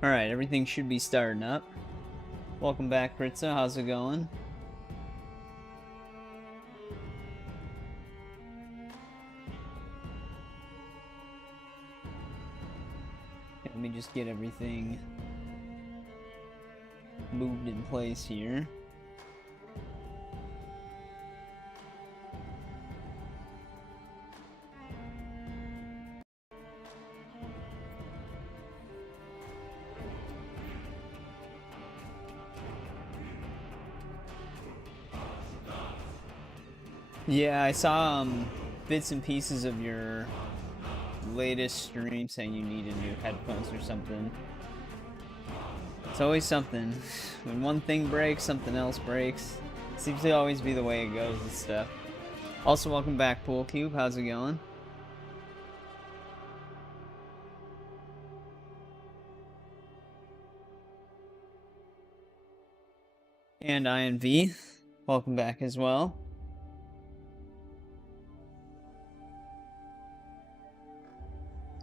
Alright, everything should be starting up. Welcome back, Kritza. How's it going? Okay, let me just get everything moved in place here. Yeah, I saw bits and pieces of your latest stream saying you needed new headphones or something. It's always something. When one thing breaks, something else breaks. Seems to always be the way it goes with stuff. Also, welcome back, Pool Cube. How's it going? And INV, welcome back as well.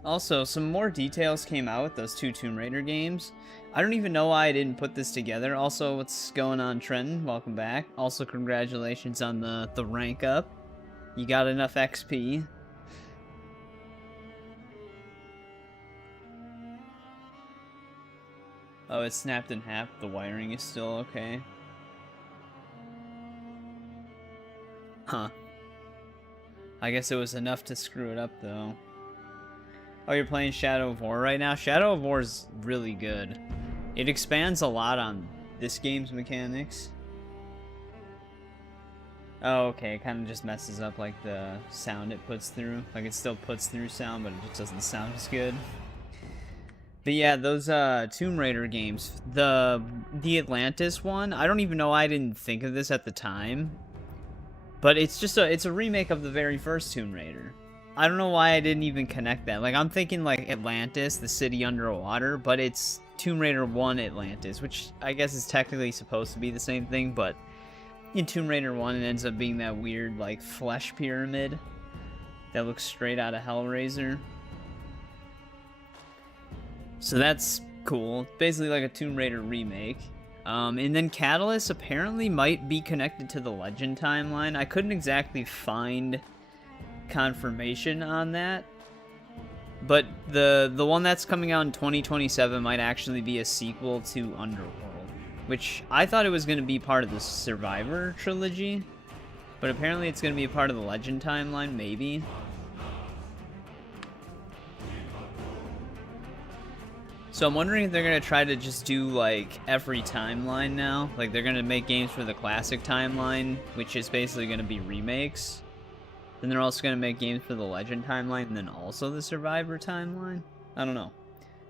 Also, some more details came out with those two Tomb Raider games. I don't even know why I didn't put this together. Also, what's going on, Trenton? Welcome back. Also, congratulations on the rank up. You got enough XP. Oh, it snapped in half. The wiring is still okay. Huh. I guess it was enough to screw it up, though. Oh, you're playing Shadow of War right now? Shadow of War is really good. It expands a lot on this game's mechanics. Oh, okay. It kind of just messes up, like, the sound it puts through. Like, it still puts through sound, but it just doesn't sound as good. But yeah, those Tomb Raider games. The Atlantis one, I don't even know why I didn't think of this at the time. But it's just it's a remake of the very first Tomb Raider. I don't know why I didn't even connect that. Like, I'm thinking, like, Atlantis, the city underwater, but it's Tomb Raider 1 Atlantis, which I guess is technically supposed to be the same thing, but in Tomb Raider 1, it ends up being that weird, like, flesh pyramid that looks straight out of Hellraiser. So that's cool. Basically like a Tomb Raider remake. And then Catalyst apparently might be connected to the Legend timeline. I couldn't exactly find confirmation on that, but the one that's coming out in 2027 might actually be a sequel to Underworld, which I thought it was going to be part of the Survivor trilogy, but apparently it's going to be a part of the Legend timeline, maybe. So I'm wondering if they're going to try to just do, like, every timeline now. Like, they're going to make games for the classic timeline, which is basically going to be remakes. Then they're also going to make games for the Legend timeline, and then also the Survivor timeline? I don't know.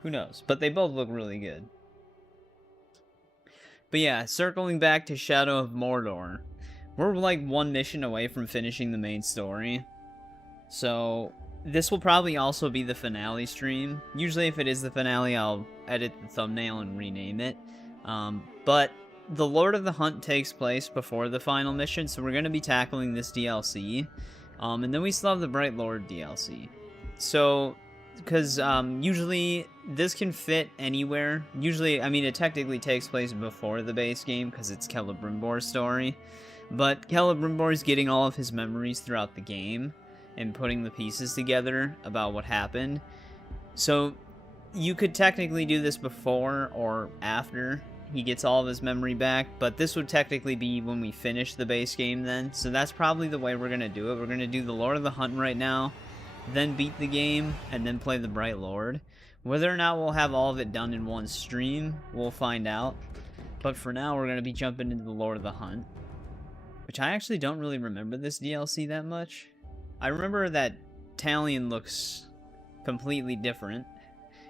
Who knows? But they both look really good. But yeah, circling back to Shadow of Mordor. We're like one mission away from finishing the main story. So this will probably also be the finale stream. Usually if it is the finale, I'll edit the thumbnail and rename it. But the Lord of the Hunt takes place before the final mission, so we're going to be tackling this DLC. And then we still have the Bright Lord DLC. So, because usually this can fit anywhere. Usually, I mean, it technically takes place before the base game because it's Celebrimbor's story. But Celebrimbor's getting all of his memories throughout the game and putting the pieces together about what happened. So, you could technically do this before or after he gets all of his memory back, but this would technically be when we finish the base game then, so that's probably the way we're going to do it. We're going to do the Lord of the Hunt right now, then beat the game, and then play the Bright Lord. Whether or not we'll have all of it done in one stream, we'll find out, but for now we're going to be jumping into the Lord of the Hunt, which I actually don't really remember this DLC that much. I remember that Talion looks completely different,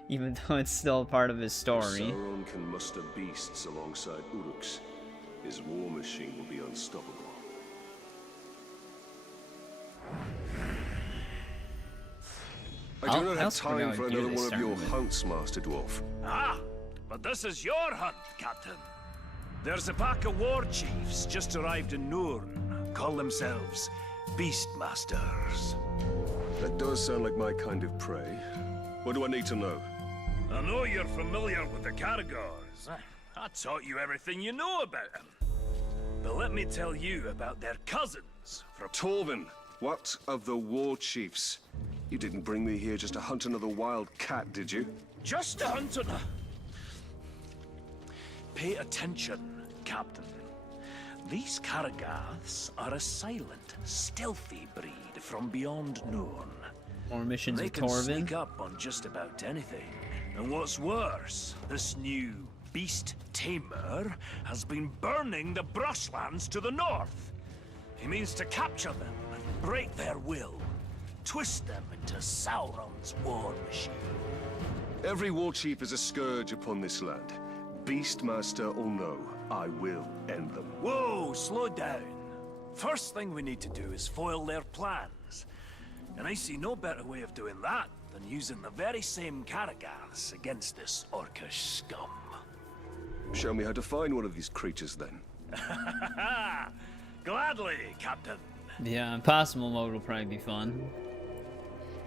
even though it's still part of his story. If Sauron can muster beasts alongside Uruks, his war machine will be unstoppable. I do not have time for another one of your hunts, Master Dwarf. Ah, but this is your hunt, Captain. There's a pack of war chiefs just arrived in Nurn. Call themselves Beastmasters. That does sound like my kind of prey. What do I need to know? I know you're familiar with the Caragors. I taught you everything you know about them. But let me tell you about their cousins from... Torvin, what of the war chiefs? You didn't bring me here just to hunt another wild cat, did you? Just a hunter. Pay attention, Captain. These Caragors are a silent, stealthy breed from beyond Nurn. More missions They with can Torvin. sneak up on just about anything. And what's worse, this new beast tamer has been burning the brushlands to the north. He means to capture them and break their will, twist them into Sauron's war machine. Every war chief is a scourge upon this land. Beastmaster or no, I will end them. Whoa, slow down. First thing we need to do is foil their plans. And I see no better way of doing that than using the very same Caragors against this orcish scum. Show me how to find one of these creatures, then. Gladly, Captain. Yeah, impossible mode will probably be fun.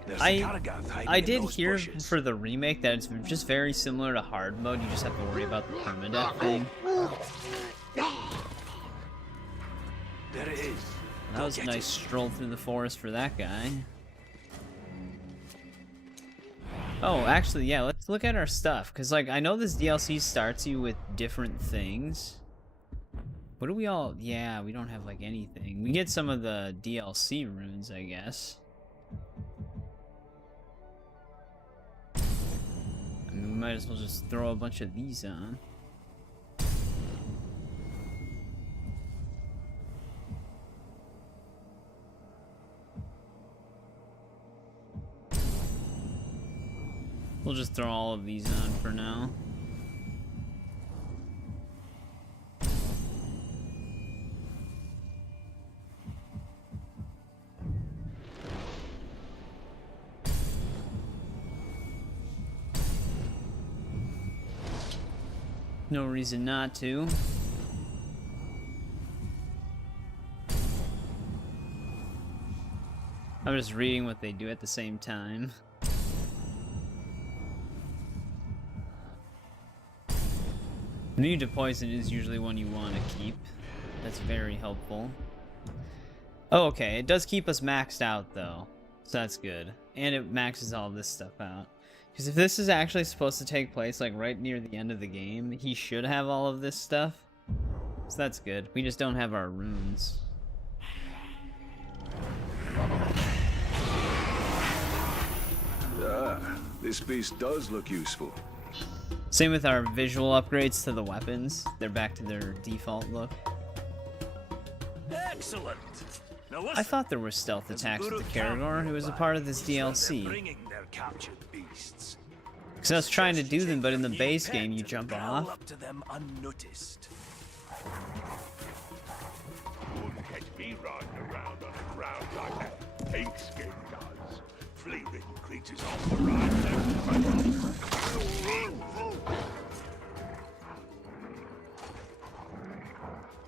There's a Caragor hiding I in did those hear bushes. for the remake that it's just very similar to hard mode. You just have to worry about the permadeath thing. There it is. That was a nice stroll through the forest for that guy. Oh, actually, yeah, let's look at our stuff. Because, like, I know this DLC starts you with different things. What do we all... Yeah, we don't have, like, anything. We get some of the DLC runes, I guess. I mean, we might as well just throw a bunch of these on. We'll just throw all of these on for now. No reason not to. I'm just reading what they do at the same time. Immune to poison is usually one you want to keep. That's very helpful. Oh, okay. It does keep us maxed out, though. So that's good. And it maxes all this stuff out. Because if this is actually supposed to take place, like, right near the end of the game, he should have all of this stuff. So that's good. We just don't have our runes. Ah, this beast does look useful. Same with our visual upgrades to the weapons. They're back to their default look. Excellent. Now listen, I thought there were stealth attacks with the Caragor, who was a part of this DLC. bringing their captured beasts. Because I was trying to do them, but in the base game you jump Prowl off. up to them unnoticed. Wouldn't catch me riding around on the ground like that pink skin does. Flea-ridden creatures off the ride.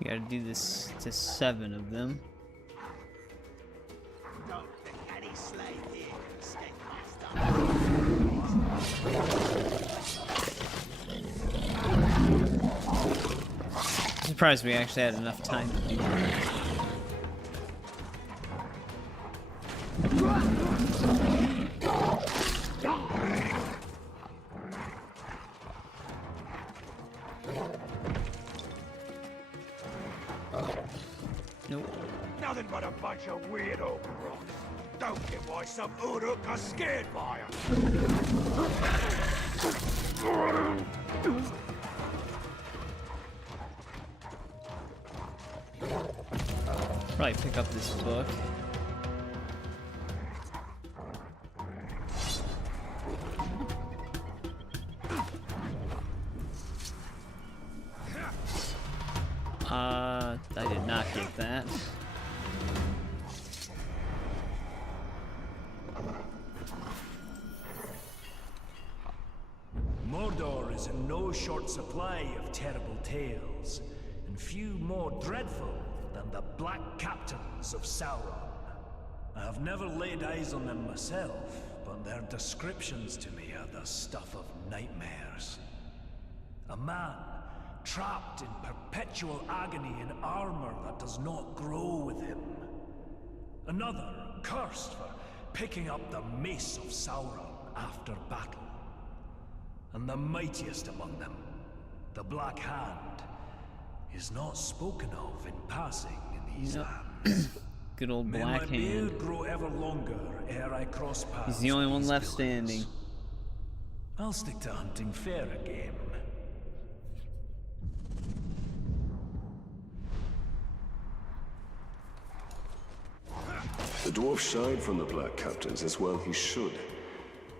You gotta do this to 7 of them. I'm surprised we actually had enough time to do that. Nope. Nothing but a bunch of weirdo grunts. Don't get why some Uruk are scared by 'em. Probably pick up this book. I did not get that. Mordor is in no short supply of terrible tales, and few more dreadful than the Black Captains of Sauron. I have never laid eyes on them myself, but their descriptions to me are the stuff of nightmares. A man trapped in perpetual agony in armor that does not grow with him. Another cursed for picking up the mace of Sauron after battle. And the mightiest among them, the Black Hand, is not spoken of in passing in these lands. Good old May Black my Hand. beard grow ever longer ere I cross paths. He's the only with one these left villains. standing. I'll stick to hunting fair game. The dwarf shied from the Black Captains, as well he should.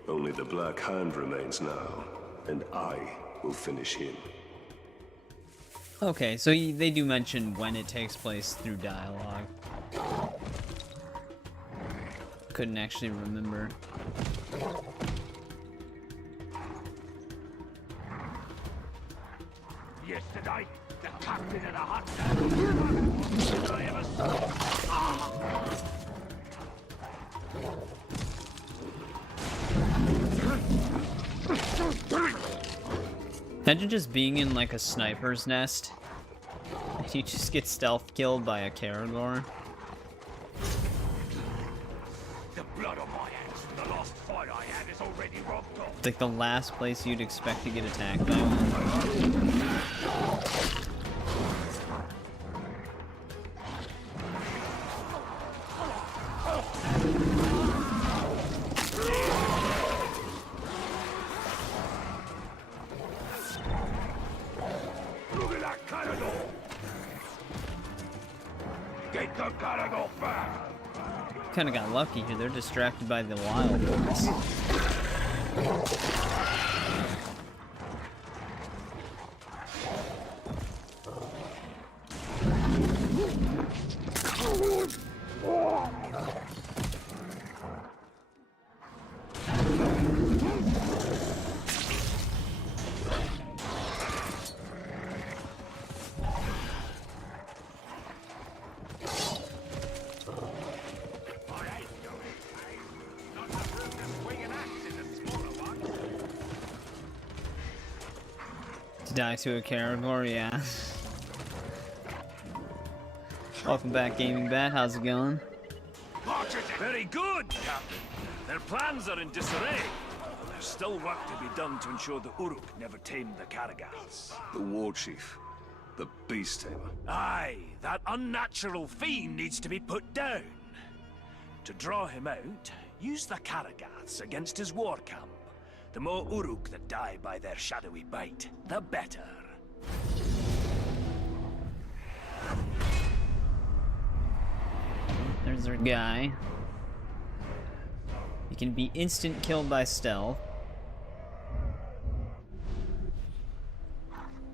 Only the Black Hand remains now, and I will finish him. Okay, so they do mention when it takes place through dialogue. Couldn't actually remember. Yesterday, the captain of the hut. I ever saw. Imagine just being in like a sniper's nest. You just get stealth killed by a Caragor. The blood on my hands from the last fight I had is already rubbed off. It's like the last place you'd expect to get attacked by one. Look at that Caragor! Get the Caragor back! Kinda got lucky here, they're distracted by the wild ones. Die to a Caragor, yeah. Welcome back, Gaming Bat. How's it going? Very good, Captain. Their plans are in disarray. But there's still work to be done to ensure the Uruk never tamed the Karagats. The war chief, the beast tamer. Aye, that unnatural fiend needs to be put down. To draw him out, use the Karagats against his war camp. The more Uruk that die by their shadowy bite, the better. There's our guy. He can be instant killed by stealth.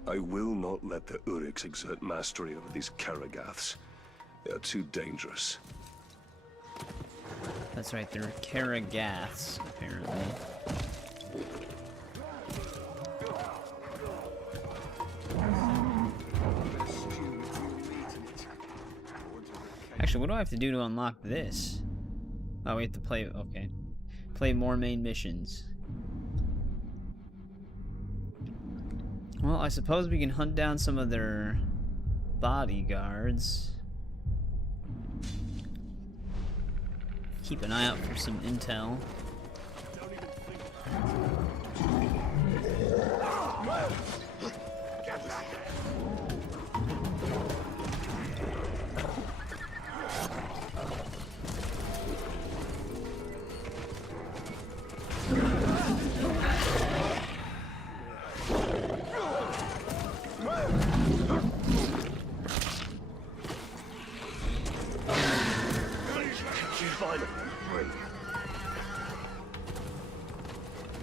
I will not let the Uruks exert mastery over these Karagaths. They are too dangerous. That's right, they're Karagaths, apparently. Actually, what do I have to do to unlock this? Oh, we have to play, okay. Play more main missions. Well, I suppose we can hunt down some of their bodyguards. Keep an eye out for some intel.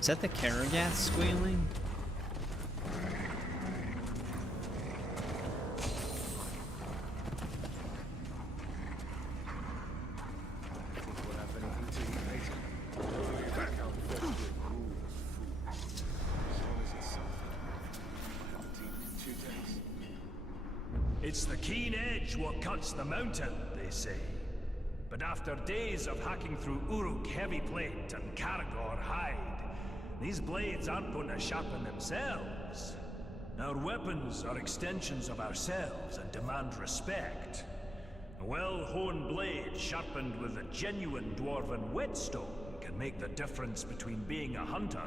Is that the Karagath squealing? It's the keen edge what cuts the mountain, they say. But after days of hacking through Uruk heavy plate and Karagor hide, these blades aren't going to sharpen themselves. Our weapons are extensions of ourselves and demand respect. A well-honed blade sharpened with a genuine dwarven whetstone can make the difference between being a hunter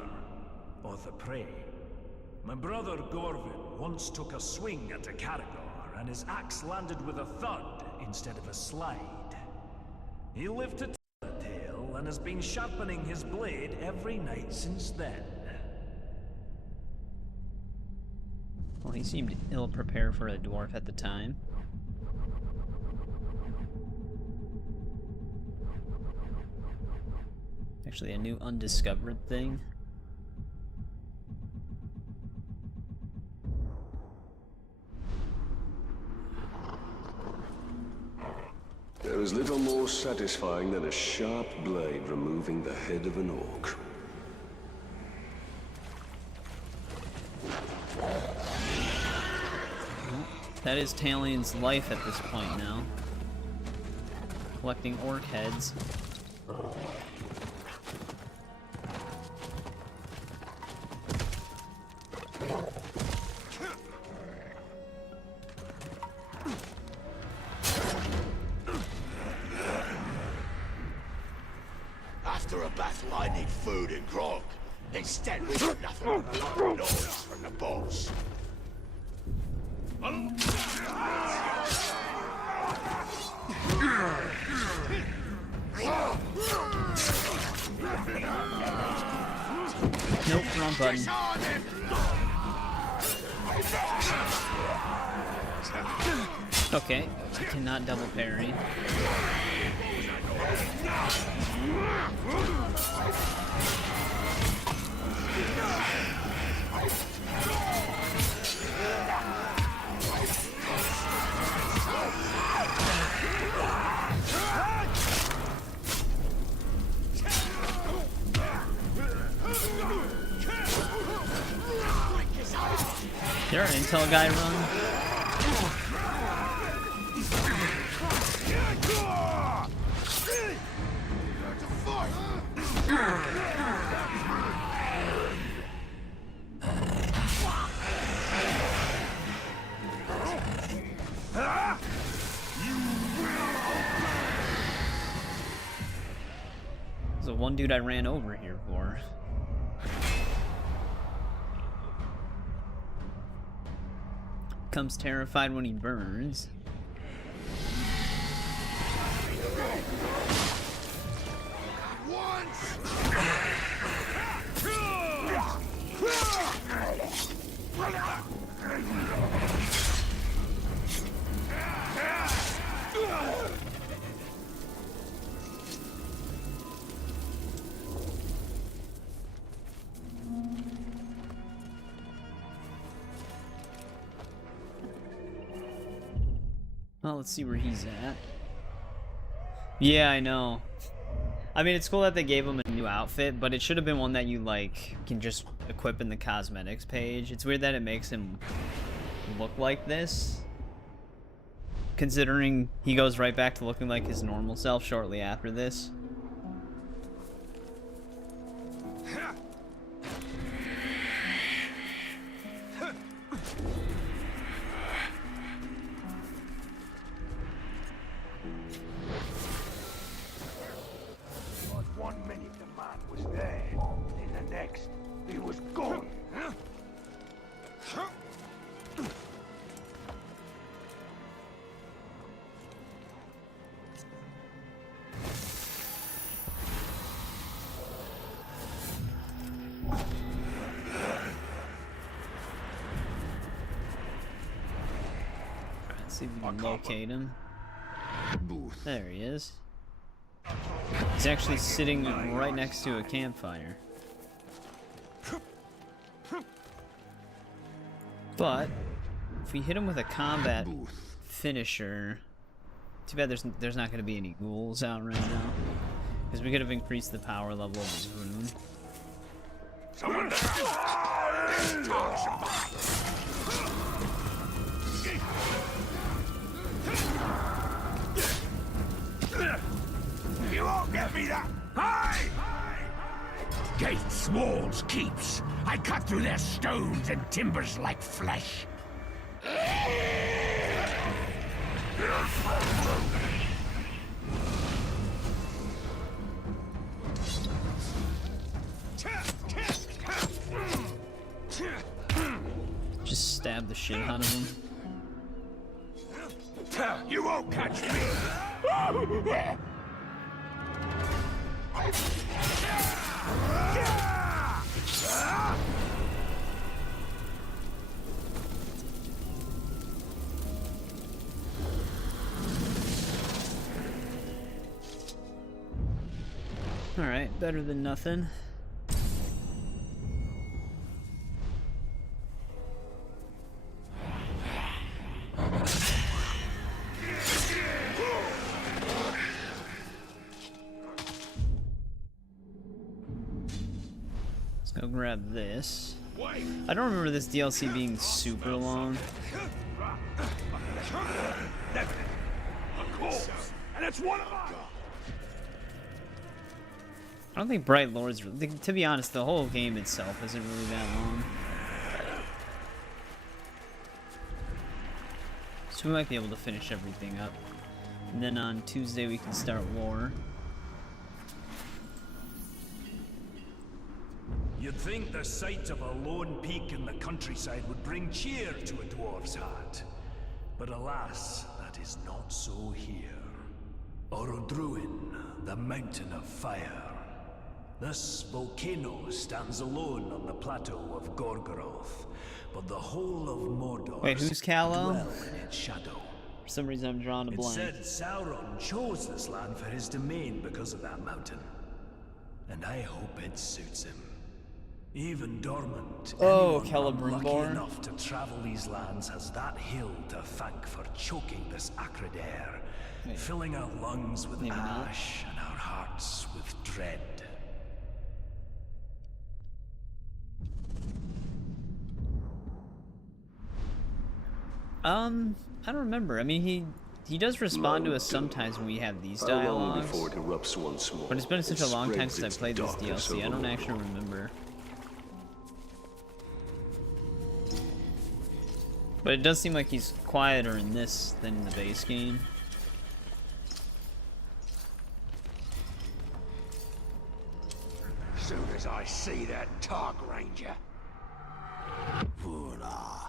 or the prey. My brother Gorvin once took a swing at a Karagor, and his axe landed with a thud instead of a slide. He lived to tell the tale and has been sharpening his blade every night since then. Well, he seemed ill-prepared for a dwarf at the time. Actually, a new undiscovered thing. There is little more satisfying than a sharp blade removing the head of an orc. That is Talion's life at this point now. Collecting orc heads. After a battle, I need food and grog. Instead, we got nothing but noise from the boss. Nope, wrong button. Okay, I cannot double parry. Did our intel guy run? There's the one dude I ran over here for. Comes terrified when he burns. Well, let's see where he's at. Yeah, I know. I mean, it's cool that they gave him a new outfit, but it should have been one that you, like, can just equip in the cosmetics page. It's weird that it makes him look like this, considering he goes right back to looking like his normal self shortly after this. See if we can locate him. There he is. He's actually sitting right next to a campfire. But if we hit him with a combat finisher, too bad there's not going to be any ghouls out right now, because we could have increased the power level of his rune. Someone You won't get me that! Hey! Gates, walls, keeps. I cut through their stones and timbers like flesh. Just stab the shit out of him. You won't catch me! Alright, better than nothing. Let's go grab this. I don't remember this DLC being super long. A corpse, and it's one of mine. I don't think Bright Lord's... To be honest, the whole game itself isn't really that long. So we might be able to finish everything up. And then on Tuesday we can start War. You'd think the sight of a lone peak in the countryside would bring cheer to a dwarf's heart. But alas, that is not so here. Orodruin, the Mountain of Fire. This volcano stands alone on the plateau of Gorgoroth, but the whole of Mordor Wait, who's Callow? dwell in its shadow. For some reason I'm drawing a It blank. said Sauron chose this land for his domain because of that mountain. And I hope it suits him. Even dormant, Oh, anyone unlucky Celebrimbor. enough to travel these lands has that hill to thank for choking this acrid air, Wait. filling our lungs with Maybe not. ash and our hearts with dread. I don't remember. I mean, he does respond to us sometimes when we have these How long dialogues. before it erupts once more? But it's been such a and long time spreads since I its played this darkness DLC, I over don't Mordor? actually remember. But it does seem like he's quieter in this than in the base game. Soon as I see that Targ Ranger. Voila.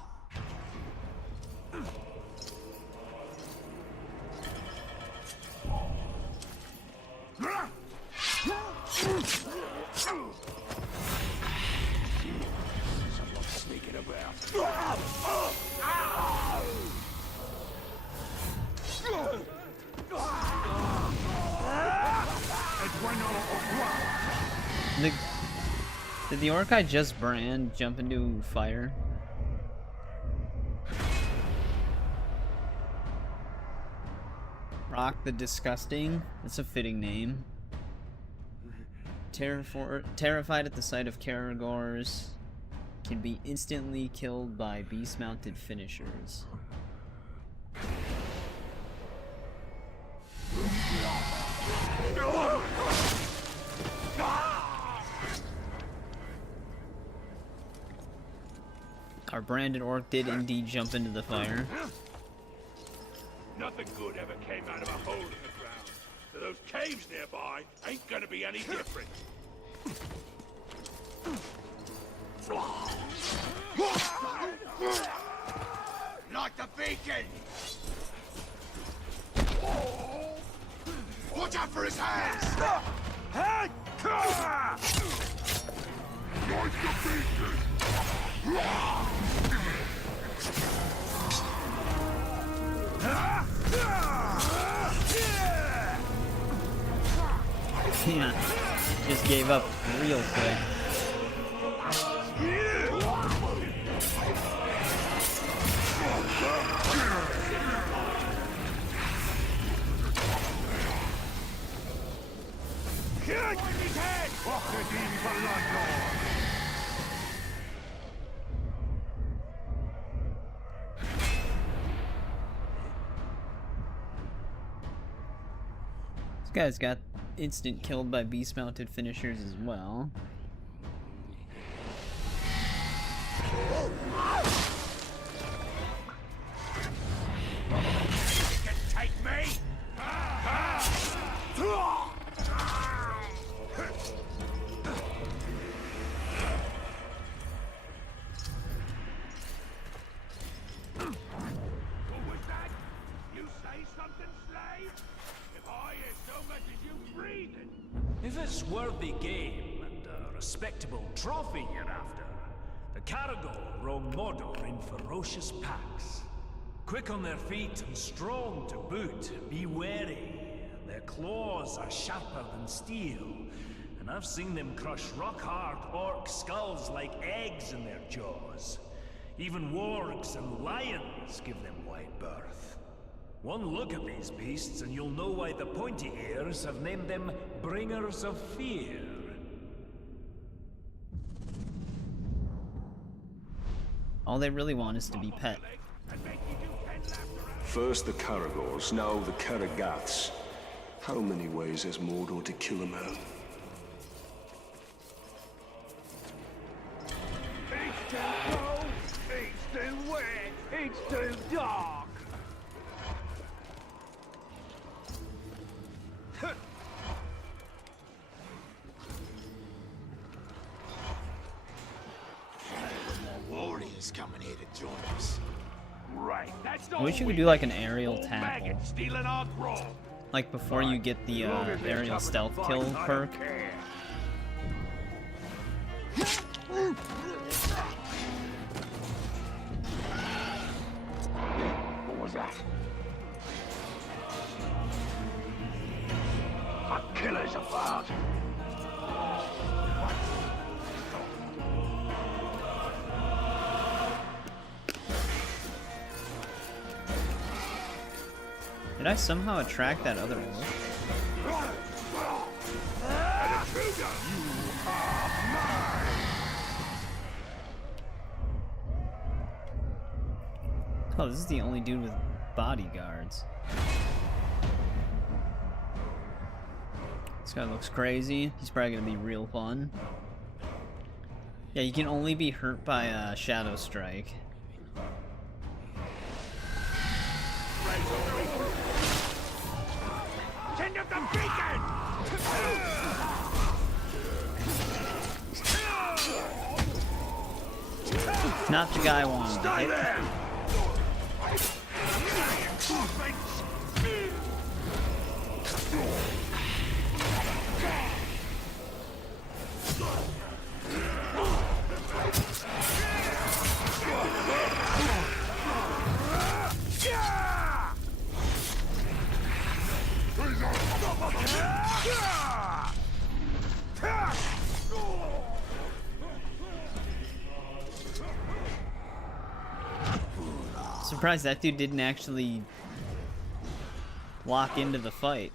Someone's sneaking about. Did the orc I just brand jump into fire? Rock the Disgusting? That's a fitting name. Terrified at the sight of Caragors, can be instantly killed by beast-mounted finishers. Our branded orc did indeed jump into the fire. Nothing good ever came out of a hole in the ground. So those caves nearby ain't gonna be any different. Like the beacon! Watch out for his hands! Like the beacon! Yeah, just gave up real quick. This guy's got instant killed by beast-mounted finishers as well. Take me! If it's worthy game and a respectable trophy you're after, the Caragor roam Mordor in ferocious packs. Quick on their feet and strong to boot, be wary. Their claws are sharper than steel, and I've seen them crush rock-hard orc skulls like eggs in their jaws. Even wargs and lions give them wide berth. One look at these beasts and you'll know why the pointy ears have named them Bringers of Fear. All they really want is to be pet. First the Caragors, now the Caragaths. How many ways has Mordor to kill a man? It's too cold, it's too wet, it's too dark. Warriors coming here to join us. Right, that's I wish you could do like an aerial Old tackle, maggot stealing our grog. like before you get the aerial stealth kill perk. What was that? A killer's about. Did I somehow attract that other orc? Oh, this is the only dude with bodyguards. This guy looks crazy. He's probably gonna be real fun. Yeah, you can only be hurt by Shadow Strike. Send up the beacon! Not the guy I wanted to Stay hit. there! Surprised that dude didn't actually lock into the fight.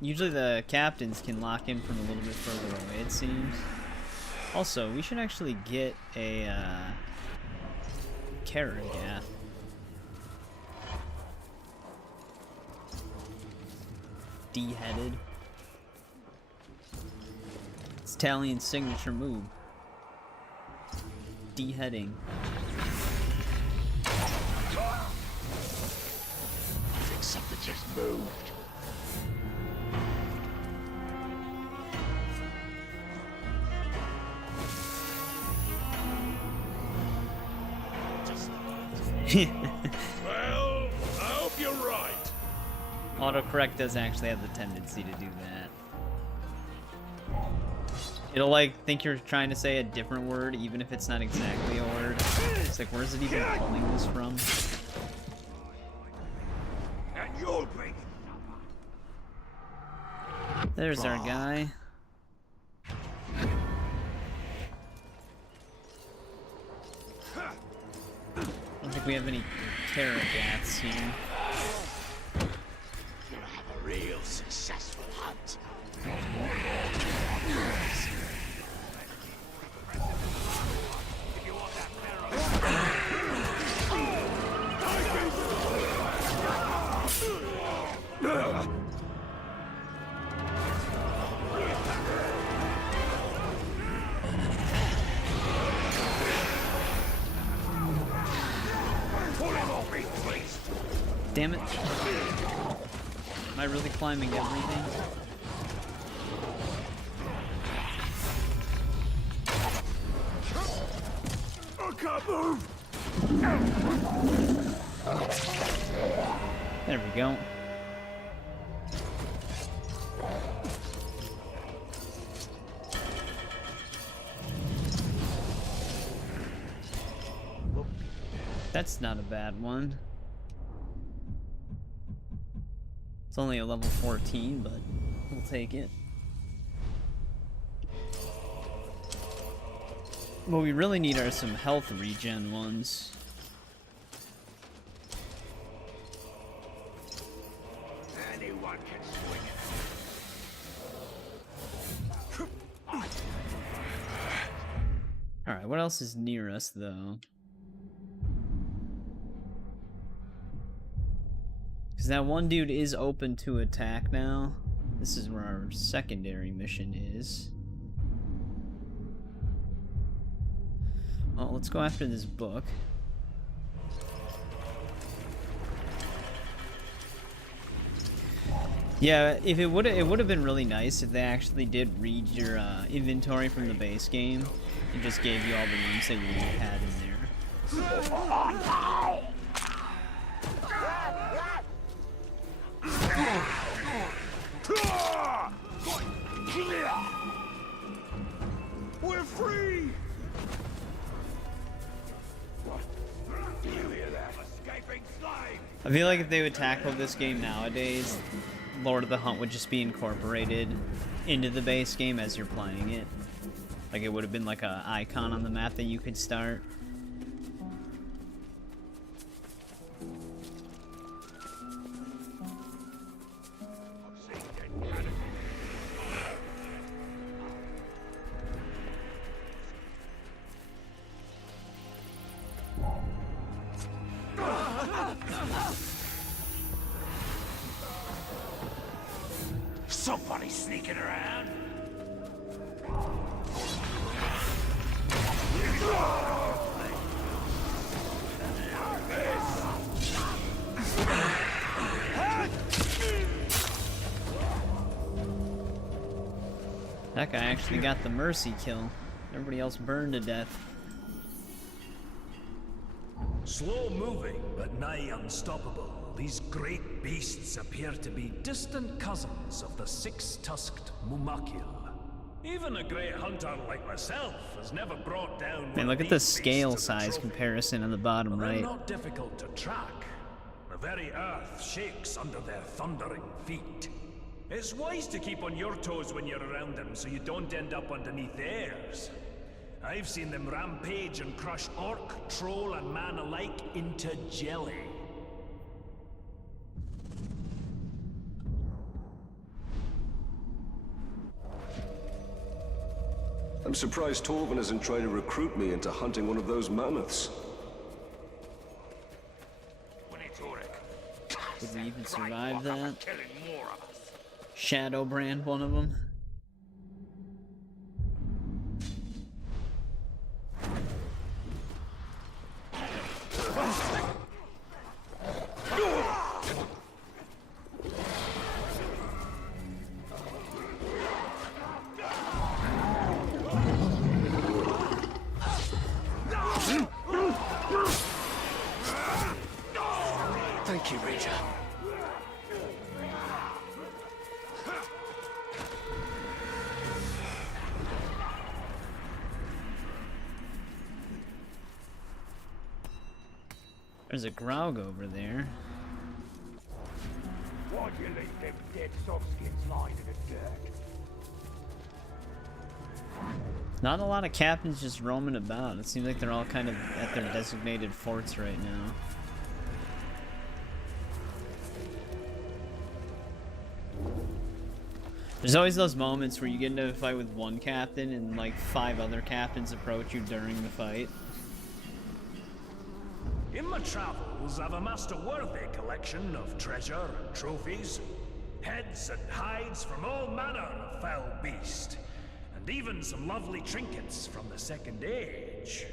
Usually the captains can lock in from a little bit further away, it seems. Also, we should actually get a Karagath. D-headed. It's Talion's signature move. D-heading. Think something just moved. Well, I hope you're right. Autocorrect does actually have the tendency to do that. It'll like think you're trying to say a different word even if it's not exactly a word. It's like, where's it even pulling this from? And you'll be. There's our guy. I don't think we have any Karagaths here. Gonna have a real successful hunt. Damn it. Am I really climbing everything? I can't move! There we go. That's not a bad one. It's only a level 14, but we'll take it. What we really need are some health regen ones. Anyone can swing it. Alright, what else is near us, though? Because that one dude is open to attack now. This is where our secondary mission is. Well, let's go after this book. Yeah, if it would have been really nice if they actually did read your inventory from the base game and just gave you all the rooms that you had in there. We're free! You hear that? Escaping slave! I feel like if they would tackle this game nowadays, Lord of the Hunt would just be incorporated into the base game as you're playing it. Like it would have been like an icon on the map that you could start. Somebody sneaking around. That guy actually got the mercy kill. Everybody else burned to death. Slow moving, but nigh unstoppable, these great beasts appear to be distant cousins of the six-tusked Mumakil. Even a great hunter like myself has never brought down. Man, look at the scale size comparison on the bottom They're right. not difficult to track. The very earth shakes under their thundering feet. It's wise to keep on your toes when you're around them so you don't end up underneath theirs. I've seen them rampage and crush orc, troll, and man alike into jelly. I'm surprised Torvin isn't trying to recruit me into hunting one of those mammoths. Did we even survive that? Killing more of us. Shadow brand one of them. Thank you, Ranger. There's a Graug over there. Why'd you leave them dead softskins lying in the dirt? Not a lot of captains just roaming about. It seems like they're all kind of at their designated forts right now. There's always those moments where you get into a fight with one captain and like 5 other captains approach you during the fight. In my travels, I've amassed a worthy collection of treasure and trophies, heads and hides from all manner of foul beast, and even some lovely trinkets from the Second Age.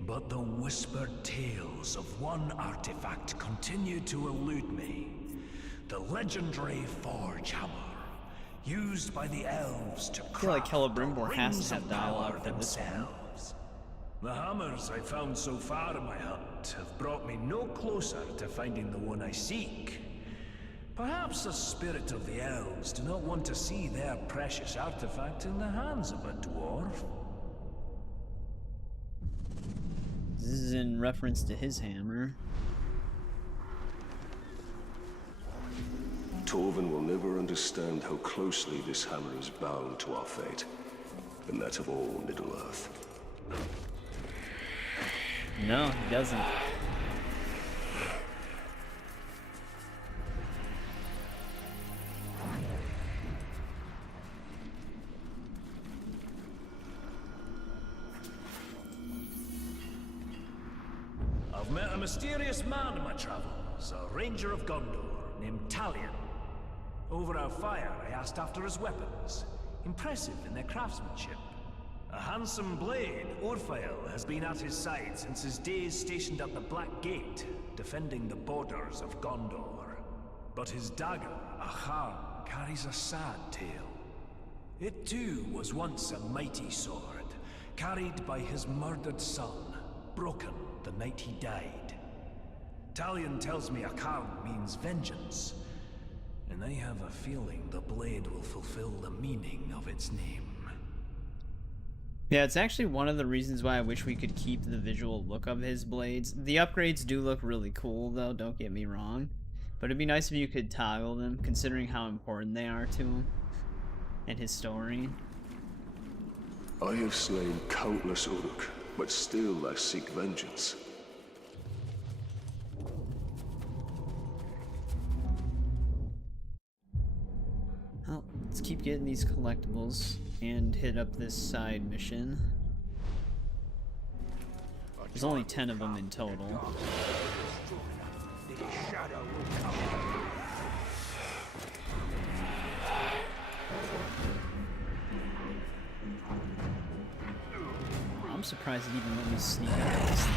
But the whispered tales of one artifact continue to elude me. The legendary Forge Hammer, used by the elves to craft I feel like Celebrimbor has rings to have of dialogue power for this one. themselves. The hammers I found so far in my hunt have brought me no closer to finding the one I seek. Perhaps the spirit of the elves do not want to see their precious artifact in the hands of a dwarf. This is in reference to his hammer. Torvin will never understand how closely this hammer is bound to our fate, and that of all Middle-earth. No, he doesn't. I've met a mysterious man in my travels, a ranger of Gondor named Talion. Over our fire, I asked after his weapons, impressive in their craftsmanship. A handsome blade, Orphael, has been at his side since his days stationed at the Black Gate, defending the borders of Gondor. But his dagger, Aham, carries a sad tale. It too was once a mighty sword, carried by his murdered son, broken the night he died. Talion tells me Aham means vengeance, and I have a feeling the blade will fulfill the meaning of its name. Yeah, it's actually one of the reasons why I wish we could keep the visual look of his blades. The upgrades do look really cool, though, don't get me wrong. But it'd be nice if you could toggle them, considering how important they are to him and his story. I have slain countless Uruk, but still I seek vengeance. Well, let's keep getting these collectibles and hit up this side mission. There's only 10 of them in total. I'm surprised it even let me sneak out of this thing.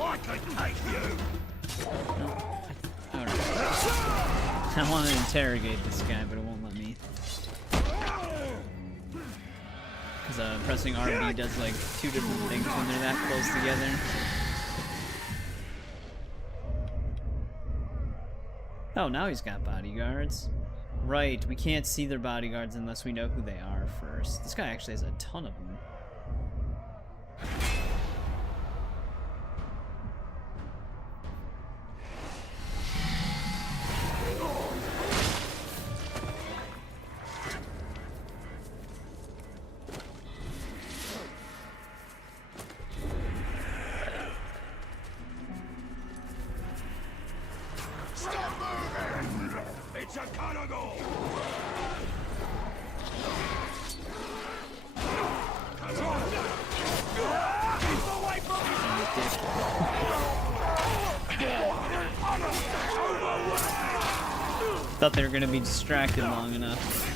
I can take you! Alright. I want to interrogate this guy, but it won't let me. Because pressing RB does like 2 different things when they're that close together. Oh, now he's got bodyguards. Right, we can't see their bodyguards unless we know who they are first. This guy actually has a ton of them. It's a carnival! Thought they were gonna be distracted long enough.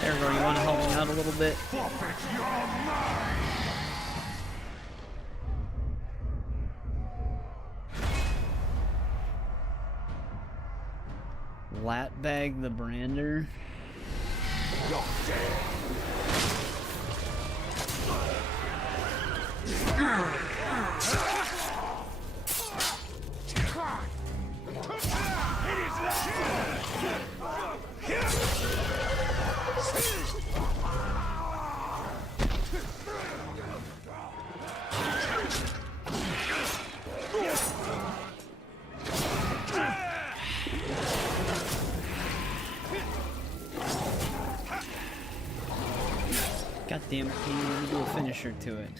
Aragorn, you want to help me out a little bit? Latbag the Brander. You're dead! God damn it, can you do a finisher to it?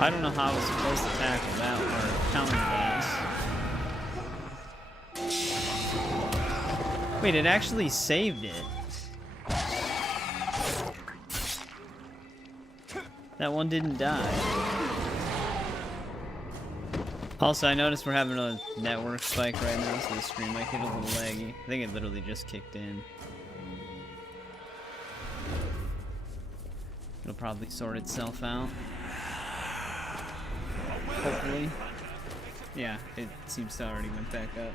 I don't know how I was supposed to tackle that or counter that. Wait, it actually saved it. That one didn't die. Also, I noticed we're having a network spike right now, so the stream might get a little laggy. I think it literally just kicked in. It'll probably sort itself out. Hopefully. Yeah, it seems to already went back up.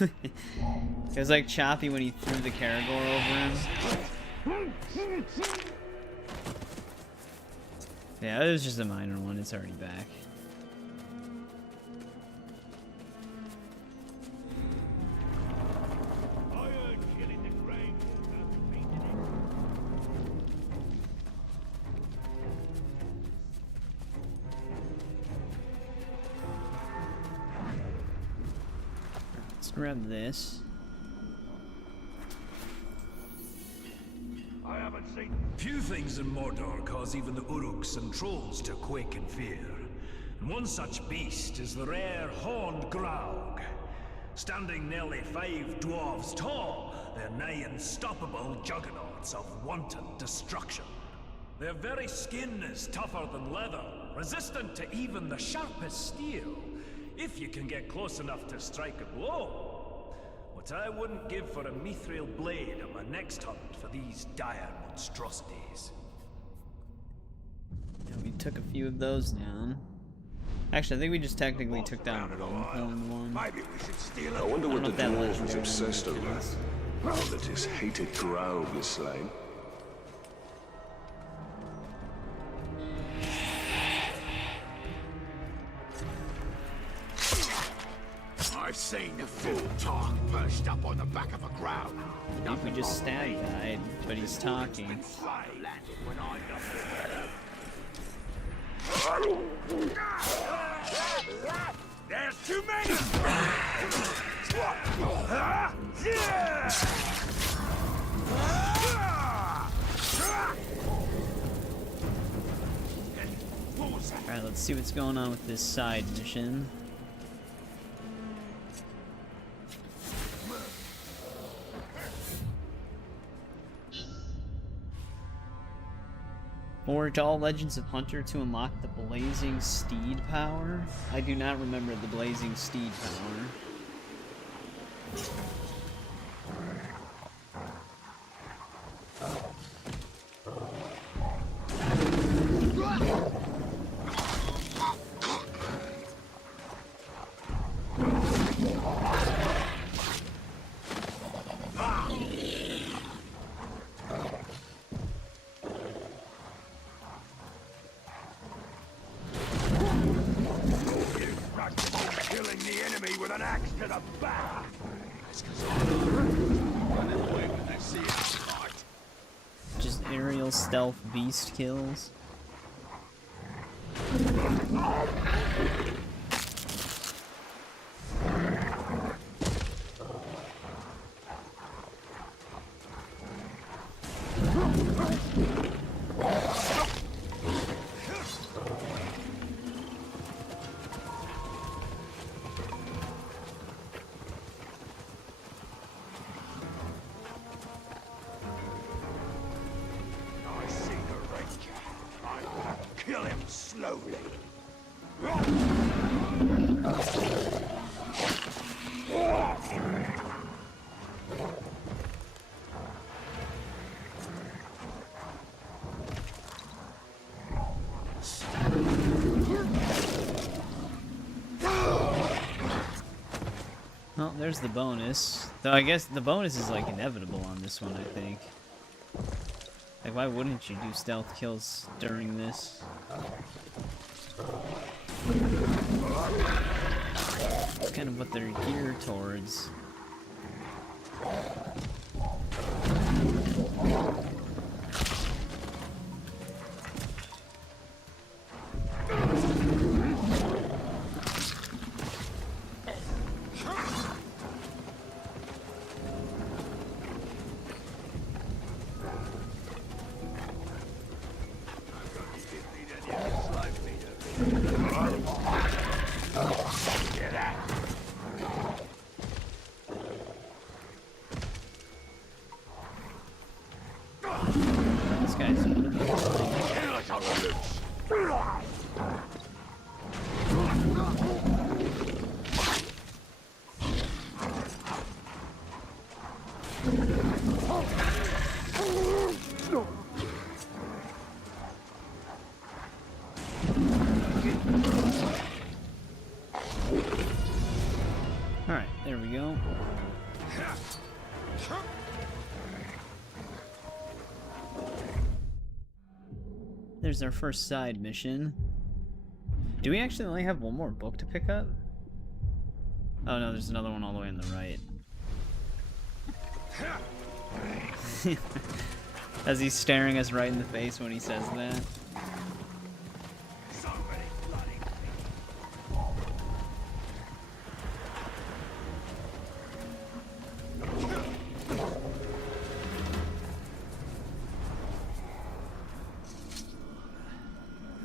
It was like choppy when he threw the Caragor over him. Yeah, it was just a minor one. It's already back. Let's grab this. I haven't seen few things in Mordor cause even the Uruks and trolls to quake in fear. And one such beast is the rare horned Graug. Standing nearly 5 dwarves tall, they're nigh unstoppable juggernauts of wanton destruction. Their very skin is tougher than leather, resistant to even the sharpest steel, if you can get close enough to strike a blow. What I wouldn't give for a mithril blade on my next hunt for these dire monstrosities. Yeah, we took a few of those down. Actually, I think we just technically took down one. Maybe we should steal I it. wonder what the know if that dwarf was legendary obsessed one over, is. now that his hated Graug is slain. I've seen the full talk perched up on the back of a ground. I think we just stab died, but he's talking. Landed when I There's too many! Alright, let's see what's going on with this side mission. Forge all Legends of Hunter to unlock the Blazing Steed power? I do not remember the Blazing Steed power. Killing the enemy with an axe to the back! Just aerial stealth beast kills. I see the ranger. I'm gonna kill him slowly. Well, there's the bonus. Though I guess the bonus is like inevitable on this one, I think. Like, why wouldn't you do stealth kills during this? It's kind of what they're geared towards. Alright, there we go. There's our first side mission. Do we actually only have one more book to pick up? Oh no, there's another one all the way on the right. As he's staring us right in the face when he says that.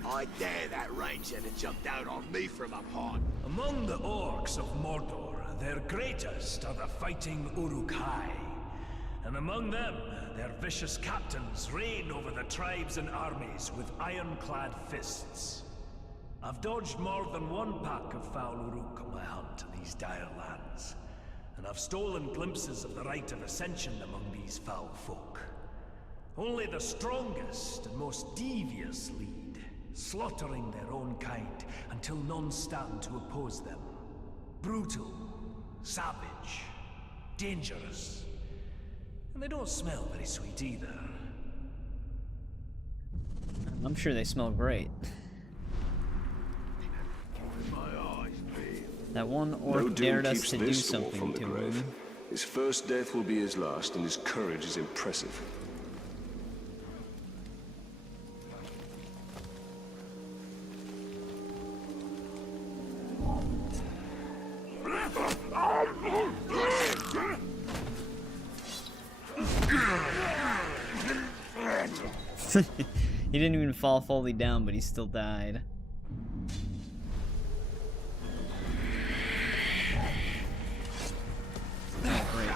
I dare that ranger to jump down on me from up high. Among the orcs of Mordor, their greatest are the fighting Uruk-hai. And among them, their vicious captains reign over the tribes and armies with ironclad fists. I've dodged more than one pack of foul Uruk on my hunt to these dire lands, and I've stolen glimpses of the rite of ascension among these foul folk. Only the strongest and most devious lead, slaughtering their own kind until none stand to oppose them. Brutal, savage, dangerous. And they don't smell very sweet either. I'm sure they smell great. That one orc No doom dared us keeps to do this dwarf something from the to grave. him. His first death will be his last, and his courage is impressive. He didn't even fall fully down, but he still died. Oh, great.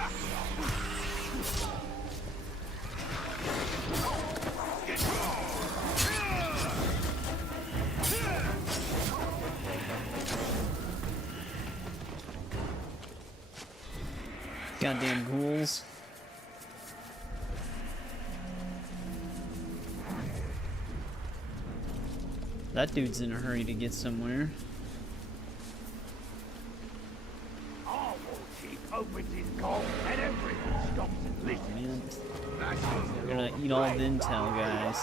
Goddamn ghouls. That dude's in a hurry to get somewhere. I will keep opens his goal and everyone stops and listens. Man, we're gonna eat all the intel, guys.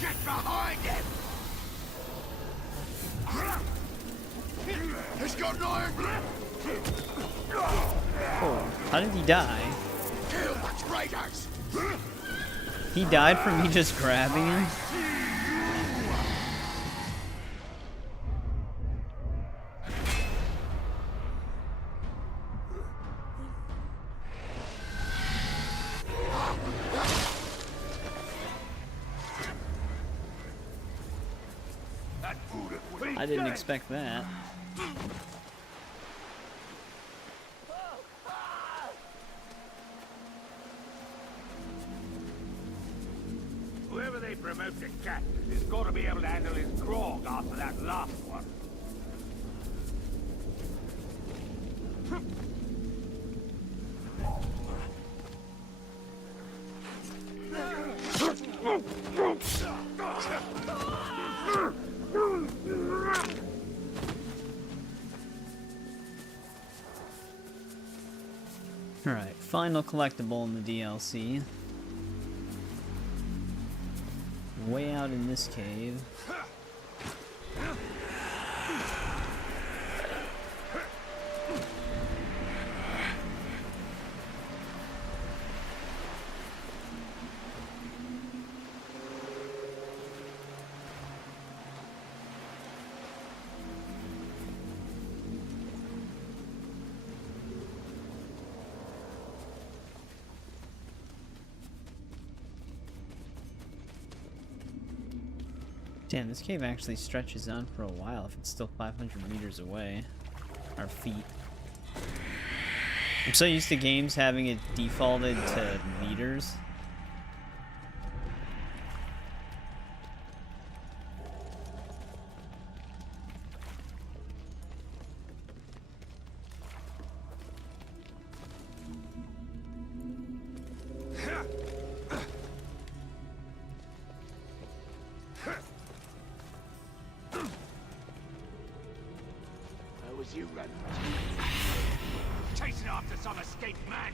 Get behind him! He's got an iron grip! Oh, how did he die? Kill the traitors! He died from me just grabbing him? I didn't expect that. Whoever they promote to captain has got to be able to handle his grog after that last one. Alright, final collectible in the DLC. Way out in this cave. Damn, this cave actually stretches on for a while if it's still 500 meters away. Our feet. I'm so used to games having it defaulted to meters. Where was you running? Chasing after some escaped man.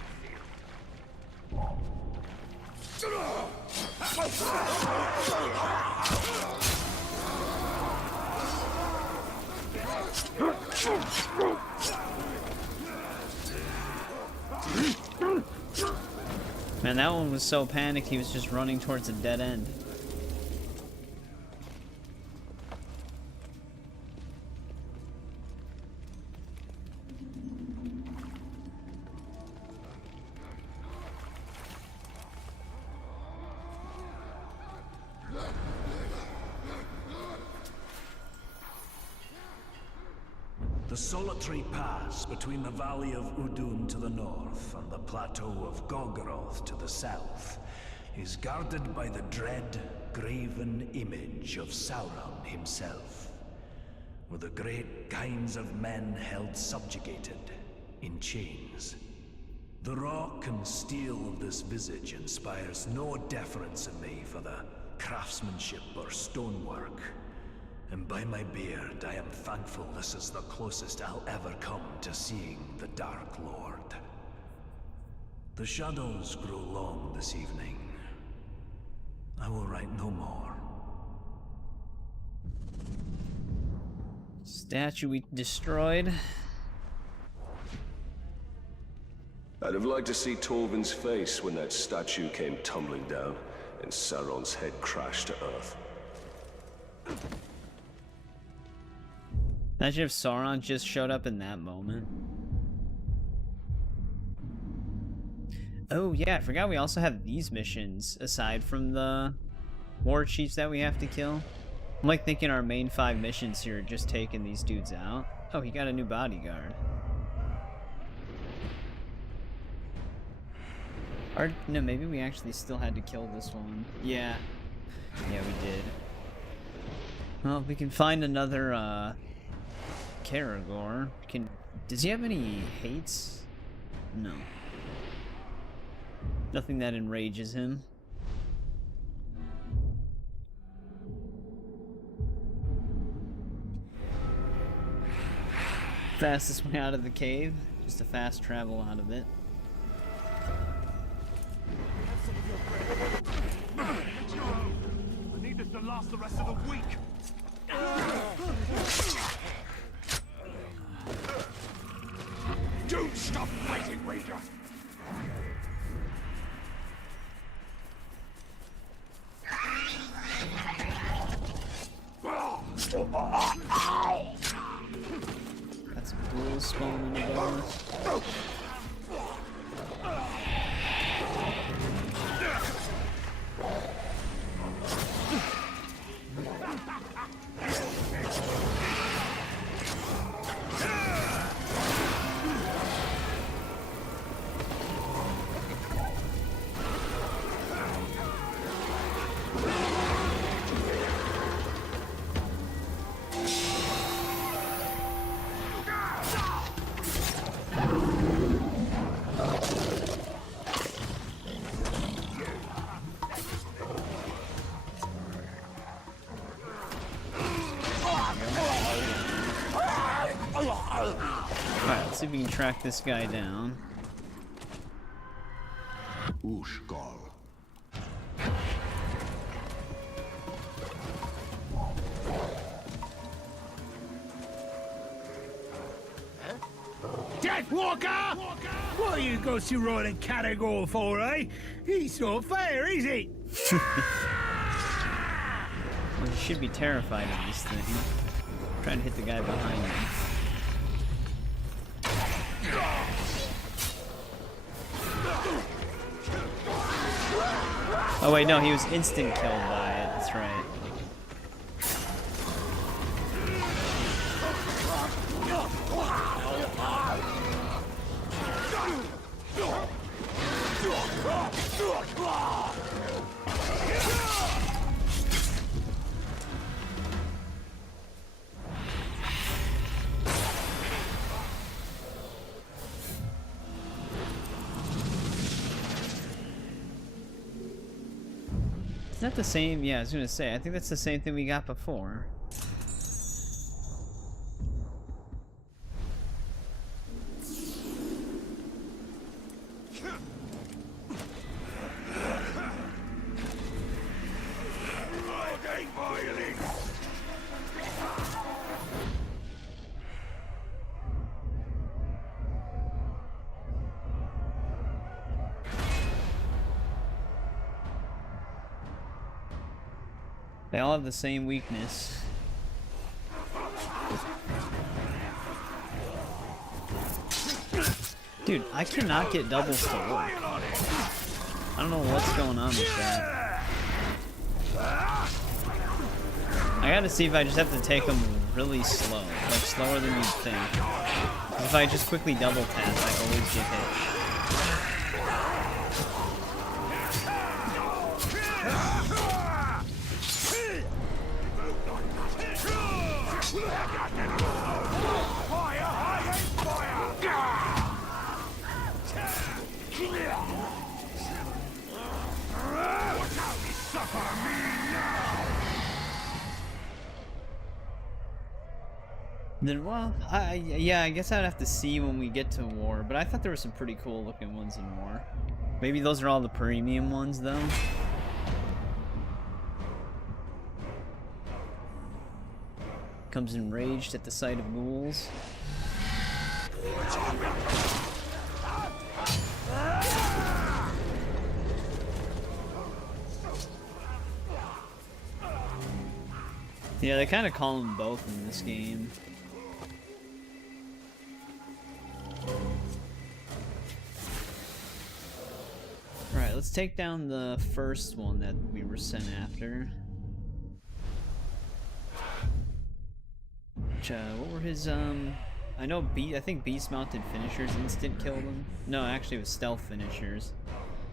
Man, that one was so panicked he was just running towards a dead end. The solitary pass between the Valley of Udun to the north and the plateau of Gogoroth to the south is guarded by the dread, graven image of Sauron himself, with the great kinds of men held subjugated in chains. The rock and steel of this visage inspires no deference in me for the craftsmanship or stonework. And by my beard, I am thankful this is the closest I'll ever come to seeing the Dark Lord. The shadows grow long this evening. I will write no more. Statue we destroyed. I'd have liked to see Torvin's face when that statue came tumbling down and Sauron's head crashed to earth. Imagine if Sauron just showed up in that moment. Oh yeah, I forgot we also have these missions aside from the war chiefs that we have to kill. I'm like thinking our main 5 missions here are just taking these dudes out. Oh, he got a new bodyguard. Or no, maybe we actually still had to kill this one. Yeah. Yeah, we did. Well, we can find another Karagor. Does he have any hates? No. Nothing that enrages him. Fastest way out of the cave. Just a fast travel out of it. I need this to last the rest of the week. Don't stop fighting, Raider! Got some ghouls spawning above us. Alright, let's see if we can track this guy down. Ushkal. Death Walker! What are you going to ride a Karagor for, eh? He's not fair, is he? Well, you should be terrified of this thing. Trying to hit the guy behind him. Oh wait, no, he was instant killed by it, that's right. Is that the same? Yeah, I was gonna say, I think that's the same thing we got before. They all have the same weakness. Dude, I cannot get doubles to work. I don't know what's going on with that. I gotta see if I just have to take them really slow. Like, slower than you'd think. If I just quickly double tap, I always get hit. Then, well, yeah, I guess I'd have to see when we get to War, but I thought there were some pretty cool looking ones in War. Maybe those are all the premium ones, though. Comes enraged at the sight of ghouls. Yeah, they kind of call them both in this game. Alright, let's take down the first one that we were sent after. Which, what were his, I know I think Beast Mounted Finishers instant killed him. No, actually it was Stealth Finishers.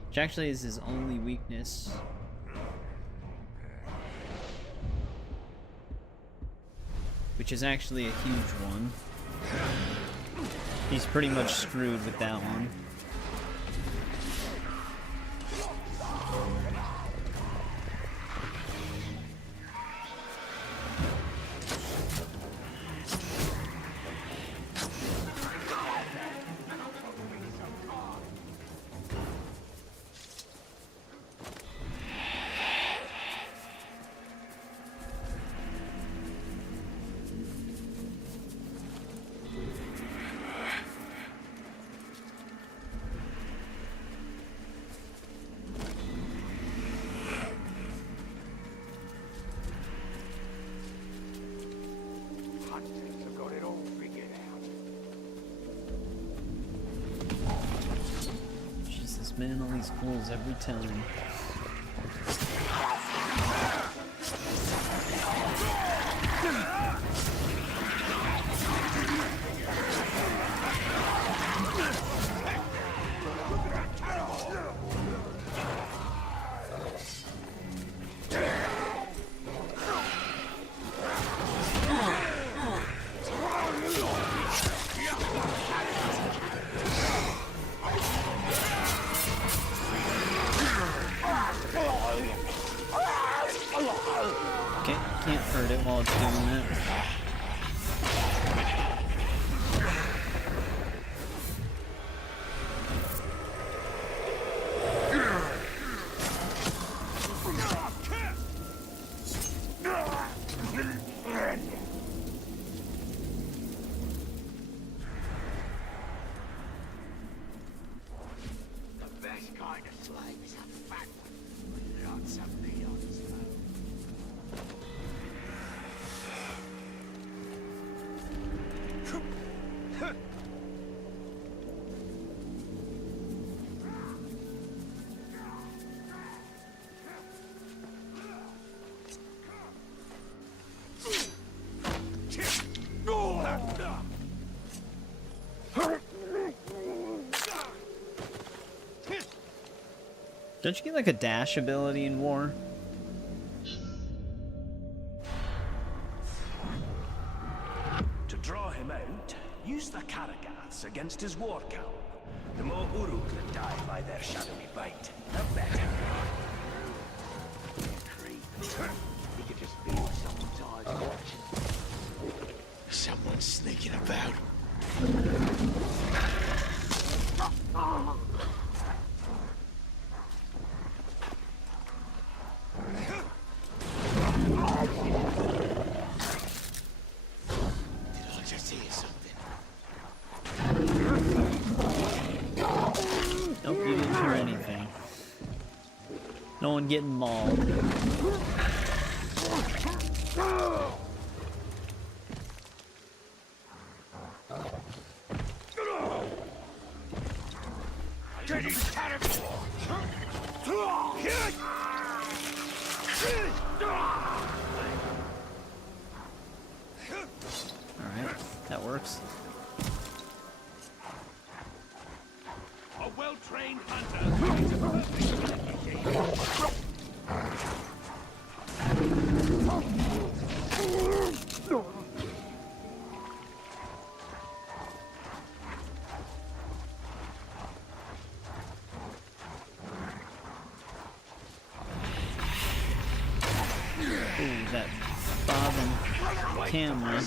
Which actually is his only weakness. Which is actually a huge one. He's pretty much screwed with that one. Jesus, man, all these ghouls every time. Can't hurt it while it's doing that. The best kind of slave is a fat one. Lots of meat on his bone. Don't you get like a dash ability in war? To draw him out, use the Karagaths against his war count. The more Uruk that die by their shadowy bite, the better. He could just feel someone's eyes watching. Someone's sneaking about. Did I just hear something? Nope, you didn't hear anything. No one getting mauled. Alright, that works. A well-trained hunter is a perfect Ooh, that bobbing camera.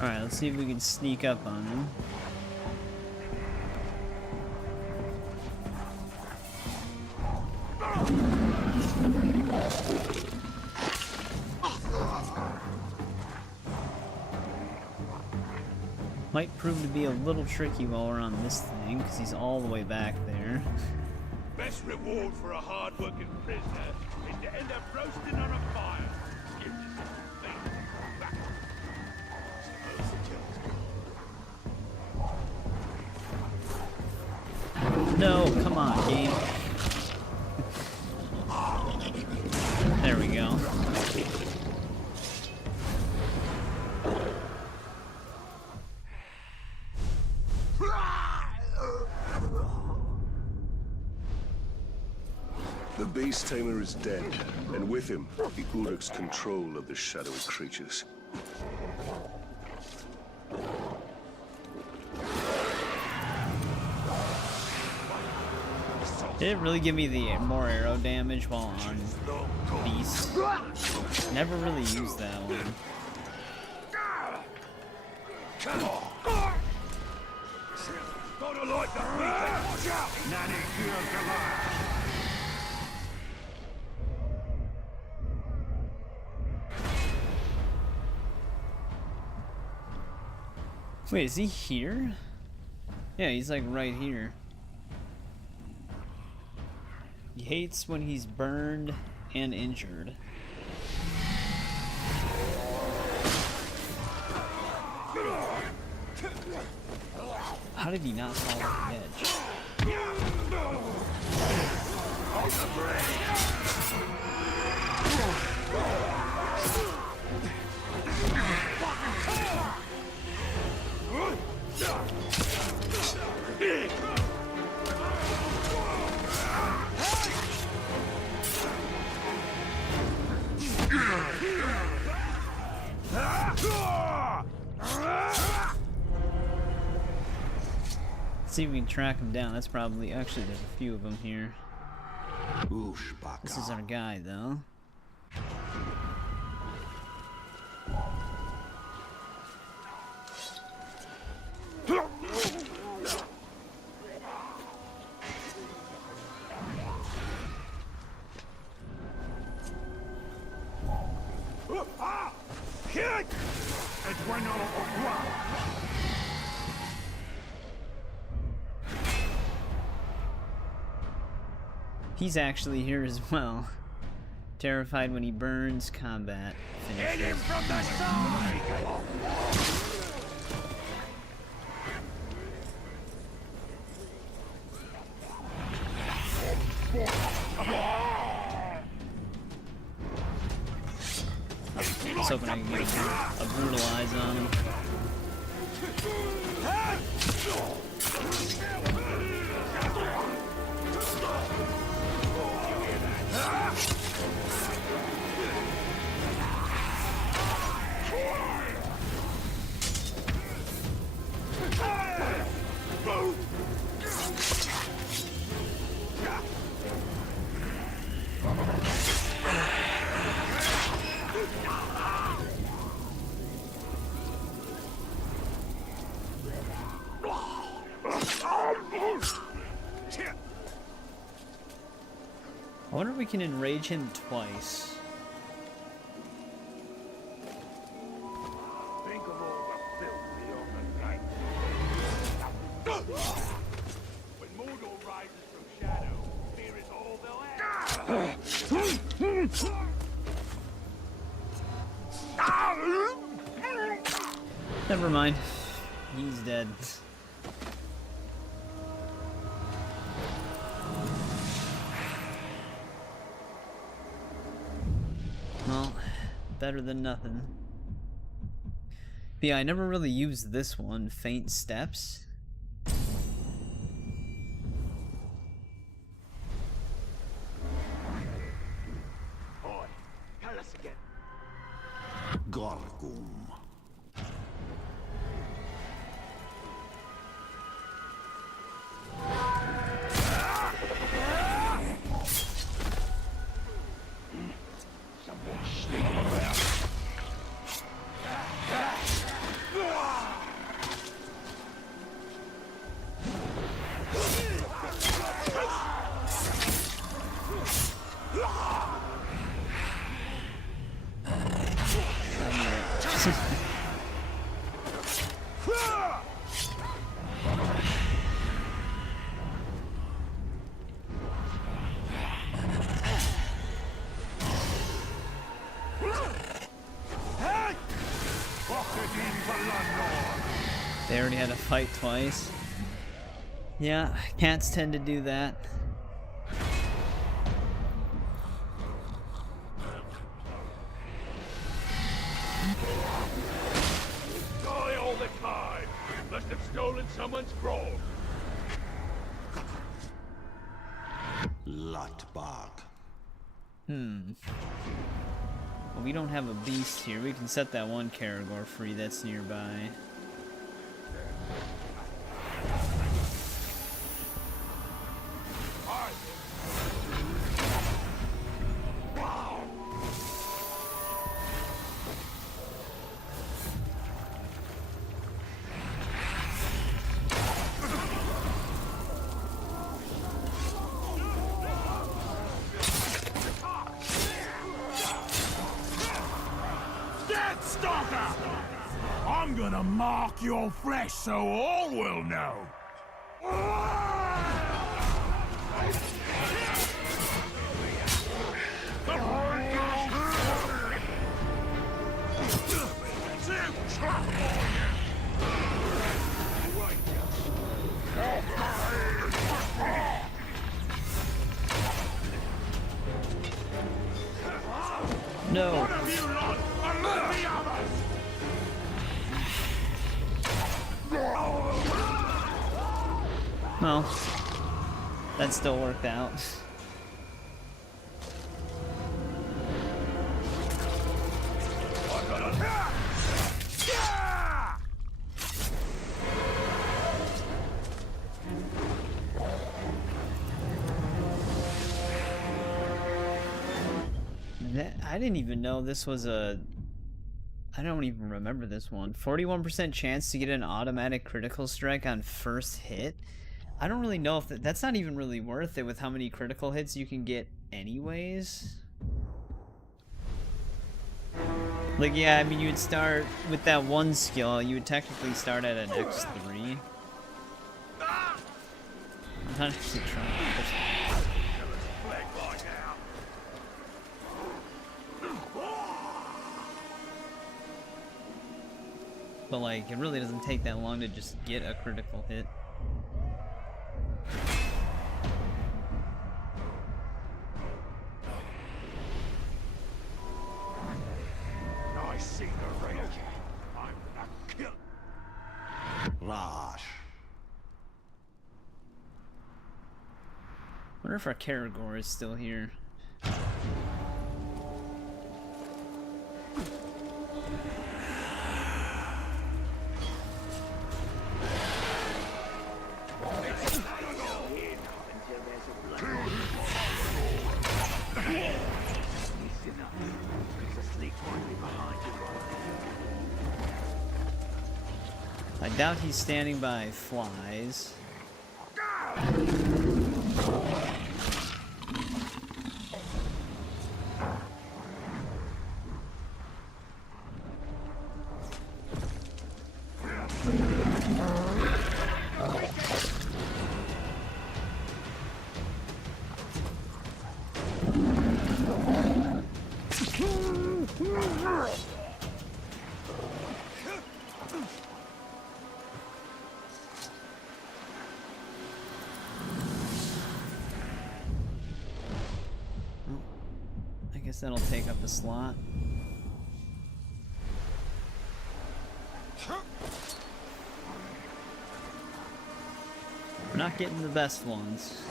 Alright, let's see if we can sneak up on him. Might prove to be a little tricky while we're on this thing, because he's all the way back there. Best reward for a hard-working prisoner is to end up roasting on a fire. Gives you something back. Suppose the joke's No, come on, game. There we go. The Beast Tamer is dead, and with him, the Uruk's control of the shadowy creatures. Did it really give me the more arrow damage while on Beast? Never really used that one. gotta like the beacon. Nanny killed Goliath. Wait, is he here? Yeah, he's like right here. He hates when he's burned and injured. How did he not fall off the edge? See if we can track him down. That's probably... Actually, there's a few of them here. This is our guy, though. He's actually here as well. Terrified when he burns, combat finishes. Hit him from the side! Just hoping I can get a brutal eyes on him. I wonder if we can enrage him twice. Think of all the filth beyond the night. When Mordor rises from shadow, fear is all they'll have. Never mind. He's dead. Well, better than nothing. But yeah, I never really used this one, Faint Steps. Oi, tell us again. Gorgum. They already had to fight twice. Yeah, cats tend to do that. Die all the time! Must have stolen someone's grog. Lutbag. Well, we don't have a beast here. We can set that one Caragor free that's nearby. Stalker! I'm gonna mark your flesh so all will know. No. One of you lot, alert the others! Well, that still worked out. I didn't even know this was a... I don't even remember this one. 41% chance to get an automatic critical strike on first hit. I don't really know if that's not even really worth it with how many critical hits you can get anyways. Like, yeah, I mean, you would start with that one skill, you would technically start at an X3. I'm not actually trying to push it. But like, it really doesn't take that long to just get a critical hit. wonder if our Karagor is still here. I doubt he's standing by flies. I guess that'll take up a slot. We're not getting the best ones.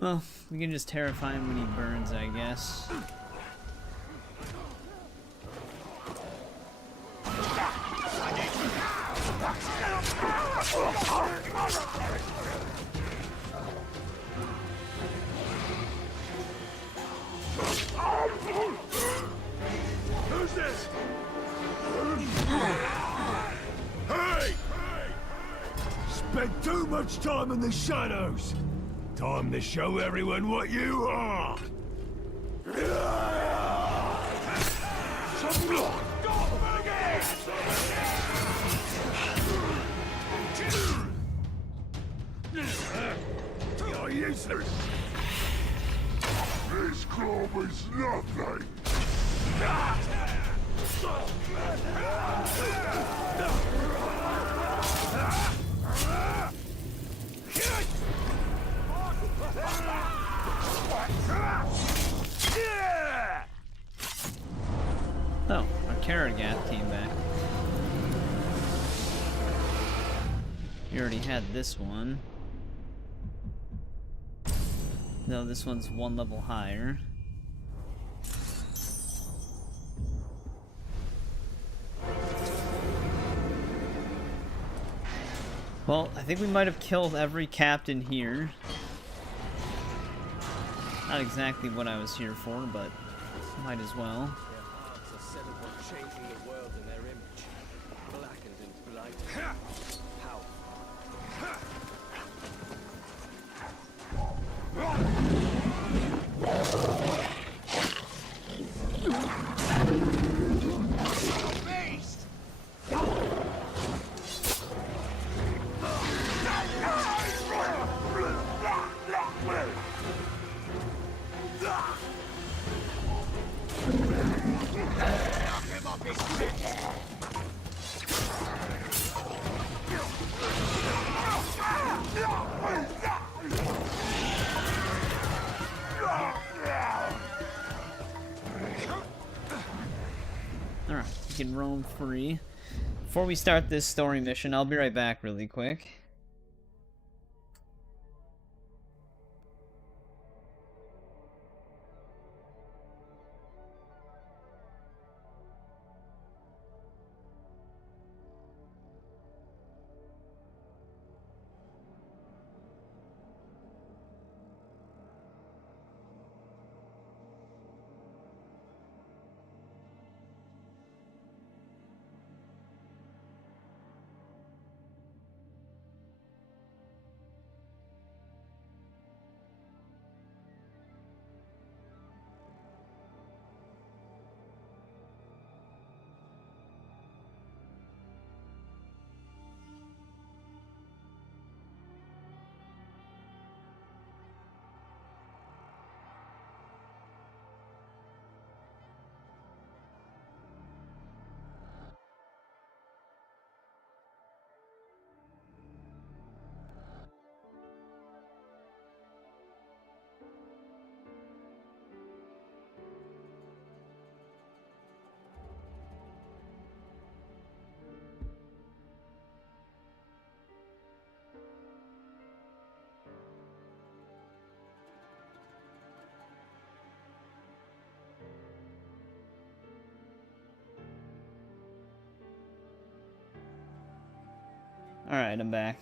Well, we can just terrify him when he burns, I guess. Who's this? Hey! Spent too much time in the shadows. Time to show everyone what you are. You're useless. This club is nothing. Oh, our Karagath came back. You already had this one. No, this one's one level higher. Well, I think we might have killed every captain here. Not exactly what I was here for, but might as well. Their hearts are set upon changing the world in their image, blackened and blighted. Power. Alright, we can roam free. Before we start this story mission, I'll be right back really quick. Alright, I'm back.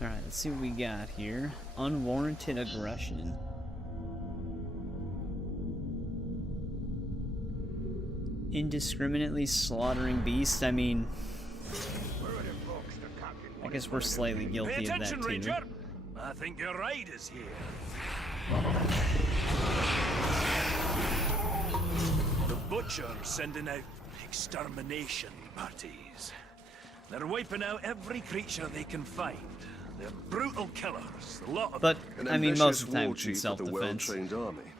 Alright, let's see what we got here. Unwarranted aggression. Indiscriminately slaughtering beasts. I mean, I guess we're slightly guilty Pay of that attention, too. Ranger. I think your ride is here. The Butcher's sending out extermination parties. They're wiping out every creature they can find. They're brutal killers. A lot of But An I mean, most of the time war it's in chief with a self-defense. well-trained army.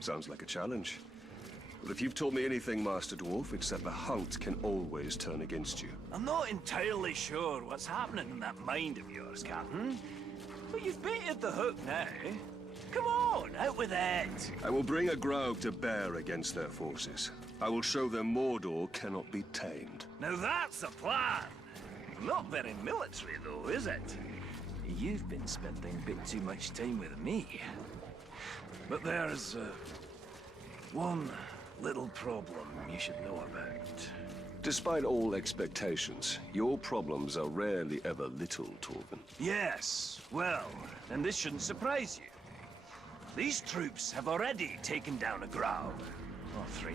Sounds like a challenge. But if you've taught me anything, Master Dwarf, it's that the hunt can always turn against you. I'm not entirely sure what's happening in that mind of yours, Captain. But you've baited the hook now. Come on, out with it. I will bring a Graug to bear against their forces. I will show them Mordor cannot be tamed. Now that's a plan. Not very military, though, is it? You've been spending a bit too much time with me. But there's one little problem you should know about. Despite all expectations, your problems are rarely ever little, Torvin. Yes, well, then this shouldn't surprise you. These troops have already taken down a Graug. Or 3.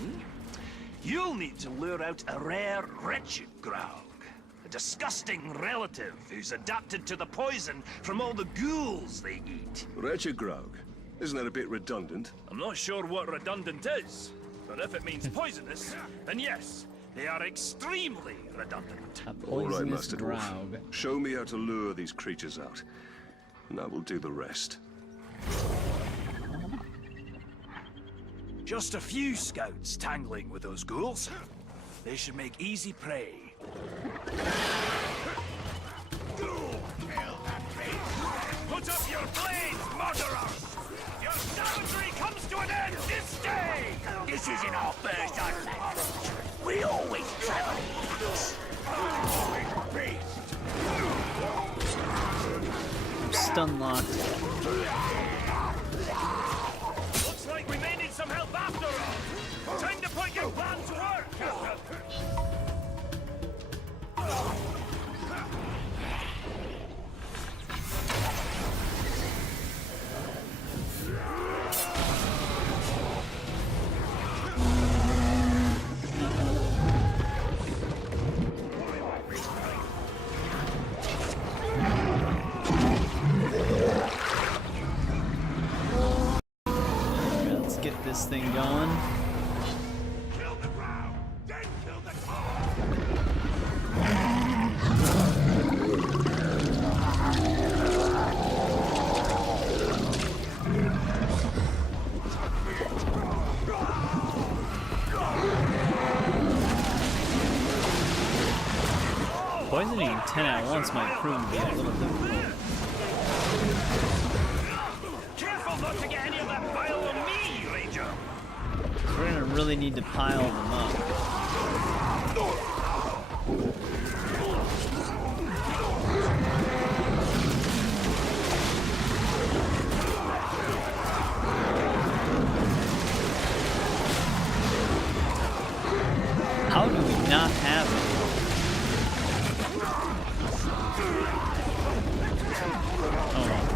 You'll need to lure out a rare, wretched Graug. A disgusting relative who's adapted to the poison from all the ghouls they eat. Wretched Graug. Isn't that a bit redundant? I'm not sure what redundant is, but if it means poisonous, then yes, they are extremely redundant. A All right, poisonous Master Dwarf. Graug. Show me how to lure these creatures out, and I will do the rest. Just a few scouts tangling with those ghouls. They should make easy prey. Put up your blades, murderers! Your savagery comes to an end this day! This isn't our first hunt. We always travel east. Stun locked. Looks like we may need some help after all. Time to put your plan to work, Captain. Let's get this thing going. Kill the ground, then kill the car. Poisoning 10 at once might prove to be a little difficult. Careful not to get any of that bile on me, Ranger. We're gonna really need to pile them up. How do we not have it? Oh well.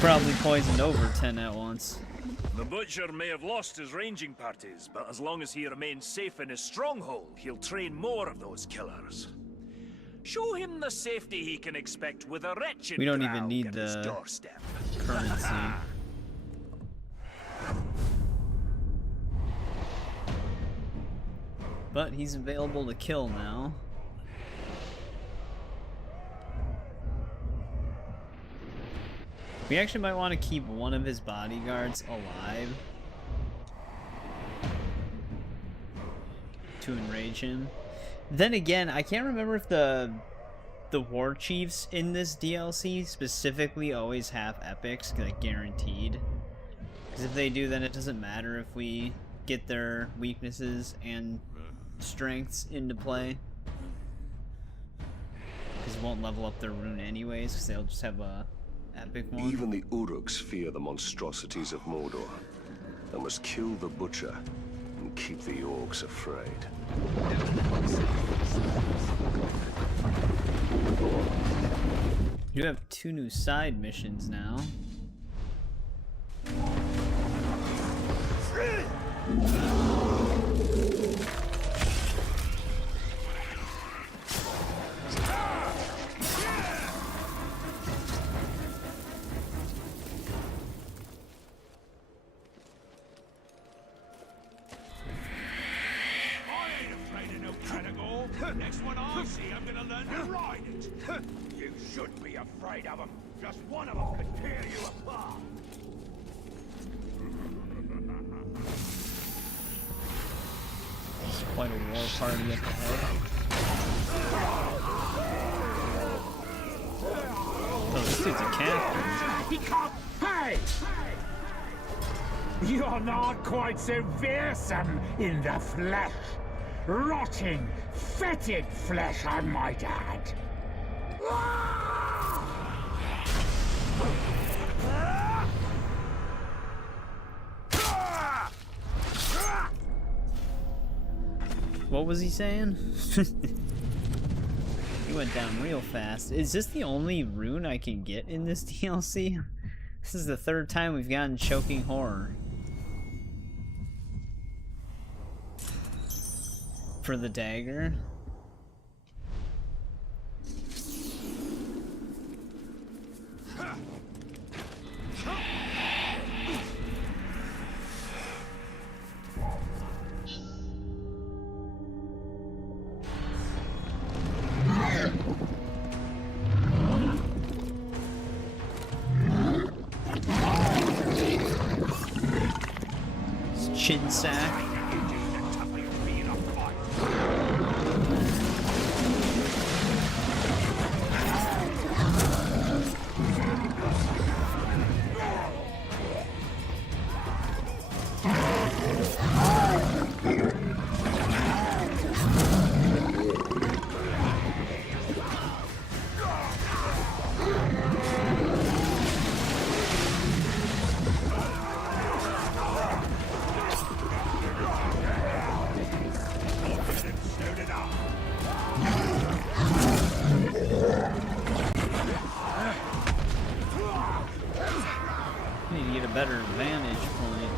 Probably poisoned over 10 at once. The Butcher may have lost his ranging parties, but as long as he remains safe in his stronghold, he'll train more of those killers. Show him the safety he can expect with a wretched We don't even Graug need at his the doorstep. currency. But he's available to kill now. We actually might want to keep one of his bodyguards alive to enrage him. Then again, I can't remember if the war chiefs in this DLC specifically always have epics, like guaranteed. Because if they do, then it doesn't matter if we get their weaknesses and strengths into play. Because it won't level up their rune anyways, because they'll just have a epic one. Even the Uruks fear the monstrosities of Mordor. I must kill the butcher and keep the orcs afraid. You have 2 new side missions now. Next one I see, I'm gonna learn to ride it. You shouldn't be afraid of them. Just one of them could tear you apart. It's quite a war party up ahead. Oh, this dude's a captain. He can't. Hey! You're not quite so fearsome in the flesh. Rotting, fetid flesh, I might add. What was he saying? He went down real fast. Is this the only rune I can get in this DLC? This is the 3rd time we've gotten Choking Horror. For the dagger. Chin sack. Better vantage point.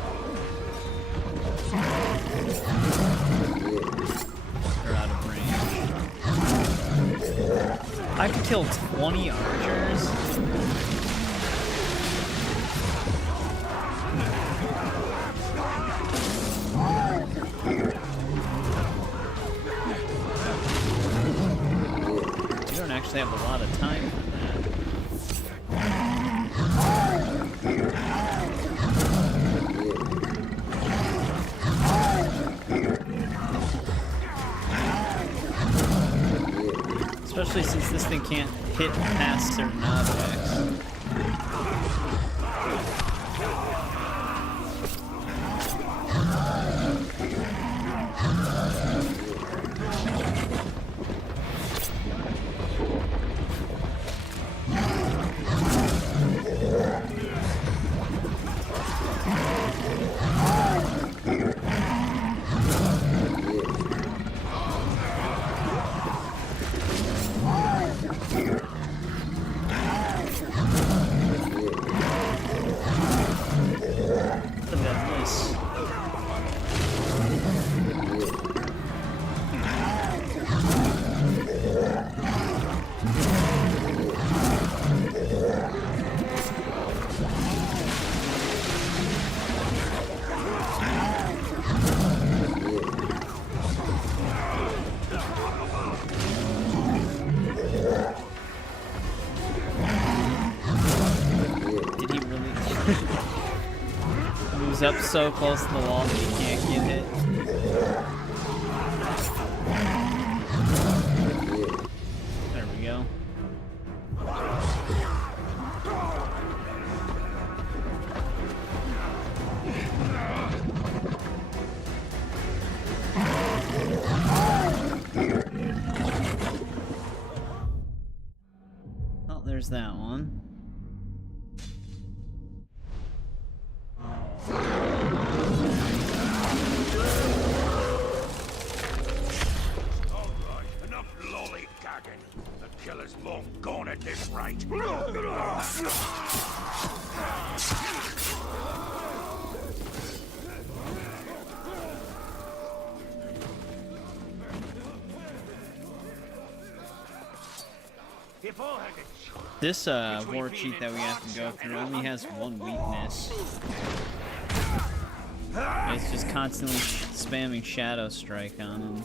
They're out of range. I could kill 20 archers. You don't actually have a lot of time for that. Especially since this thing can't hit past certain objects. Up so close to the wall that you can't get hit. There we go. Oh, there's that one. That's right. This war cheat that we have to go through only has one weakness. It's just constantly spamming Shadow Strike on him.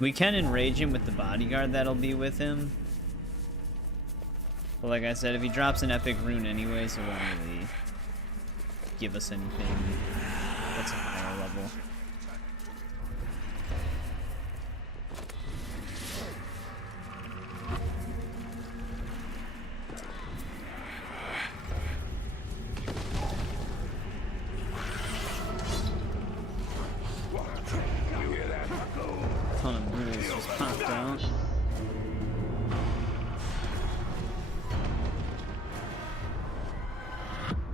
We can enrage him with the bodyguard that'll be with him. But like I said, if he drops an epic rune anyways, it won't really give us anything that's a higher level. Ton of rules just popped out.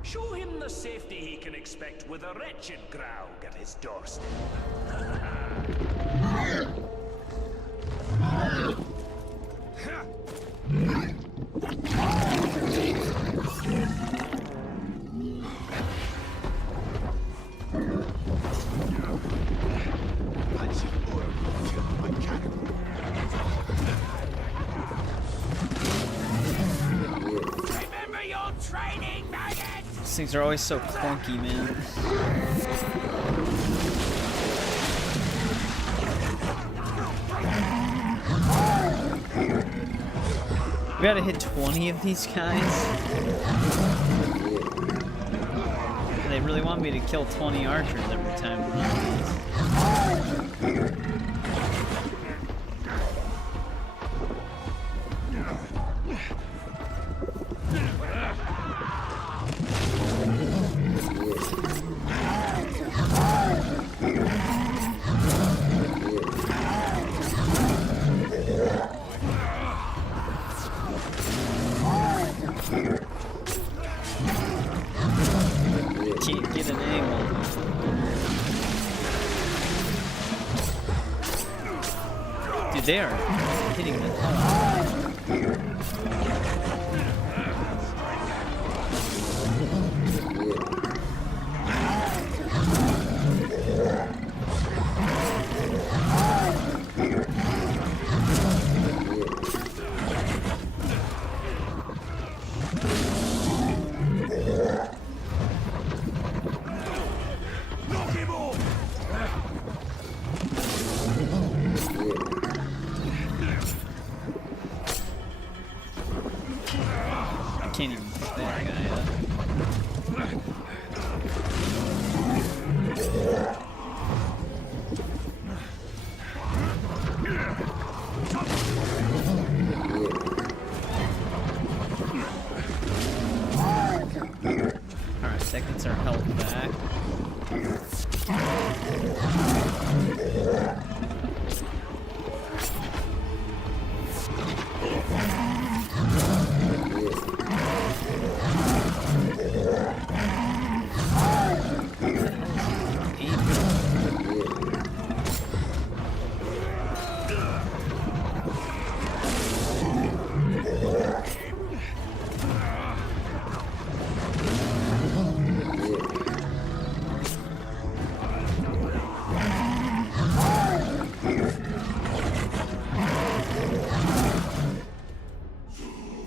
Show him the safety he can expect with a wretched Graug at his doorstep. Remember your training, maggot! These things are always so clunky, man. We gotta hit 20 of these guys. They really want me to kill 20 archers every time we're on these. Can't get an angle. Dude, they are hitting the hell. I can't even pick that guy up. Alright, that gets our health back.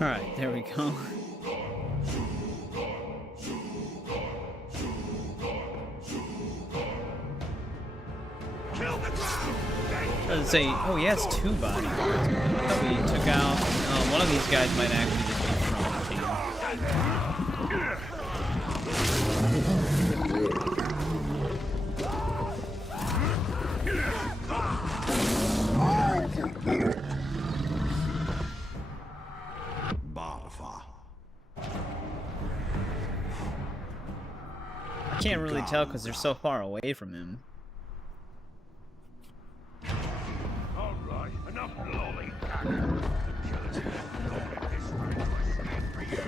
Alright, there we go. I was say, oh, he has two bodyguards. I thought we took out. One of these guys might actually just be I can't really tell because they're so far away from him. All right, enough lollygagging. The killers don't let this one stand for you.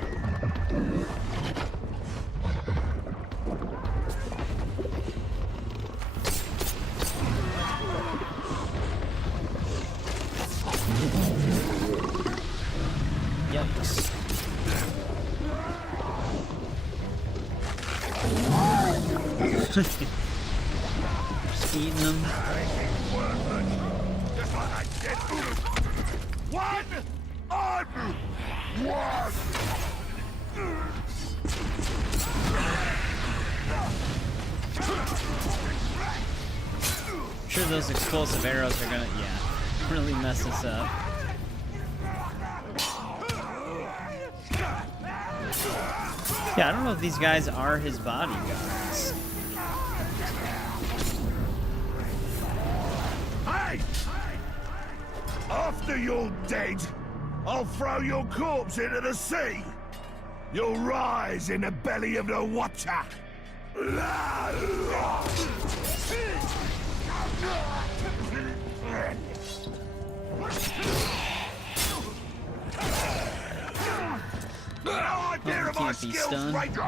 Just eating them. Just like I said. One on one. I'm sure those explosive arrows are gonna, really mess us up. Yeah, I don't know if these guys are his bodyguards. Hey! After you're dead, I'll throw your corpse into the sea. You'll rise in the belly of the Watcher. No idea of my can't be skills, stunned. Ranger.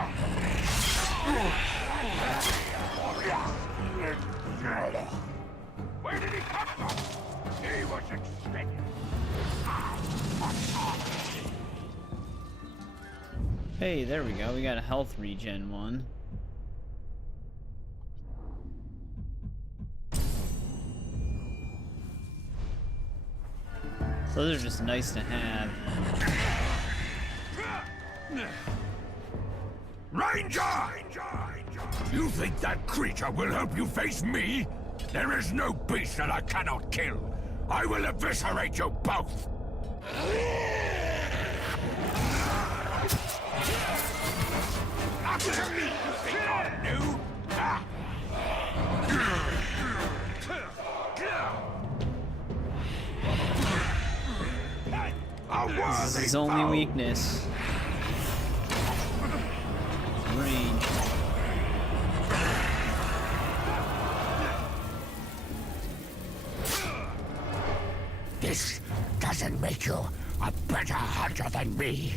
Where did he come from? He was expected. Hey, there we go. We got a health regen one. So those are just nice to have. Ranger! You think that creature will help you face me? There is no beast that I cannot kill. I will eviscerate you both. After me, you think I'm new? This is his only weakness. Range. This doesn't make you a better hunter than me.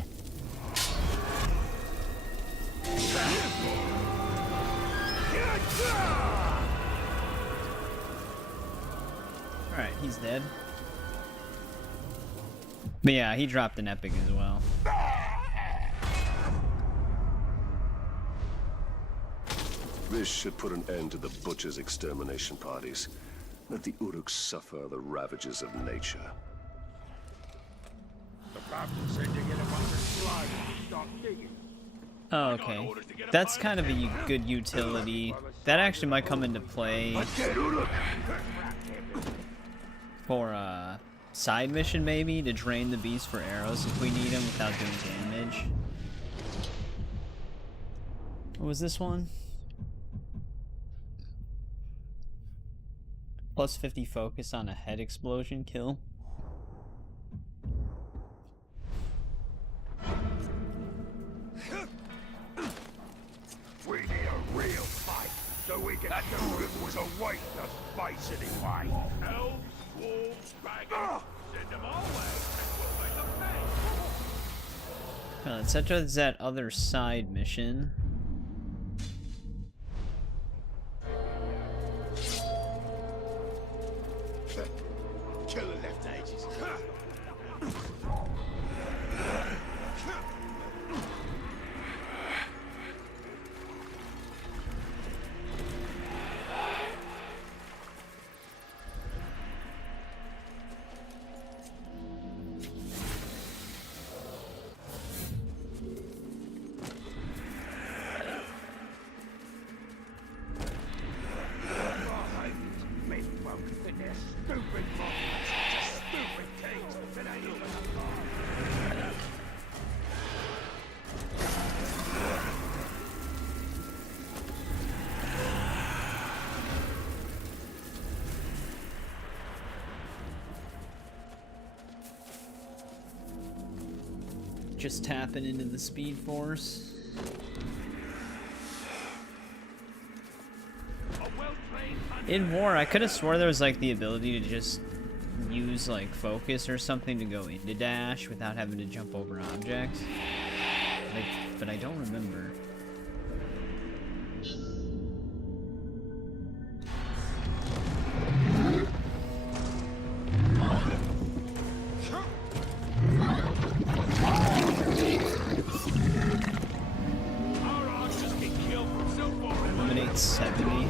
Alright, he's dead. But yeah, he dropped an epic as well. This should put an end to the Butcher's extermination parties. Let the Uruks suffer the ravages of nature. The captain said to get him under slide and start digging. Oh, okay. That's kind of a good utility. That actually might come into play for a side mission, maybe, to drain the beast for arrows if we need them without doing damage. What was this one? Plus 50 focus on a head explosion kill. We need a real fight, so we can know it was a waste of space anyway. Elves, wolves, dragons, send them our way, and we'll make a pay. Etc. is that other side mission. Killer left ages. Just tapping into the speed force. In War, I could have swore there was like the ability to just use like focus or something to go into dash without having to jump over objects. But I don't remember. Eliminate 70.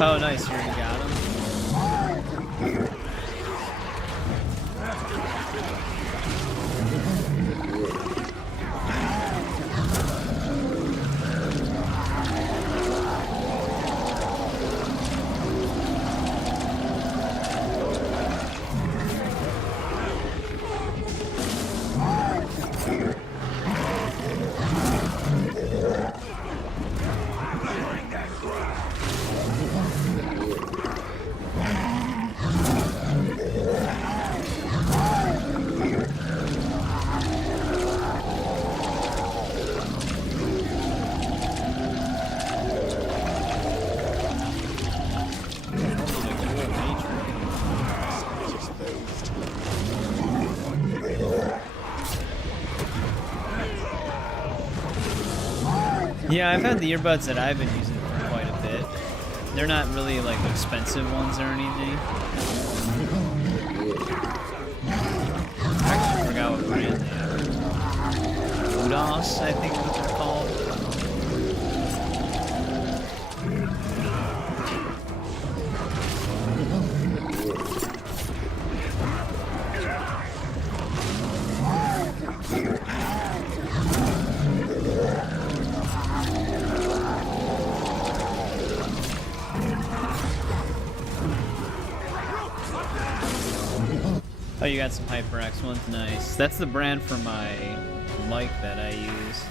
Oh, nice, you already got him. Yeah, I've had the earbuds that I've been using for quite a bit. They're not really like expensive ones or anything. I actually forgot what brand they are. Udos, I think is what they're called. Oh, you got some HyperX ones? Nice. That's the brand for my mic that I use.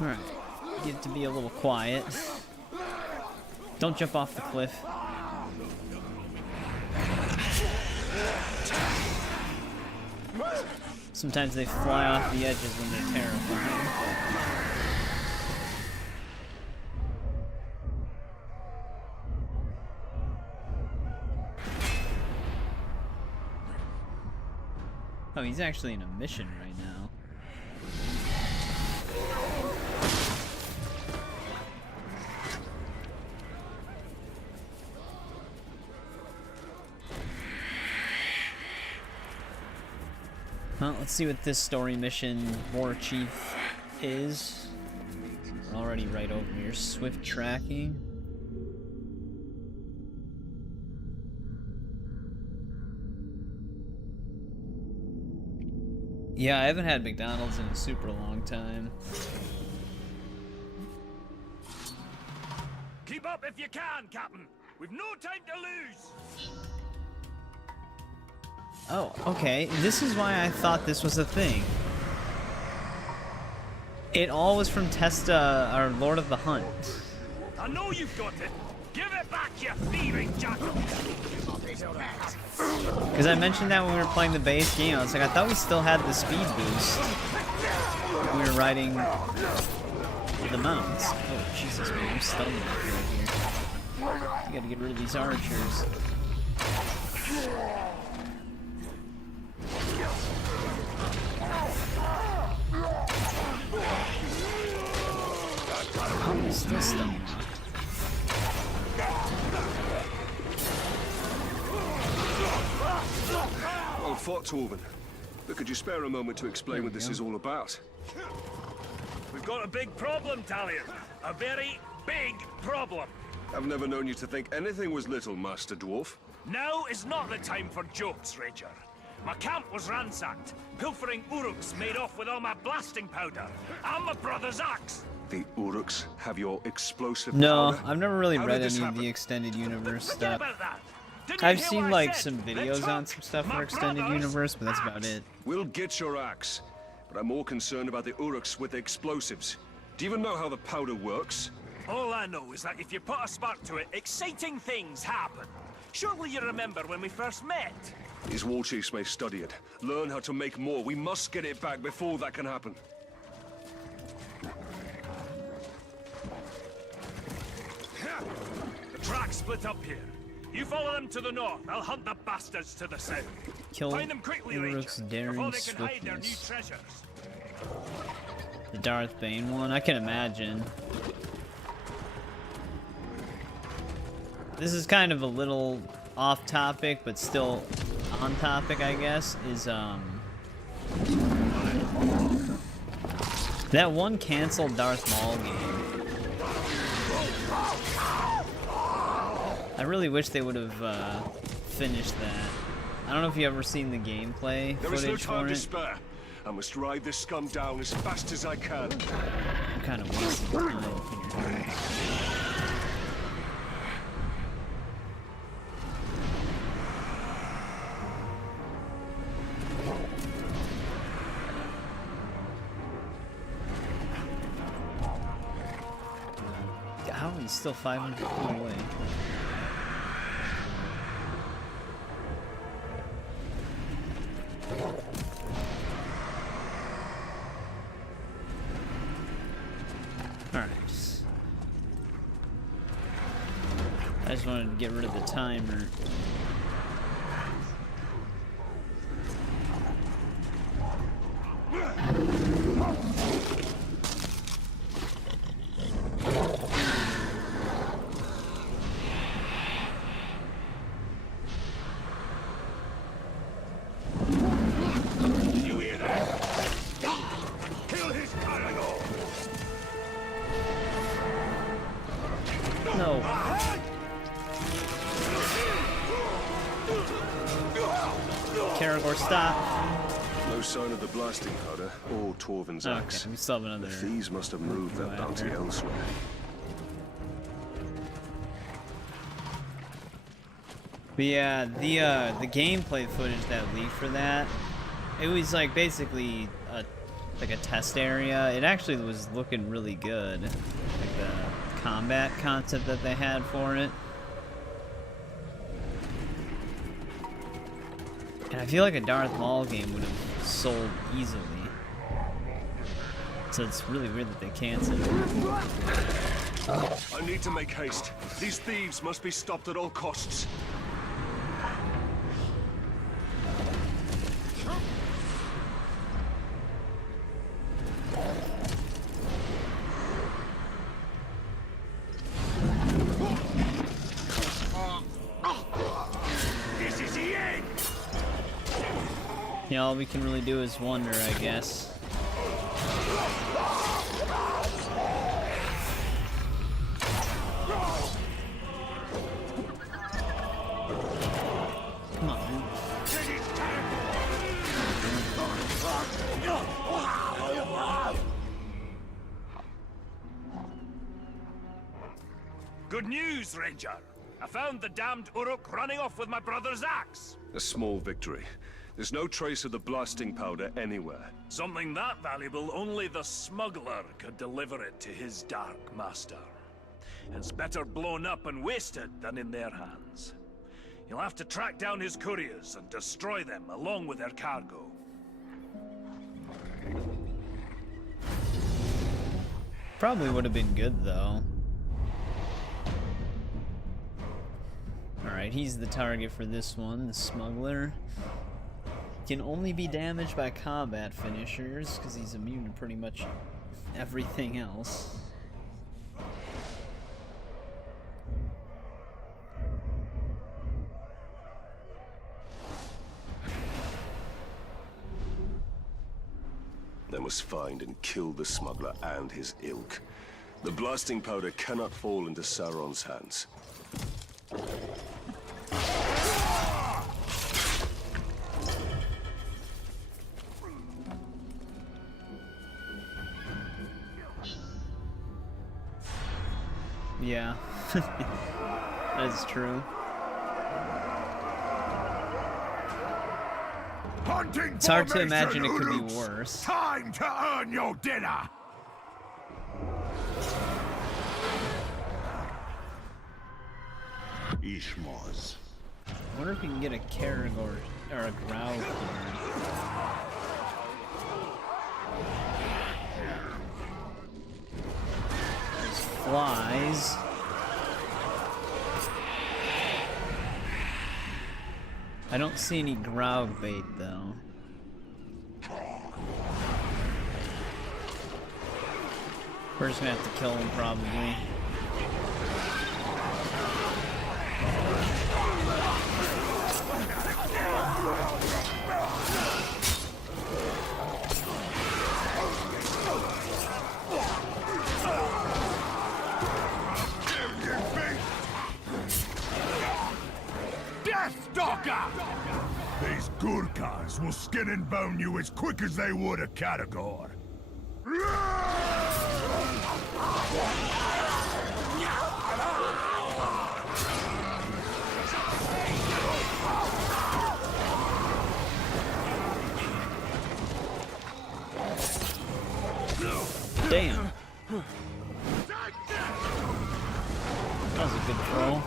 Alright. Get it to be a little quiet. Don't jump off the cliff. Sometimes they fly off the edges when they're terrifying. Oh, he's actually in a mission right now. Well, let's see what this story mission War Chief is. We're already right over here. Swift tracking. Yeah, I haven't had McDonald's in a super long time. Keep up if you can, Captain. We've no time to lose. Oh, okay. This is why I thought this was a thing. It all was from Testa, or Lord of the Hunt. I know you've got it. Give it back, you thieving jackal. Because I mentioned that when we were playing the base game. I was like, I thought we still had the speed boost. We were riding the mounts. Oh, Jesus, man. I'm stunned right here. You gotta get rid of these archers. I'm still stunned. Well fought, Torvin. But could you spare a moment to explain what this is all about? We've got a big problem, Talion. A very big problem. I've never known you to think anything was little, Master Dwarf. Now is not the time for jokes, Rager. My camp was ransacked. Pilfering Uruks made off with all my blasting powder. And my brother's axe. The Uruks have your explosive No, powder? I've never really How read did this any of happen? the extended universe Forget stuff. about that. Didn't you I've hear seen what I like said? some They videos took on some stuff my for extended brother's universe, but that's about axe. it. We'll get your axe. but I'm more concerned about the Uruks with the explosives. Do you even know how the powder works? All I know is that if you put a spark to it, exciting things happen. Surely you remember when we first met? These war chiefs may study it, learn how to make more. We must get it back before that can happen. The tracks split up here. You follow them to the north. I'll hunt the bastards to the south. Kill Find them quickly, Uruk's Ranger, before daring they can hide their new swiftness. treasures. The Darth Bane one, I can imagine. This is kind of a little off topic, but still on topic, I guess, is that one canceled Darth Maul game. I really wish they would have finished that. I don't know if you ever seen the gameplay There is no footage time for to it. spare. I must ride this scum down as fast as I can. I'm kind of wasting time here. How are we still 500 feet away? Alright. I just wanted to get rid of the timer. You hear that? Kill his cargo! No. Karagor, stop. No sign of the blasting powder or Torvin's axe. Okay, we still have another. The thieves must have moved their Go bounty after. elsewhere. But yeah, the gameplay footage that leaked for that, it was like basically like a test area. It actually was looking really good, like the combat concept that they had for it. And I feel like a Darth Maul game would have sold easily. So it's really weird that they canceled it. I need to make haste. These thieves must be stopped at all costs. This is the end! Yeah, all we can really do is wonder, I guess. Come on. Good news, Ranger. I found the damned Uruk running off with my brother's axe. A small victory. There's no trace of the blasting powder anywhere. Something that valuable, only the smuggler could deliver it to his dark master. It's better blown up and wasted than in their hands. You'll have to track down his couriers and destroy them along with their cargo. Probably would have been good, though. Alright, he's the target for this one, the smuggler. Can only be damaged by combat finishers, because he's immune to pretty much everything else. They must find and kill the smuggler and his ilk. The blasting powder cannot fall into Sauron's hands. Yeah, that's true. Hunting It's hard to formation, imagine it could be Ulux. worse. Time to earn your dinner. Ishmaz. I wonder if we can get a Karagor or a Grau here. There's flies. I don't see any Grau bait though. We're just gonna have to kill him probably. These Gurkhas will skin and bone you as quick as they would a Katagor. Damn. That was a good throw.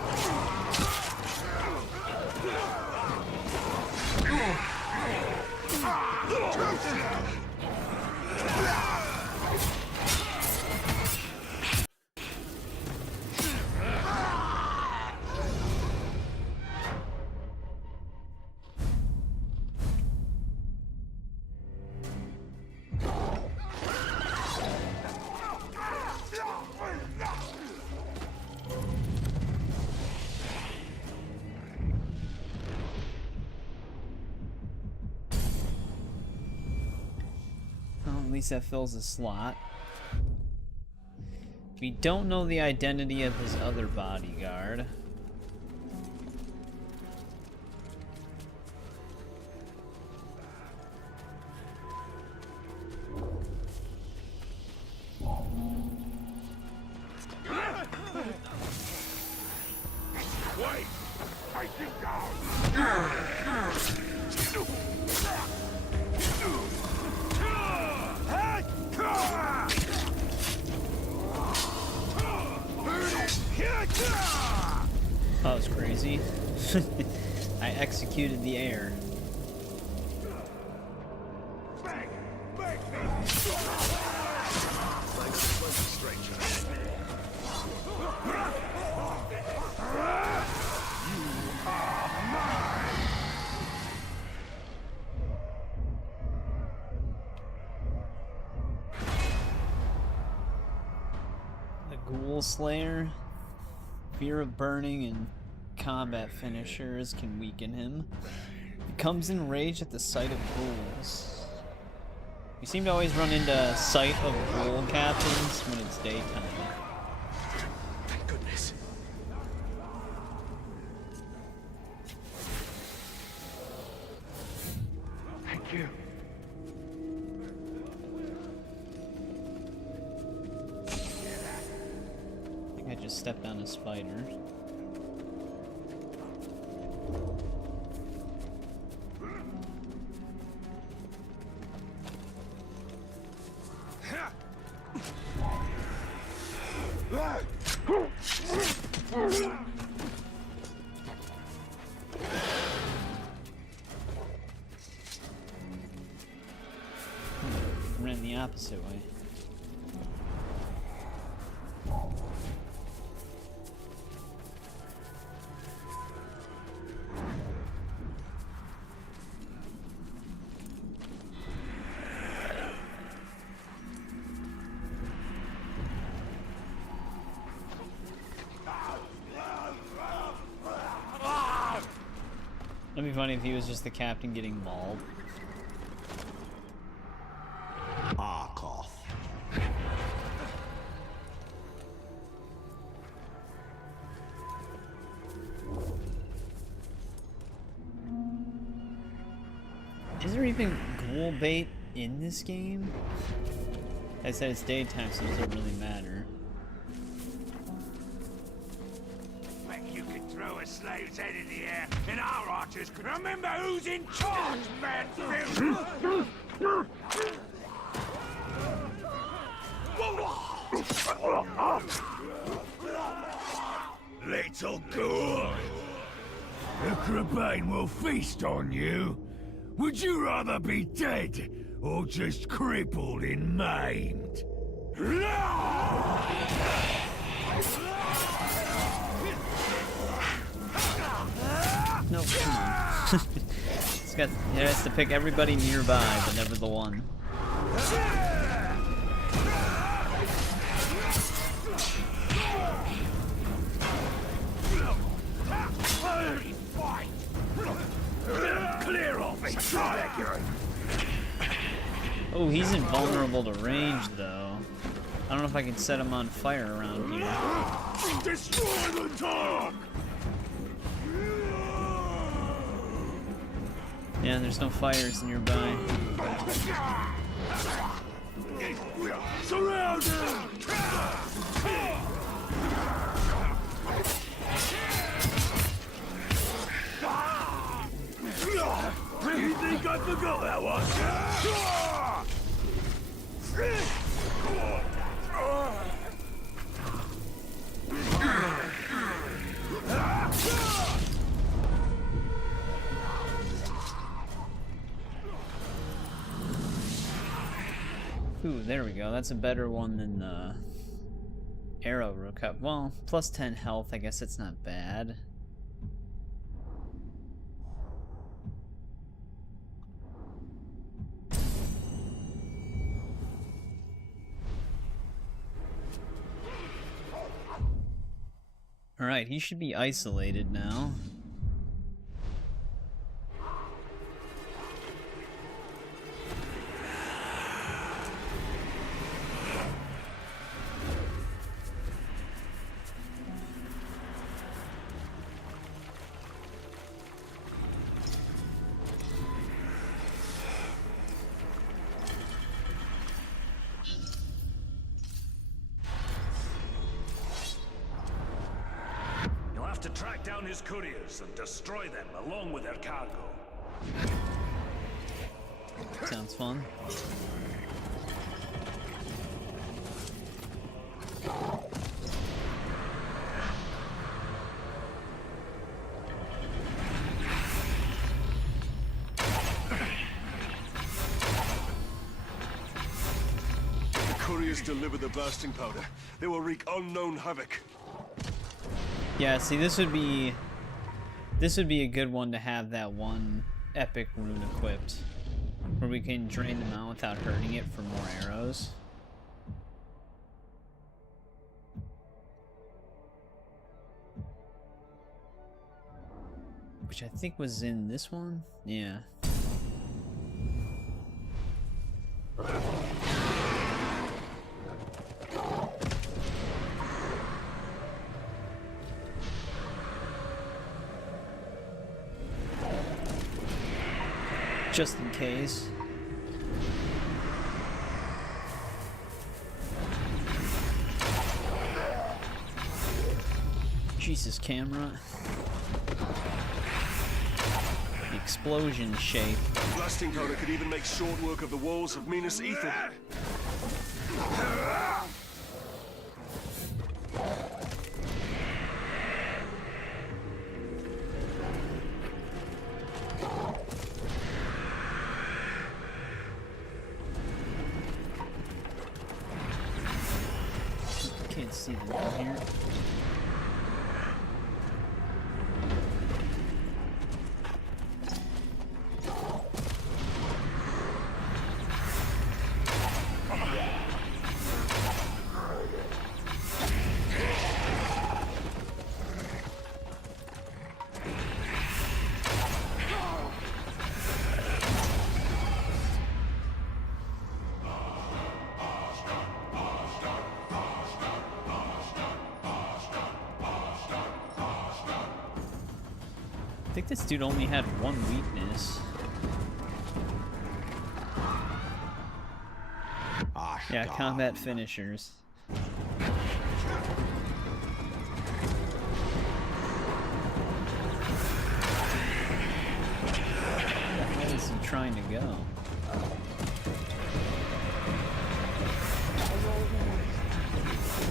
At least that fills a slot. We don't know the identity of his other bodyguard. Wait! Take him down! That was crazy. I executed the air. The Ghoul Slayer. Fear of burning and combat finishers can weaken him. Becomes enraged at the sight of ghouls. We seem to always run into sight of ghoul captains when it's daytime. Thank goodness. Thank you. I think I just stepped on a spider. Ran the opposite way. That'd be funny if he was just the captain getting mauled. Arkoth. Is there even ghoul bait in this game? I said it's daytime, so it doesn't really matter. Bet you could throw a slave's head in the air in our archers could remember who's in charge, man. Little good. The Crabane will feast on you. Would you rather be dead or just crippled and maimed? Nope, come on. It has to pick everybody nearby, but never the one. Clear off it. Oh, he's invulnerable to range, though. I don't know if I can set him on fire around here. Destroy the dog! Yeah, there's no fires nearby. Surround him! You think I forgot that one? Ooh, there we go. That's a better one than the arrow rook. Well, plus 10 health. I guess it's not bad. Alright, he should be isolated now. To track down his couriers and destroy them along with their cargo. Sounds fun. The couriers deliver the blasting powder. They will wreak unknown havoc. Yeah, see, this would be a good one to have that one epic rune equipped, where we can drain them out without hurting it for more arrows. Which I think was in this one? Yeah. Just in case. Jesus, camera. The explosion shape. Blasting powder could even make short work of the walls of Minas Ithil. Can't see them down here. I think this dude only had one weakness. Yeah, combat finishers. trying to go?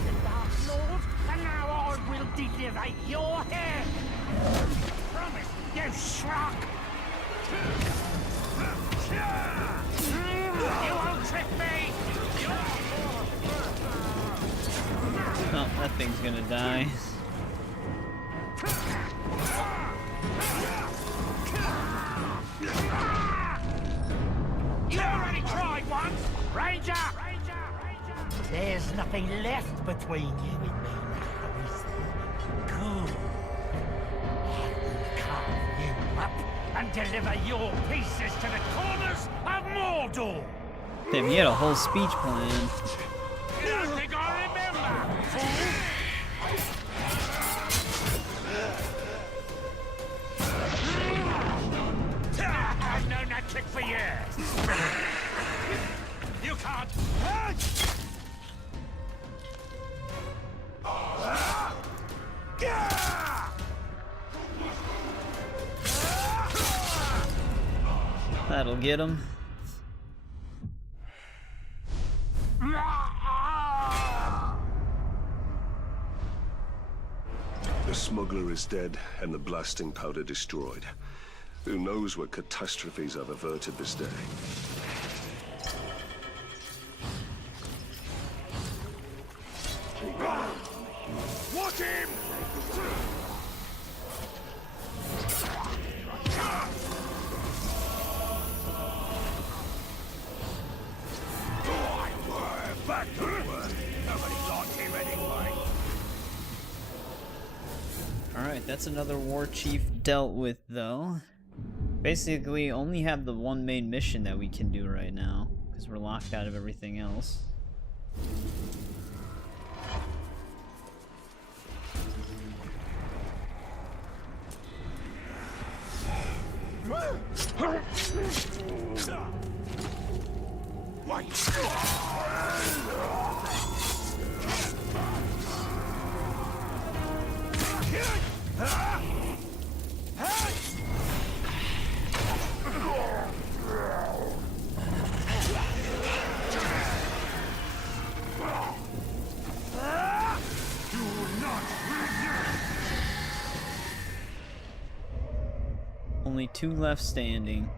The Dark Lord, and now I will deliver your head. Promise, you shrug. You won't trick me. Oh, that thing's gonna die. You already tried once, Ranger. There's nothing left between you and me now, is there? Good. I will carve you up and deliver your pieces to the corners of Mordor. Damn, he had a whole speech plan. You think I remember, fool? I've known that trick for years. You can't. That'll get him. The smuggler is dead and the blasting powder destroyed. Who knows what catastrophes I've averted this day. Watch him! Back to work. Nobody liked him anyway. Alright, that's another war chief dealt with, though. Basically, only have the one main mission that we can do right now, because we're locked out of everything else. Only 2 left standing.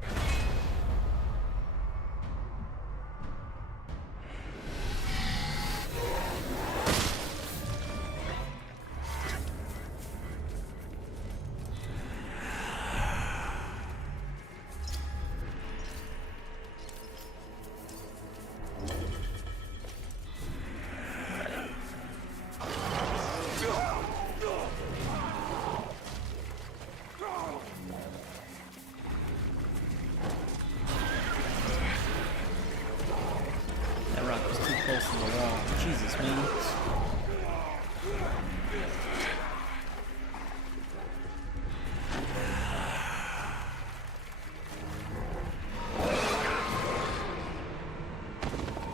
That rock was too close to the wall. Jesus, man.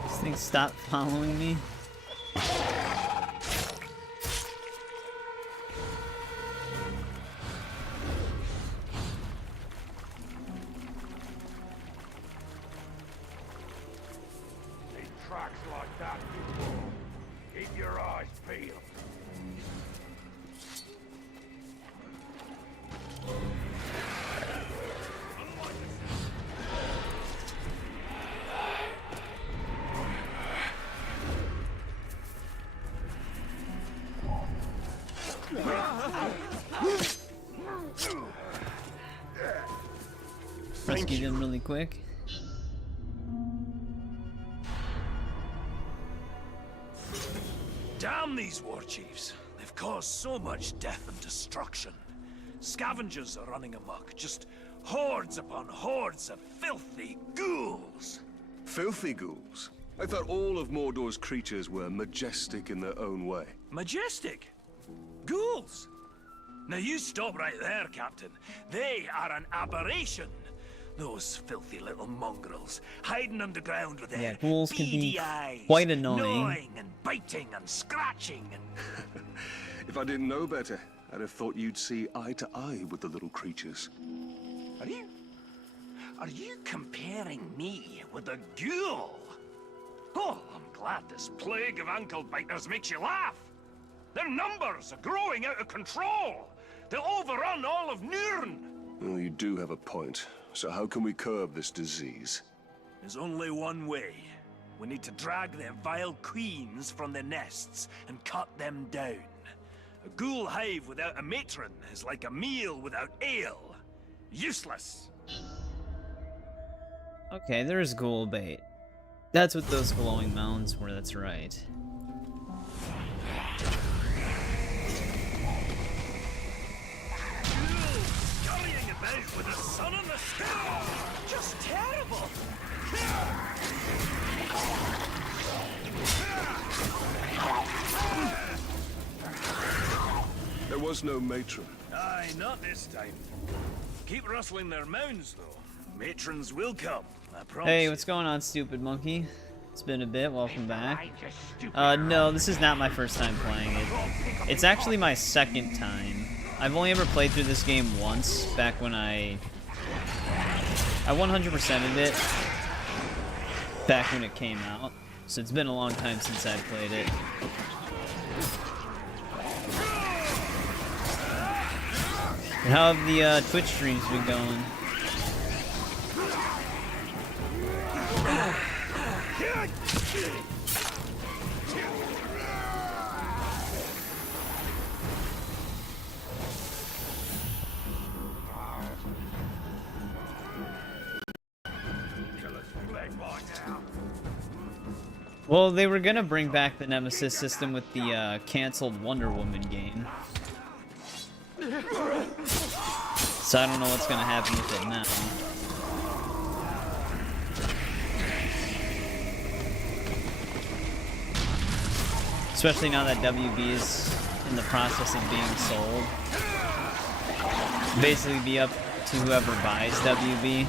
This thing stopped following me. Tracks like that. Keep your eyes peeled. Rescue them really quick. Damn these war chiefs. They've caused so much death and destruction. Scavengers are running amok, just hordes upon hordes of filthy ghouls. Filthy ghouls? I thought all of Mordor's creatures were majestic in their own way. Majestic? Ghouls? Now you stop right there, Captain. They are an aberration. Those filthy little mongrels, hiding underground with their ghouls can be beady eyes, quite annoying. gnawing and biting and scratching and... If I didn't know better, I'd have thought you'd see eye to eye with the little creatures. Are you? Are you comparing me with a ghoul? Oh, I'm glad this plague of ankle biters makes you laugh. Their numbers are growing out of control. They'll overrun all of Nurn. Well, you do have a point. So how can we curb this disease? There's only one way. We need to drag their vile queens from their nests and cut them down. A ghoul hive without a matron is like a meal without ale. Useless. Okay, there's ghoul bait. That's what those glowing mounds were, that's right. Scurrying about with the sun in the sky. Just terrible. There was no matron. Aye, not this time. Keep rustling their mounds, though. Matrons will come, I promise. Hey, what's going on, stupid monkey? It's been a bit, welcome back. No, this is not my first time playing it. It's actually my second time. I've only ever played through this game once, back when I 100%ed it back when it came out. So it's been a long time since I played it. And how have the Twitch streams been going? Well, they were gonna bring back the Nemesis system with the canceled Wonder Woman game. So I don't know what's gonna happen with it now. Especially now that WB is in the process of being sold. Basically be up to whoever buys WB.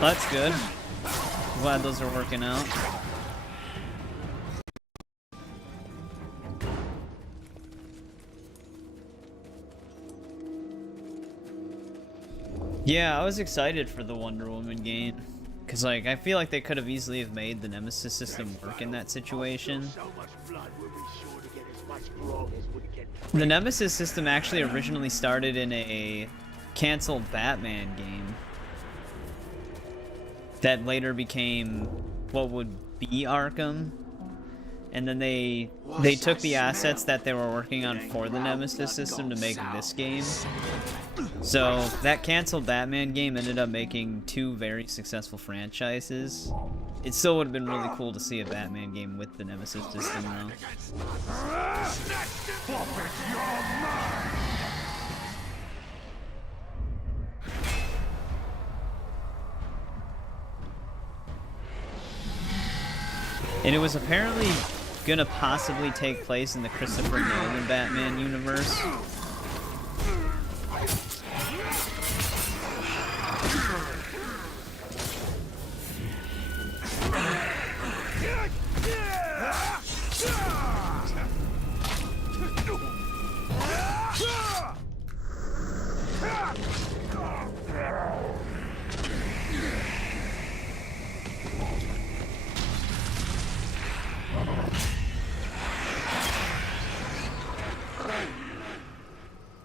Well, that's good. Glad those are working out. Yeah, I was excited for the Wonder Woman game. Cause like, I feel like they could have easily have made the Nemesis system work in that situation. The Nemesis system actually originally started in a canceled Batman game that later became what would be Arkham, and then they took the assets that they were working on for the Nemesis system to make this game. So that canceled Batman game ended up making two very successful franchises. It still would have been really cool to see a Batman game with the Nemesis system though. And it was apparently gonna possibly take place in the Christopher Nolan Batman universe.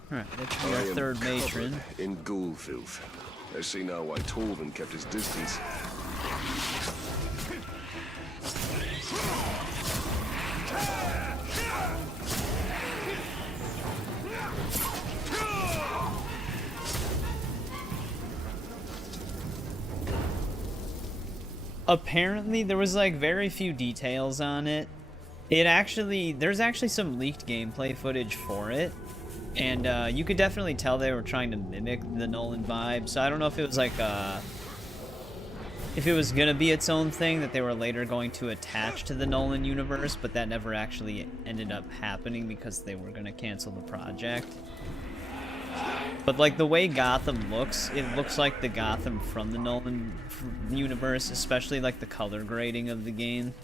Alright, that's our third matron. In ghoul filth. I see now why Torvin kept his distance. Apparently, there was like very few details on it. There's actually some leaked gameplay footage for it. And you could definitely tell they were trying to mimic the Nolan vibe. So I don't know if it was like if it was gonna be its own thing that they were later going to attach to the Nolan universe, but that never actually ended up happening because they were gonna cancel the project. But like the way Gotham looks, it looks like the Gotham from the Nolan universe, especially like the color grading of the game.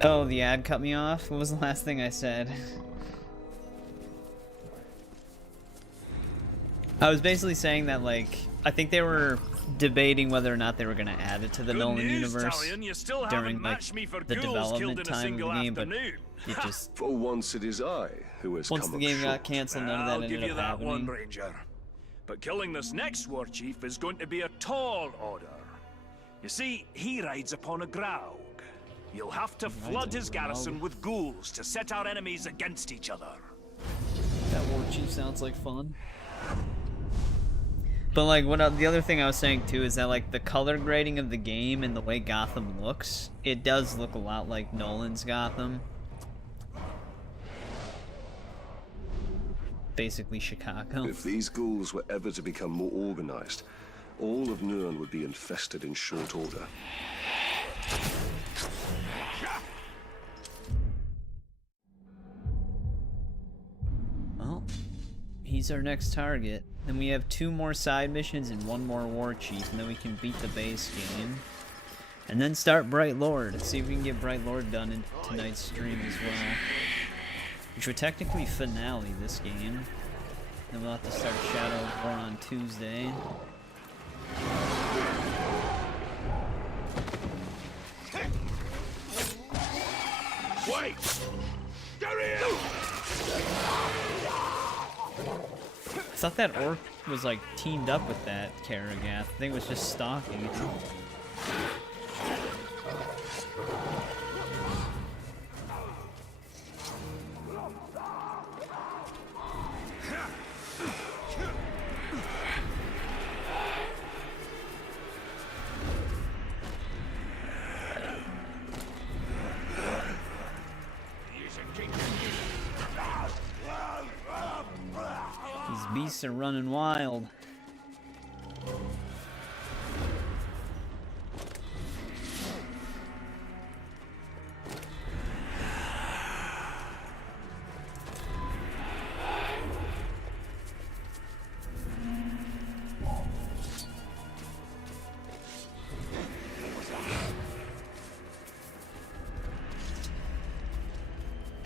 Oh, the ad cut me off? What was the last thing I said? I was basically saying that, like, I think they were debating whether or not they were going to add it to the Nolan universe during, like, the development time of the game, but it just... For once it is I who has Once come the up game short. got cancelled, none of that I'll give ended you up that one, happening. Ranger. But killing this next war chief is going to be a tall order. You see, he rides upon a Graug. You'll have to flood his garrison with ghouls to set our enemies against each other. That war chief sounds like fun. But like, the other thing I was saying too is that like the color grading of the game and the way Gotham looks, it does look a lot like Nolan's Gotham. Basically Chicago. If these ghouls were ever to become more organized, all of Nurn would be infested in short order. Well, he's our next target. Then we have 2 more side missions and 1 more war chief, and then we can beat the base game. And then start Bright Lord. Let's see if we can get Bright Lord done in tonight's stream as well. Which would technically finale this game. Then we'll have to start Shadow of War on Tuesday. Wait! There he is! I thought that orc was like teamed up with that Karagath. I think it was just stalking it. These beasts are running wild.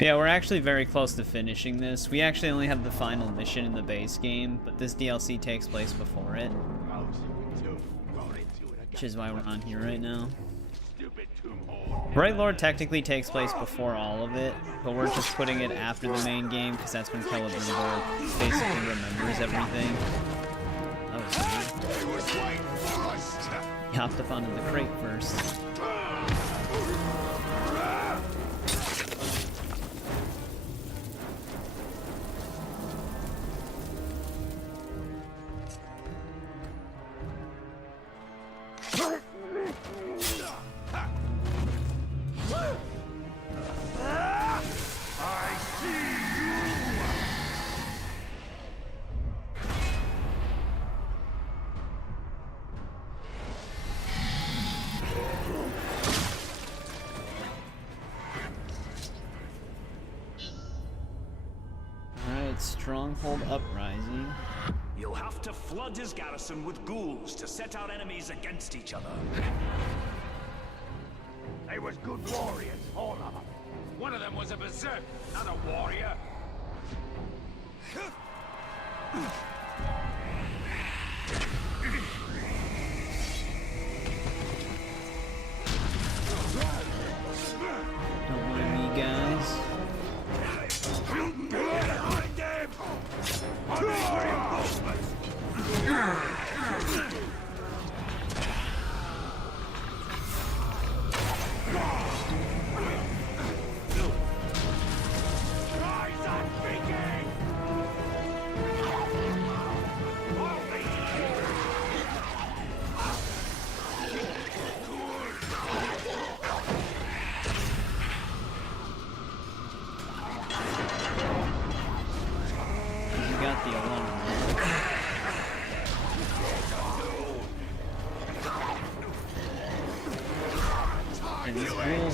Yeah, we're actually very close to finishing this. We actually only have the final mission in the base game, but this DLC takes place before it. Which is why we're on here right now. Bright Lord technically takes place before all of it, but we're just putting it after the main game, because that's when Celebrimbor basically remembers everything. That was weird. He hopped up onto the crate first. Stronghold Uprising. You'll have to flood his garrison with ghouls to set our enemies against each other. They was good warriors, all of them. One of them was a berserk, not a warrior. Don't mind me, guys.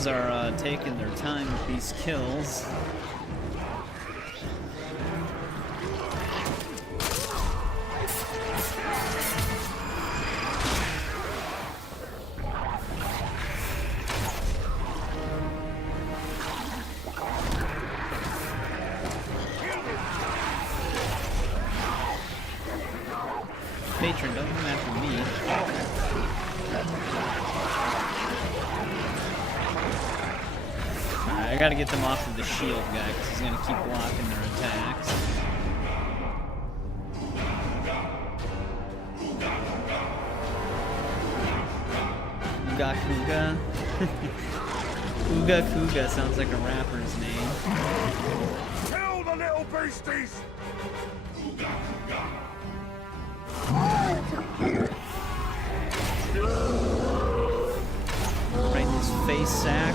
elves are taking their time with these kills. Patron, don't come after me. Alright, I gotta get them off of the shield guy, because he's gonna keep blocking their attacks. Uga Kuga. Uga Kuga sounds like a rapper's name. Kill the little beasties! Right in his face sack.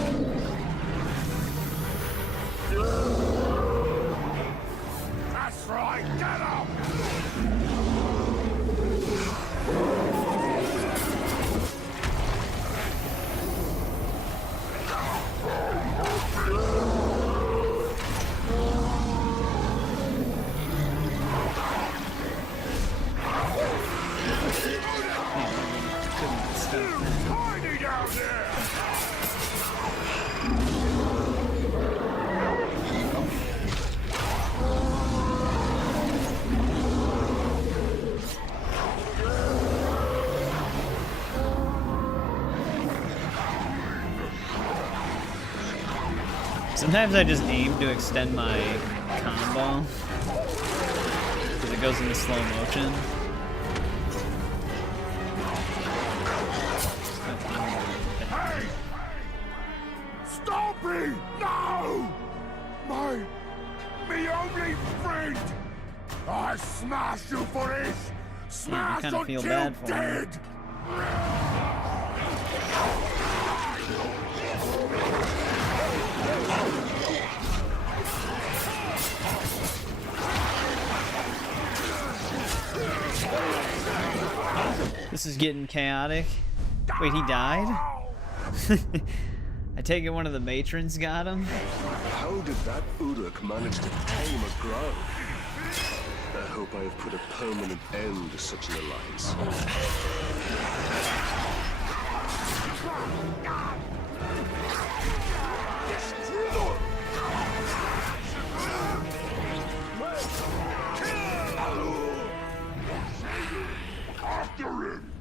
That's right, get up! Party down there! Sometimes I just aim to extend my combo because it goes into slow motion. Hey! Stop me! No! My only friend! I smash you for this! Smash kinda feel until bad for him. dead! This is getting chaotic. Wait, he died? I take it one of the matrons got him? How did that Uruk manage to tame a grove? I hope I have put a permanent end to such an alliance. After him!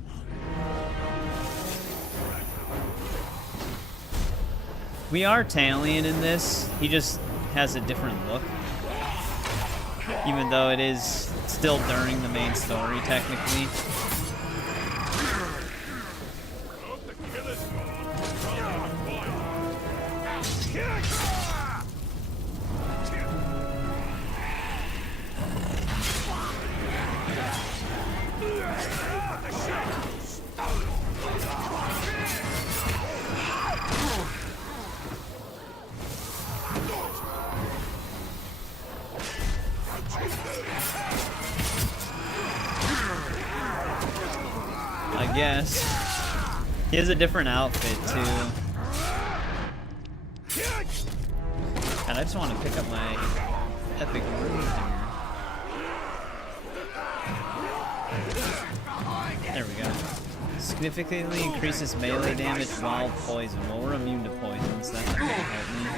We are Talion in this. He just has a different look. Even though it is still during the main story, technically. I guess. He has a different outfit, too. And I just want to pick up my epic rune here. There we go. Significantly increases melee damage while poison. Well, we're immune to poisons. That's not gonna help me.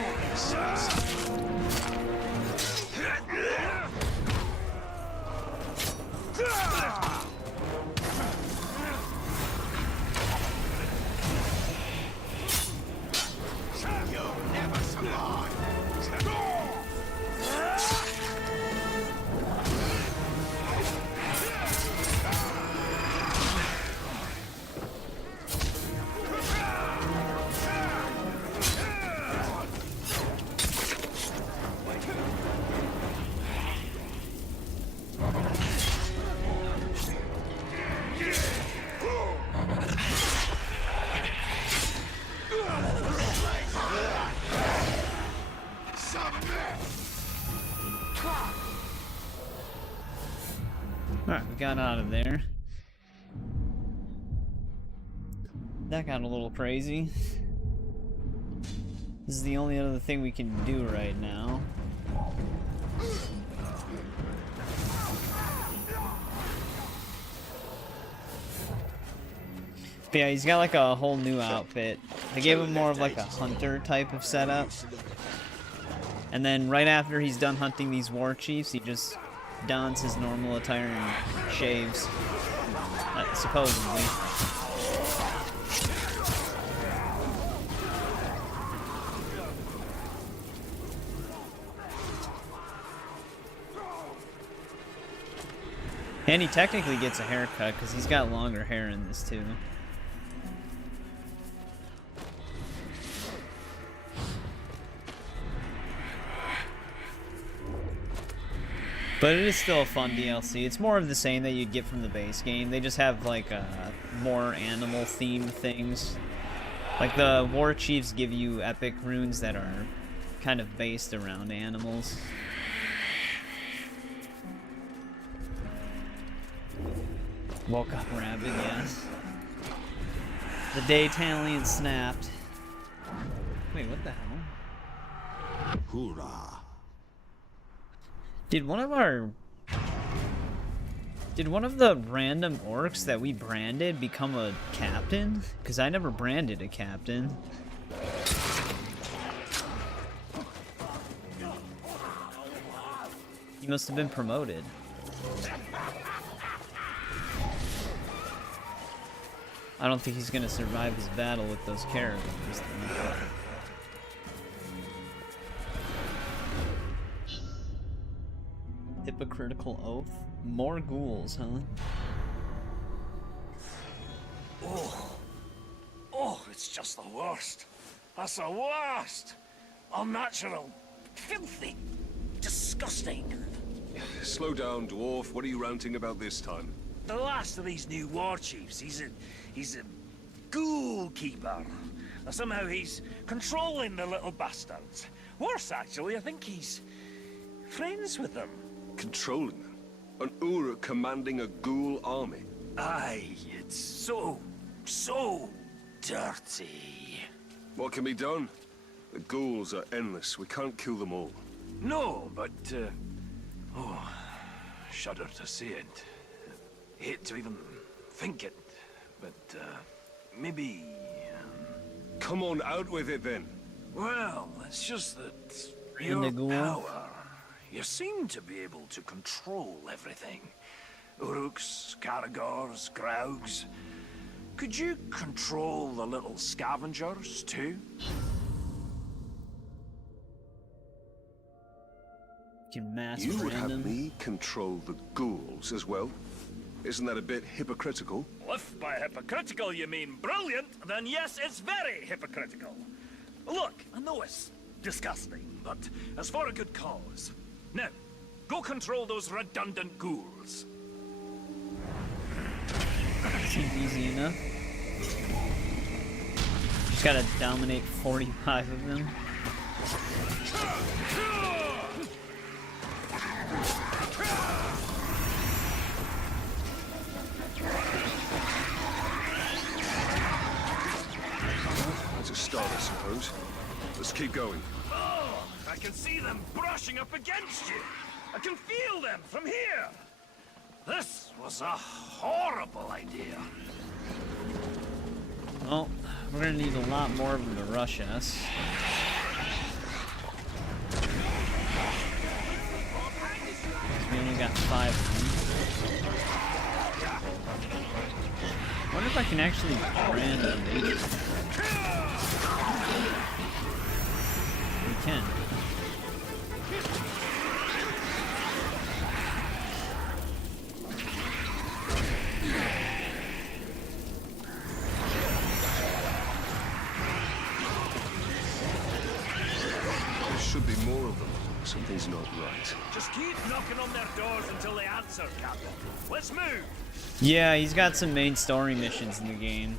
Alright, we got out of there. That got a little crazy. This is the only other thing we can do right now. But yeah, he's got like a whole new outfit. They gave him more of like a hunter type of setup. And then right after he's done hunting these war chiefs, he just dons his normal attire and shaves. Supposedly. And he technically gets a haircut because he's got longer hair in this too. But it is still a fun DLC. It's more of the same that you'd get from the base game. They just have like more animal themed things. Like the war chiefs give you epic runes that are kind of based around animals. Woke up rabbit, yes. The Daytalian snapped. Wait, what the hell? Hoorah. Did one of the random orcs that we branded become a captain? Because I never branded a captain. He must have been promoted. I don't think he's gonna survive his battle with those characters. Hypocritical oath? More ghouls, huh? Oh, it's just the worst. That's the worst. Unnatural, filthy, disgusting. Slow down, dwarf. What are you ranting about this time? The last of these new war chiefs, he's a ghoul keeper. Somehow he's controlling the little bastards. Worse, actually, I think he's friends with them. Controlling them? An Uruk commanding a ghoul army? Aye, it's so dirty. What can be done? The ghouls are endless. We can't kill them all. No, but, shudder to see it. Hate to even think it, but, maybe... Come on, out with it then. Well, it's just that In the your ghoul. power, you seem to be able to control everything. Uruks, Caragors, Graugs. Could you control the little scavengers, too? You can mass You would brand have them. me control the ghouls as well? Isn't that a bit hypocritical? Well, if by hypocritical you mean brilliant, then yes, it's very hypocritical. Look, I know it's disgusting, but it's for a good cause. Now, go control those redundant ghouls. Seems easy enough. Just gotta dominate 45 of them. That's a start, I suppose. Let's keep going. Oh, I can see them brushing up against you. I can feel them from here. This was a horrible idea. Well, we're gonna need a lot more of them to rush us. We only got 5 of them. I wonder if I can actually brand a nature. We can. There should be more of them. Something's not right. Just keep knocking on their doors until they answer, Captain. Let's move. Yeah, he's got some main story missions in the game,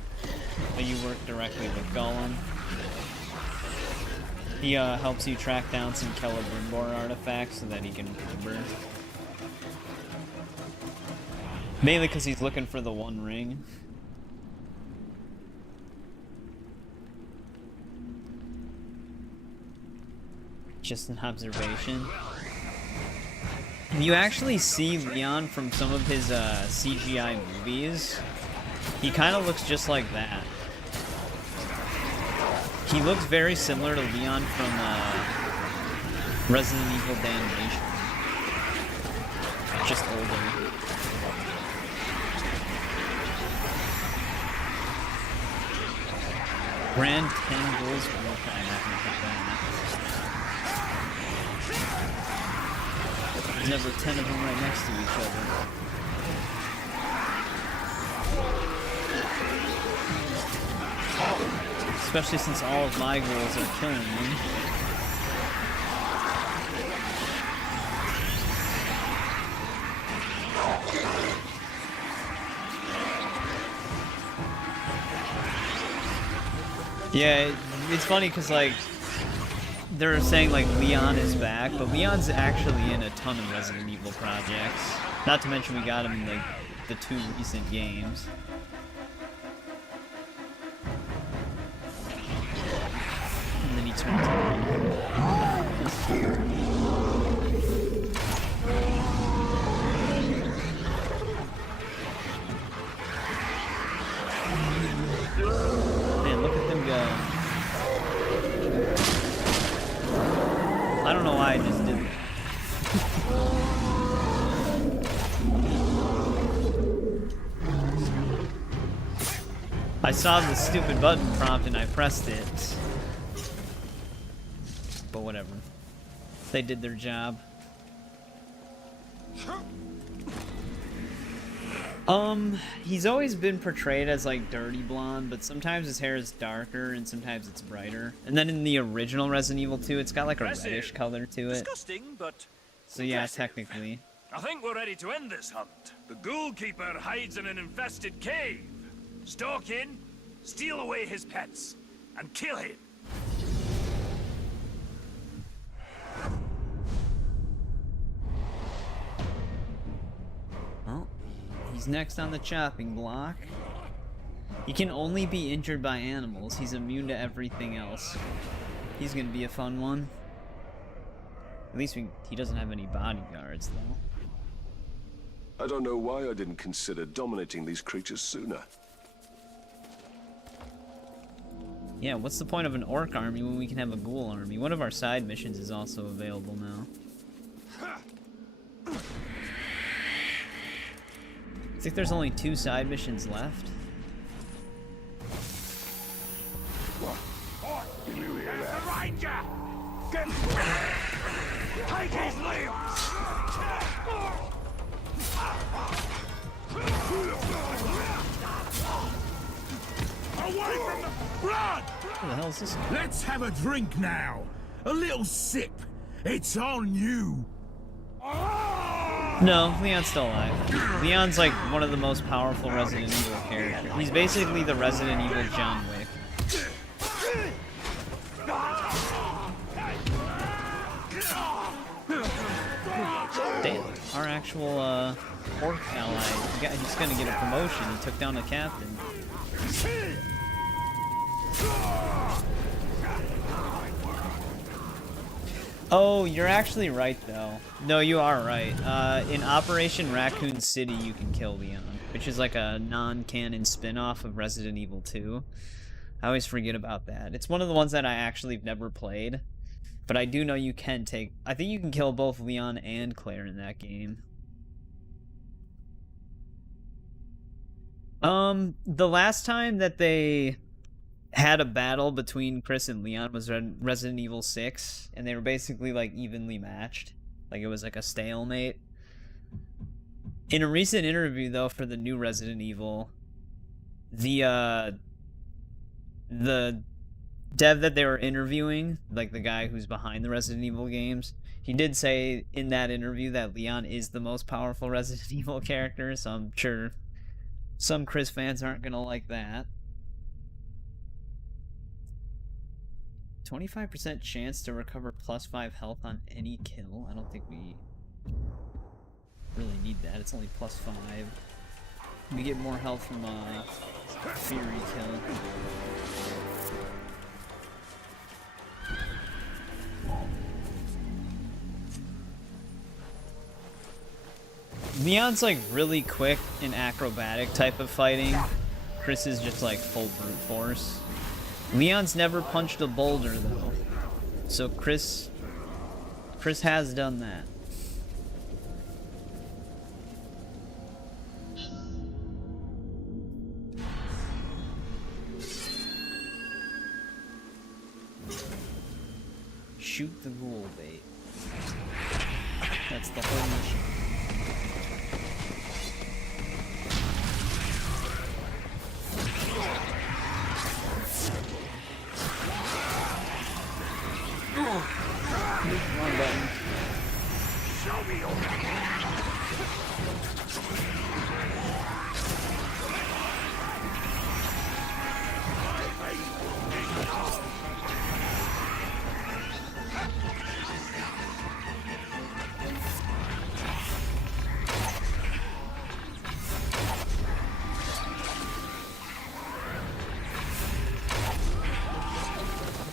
but you work directly with Gollum. He helps you track down some Celebrimbor artifacts so that he can remember. Mainly because he's looking for the One Ring. Just an observation. You actually see Leon from some of his CGI movies. He kind of looks just like that. He looks very similar to Leon from Resident Evil Damnation. Just older. Grand 10 goals for I'm not gonna hit that. There's never 10 of them right next to each other. Especially since all of my goals are killing me. Yeah, it's funny because, like, they're saying, like, Leon is back, but Leon's actually in a ton of Resident Evil projects. Not to mention we got him in, like, the 2 recent games. And then he turns on. Man, look at them go. I don't know why I just did that. I saw the stupid button prompt and I pressed it. But whatever. They did their job. He's always been portrayed as, like, dirty blonde, but sometimes his hair is darker and sometimes it's brighter. And then in the original Resident Evil 2, it's got, like, a reddish color to it. Disgusting, but So yeah, technically. I think we're ready to end this hunt. The Ghoul Keeper hides in an infested cave. Stalk in, steal away his pets, and kill him. Well, he's next on the chopping block. He can only be injured by animals. He's immune to everything else. He's gonna be a fun one. At least he doesn't have any bodyguards, though. I don't know why I didn't consider dominating these creatures sooner. Yeah, what's the point of an orc army when we can have a ghoul army? One of our side missions is also available now. I think there's only 2 side missions left. There's the Ranger! Get take his limbs! Away from the blood! What the hell is this? Let's have a drink now. A little sip. It's on you. No, Leon's still alive. Leon's like one of the most powerful Resident Evil characters. He's basically the Resident Evil John Wick. Damn, our actual orc ally, he's gonna get a promotion. He took down the captain. Oh, you're actually right, though. No, you are right. In Operation Raccoon City, you can kill Leon, which is like a non-canon spin-off of Resident Evil 2. I always forget about that. It's one of the ones that I actually have never played, but I do know you can take... I think you can kill both Leon and Claire in that game. The last time that they had a battle between Chris and Leon was Resident Evil 6, and they were basically like evenly matched. Like it was like a stalemate. In a recent interview though for the new Resident Evil, the dev that they were interviewing, like the guy who's behind the Resident Evil games, he did say in that interview that Leon is the most powerful Resident Evil character, so I'm sure some Chris fans aren't gonna like that. 25% chance to recover +5 health on any kill. I don't think we really need that. It's only +5. We get more health from a Fury kill. Leon's like really quick and acrobatic type of fighting. Chris is just like full brute force. Leon's never punched a boulder though. So Chris has done that. Shoot the ghoul bait. That's the whole mission. Wrong button. Show me your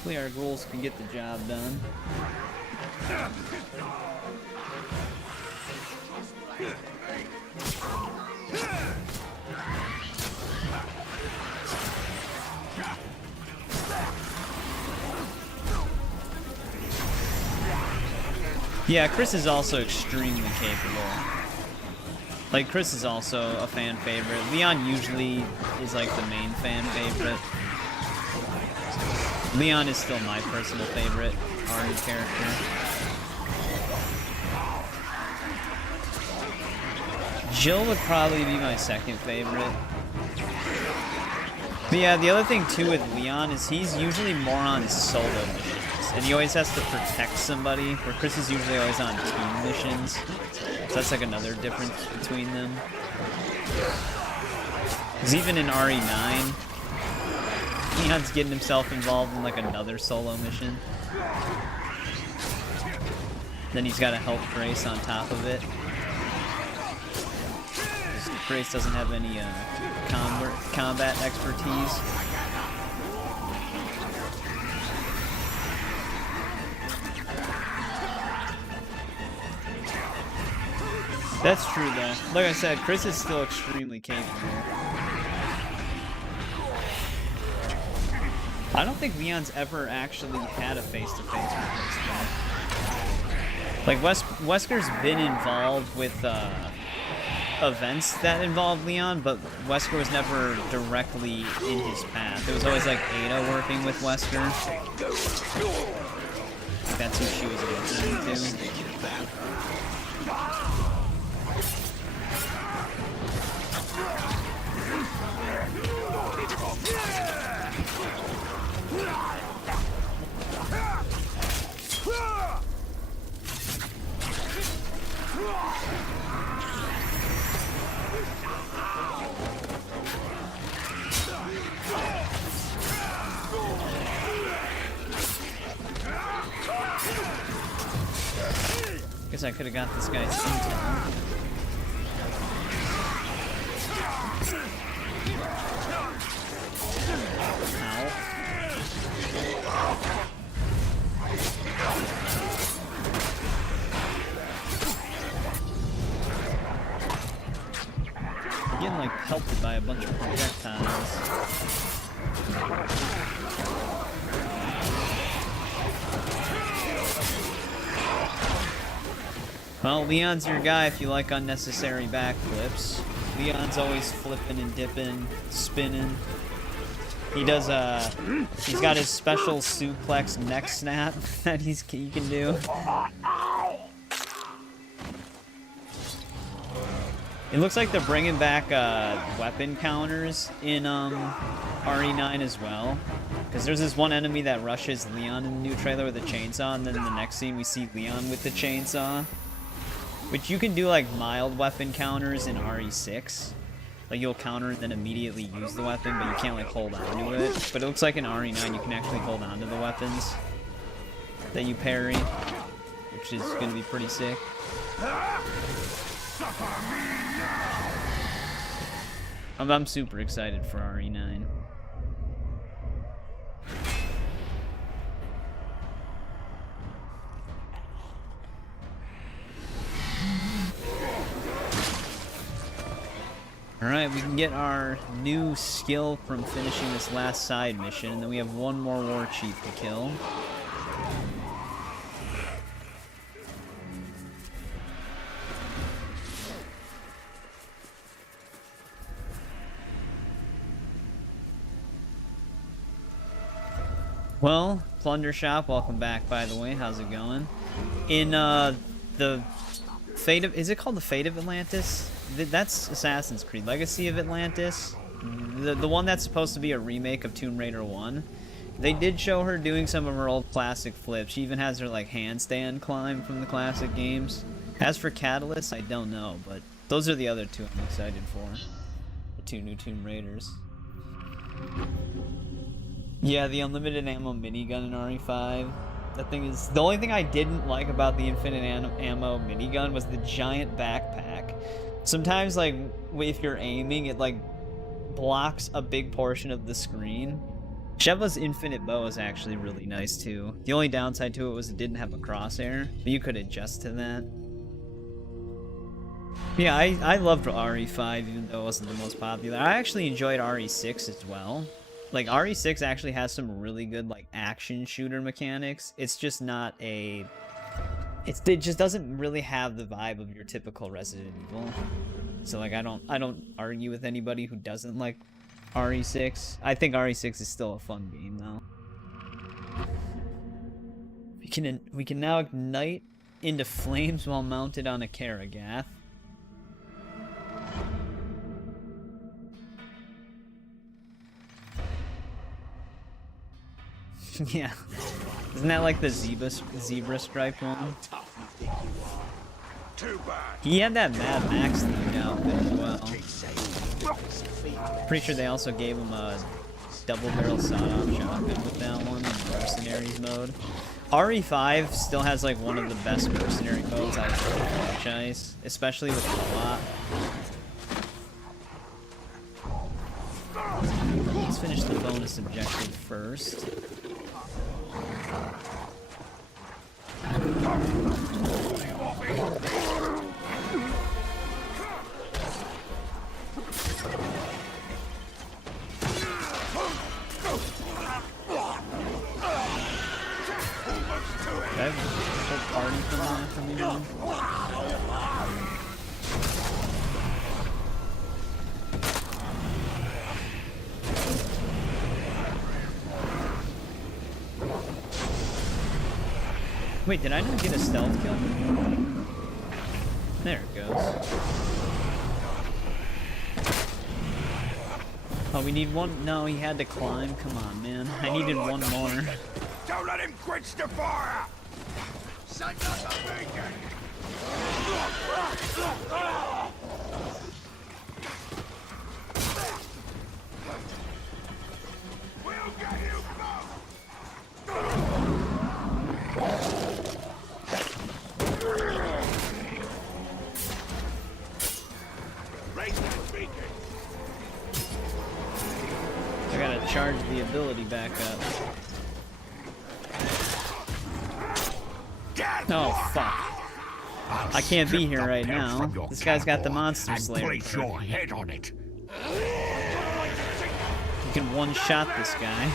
Hopefully our ghouls can get the job done. Yeah, Chris is also extremely capable. Like, Chris is also a fan favorite. Leon usually is like the main fan favorite. Leon is still my personal favorite Ari character. Jill would probably be my second favorite. But yeah, the other thing too with Leon is he's usually more on his solo missions. And he always has to protect somebody, where Chris is usually always on team missions. So that's like another difference between them. Because even in RE9, Leon's getting himself involved in like another solo mission. Then he's got to help Grace on top of it. Grace doesn't have any combat expertise. That's true though. Like I said, Chris is still extremely capable. I don't think Leon's ever actually had a face-to-face with Chris though. Like Wesker's been involved with events that involve Leon, but Wesker was never directly in his path. It was always like Ada working with Wesker. That's who she was answering to. Guess I could have got this guy's intel. Ow. I'm getting like pelted by a bunch of projectiles. Well, Leon's your guy if you like unnecessary backflips. Leon's always flipping and dipping, spinning. He does he's got his special suplex neck snap that he can do. It looks like they're bringing back weapon counters in RE9 as well. Because there's this one enemy that rushes Leon in the new trailer with a chainsaw, and then in the next scene we see Leon with the chainsaw. Which you can do like mild weapon counters in RE6. Like you'll counter and then immediately use the weapon, but you can't like hold on to it. But it looks like in RE9 you can actually hold on to the weapons that you parry, which is going to be pretty sick. I'm super excited for RE9. Alright, we can get our new skill from finishing this last side mission, and then we have one more war chief to kill. Well, Plunder Shop, welcome back, by the way. How's it going? In, the Fate of... Is it called the Fate of Atlantis? That's Assassin's Creed. Legacy of Atlantis. The one that's supposed to be a remake of Tomb Raider 1. They did show her doing some of her old classic flips. She even has her, like, handstand climb from the classic games. As for Catalyst, I don't know, but those are the other two I'm excited for. The two new Tomb Raiders. Yeah, the unlimited ammo minigun in RE5. That thing is... The only thing I didn't like about the infinite ammo minigun was the giant backpack. Sometimes, like, if you're aiming, it, like, blocks a big portion of the screen. Sheva's infinite bow is actually really nice, too. The only downside to it was it didn't have a crosshair, but you could adjust to that. Yeah, I loved RE5, even though it wasn't the most popular. I actually enjoyed RE6 as well. Like, RE6 actually has some really good, like, action shooter mechanics. It's just not a... It just doesn't really have the vibe of your typical Resident Evil. So, like, I don't argue with anybody who doesn't like RE6. I think RE6 is still a fun game, though. We can now ignite into flames while mounted on a Karagath. Yeah. Isn't that like the zebra striped one? He had that Mad Max themed outfit as well. Pretty sure they also gave him a double barrel sawed-off shotgun with that one in Mercenaries mode. RE5 still has like one of the best mercenary modes out of the franchise, especially with co-op. Let's finish the bonus objective first. I have a whole party coming after me now. Wait, did I not get a stealth kill? There it goes. Oh, we need one. No, he had to climb. Come on, man. I needed one more. Don't let him quench the fire! Send us a beacon! We'll get you both! Raise that beacon! I gotta charge the ability back up. Oh, fuck. I can't be here right now. This guy's got the Monster Slayer. Place your head on it. You can one-shot this guy.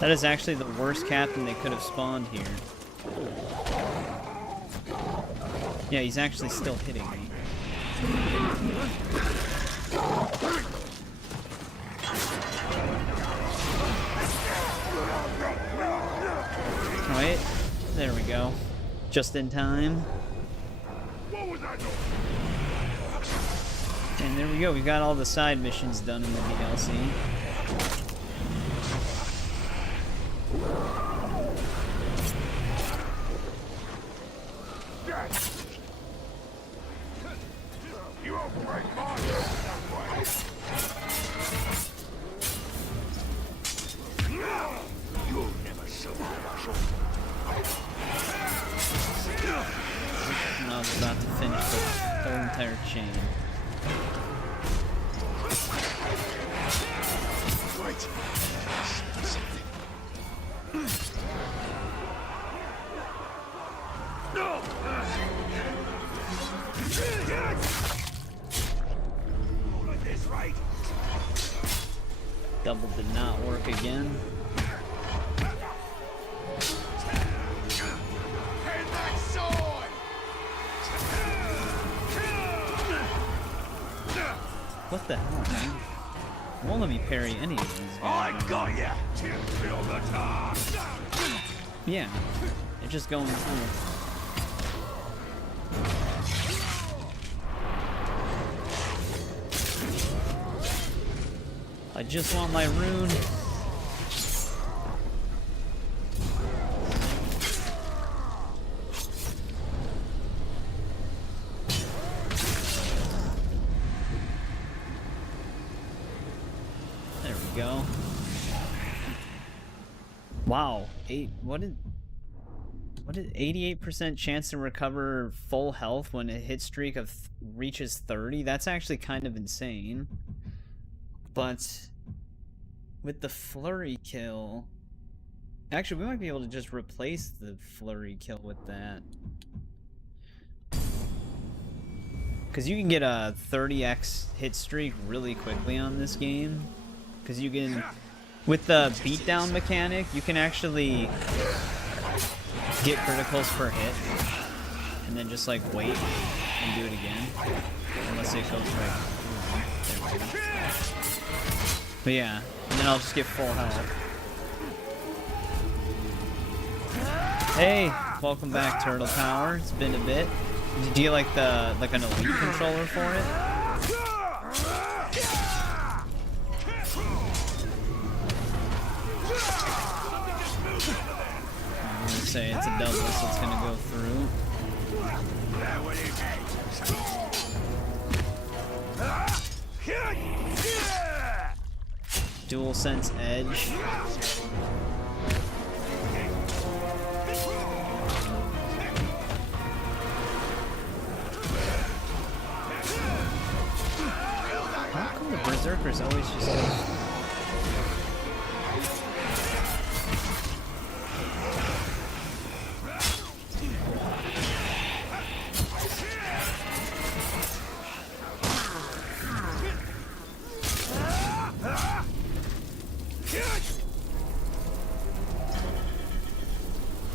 That is actually the worst captain they could have spawned here. Yeah, he's actually still hitting me. Wait, there we go. Just in time. And there we go, we got all the side missions done in the DLC. You won't break my heart that way. You'll never survive. And I was about to finish the whole entire chain. Right. Something. double did not work again. What the hell, man? It won't let me parry any of these guys. I got ya! Feel the tar! Yeah, it's just going through. I just want my rune. There we go. Wow, what did 88% chance to recover full health when a hit streak of reaches 30? That's actually kind of insane. But with the flurry kill, actually we might be able to just replace the flurry kill with that. Because you can get a 30x hit streak really quickly on this game. Because you can, with the beatdown mechanic, you can actually get criticals per hit, and then just like wait and do it again, unless it goes right. But yeah, and then I'll just get full health. Hey, welcome back, Turtle Power. It's been a bit. Did you get like an elite controller for it? I'm gonna say it's a double, so it's gonna go through. Dual sense edge. How come the berserkers always just go?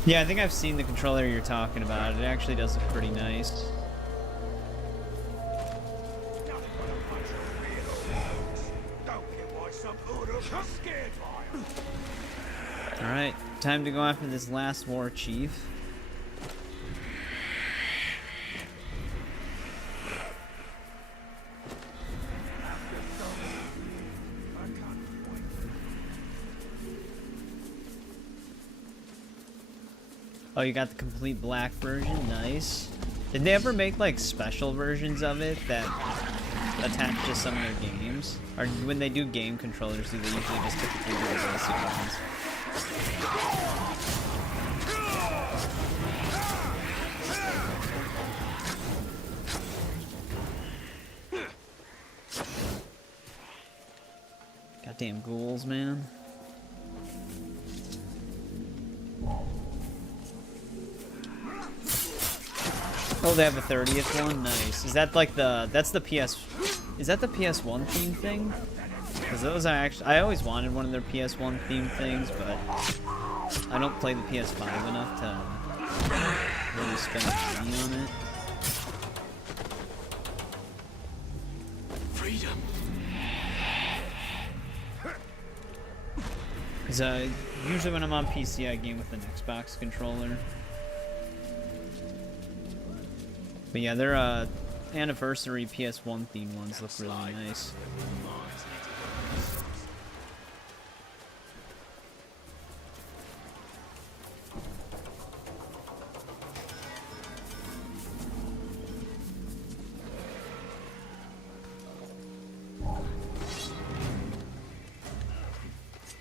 Yeah, I think I've seen the controller you're talking about. It actually does look pretty nice. Alright, time to go after this last war chief. Oh, you got the complete black version? Nice. Did they ever make, like, special versions of it that attach to some of their games? Or when they do game controllers, do they usually just typically do the basic ones? Goddamn ghouls, man. Oh, they have a 30th one? Nice. Is that like that's the PS... Is that the PS1 theme thing? Because those are actually... I always wanted one of their PS1 theme things, but I don't play the PS5 enough to really spend money on it. Freedom. Because usually when I'm on PC, I game with an Xbox controller. But yeah, their anniversary PS1 themed ones look really nice.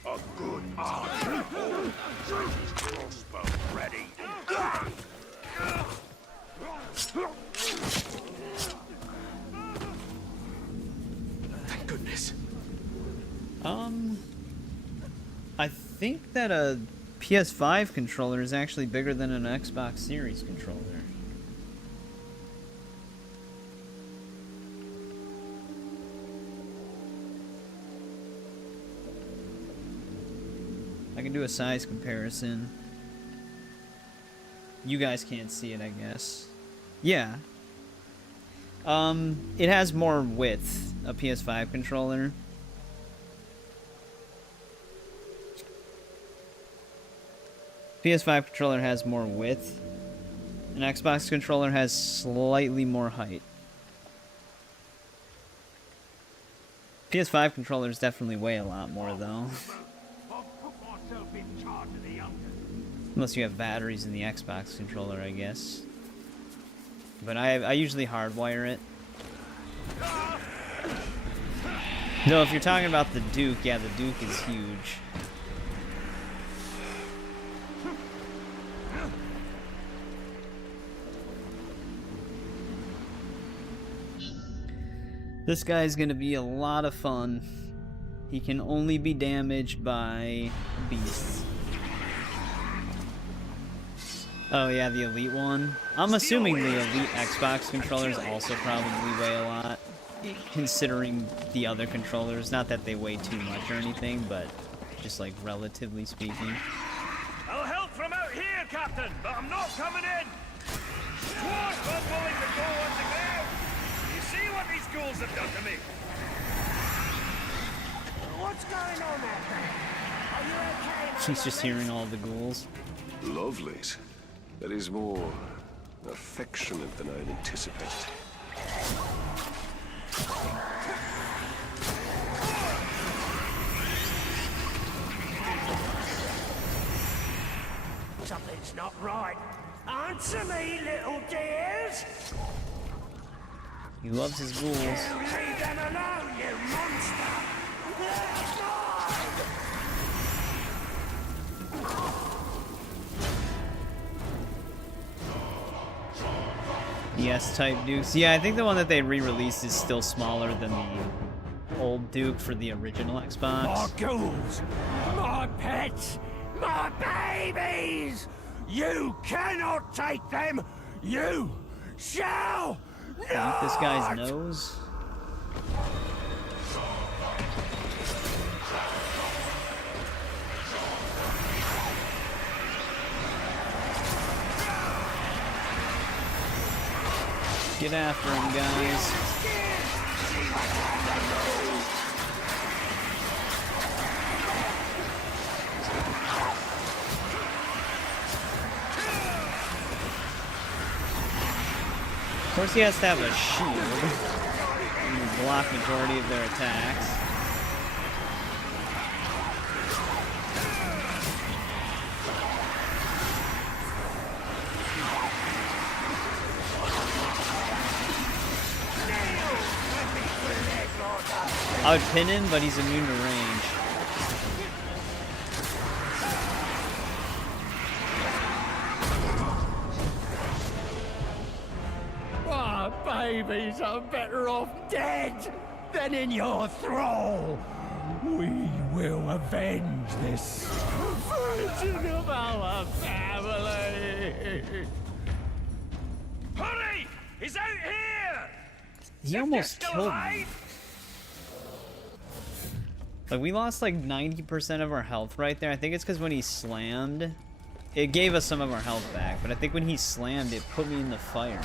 A good arm. Crossbow ready. Thank goodness. I think that a PS5 controller is actually bigger than an Xbox Series controller. I can do a size comparison. You guys can't see it, I guess. Yeah. It has more width, a PS5 controller. PS5 controller has more width. An Xbox controller has slightly more height. PS5 controllers definitely weigh a lot more, though. I'll put myself in charge of the youngsters. Unless you have batteries in the Xbox controller, I guess. But I usually hardwire it. No, if you're talking about the Duke, yeah, the Duke is huge. This guy's gonna be a lot of fun. He can only be damaged by beasts. Oh yeah, the Elite one. I'm assuming the Elite Xbox controllers also probably weigh a lot, considering the other controllers. Not that they weigh too much or anything, but just like relatively speaking. I'll help from out here, Captain, but I'm not coming in. Dwarf unwilling to go on the ground. You see what these ghouls have done to me? What's going on out there? Are you okay? my She's just lovely? hearing all the ghouls. Lovelies. That is more affectionate than I had anticipated. Something's not right. Answer me, little dears. He loves his ghouls. Leave them alone, you monster. They're mine. The S-type Dukes. Yeah, I think the one that they re-released is still smaller than the old Duke for the original My Xbox. ghouls, my pets, my babies. You cannot take them. You shall Eat this guy's not. nose. Get after him, guys. Of course, he has to have a shield and block majority of their attacks. I would pin him, but he's immune to range. My babies are better off dead than in your thrall. We will avenge this virgin of our family. Hurry! He's out here! He almost Still killed me. alive? Like, we lost like 90% of our health right there. I think it's because when he slammed, it gave us some of our health back. But I think when he slammed, it put me in the fire.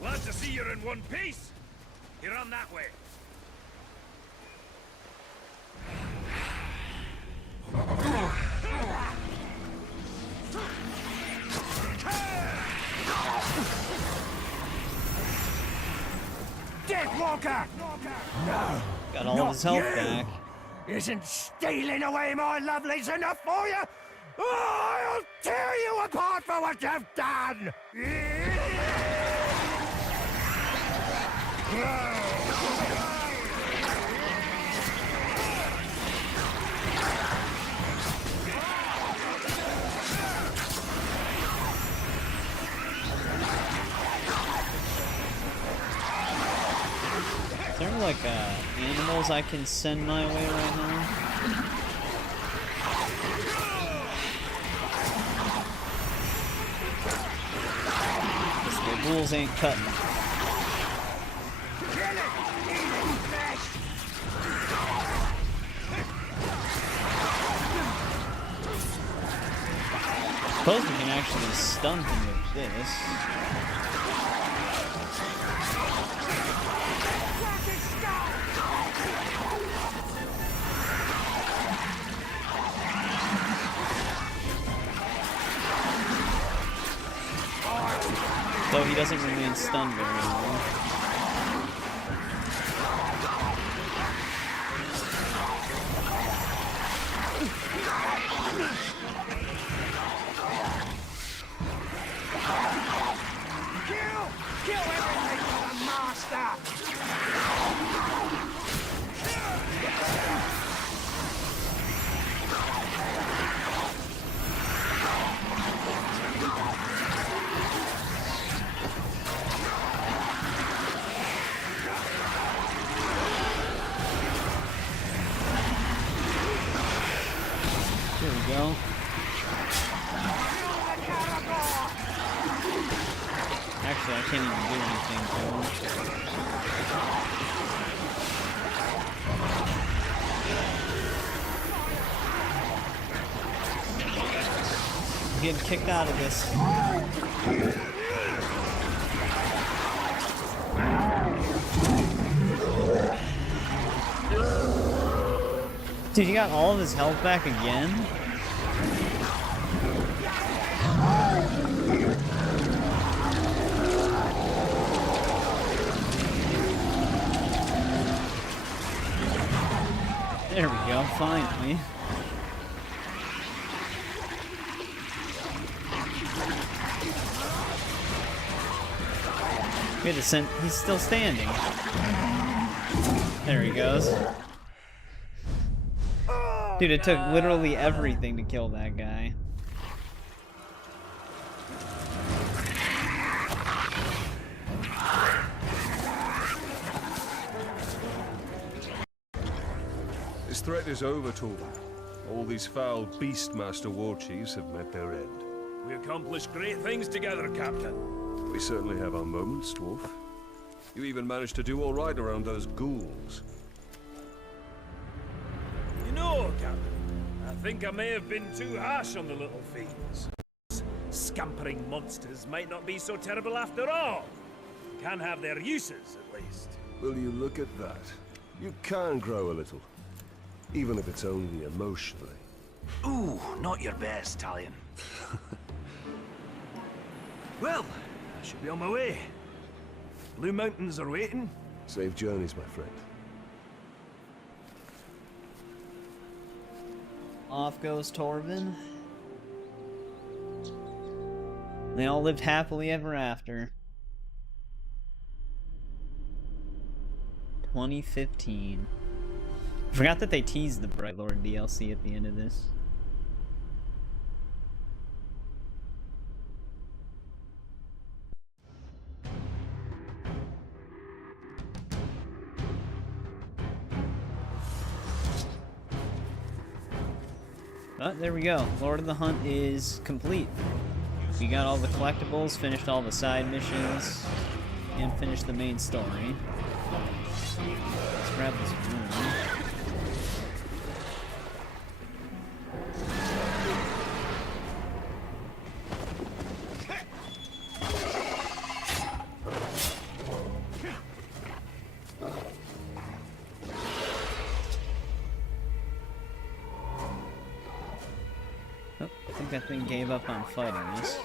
Glad to see you're in one piece. You run that way. Deathwalker! No. Got all of his not health you. back. Isn't stealing away my lovelies enough for you? Oh, I'll tear you apart for what you've done! like animals I can send my way right now? The rules ain't cutting. Suppose we can actually stun him with this. Though he doesn't remain stunned very long. Kill everything for the master! There we go. Actually, I can't even do anything to him. I'm getting kicked out of this. Dude, he got all of his health back again? There we go, finally. We had to send. He's still standing. There he goes. Dude, it took literally everything to kill that guy. This threat is over, Torvald. All these foul Beastmaster war chiefs have met their end. We accomplished great things together, Captain. We certainly have our moments, Dwarf. You even managed to do all right around those ghouls. You know, Captain, I think I may have been too harsh on the little fiends. Scampering monsters might not be so terrible after all. Can have their uses, at least. Will you look at that? You can grow a little. Even if it's only emotionally. Ooh, not your best, Talion. Well, I should be on my way. Blue Mountains are waiting. Safe journeys, my friend. Off goes Torvin. They all lived happily ever after. 2015. I forgot that they teased the Bright Lord DLC at the end of this. But there we go. Lord of the Hunt is complete. We got all the collectibles, finished all the side missions, and finished the main story. Let's grab this room. Oh, I think that thing gave up on fighting us.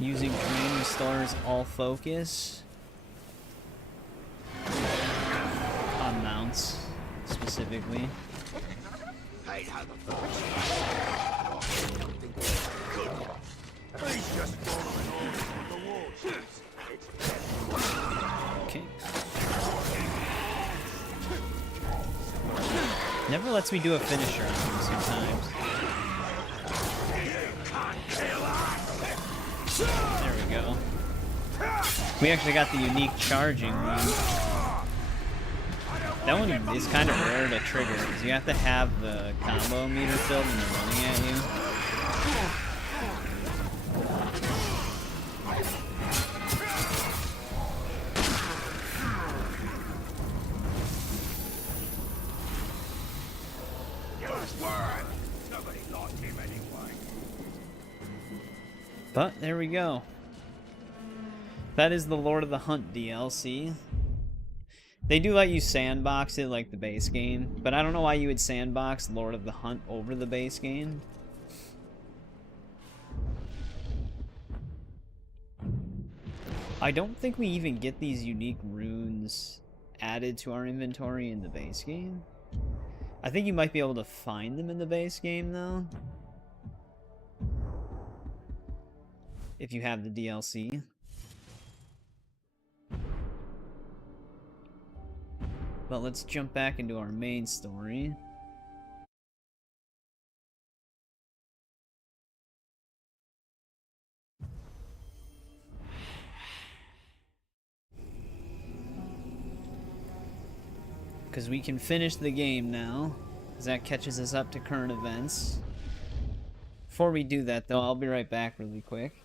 Using terrain restores all focus on mounts, specifically. Okay. Never lets me do a finisher on him sometimes. There we go. We actually got the unique charging one. That one is kind of rare to trigger because you have to have the combo meter filled when they're running at you. But there we go. That is the Lord of the Hunt DLC. They do let you sandbox it like the base game, but I don't know why you would sandbox Lord of the Hunt over the base game. I don't think we even get these unique runes added to our inventory in the base game. I think you might be able to find them in the base game, though. If you have the DLC. But let's jump back into our main story. Because we can finish the game now, because that catches us up to current events. Before we do that, though, I'll be right back really quick.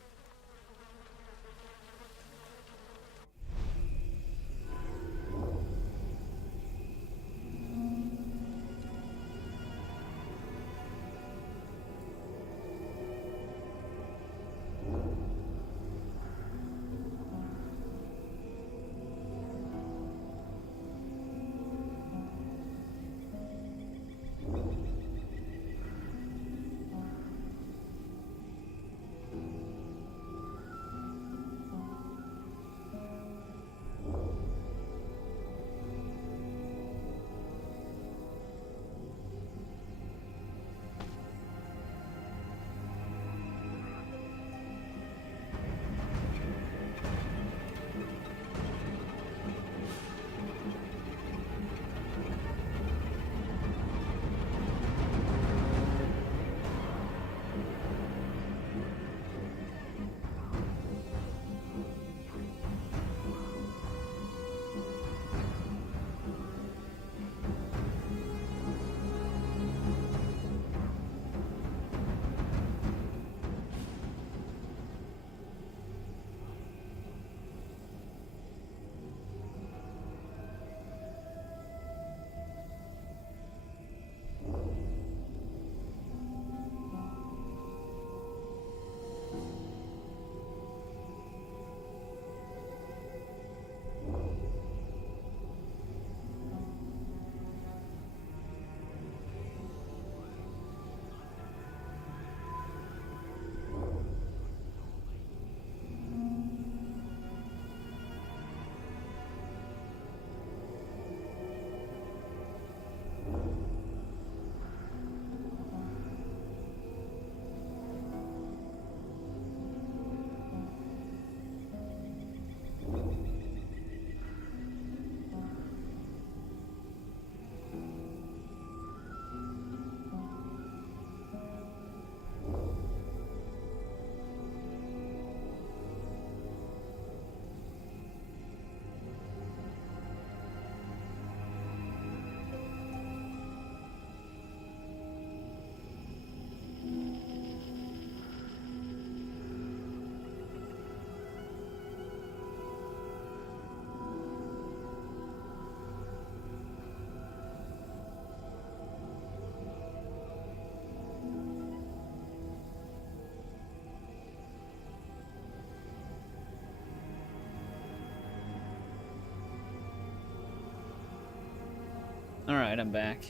Alright, I'm back.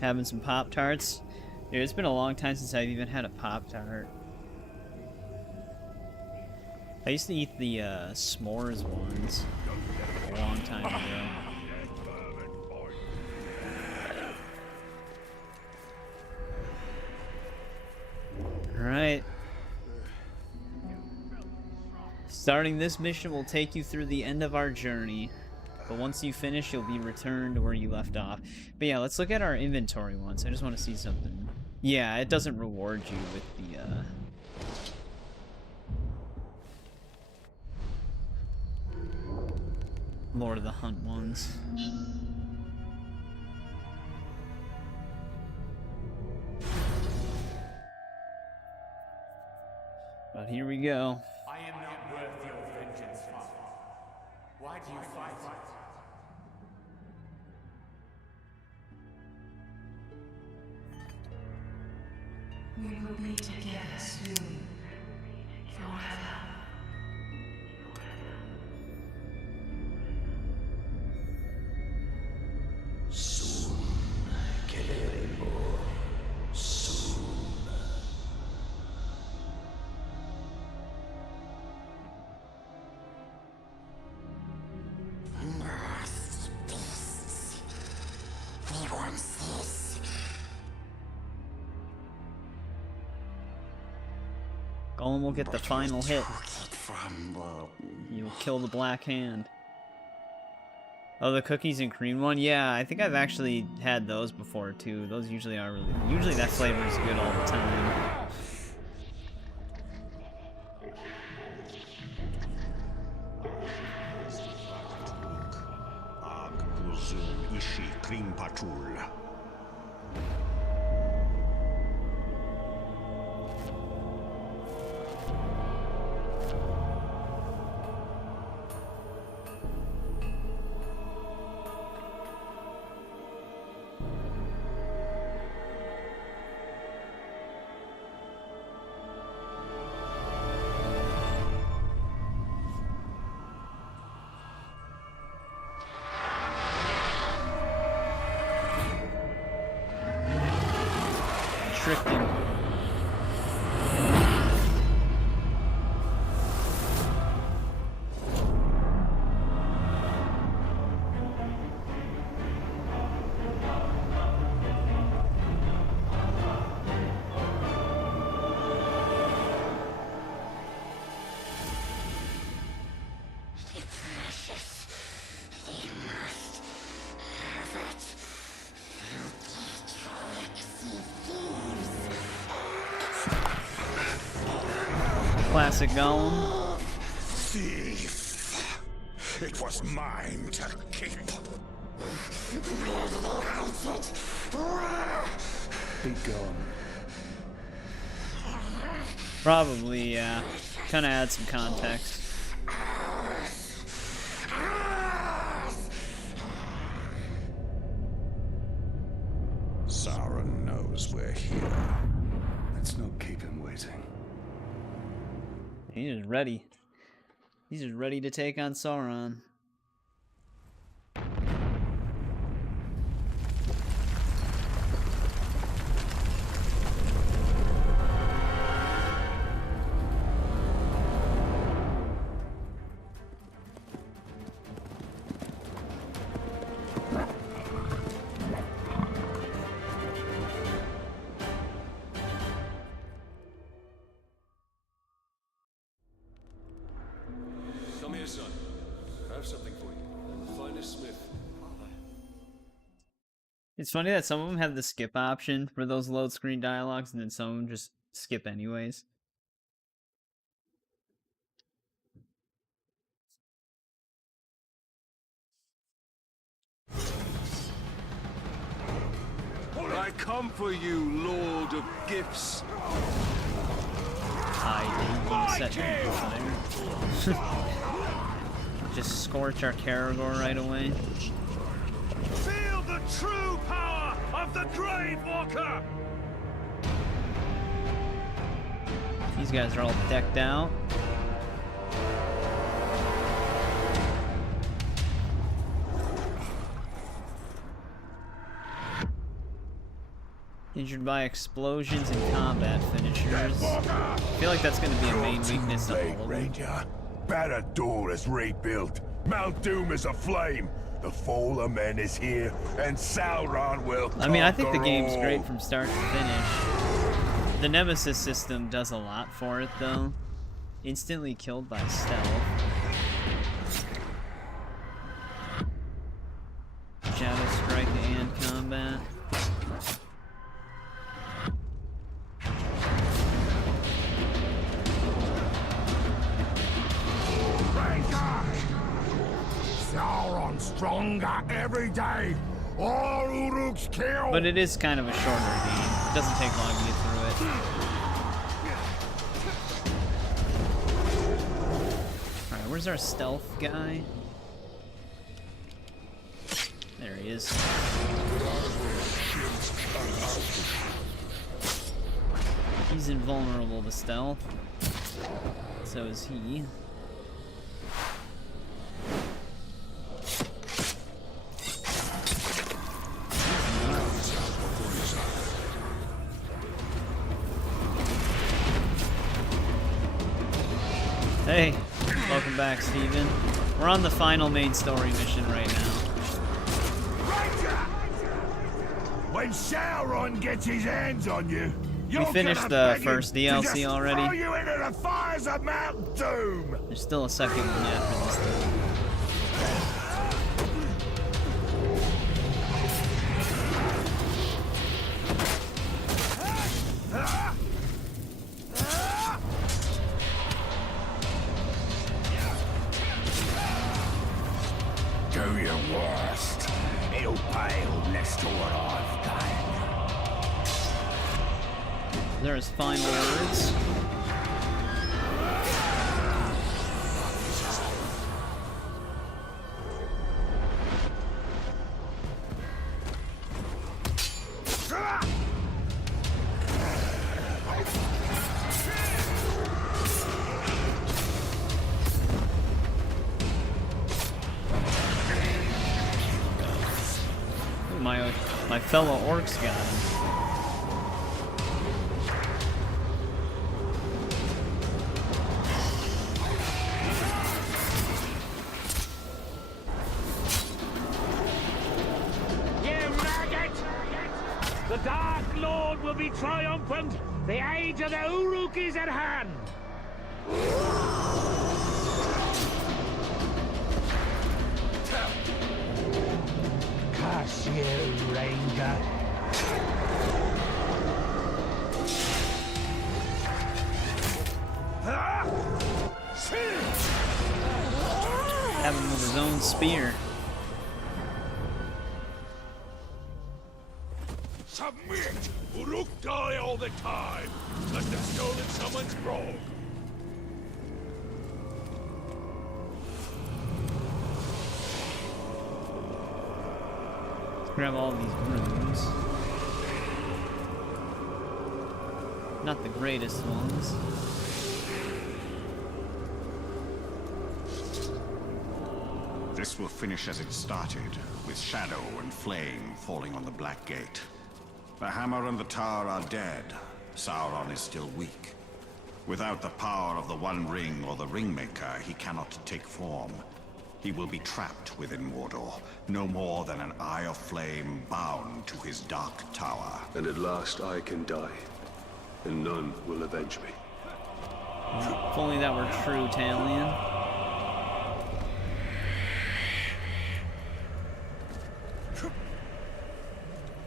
Having some Pop-Tarts. Dude, it's been a long time since I've even had a Pop-Tart. I used to eat the s'mores ones a long time ago. Alright. Starting this mission will take you through the end of our journey. But once you finish, you'll be returned to where you left off. But yeah, let's look at our inventory once. I just want to see something. Yeah, it doesn't reward you with the, Lord of the Hunt ones. But here we go. I am not worth your vengeance, Father. Why do you fight it? We will be together soon. Forever. Soon, Kelerimo. Soon. Golem will get the final hit. You'll kill the Black Hand. Oh, the cookies and cream one? Yeah, I think I've actually had those before too. Those usually are really... Usually that flavor is good all the time. Tricked him. Classic Golem. Thief! It was mine to keep. Be gone. Probably, yeah. Kind of add some context. Sauron knows we're here. Let's not keep him waiting. He's just ready. He's just ready to take on Sauron. Come here, son. I have something for you. I'm the finest smith. It's funny that some of them have the skip option for those load screen dialogues, and then some of them just skip anyways. I come for you, Lord of Gifts. I didn't set me fire. Just scorch our Caragor right away. Feel the true power of the Grave Walker! These guys are all decked out. Injured by explosions and combat finishers. I feel like that's going to be a main weakness of all of them. Ranger. Barad-dûr is rebuilt. Mount Doom is aflame. The fall of men is here, and Sauron will I mean, I think the conquer game's all. great from start to finish. The Nemesis system does a lot for it, though. Instantly killed by stealth. Shadow Strike and combat. Sauron Sauron stronger every day. All Uruk's killed. But it is kind of a shorter game. It doesn't take long to get through it. Alright, where's our stealth guy? There he is. He's invulnerable to stealth. So is he. Hey, welcome back, Steven. We're on the final main story mission right now. When Sauron gets his hands on you, We finished the first DLC already. Throw you into the fires of Mount Doom. There's still a second one after this thing. Do your worst. It'll pay less to what I've done. There's final words. My fellow orcs got him. You maggot! The Dark Lord will be triumphant. The age of the Uruk is at hand. Curse you, Ranger. Have him with his own spear. Submit! Uruk die all the time! Must have stolen someone's grog. Let's grab all these runes. Not the greatest ones. This will finish as it started, with shadow and flame falling on the Black Gate. The hammer and the tower are dead. Sauron is still weak. Without the power of the One Ring or the Ringmaker, he cannot take form. He will be trapped within Mordor, no more than an eye of flame bound to his dark tower. And at last I can die, and none will avenge me. If only that were true, Talion.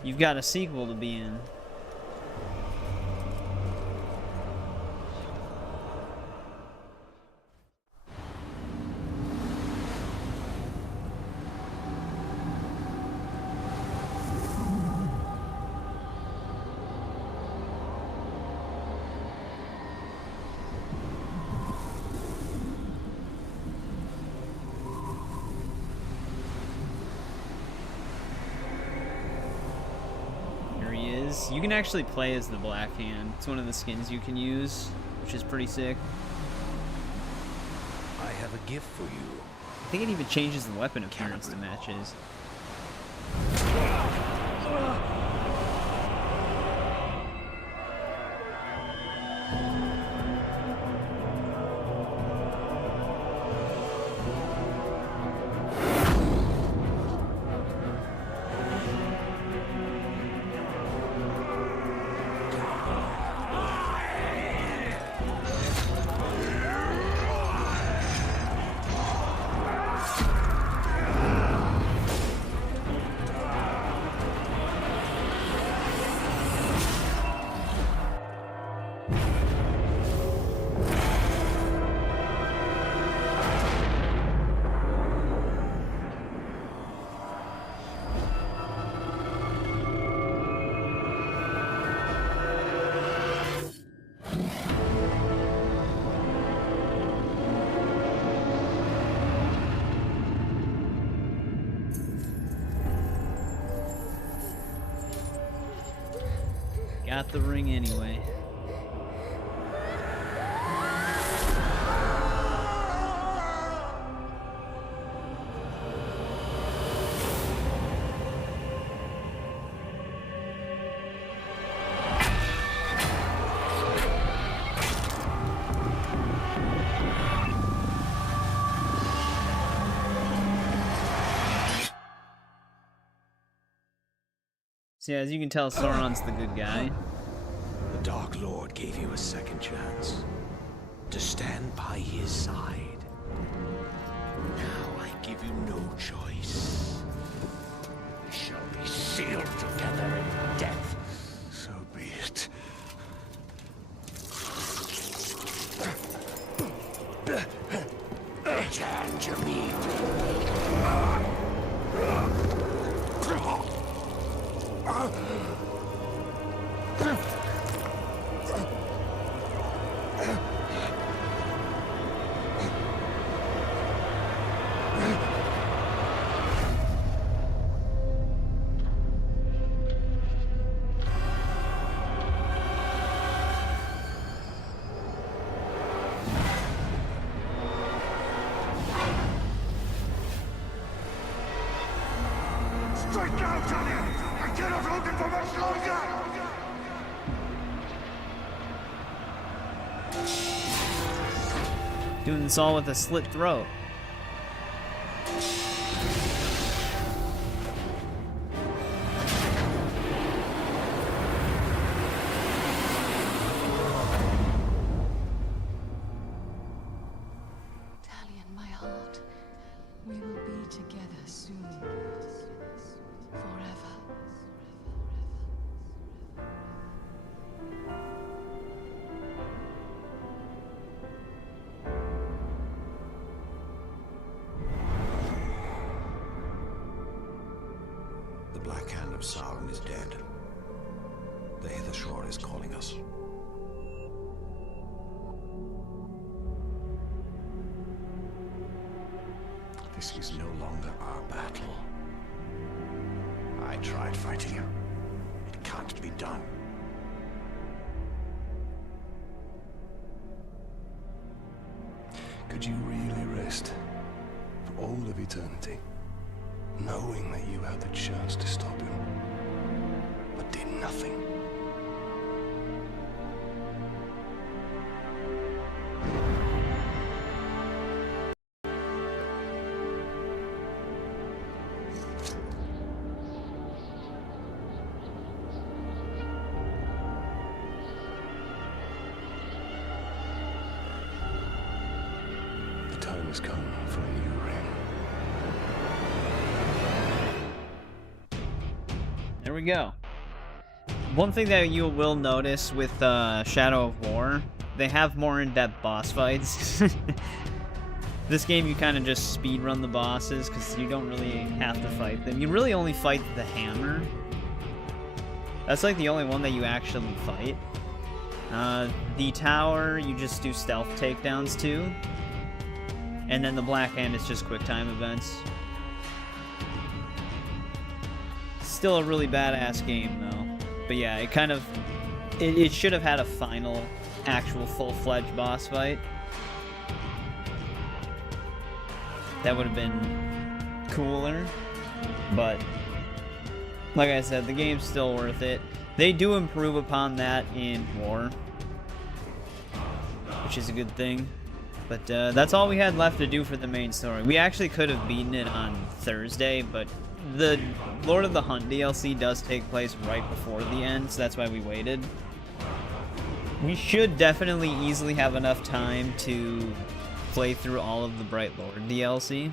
You've got a sequel to be in. You can actually play as the Black Hand. It's one of the skins you can use, which is pretty sick. I have a gift for you. I think it even changes the weapon appearance to matches. got the ring anyway. So yeah, as you can tell, Sauron's the good guy. The Dark Lord gave you a second chance to stand by his side. Now I give you no choice. We shall be sealed together in death. So be it. Return to me. Strike now, Tanya! I cannot hold it for much longer! Doing this all with a slit throat. Talion, my heart, we will be together soon. Forever. The Black Hand of Sauron is dead. The Hither Shore is calling us. This is no longer our battle. I tried fighting you. It can't be done. Could you really rest for all of eternity, knowing that you had the chance to stop him, but did nothing? The time has come for a new ring. There we go. One thing that you will notice with Shadow of War, they have more in-depth boss fights. This game, you kind of just speedrun the bosses because you don't really have to fight them. You really only fight the hammer. That's like the only one that you actually fight. The tower, you just do stealth takedowns to. And then the Black Hand is just quick time events. Still a really badass game, though. But yeah, it kind of... It should have had a final, actual full-fledged boss fight. That would have been cooler. But, like I said, the game's still worth it. They do improve upon that in War, which is a good thing. But that's all we had left to do for the main story. We actually could have beaten it on Thursday, but the Lord of the Hunt DLC does take place right before the end, so that's why we waited. We should definitely easily have enough time to play through all of the Bright Lord DLC.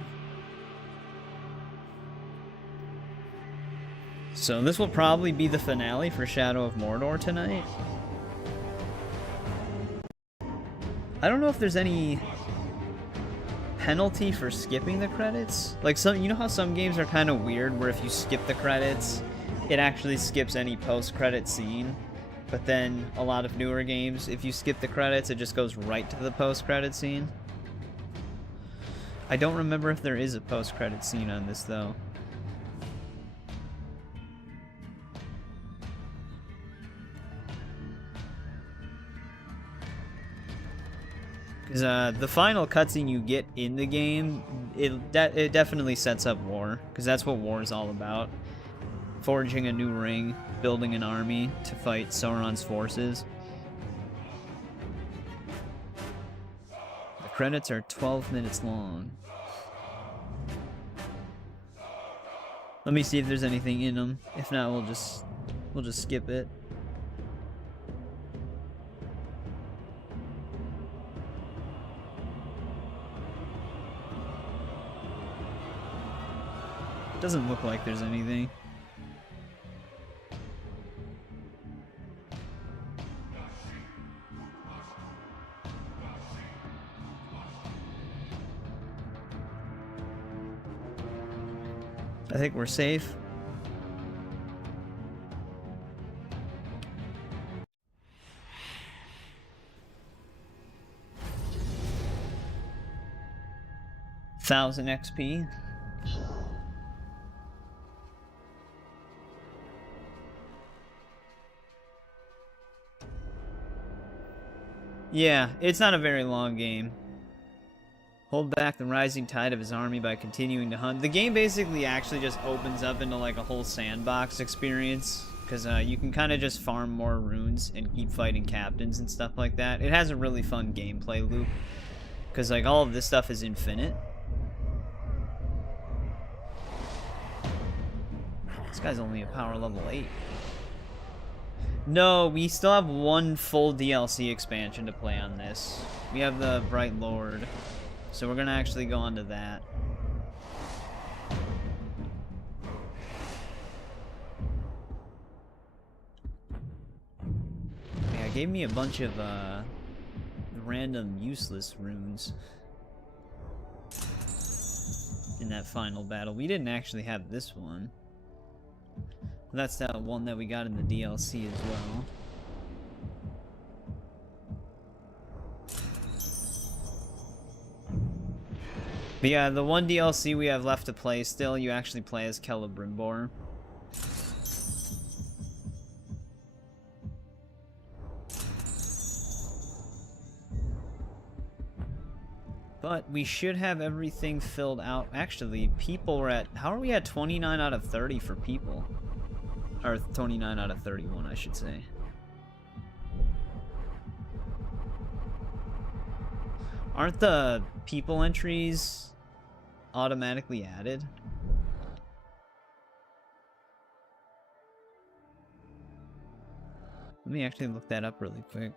So this will probably be the finale for Shadow of Mordor tonight. I don't know if there's any penalty for skipping the credits. Like you know how some games are kind of weird where if you skip the credits, it actually skips any post-credit scene. But then a lot of newer games, if you skip the credits, it just goes right to the post-credit scene. I don't remember if there is a post-credit scene on this though. Because the final cutscene you get in the game, it definitely sets up war. Because that's what war is all about. Forging a new ring, building an army to fight Sauron's forces. The credits are 12 minutes long. Let me see if there's anything in them. If not, we'll just skip it. Doesn't look like there's anything. I think we're safe. $1,000 XP. Yeah, it's not a very long game. Hold back the rising tide of his army by continuing to hunt. The game basically actually just opens up into like a whole sandbox experience. Because you can kind of just farm more runes and keep fighting captains and stuff like that. It has a really fun gameplay loop. Because like all of this stuff is infinite. This guy's only a power level 8. No, we still have one full DLC expansion to play on this. We have the Bright Lord. So we're gonna actually go on to that. Yeah, it gave me a bunch of random useless runes in that final battle. We didn't actually have this one. That's that one that we got in the DLC as well. But yeah, the one DLC we have left to play still, you actually play as Celebrimbor. But we should have everything filled out. Actually, people were at... How are we at 29 out of 30 for people? Or 29 out of 31, I should say. Aren't the people entries automatically added? Let me actually look that up really quick.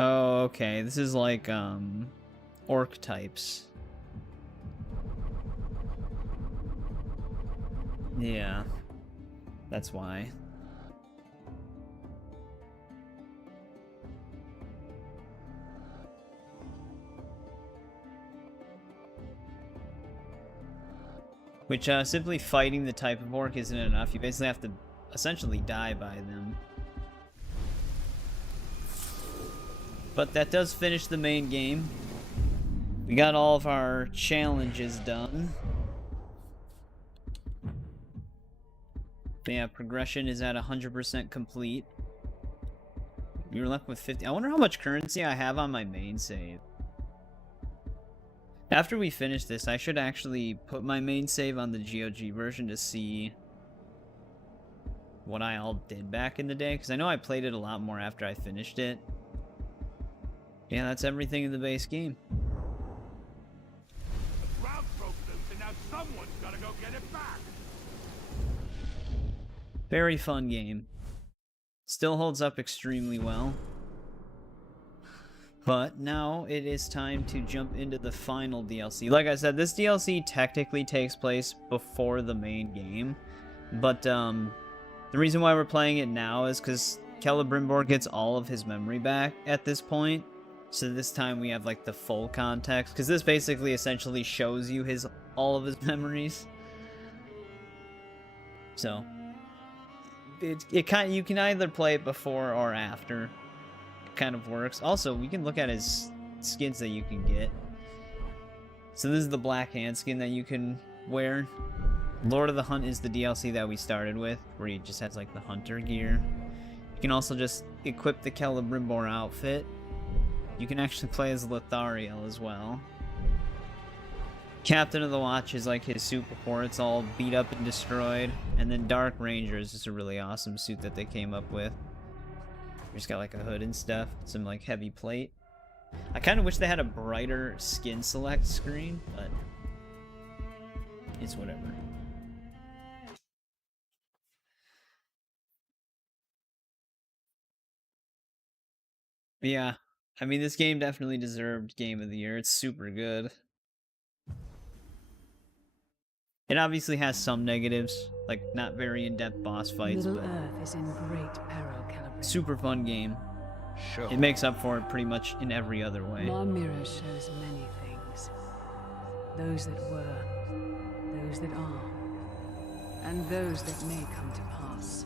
Oh, okay. This is like, orc types. Yeah. That's why. Which, simply fighting the type of orc isn't enough. You basically have to essentially die by them. But that does finish the main game. We got all of our challenges done. But yeah, progression is at 100% complete. You're left with 50. I wonder how much currency I have on my main save. After we finish this, I should actually put my main save on the GOG version to see what I all did back in the day. Because I know I played it a lot more after I finished it. Yeah, that's everything in the base game. The ground broke loose and now someone's gotta go get it back. Very fun game. Still holds up extremely well. But now it is time to jump into the final DLC. Like I said, this DLC technically takes place before the main game. But the reason why we're playing it now is because Celebrimbor gets all of his memory back at this point. So this time we have like the full context, because this basically essentially shows you all of his memories. So you can either play it before or after. It kind of works. Also, we can look at his skins that you can get. So this is the Black Hand skin that you can wear. Lord of the Hunt is the DLC that we started with, where he just has like the hunter gear. You can also just equip the Celebrimbor outfit. You can actually play as Lothariel as well. Captain of the Watch is like his suit before it's all beat up and destroyed. And then Dark Ranger is just a really awesome suit that they came up with. Just got like a hood and stuff, some like heavy plate. I kind of wish they had a brighter skin select screen, but it's whatever. But yeah, I mean, this game definitely deserved Game of the Year. It's super good. It obviously has some negatives, like not very in-depth boss fights, Middle but Earth is in great peril, Celebrimbor. super fun game. Sure. It makes up for it pretty much in every other way. Our mirror shows many things. Those that were, those that are, and those that may come to pass.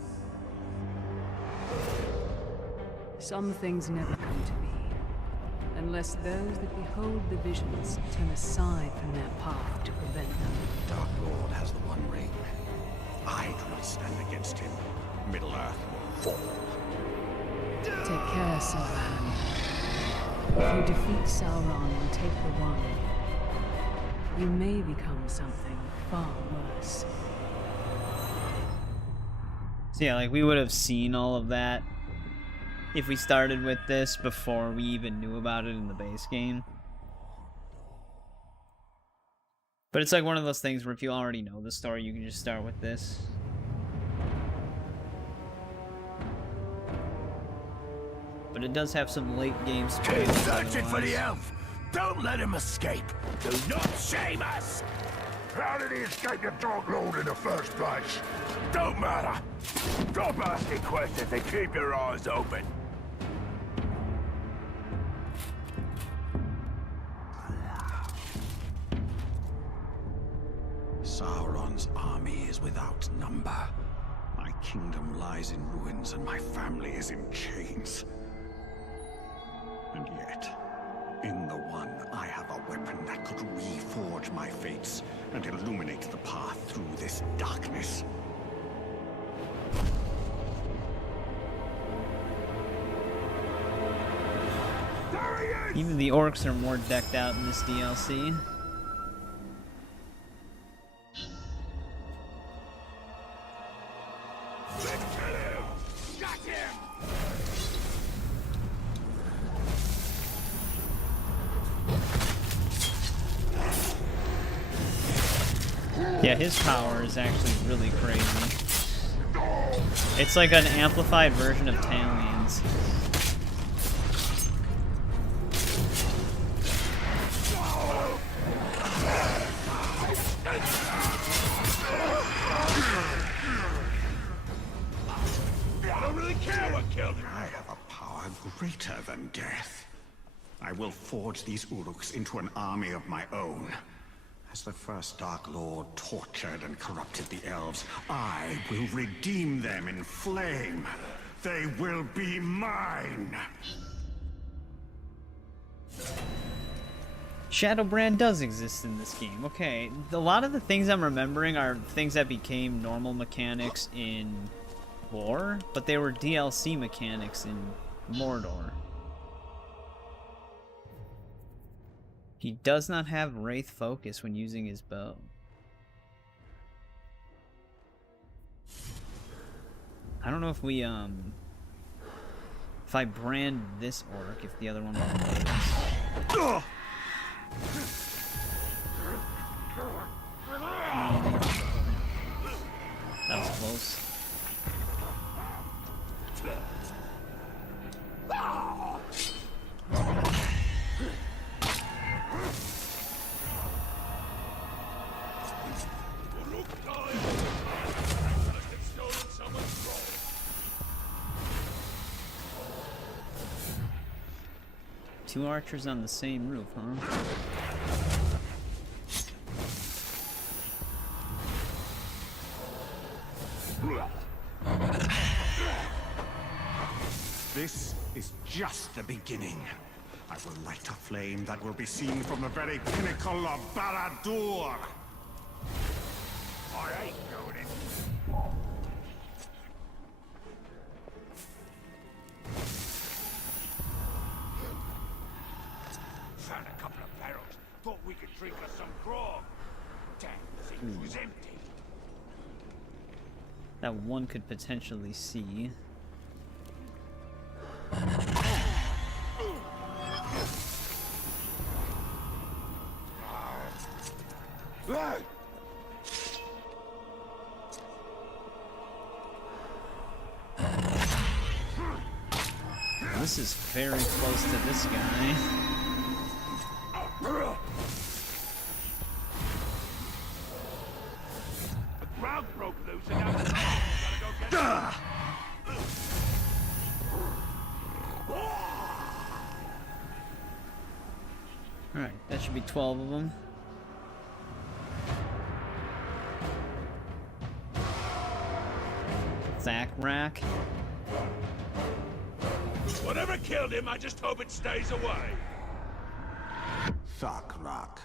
Some things never come to be, unless those that behold the visions turn aside from their path to prevent them. Dark Lord has the One Ring. I do not stand against him. Middle Earth will fall. Take care, Sauron. If you defeat Sauron and take the One, you may become something far worse. So yeah, like we would have seen all of that if we started with this before we even knew about it in the base game. But it's like one of those things where if you already know the story, you can just start with this. But it does have some late game spoilers. Keep searching for the otherwise. elf! Don't let him escape! Do not shame us! How did he escape the Dark Lord in the first place? Don't matter! Stop asking questions and keep your eyes open! Sauron's army is without number. My kingdom lies in ruins and my family is in chains. And yet, in the One, I have a weapon that could reforge my fates and illuminate the path through this darkness. Even the orcs are more decked out in this DLC. Yeah, his power is actually really crazy. It's like an amplified version of Talion's. I don't really care what killed him! I have a power greater than death. I will forge these Uruks into an army of my own. As the first Dark Lord tortured and corrupted the elves, I will redeem them in flame. They will be mine. Shadowbrand does exist in this game. Okay, a lot of the things I'm remembering are things that became normal mechanics in War, but they were DLC mechanics in Mordor. He does not have Wraith Focus when using his bow. I don't know if we, if I brand this orc, if the other one will. That was close. 2 archers on the same roof, huh? This is just the beginning. I will light a flame that will be seen from the very pinnacle of Barad-dûr. I ain't going in. Found a couple of barrels. Thought we could drink us some grog. Damn, thing was empty. That one could potentially see. This is very close to this guy. The crowd broke loose and now gotta go get them. Alright, that should be 12 of them. Zack Rack. Whatever killed him, I just hope it stays away. Thakrak.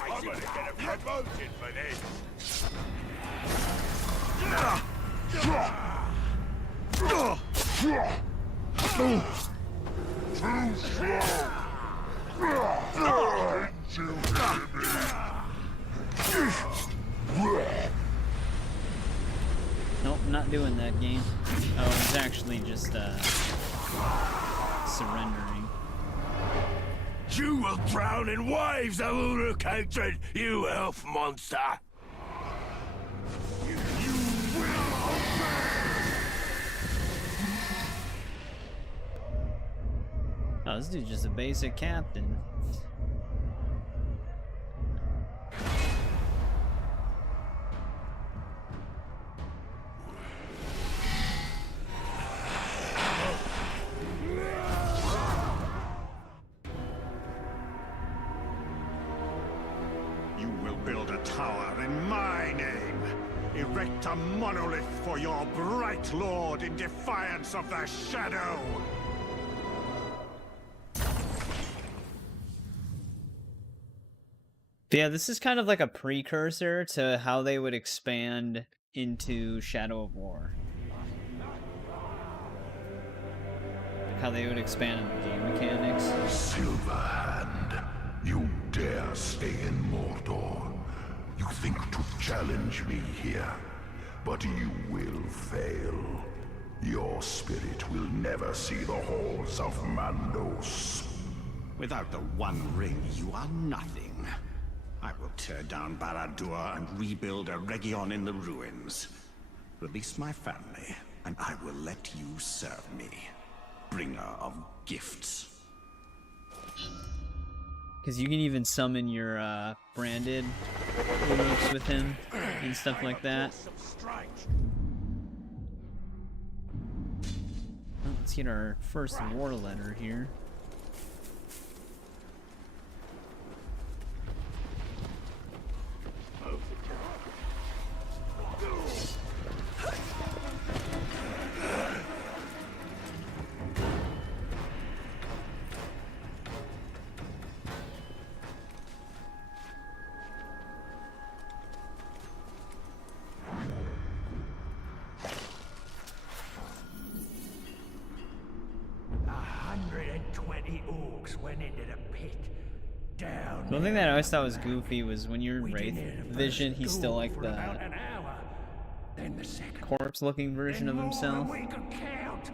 I'm gonna get a promotion for this. Nope, not doing that game. Oh, it's actually just surrendering. You will drown in waves of Uruk hatred, you elf monster! You will Oh, this dude's just a basic captain. You will build a tower in my name. Erect a monolith for your bright lord in defiance of the shadow. Yeah, this is kind of like a precursor to how they would expand into Shadow of War. How they would expand on the game mechanics. Silverhand, you dare stay in Mordor. You think to challenge me here, but you will fail. Your spirit will never see the halls of Mandos. Without the One Ring, you are nothing. I will tear down Barad-dûr and rebuild a region in the ruins. Release my family, and I will let you serve me. Bringer of gifts. Because you can even summon your branded Uruks with him and stuff like that. Well, let's get our first war letter here. Went into the pit. Down The one thing that I always thought was goofy was when you're in Wraith Vision, he's still like the corpse-looking version of himself. We could count.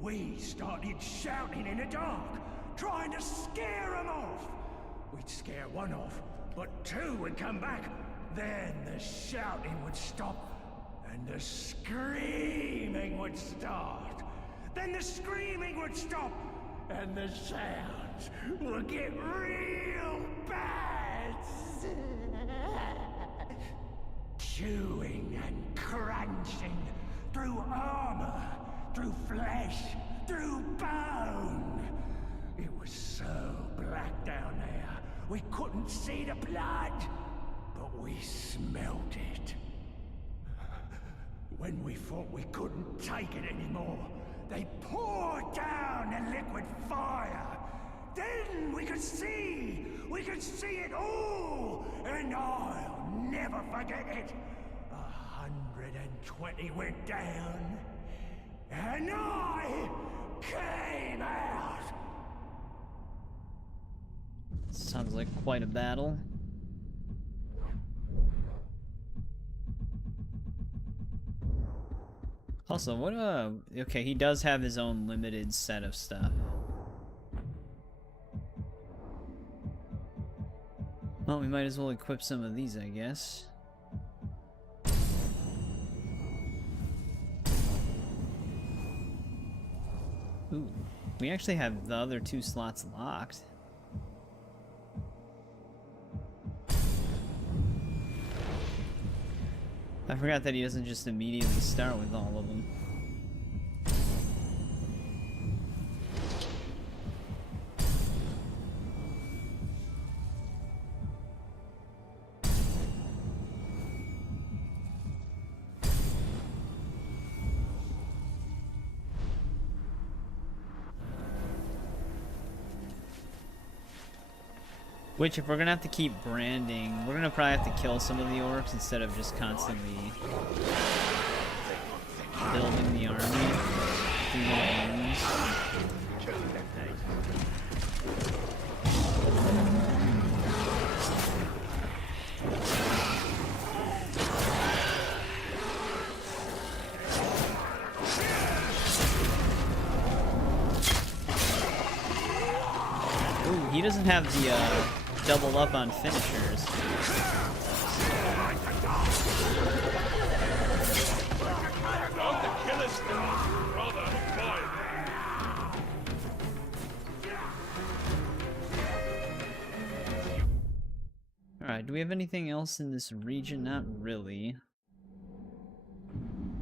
We started shouting in the dark, trying to scare them off. We'd scare one off, but two would come back. Then the shouting would stop, and the screaming would start. Then the screaming would stop, and the sounds will get real bad. Chewing and crunching, through armor, through flesh, through bone. It was so black down there, we couldn't see the blood, but we smelled it. When we thought we couldn't take it anymore, they poured down the liquid fire. Then we could see it all, and I'll never forget it. 120 went down, and I came out. Sounds like quite a battle. Also, what okay, he does have his own limited set of stuff. Well, we might as well equip some of these, I guess. Ooh, we actually have the other 2 slots locked. I forgot that he doesn't just immediately start with all of them. Which, if we're gonna have to keep branding, we're gonna probably have to kill some of the orcs instead of just constantly building the army through the wounds. Ooh, he doesn't have the double up on finishers. Alright, do we have anything else in this region? Not really.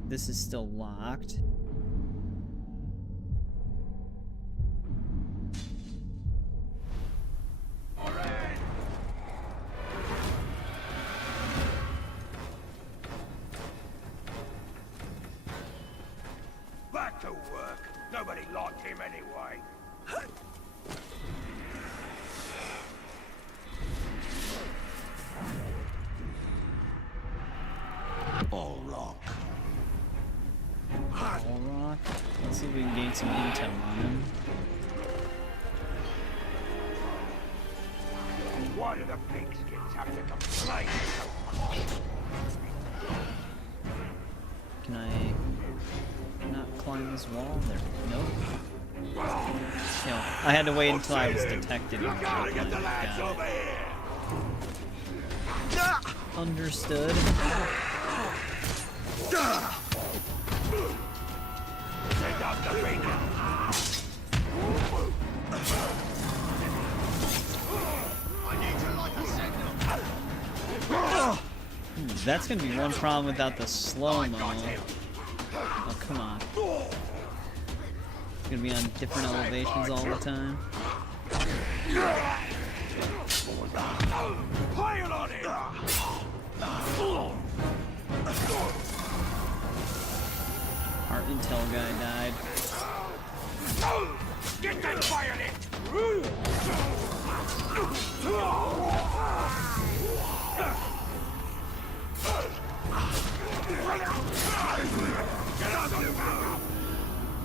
This is still locked. Back to work. Nobody liked him anyway. All rock. All rock. Let's see if we can gain some intel on him. Why do the pigskins have to complain so much? Can I not climb this wall? There. Nope. You know, I had to wait until I was detected. You gotta get the lads over here. Understood. Send up the bacon. I need to light a signal. That's gonna be one problem without the slow-mo. Oh, come on. It's gonna be on different elevations all the time. Pile on it. Our intel guy died. Get that fire in it. Get out there, bro!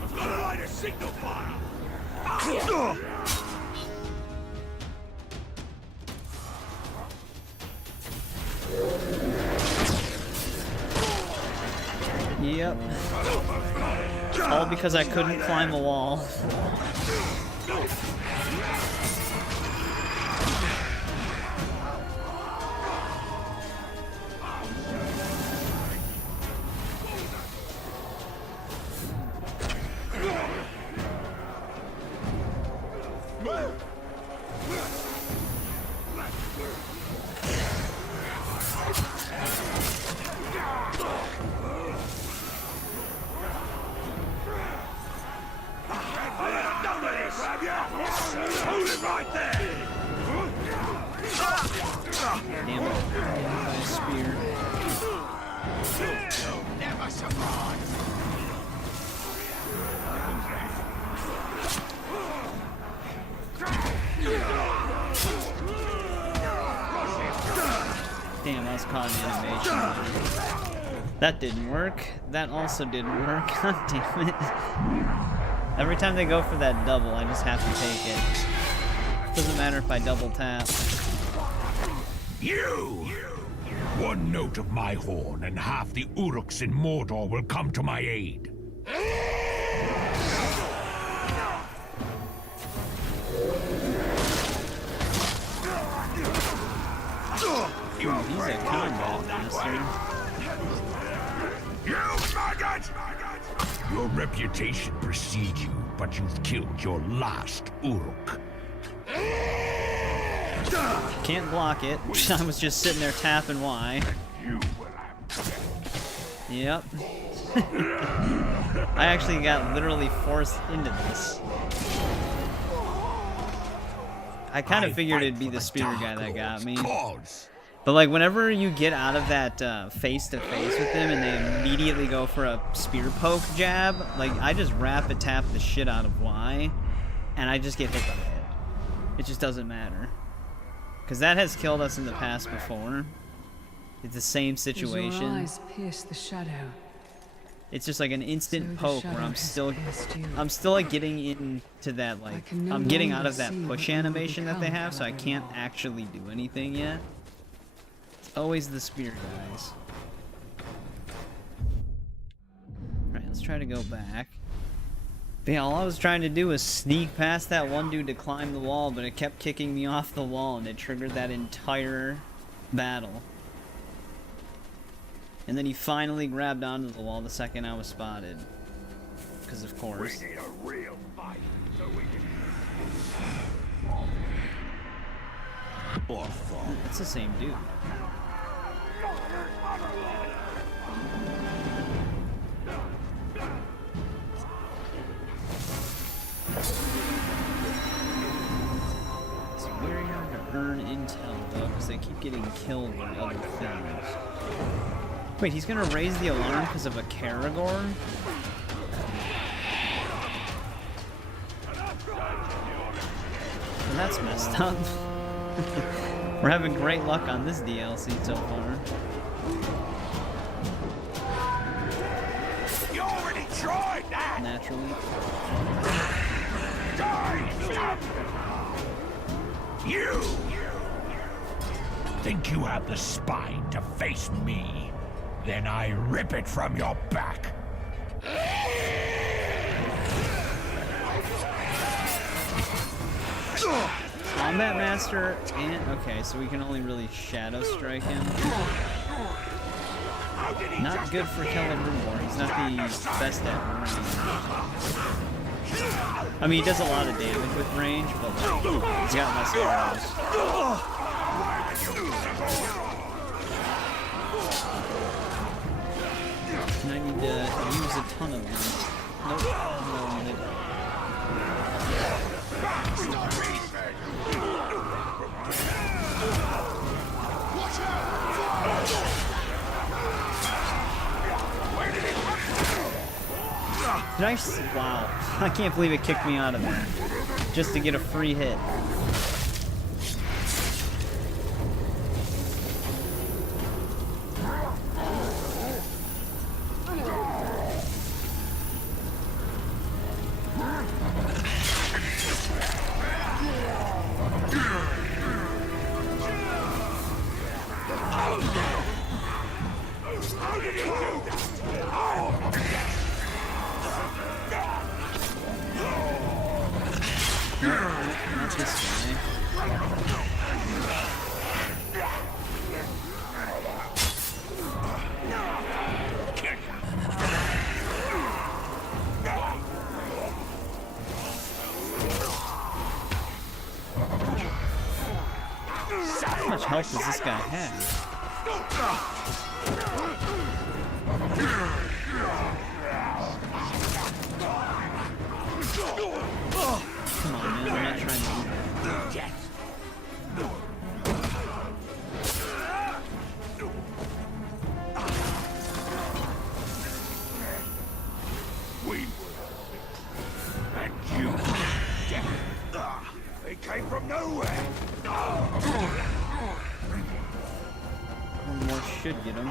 I've got to light a signal fire! Yep. All because I couldn't climb a wall. caught animation. That didn't work. That also didn't work. God damn it. Every time they go for that double, I just have to take it. Doesn't matter if I double tap. You! One note of my horn and half the Uruks in Mordor will come to my aid. He's a combat master. You maggot! Your reputation precedes you, but you've killed your last Uruk. Can't block it. I was just sitting there tapping Y. Yep. I actually got literally forced into this. I kind of figured it'd be the spear guy that got me. But like whenever you get out of that face-to-face with them and they immediately go for a spear poke jab, like I just rapid tap the shit out of Y and I just get hit by it. It just doesn't matter. Because that has killed us in the past before. It's the same situation. Your eyes pierce the shadow. It's just like an instant poke where I'm still like getting into that, like I'm getting out of that push animation that they have, so I can't actually do anything yet. It's always the spear guys. Alright, let's try to go back. But yeah, all I was trying to do was sneak past that one dude to climb the wall, but it kept kicking me off the wall and it triggered that entire battle. And then he finally grabbed onto the wall the second I was spotted. Because of course. We need a real fight so we can... It's the same dude. It's very hard to earn intel though, because they keep getting killed by other things. Wait, he's gonna raise the alarm because of a Karagor? Well, that's messed up. We're having great luck on this DLC so far. You already tried that! Naturally. You! Think you have the spine to face me? Then I rip it from your back. Combat Master and... Okay, so we can only really Shadow Strike him. Not good for killing Mordor. He's not the best at range. I mean, he does a lot of damage with range, but like, he's got less arrows. And I need to use a ton of them. Nope, no one did. Nice. Wow. I can't believe it kicked me out of there. Just to get a free hit. Not this guy. How much health does this guy have? Come on, man, I'm not trying to do that. And you, they came from nowhere. One more should get him.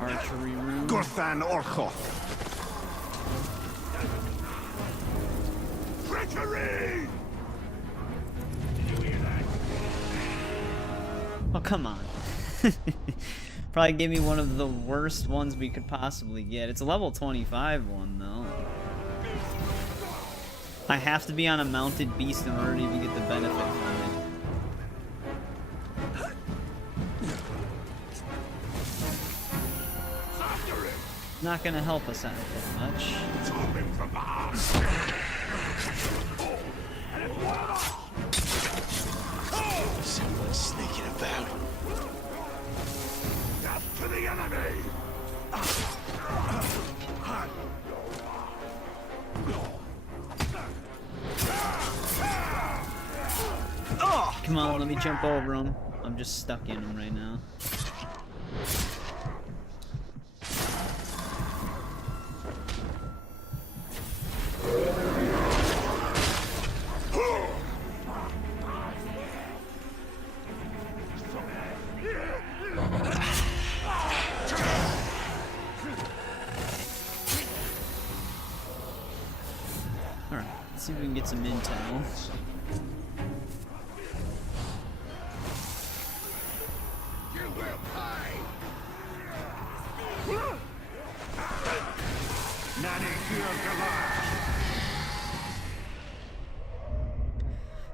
Archery room. Gurthan Orkoth. Treachery! Oh, come on. Probably gave me one of the worst ones we could possibly get. It's a level 25 one, though. I have to be on a mounted beast in order to even get the benefit from it. Not gonna help us out that much. Someone's sneaking about. Death to the enemy! Come on, let me jump over him. I'm just stuck in him right now. Alright, let's see if we can get some intel.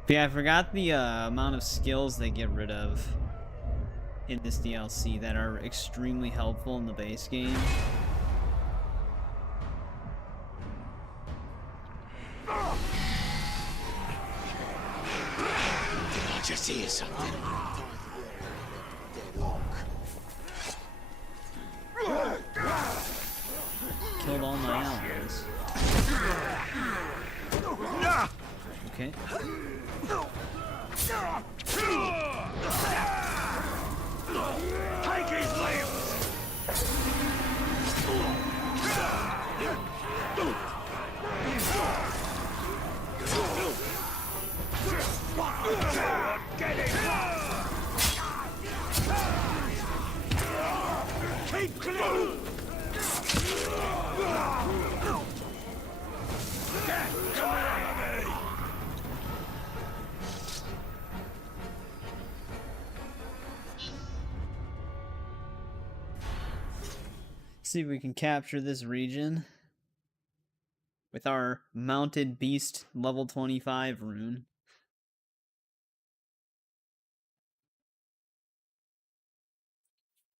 But yeah, I forgot the amount of skills they get rid of in this DLC that are extremely helpful in the base game. I just hear something. Killed all my allies. Okay. Take his limbs! Get it! Keep clear! See if we can capture this region with our mounted beast level 25 rune.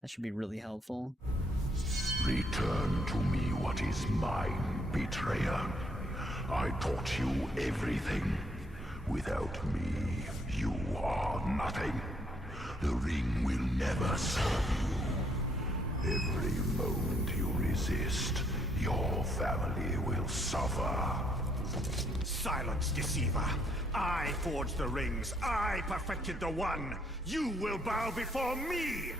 That should be really helpful. Return to me what is mine, betrayer. I taught you everything. Without me, you are nothing. The ring will never serve you. Every moment you resist, your family will suffer. Silence, deceiver. I forged the rings. I perfected the one. You will bow before me.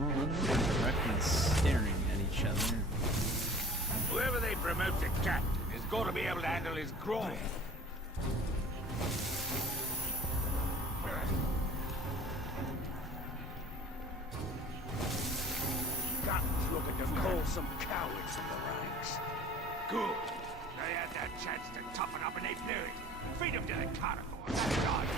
Well, they're directly staring at each other. Whoever they promote to captain has got to be able to handle his groin. Captain's looking to call some cowards from the ranks. Good. They had that chance to toughen up and they blew it. Feed them to the carnivores. That's right.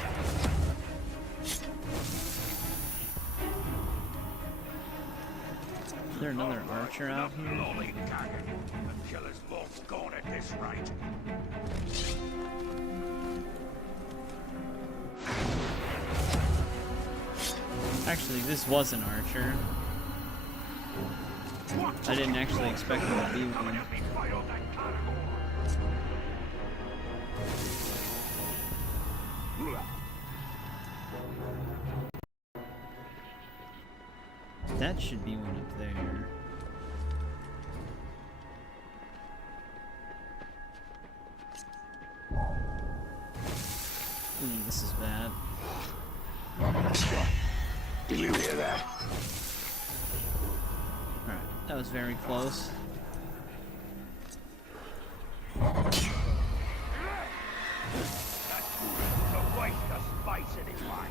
Is there another archer out here? Lolly gagging. The killer's long's gone at this rate. Actually, this was an archer. I didn't actually expect him to be one. That should be one up there. This is bad. Did you hear that? Alright, that was very close. To waste the spice anyway.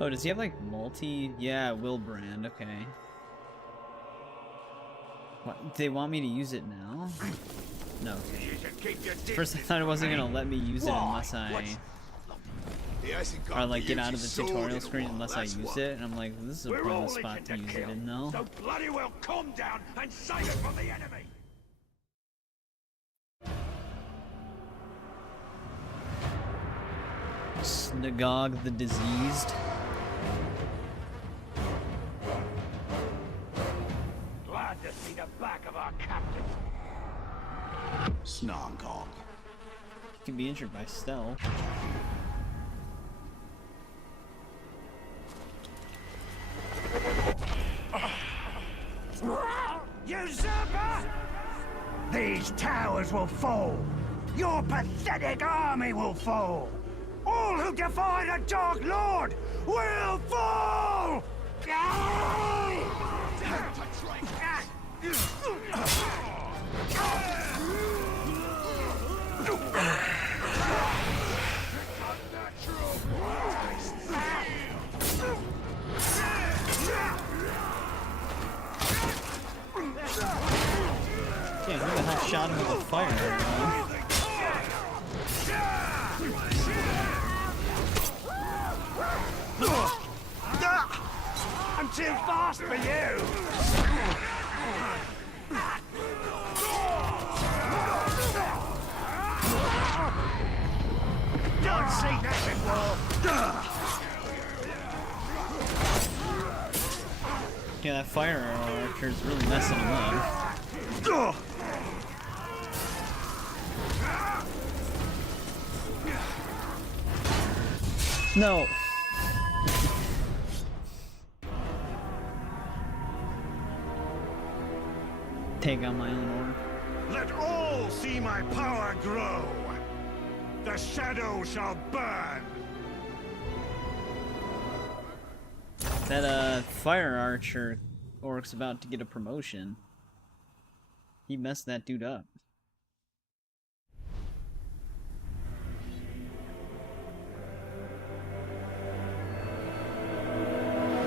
Oh, does he have like multi? Yeah, Wilbrand, okay. What? They want me to use it now? No, okay. First I thought it wasn't gonna let me use it unless I... Or like get out of the tutorial screen unless I use it, and I'm like, this is a pointless spot to use it in though. So bloody well calm down and save it from the enemy. Snagog the Diseased. Glad to see the back of our captain. Snargog. Can be injured by stealth. Usurper! These towers will fall. Your pathetic army will fall. All who defy the Dark Lord will fall! Yeah, who the hell shot him with a fire arrow? I'm too fast for you! Don't see that before! Yeah, that fire arrow archer's really messing him up. No! Take on my own orc. Let all see my power grow. The shadow shall burn. That fire archer orc's about to get a promotion. He messed that dude up.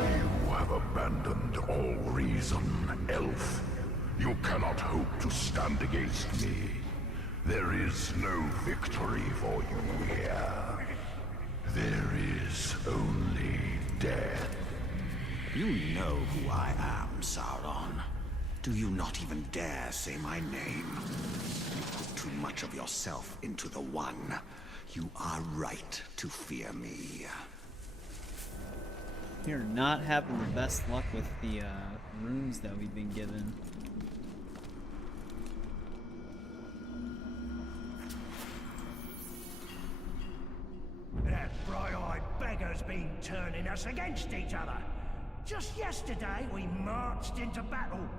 You have abandoned all reason, elf. You cannot hope to stand against me. There is no victory for you here. There is only death. You know who I am, Sauron. Do you not even dare say my name? You put too much of yourself into the One. You are right to fear me. You're not having the best luck with the runes that we've been given. That bright-eyed beggar's been turning us against each other. Just yesterday, we marched into battle,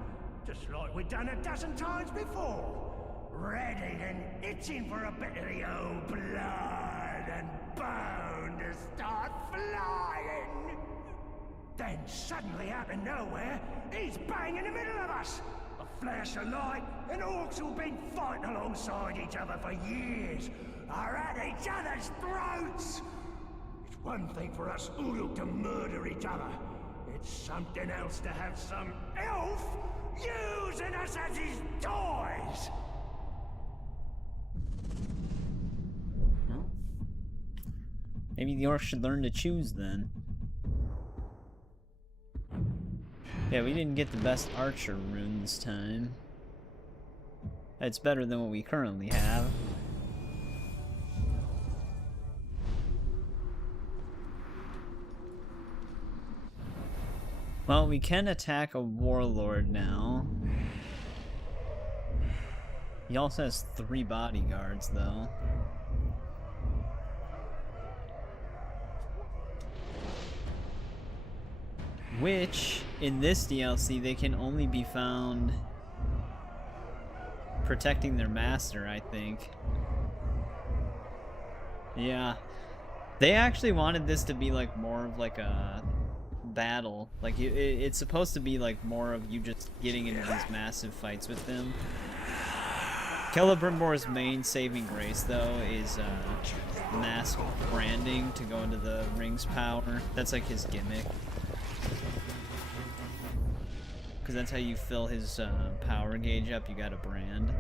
just like we'd done a dozen times before. Ready and itching for a bit of the old blood and bone to start flying. Then suddenly, out of nowhere, he's bang in the middle of us. A flash of light, and orcs who've been fighting alongside each other for years are at each other's throats. It's one thing for us Uruk to murder each other. It's something else to have some elf using us as his toys. Maybe the orcs should learn to choose then. Yeah, we didn't get the best archer rune this time. That's better than what we currently have. Well, we can attack a warlord now. He also has 3 bodyguards, though. Which, in this DLC, they can only be found protecting their master, I think. Yeah. They actually wanted this to be, like, more of, like, a battle. Like, it's supposed to be, like, more of you just getting into these massive fights with them. Celebrimbor's main saving grace, though, is mass branding to go into the ring's power. That's, like, his gimmick. Because that's how you fill his power gauge up, you gotta brand.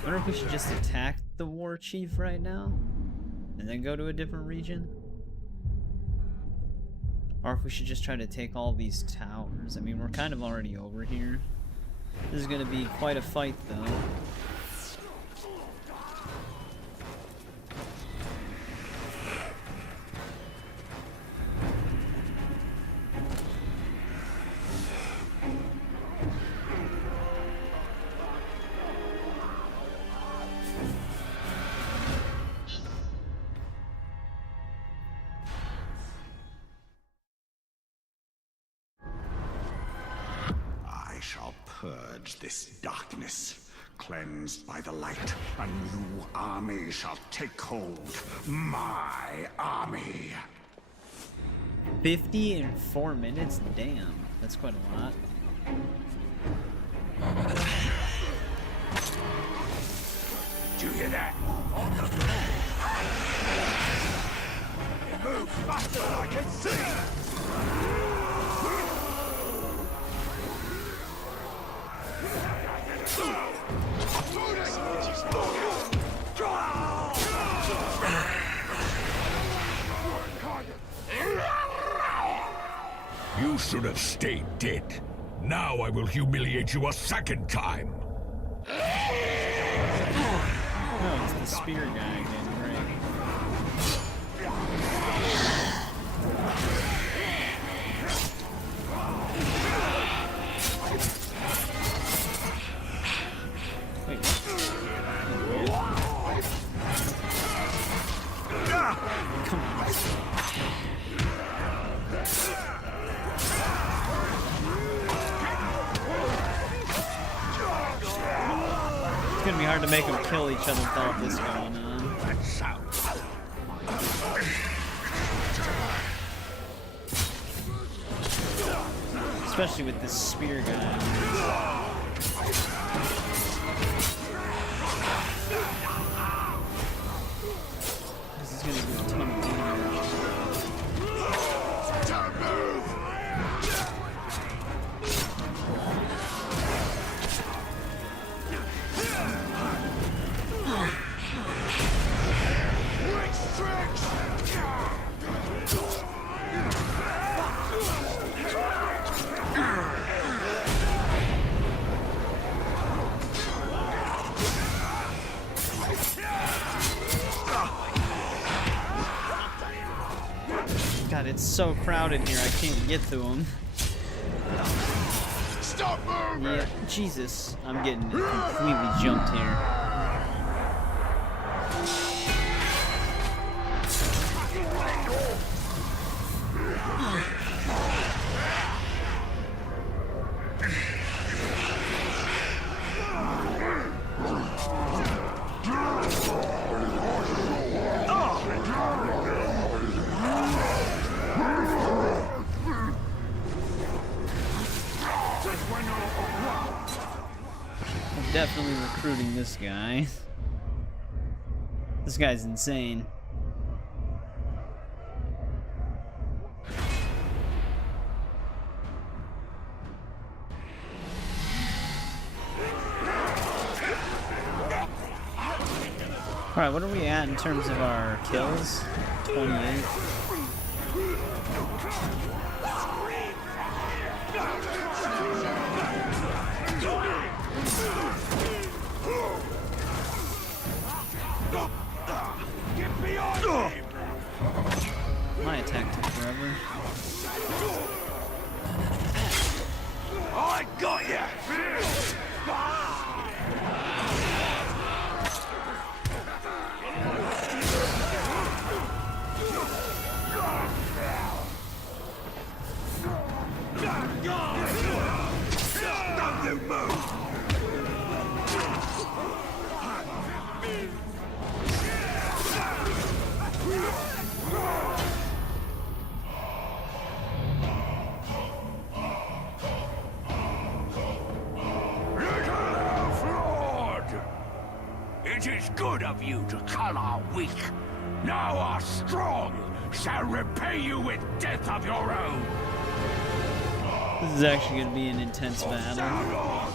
I wonder if we should just attack the war chief right now and then go to a different region, or if we should just try to take all these towers. I mean, we're kind of already over here. This is gonna be quite a fight, though. Purge this darkness. Cleansed by the light, a new army shall take hold. My army. 50 in 4 minutes? Damn, that's quite a lot. Did you hear that? On the move! It moves faster than I can see! You should have stayed dead. Now I will humiliate you a second time. No, it's the spear guy again, right? Wait. Come on. It's gonna be hard to make them kill each other with all this going on. Especially with this spear guy. This is gonna do a ton of damage. God, it's so crowded here, I can't get to him. Stop moving! Yeah, Jesus, I'm getting completely jumped here. Definitely recruiting this guy. This guy's insane. Alright, what are we at in terms of our kills? 28. It is good of you to call our weak. Now our strong shall repay you with death of your own. This is actually going to be an intense battle.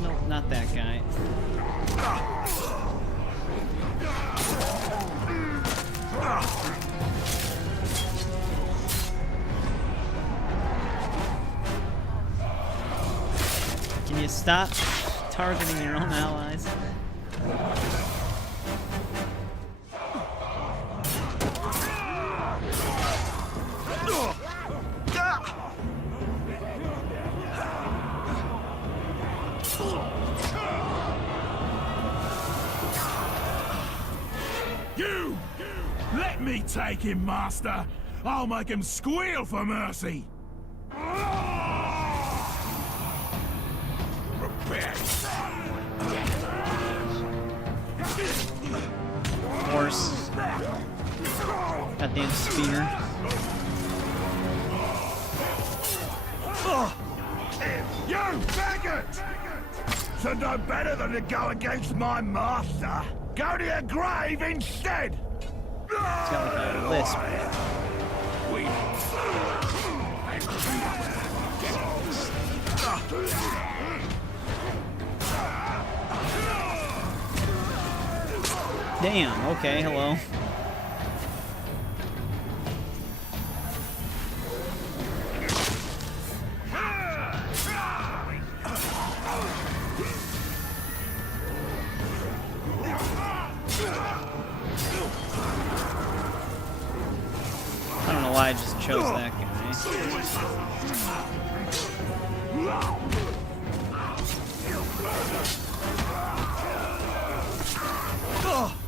Nope, not that guy. Can you stop targeting your own allies? You! Let me take him, master! I'll make him squeal for mercy! Horse. Goddamn spear. You faggot! So no better than to go against my master? Go to your grave instead! It's got like a lisp. Damn, okay, hello. I don't know why I just chose that guy.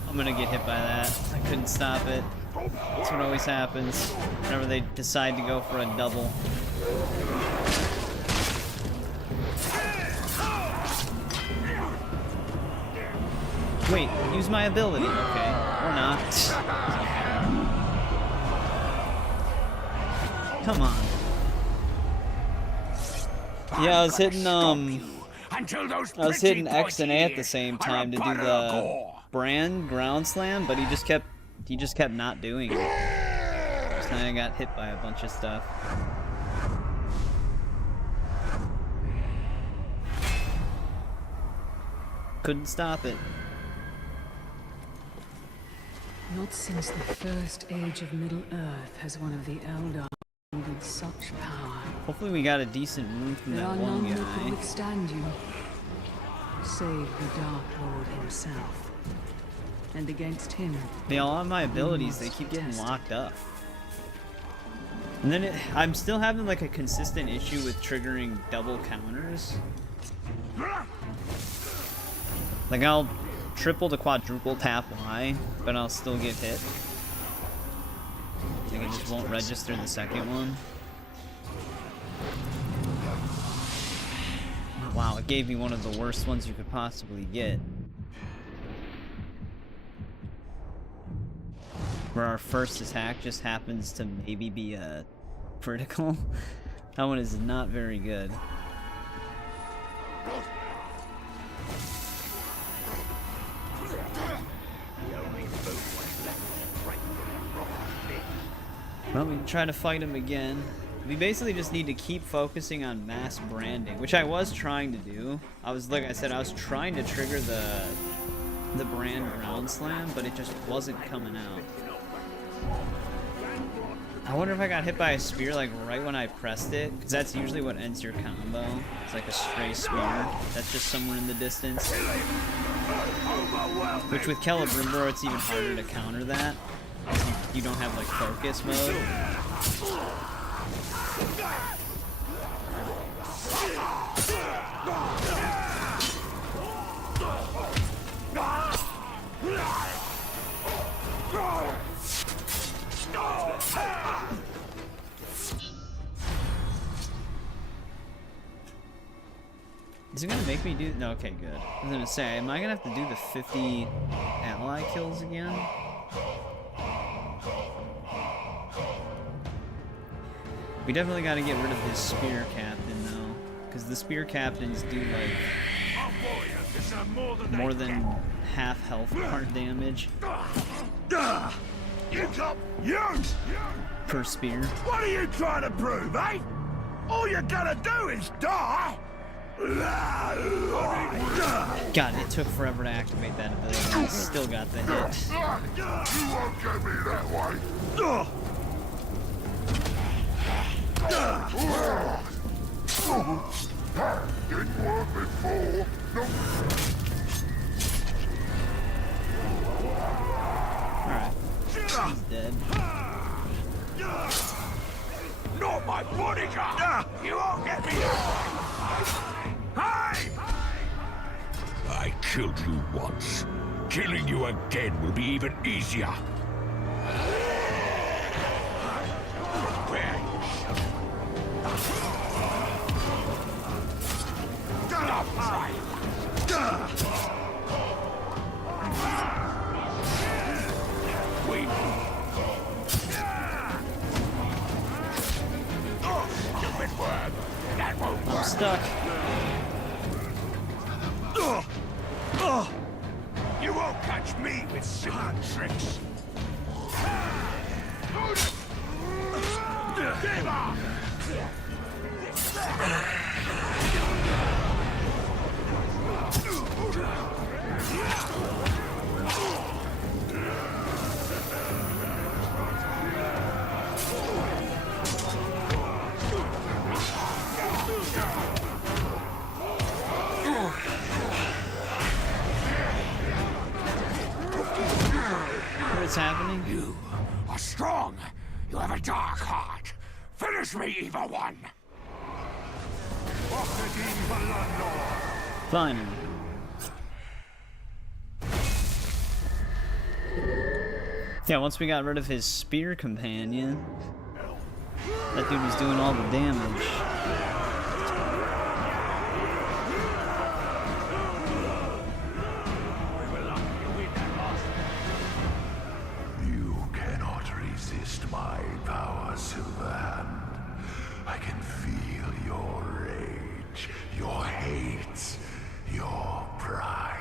I'm gonna get hit by that. I couldn't stop it. That's what always happens whenever they decide to go for a double. Wait, use my ability. Okay, or not. Come on. Yeah, I was hitting X and A at the same time to do the ground slam, but he just kept not doing it. So then I got hit by a bunch of stuff. Couldn't stop it. Not since the first age of Middle Earth has one of the Eldar wielded such power. Hopefully we got a decent rune from There that are one none who guy. could withstand you, save the Dark Lord himself. And against him, They all have my abilities, they keep getting locked up. And then I'm still having like a consistent issue with triggering double counters. Like I'll triple to quadruple tap Y, but I'll still get hit. Like it just won't register the second one. Wow, it gave me one of the worst ones you could possibly get. Where our first attack just happens to maybe be a critical. That one is not very good. Well, we can try to fight him again. We basically just need to keep focusing on mass branding, which I was trying to do. Like I said, I was trying to trigger the brand ground slam, but it just wasn't coming out. I wonder if I got hit by a spear like right when I pressed it, because that's usually what ends your combo. It's like a stray spear that's just somewhere in the distance. Which with Celebrimbor, it's even harder to counter that. You don't have like focus mode. Is it gonna make me do... No, okay, good. I was gonna say, am I gonna have to do the 50 ally kills again? We definitely gotta get rid of his spear captain, though. Because the spear captains do, like, more than half health bar damage per spear. What are you trying to prove, eh? All you're gonna do is die! God, it took forever to activate that ability. I still got the hit. You won't get me that way. Didn't work before. Alright. He's dead. Not my bodyguard! You won't get me that way! Hey! I killed you once. Killing you again will be even easier. I'm stuck. You won't catch me with smart tricks. Give up! What's happening? You are strong. You have a dark heart. Finish me, evil one. Finally. Yeah, once we got rid of his spear companion, that dude was doing all the damage. You cannot resist my power, Silverhand. I can feel your rage, your hate, your pride.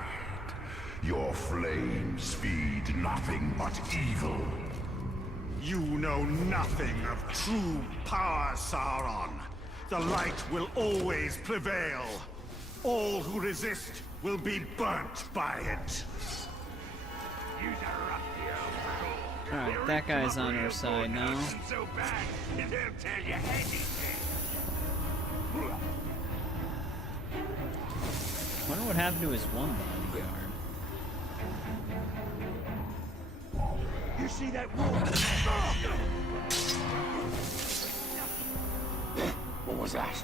Your flames feed nothing but evil. You know nothing of true power, Sauron. The light will always prevail. All who resist will be burnt by it. Alright, that guy's on our side now. So bad, they'll tell you anything. Wonder what happened to his one bodyguard. You see that wall? What was that?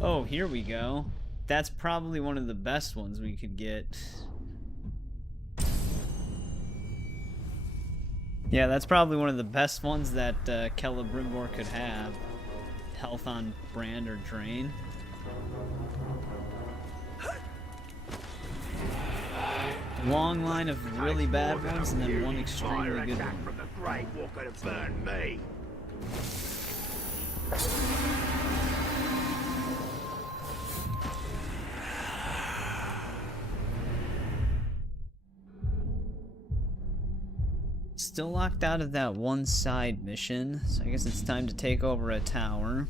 Oh, here we go. That's probably one of the best ones we could get. Yeah, that's probably one of the best ones that Celebrimbor could have. Health on brand or drain. Long line of really bad ones and then one extremely good one. From the grave walker to burn me. Still locked out of that one side mission, so I guess it's time to take over a tower.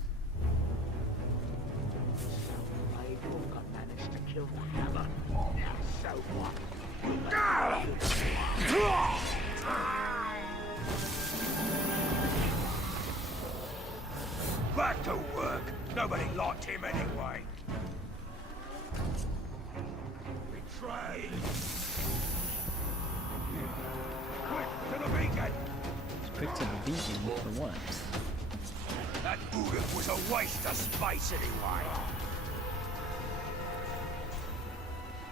Managed to kill the hammer. Now, so what? Back to work. Nobody liked him anyway. Betrayed. Quick to the beacon. Quick to the beacon for what? That Uruk was a waste of space anyway.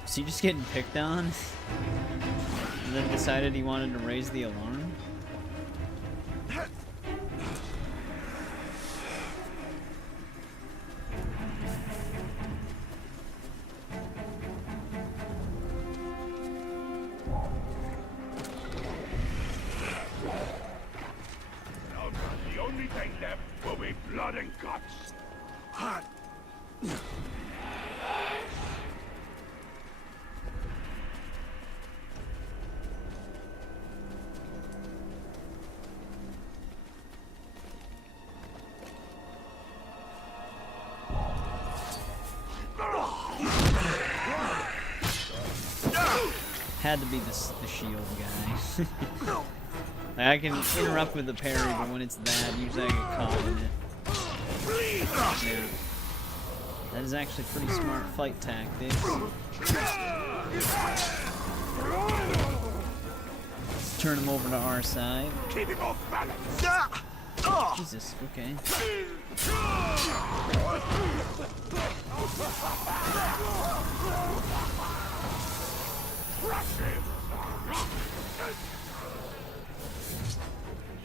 Is he just getting picked on? And then decided he wanted to raise the alarm? The only thing left will be blood and guts. Had to be the shield guy. Like, I can interrupt with the parry, but when it's that, usually I get caught in it. Yeah. That is actually pretty smart fight tactics. Let's turn him over to our side. Keep him off balance. Jesus, okay.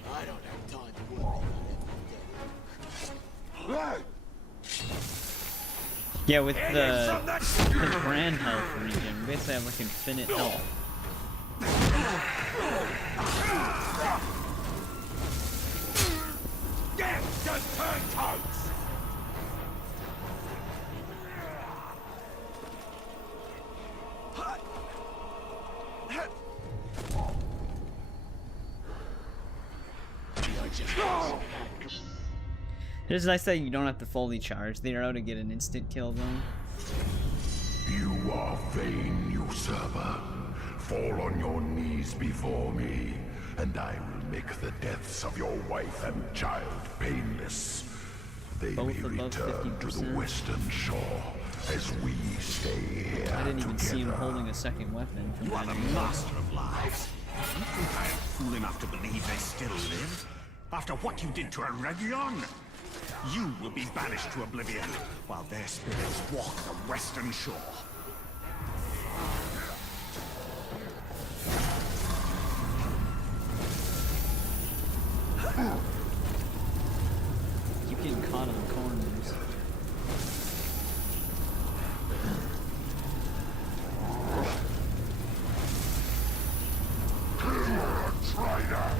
I don't have time to worry. Yeah, with the brand health regen, we basically have like infinite health. Just turn toads. It is nice that you don't have to fully charge the arrow to get an instant kill though. You are vain, usurper. Fall on your knees before me, and I will make the deaths of your wife and child painless. They Both may above return to the 50%. western shore as we stay here I didn't even see him together. holding a second weapon from You are the that angle. master of lives. You think I am fool enough to believe they still live? After what you did to Eregion? You will be banished to oblivion, while their spirits walk the western shore. Keep getting caught in the corners. Try that.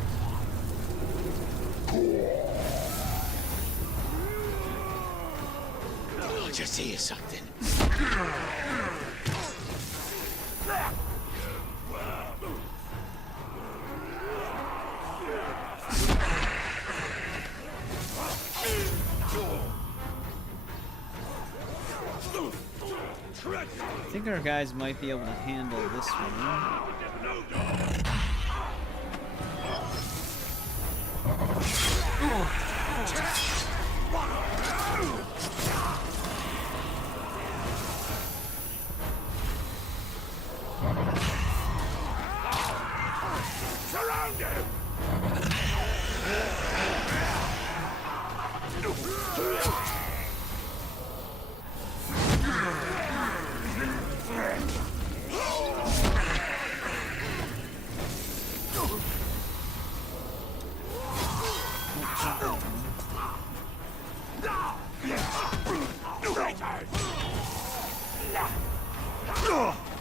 I'll just hear something. I think our guys might be able to handle this one. Surround him.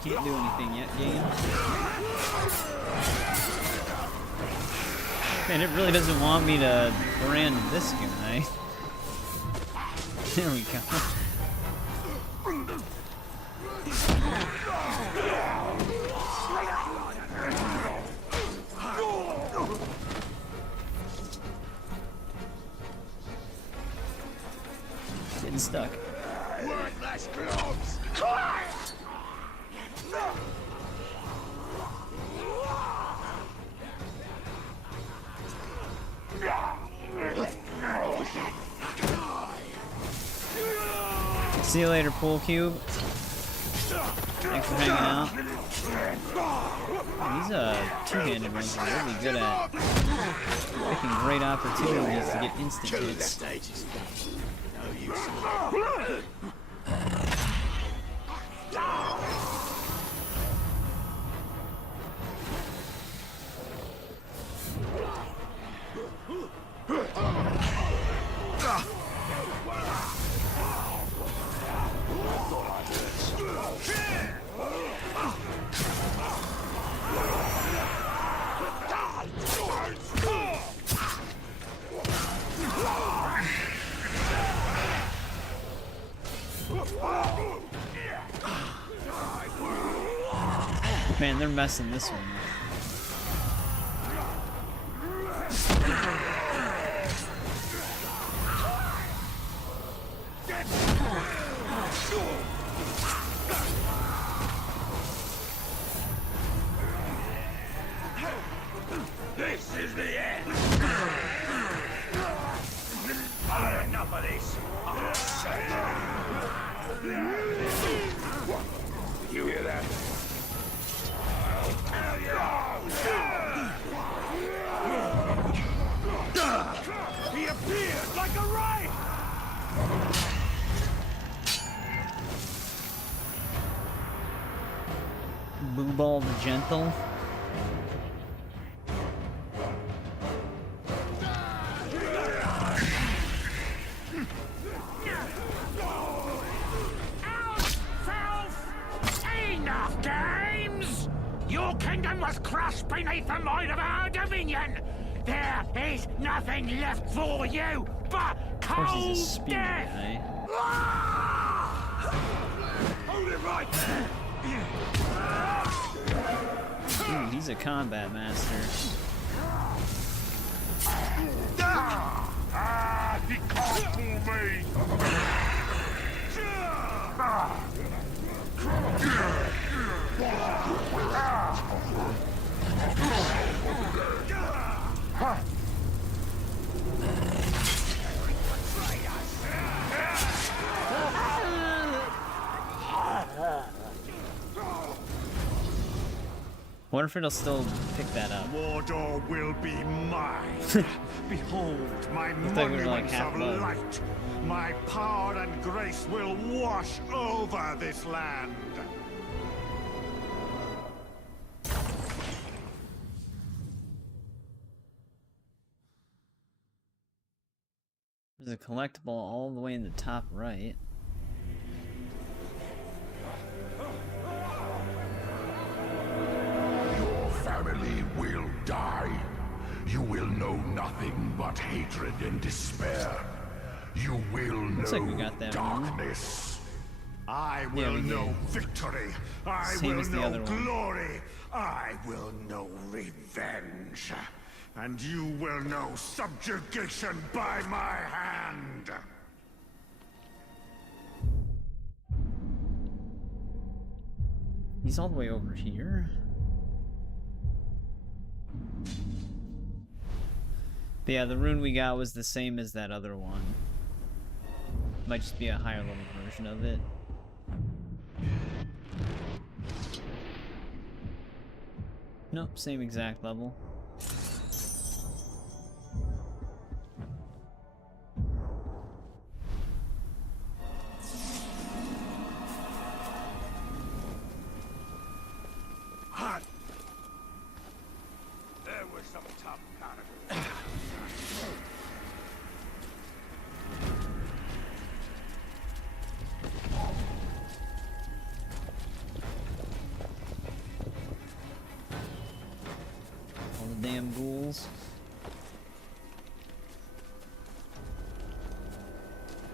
Can't do anything yet, game. Man, it really doesn't want me to brand this guy. There we go. Getting stuck. Worthless globes. See you later, Pool Cube. Thanks for hanging out. These two-handed ones are really good at picking great opportunities to get instant hits. Stages ago. No use. Man, they're messing this one This is the end. I've had enough of this. You hear that? He appeared like a ray! Booball the Gentle. Enough games! Your kingdom was crushed beneath the might of our dominion! There is nothing left for you but Of course he's a cold speed death! guy. Hold it right there! Ooh, he's a combat master. He can't fool me! Wonder if it'll still pick that up. Mordor will be mine. Behold my Looks like we were, like, monuments half of low. light. My power and grace will wash over this land. There's a collectible all the way in the top right. Your family will die. You will know nothing but hatred and despair. You will Looks know like we got that darkness. I Yeah, will we know did. victory. I Same will as the know other one. glory. I will know revenge. And you will know subjugation by my hand. He's all the way over here. But yeah, the rune we got was the same as that other one. Might just be a higher level version of it. Nope, same exact level. Hot. There was some tough character. All the damn ghouls.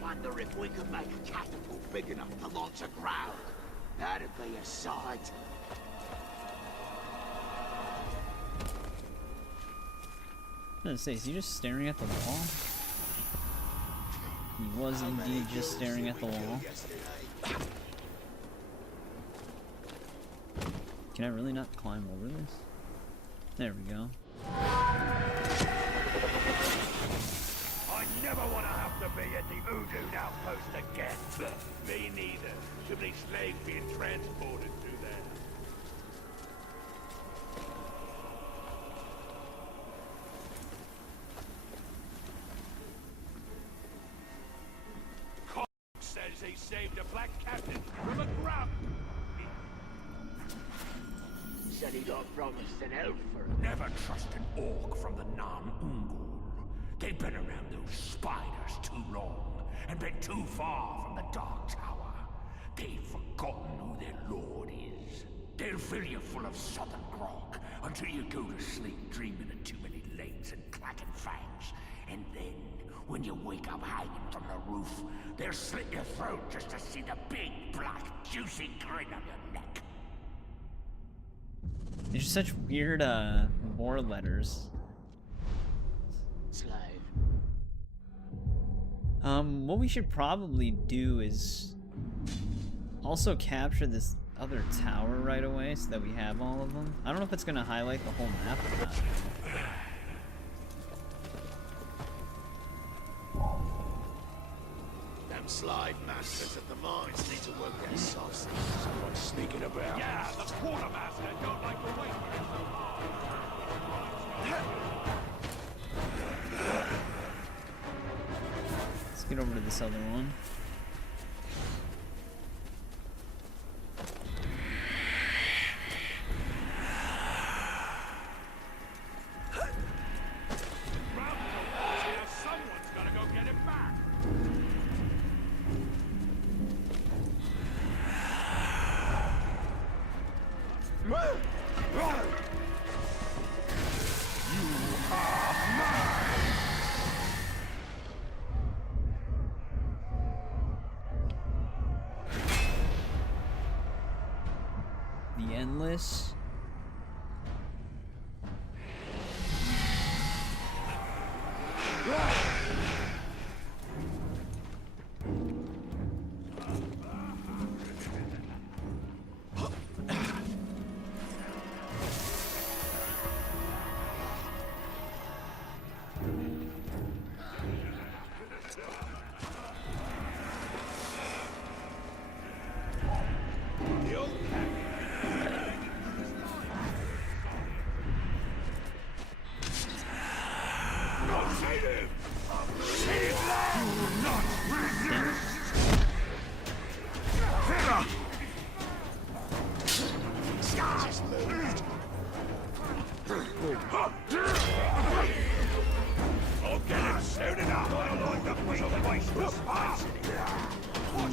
Wonder if we could make a catapult big enough to launch a crowd. That'd be a sight. I was gonna say, is he just staring at the wall? He was indeed just staring at the wall. Can I really not climb over this? There we go. I never want to have to be at the Udun outpost again. Me neither. Too many slaves being transported through there. Says he saved a black captain from a grub. Said he got promised an elf for Never trust an orc from the Nam Ungul. They've been around those spiders too long and been too far from the Dark Tower. They've forgotten who their lord is. They'll fill you full of southern grog until you go to sleep dreaming of too many legs and clacking fangs. And then, when you wake up hanging from the roof, they'll slit your throat just to see the big, black, juicy grin on your neck. These are such weird, war letters. Slave. What we should probably do is also capture this other tower right away so that we have all of them. I don't know if it's gonna highlight the whole map or not. Them slave masters at the mines need to work their sausage. Someone's sneaking about. Yeah, the quartermaster don't like the way we're so hard. Let's get over to this other one. Someone's gotta go get it back. The Endless.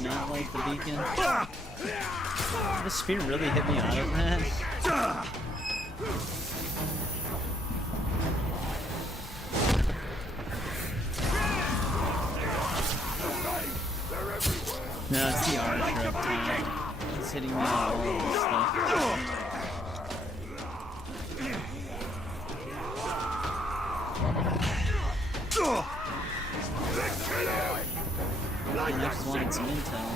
Not like the beacon. The spear really hit me out of that. No, it's the archer up top. It's hitting me on all of this stuff. The next one, it's some intel.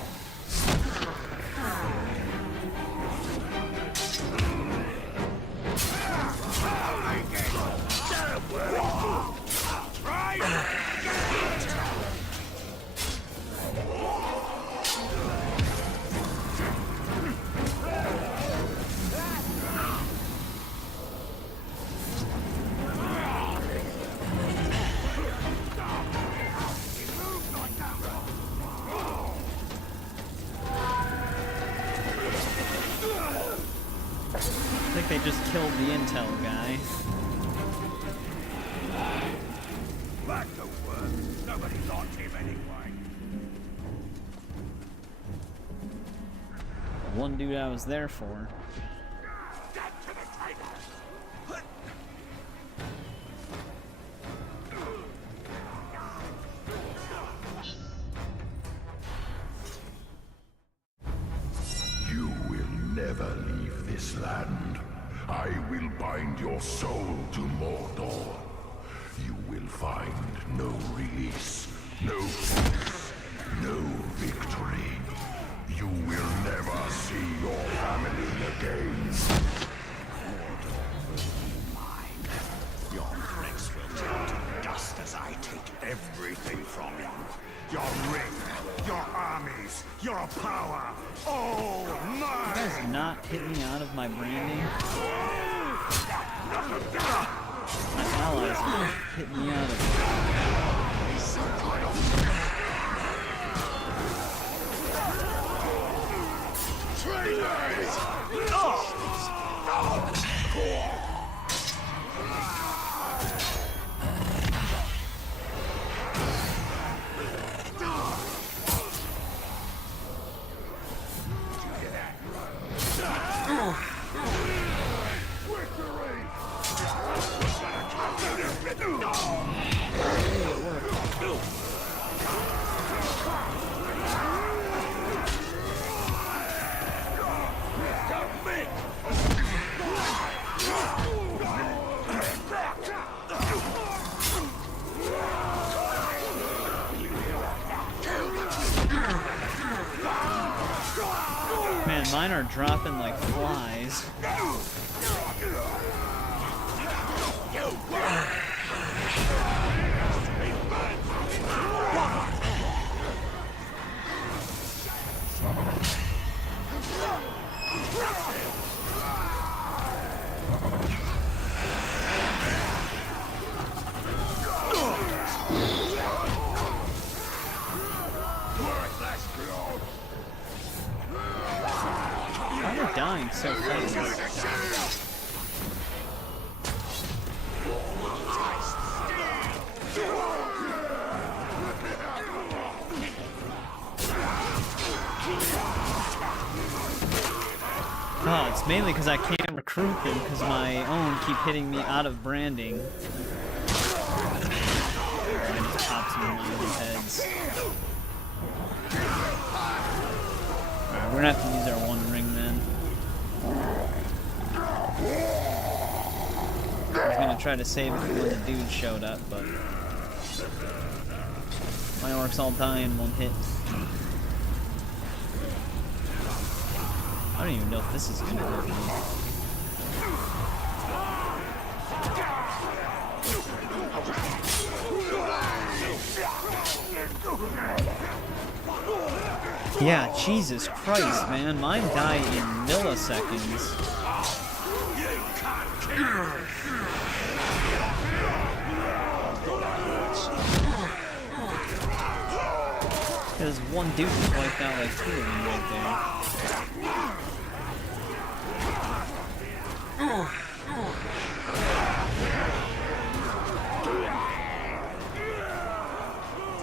I think they just killed the intel guy. Back to work. Nobody liked him anyway. The one dude I was there for. You will never leave this land. I will bind your soul to Mordor. You will find no release, no peace, no victory. You will never see your family again. Mordor will be mine. Your prince will turn to dust as I take everything from you. Your ring, your armies, your power, all You mine! guys not hit me out of my branding? My allies hit me out of men are dropping like flies. Why are they dying so fast? Oh, it's mainly because I can't recruit them because my own keep hitting me out of branding. I just pop some of my own heads. Alright, we're gonna have to use our one ring then. I was gonna try to save it when the dude showed up, but my orcs all die in one hit. I don't even know if this is gonna hurt me. Yeah, Jesus Christ, man. Mine die in milliseconds. Because one dude just wiped out like 2 of them right there.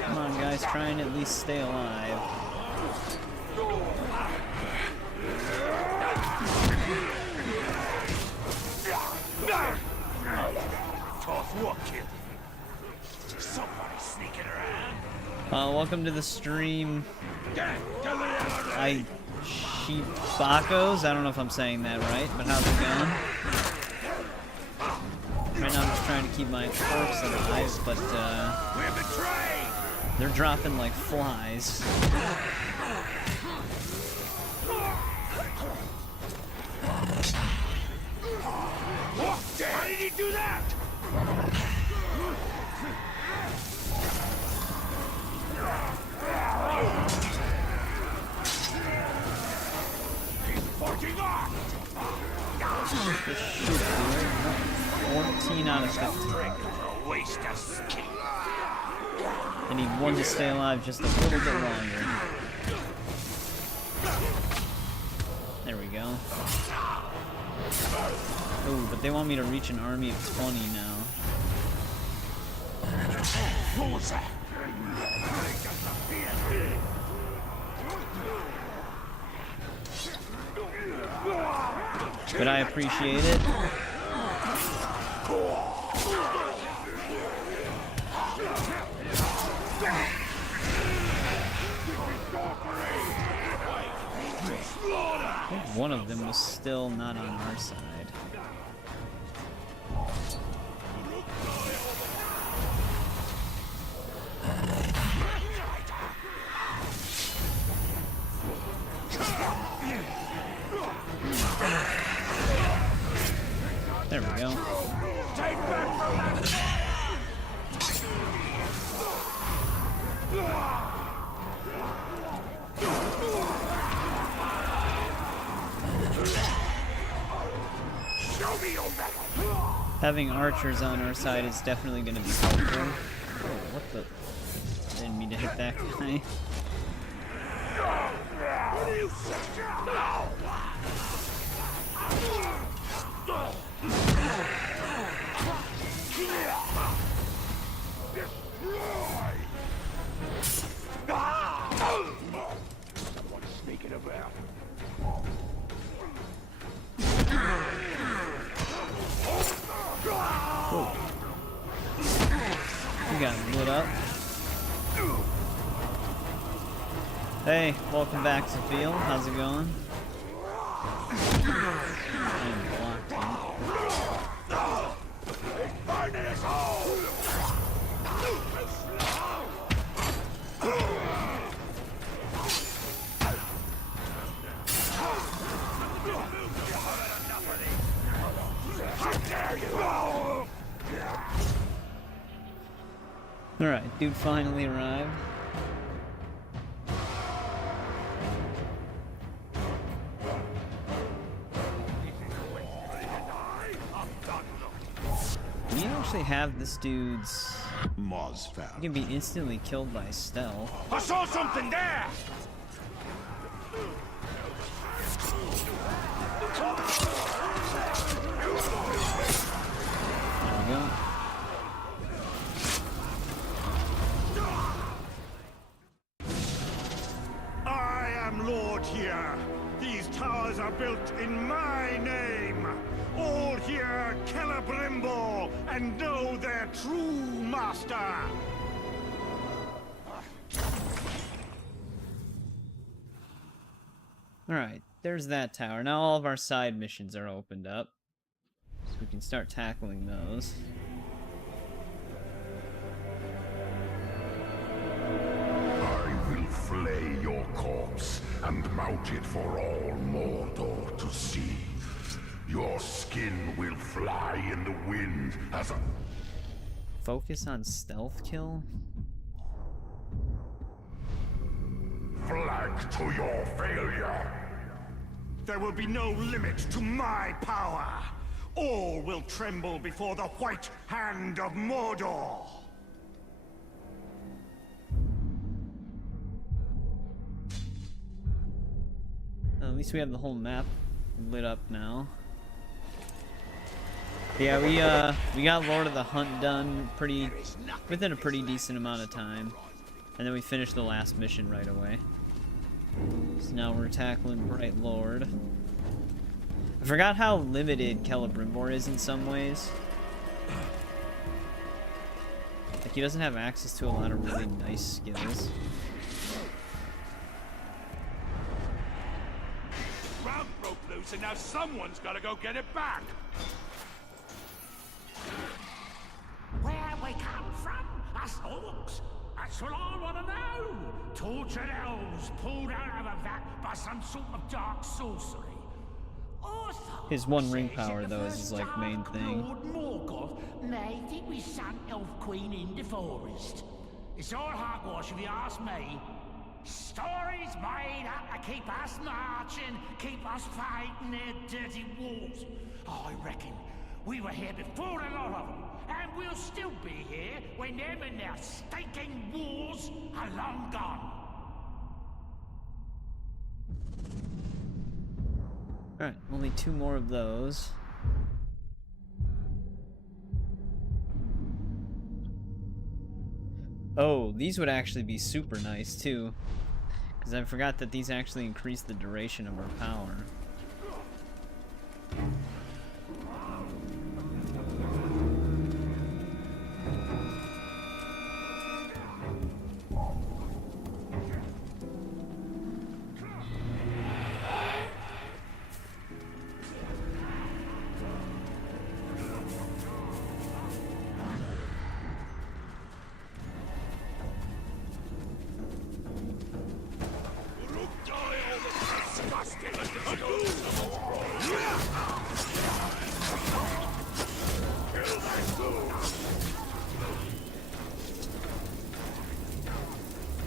Come on, guys, try and at least stay alive. Welcome to the stream. Sheepbacos? I don't know if I'm saying that right, but how's it going? Right now I'm just trying to keep my orcs alive, but they're dropping like flies. How did he do that? He's forging off. This should do it. 14 out of 15. Waste of skin. I need one to stay alive just a little bit longer. There we go. Oh, but they want me to reach an army of 20 now. What was that? But I appreciate it. I think one of them was still not on our side. There we go. Having archers on our side is definitely going to be helpful. Oh, what the? I didn't mean to hit that guy. What's sneaking about? Cool. You got lit up. Hey, welcome back to Field. How's it going? I am blocked in. Alright, dude finally arrived. We actually have this dude's... Mozfel. He can be instantly killed by stealth. I saw something there! There we go. I am Lord here. These towers are built in my name. All here Celebrimbo and know their true master. Alright, there's that tower. Now all of our side missions are opened up. So we can start tackling those. I will flay your corpse and mount it for all Mordor to see. Your skin will fly in the wind as a... Focus on stealth kill? flag to your failure. There will be no limit to my power. All will tremble before the white hand of Mordor. At least we have the whole map lit up now. Yeah, we got Lord of the Hunt done within a pretty decent amount of time. And then we finished the last mission right away. So now we're tackling Bright Lord. I forgot how limited Celebrimbor is in some ways. Like, he doesn't have access to a lot of really nice skills. Round broke loose and now someone's gotta go get it back! Where we come from, us orcs? That's what I want to know. Tortured elves pulled out of a vat by some sort of dark sorcery. His one ring power, though, is his, like, main thing. Lord Morgoth made it with some elf queen in the forest. It's all hogwash if you ask me. Stories made up to keep us marching, keep us fighting their dirty wars. I reckon we were here before a lot of them, and we'll still be here when them and their stinking wars are long gone. Alright, only 2 more of those. Oh, these would actually be super nice too. Because I forgot that these actually increase the duration of our power.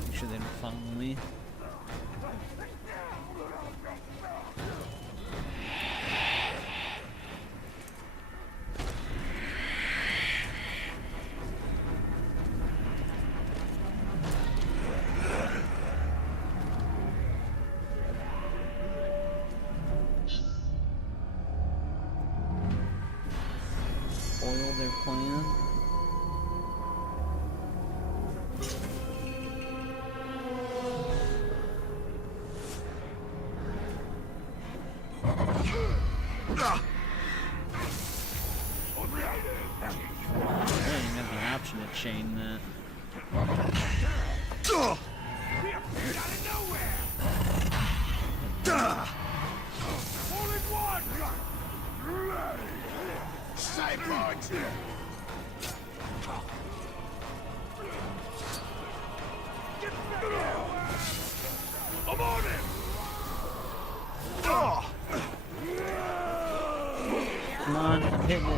Make sure they don't follow me. Foil their plan. I didn't have the option to chain that. All in one! I'm on it! Come on, I'm hitting it.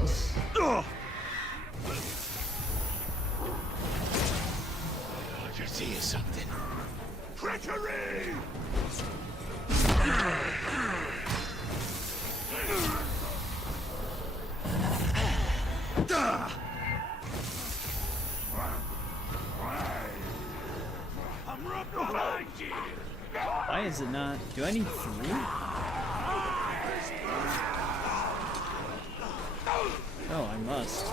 See something. Treachery! I'm rubbed behind you. Why is it not? Do I need 3? Oh, I must.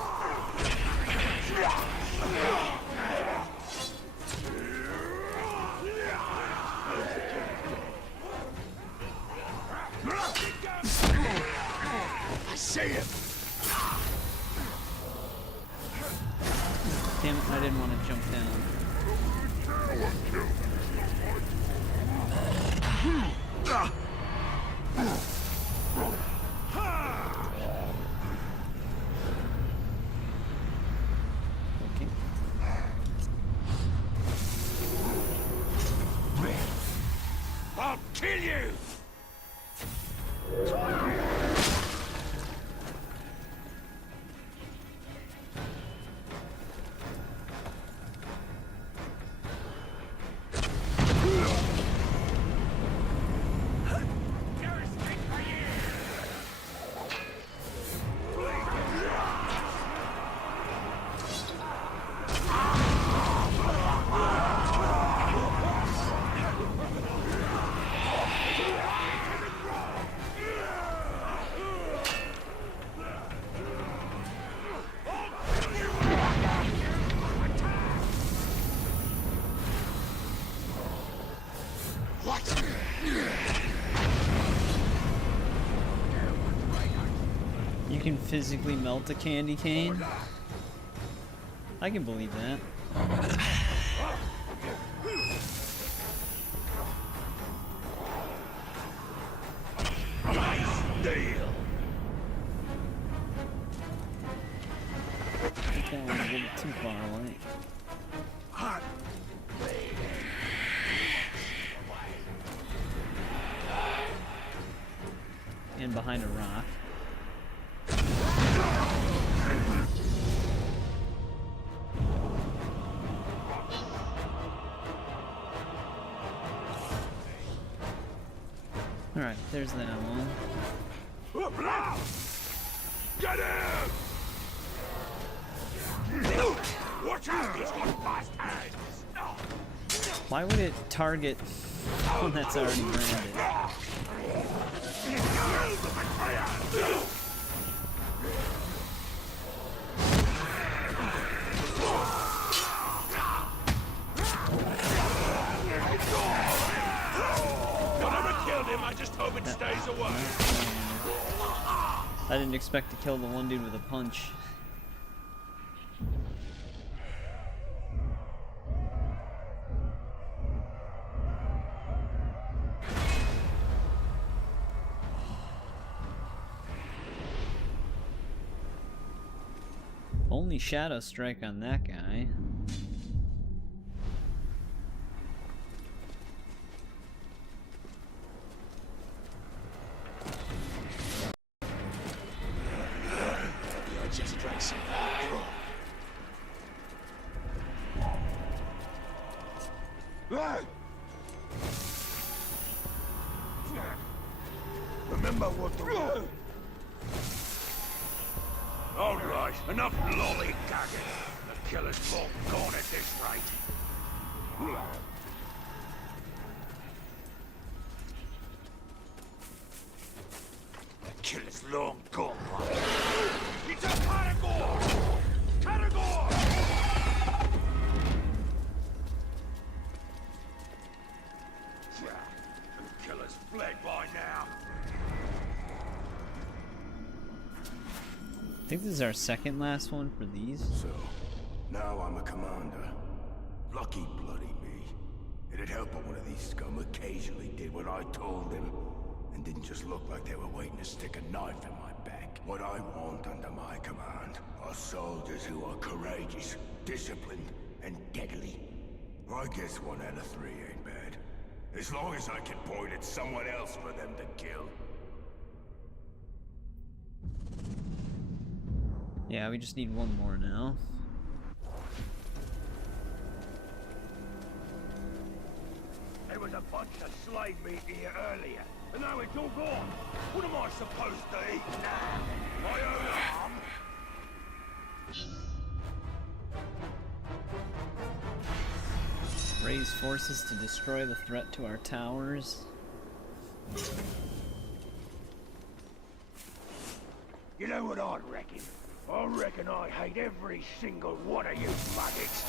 I see him. Damn it, I didn't want to jump down. Okay. I'll kill you. You can physically melt a candy cane? I can believe that. I think that one's a little too far away. And behind a rock. Alright, there's that one. Get him! Watch out, he's got fast hands! Why would it target one that's already branded? Whatever killed him, I just hope it stays away. I didn't expect to kill the one dude with a punch. Only Shadow Strike on that guy. Just drank some Remember what the... All right, enough lollygagging. The killer's long gone at this rate. The killer's long gone, right? It's a Caragor! Caragor! The killer's fled by now. I think this is our second last one for these. So, now I'm a commander. Lucky bloody me. It'd help if one of these scum occasionally did what I told them, and didn't just look like they were waiting to stick a knife in my back. What I want under my command are soldiers who are courageous, disciplined, and deadly. I guess 1 out of 3 ain't bad. As long as I can point at someone else for them to kill. Yeah, we just need one more now. was a bunch of slave meat here earlier, and now it's all gone. What am I supposed to eat now? My own arm? Raise forces to destroy the threat to our towers. You know what I reckon? I reckon I hate every single one of you maggots.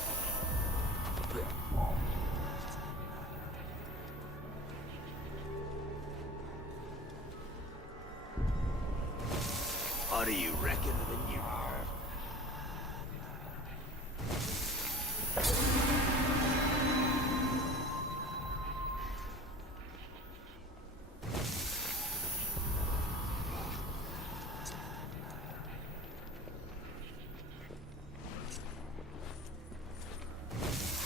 What do you reckon of the new earth?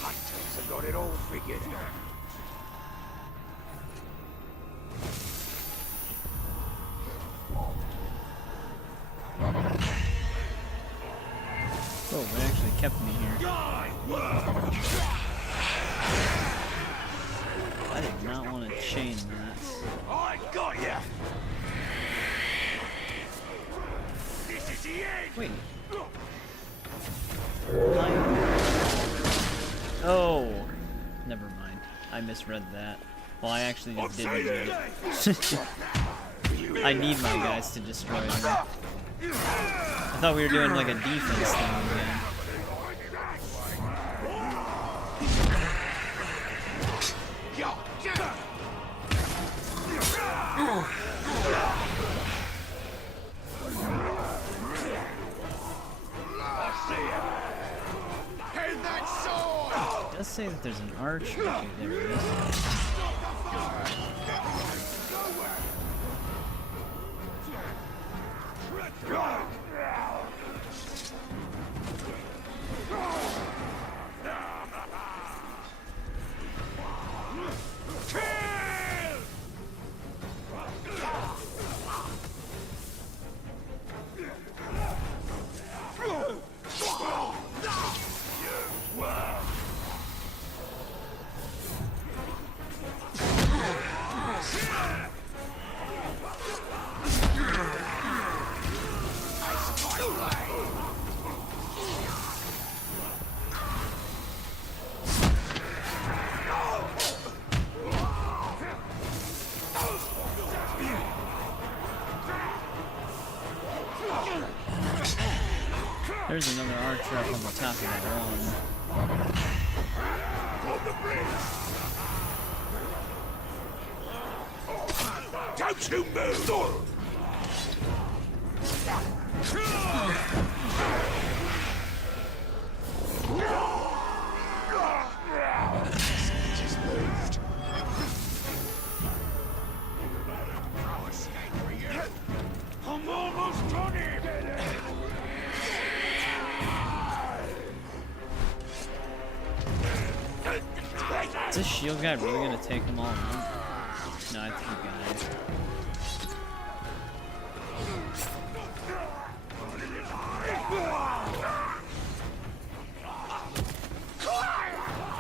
Hunters have got it all figured out. Oh, it actually kept me here. I did not want to chain that. I got ya! This is the end! Wait. Oh! Never mind. I misread that. Well, I actually just did read it. I need my guys to destroy them. I thought we were doing like a defense thing again. It does say that there's an archer. Okay, there it is. There's another archer up on the top of that one. Don't you move! Just moved. I'm almost done here. Is this shield guy really gonna take them all out? No, I think he got it.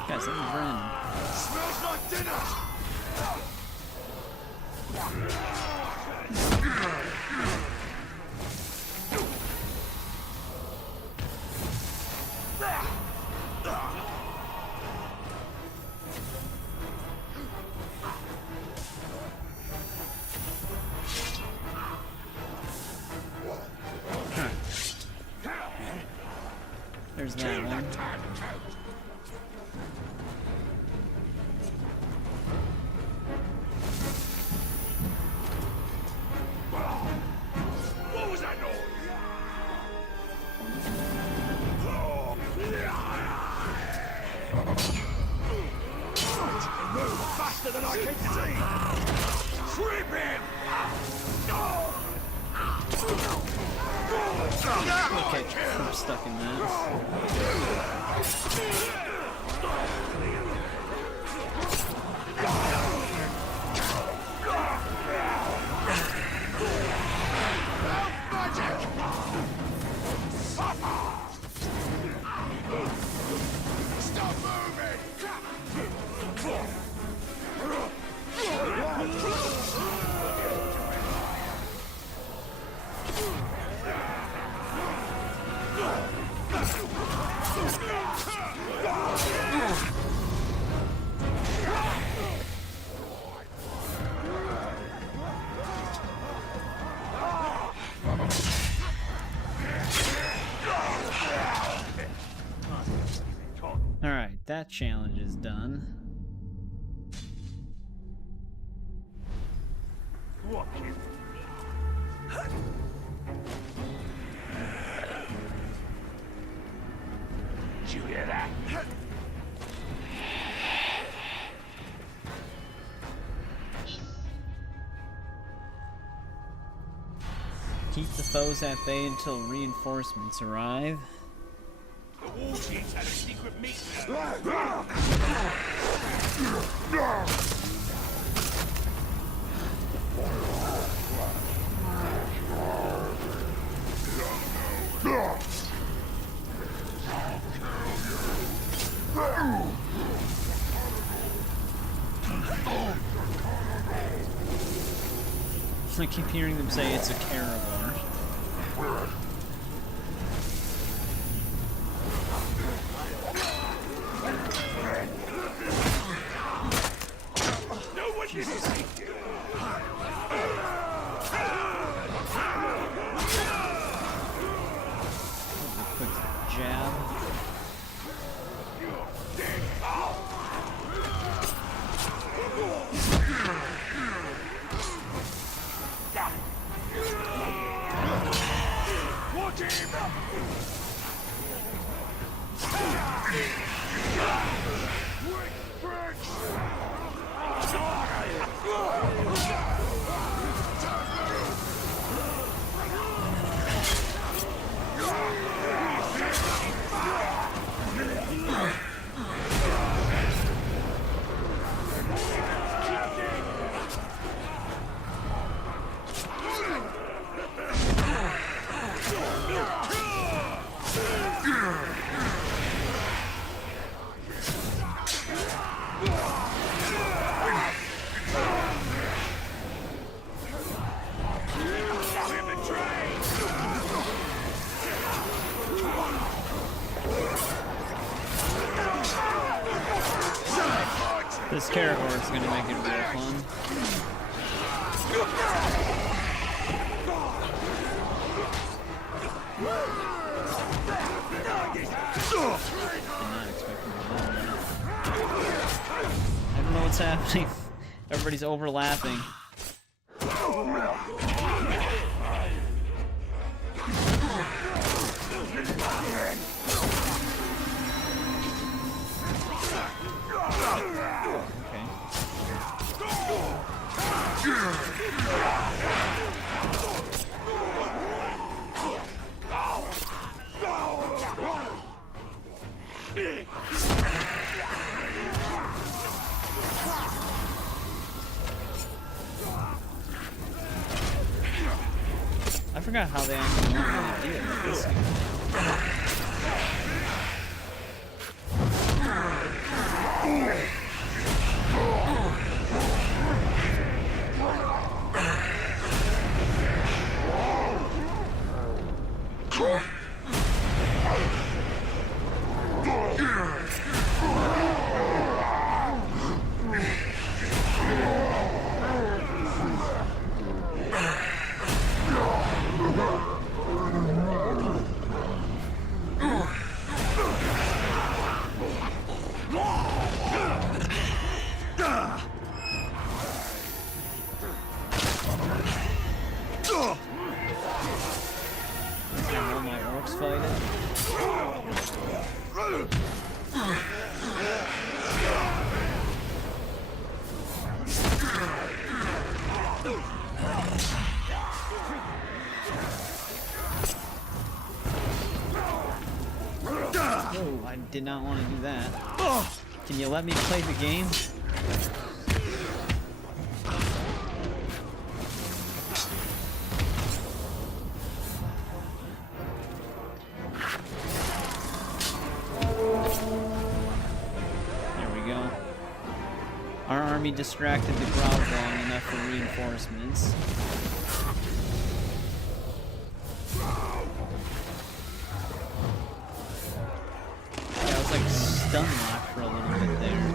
Guys, let me run. Smells like dinner. There's that one. What was that noise? Move faster than I can see! Trip him! Okay, I'm stuck in that. Stop moving! Alright, that challenge is done. Did you hear that? Keep the foes at bay until reinforcements arrive. The War Chiefs had a secret meeting. I keep hearing them say it's a Caragor. No one did see you. Quick jab. Watch him! This Caragor is gonna make it real fun. I don't know what's happening. Everybody's overlapping. I forgot how they actually normally do it with this game. All my orcs fighting. Oh, I did not want to do that. Can you let me play the game? There we go. Our army distracted the Grog long enough for reinforcements. stun lock for a little bit there.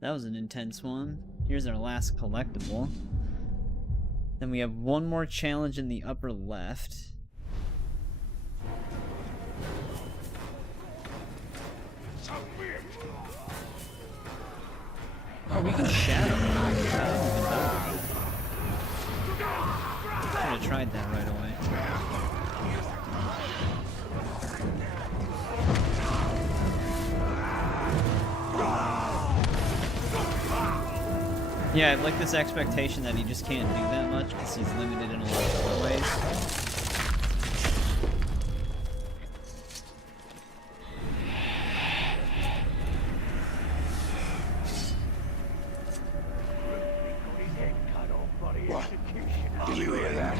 That was an intense one. Here's our last collectible. Then we have one more challenge in the upper left. Oh, we can shadow him. I didn't even know. Should have tried that right away. Yeah, I have like this expectation that he just can't do that much because he's limited in a lot of other ways. Did you hear that?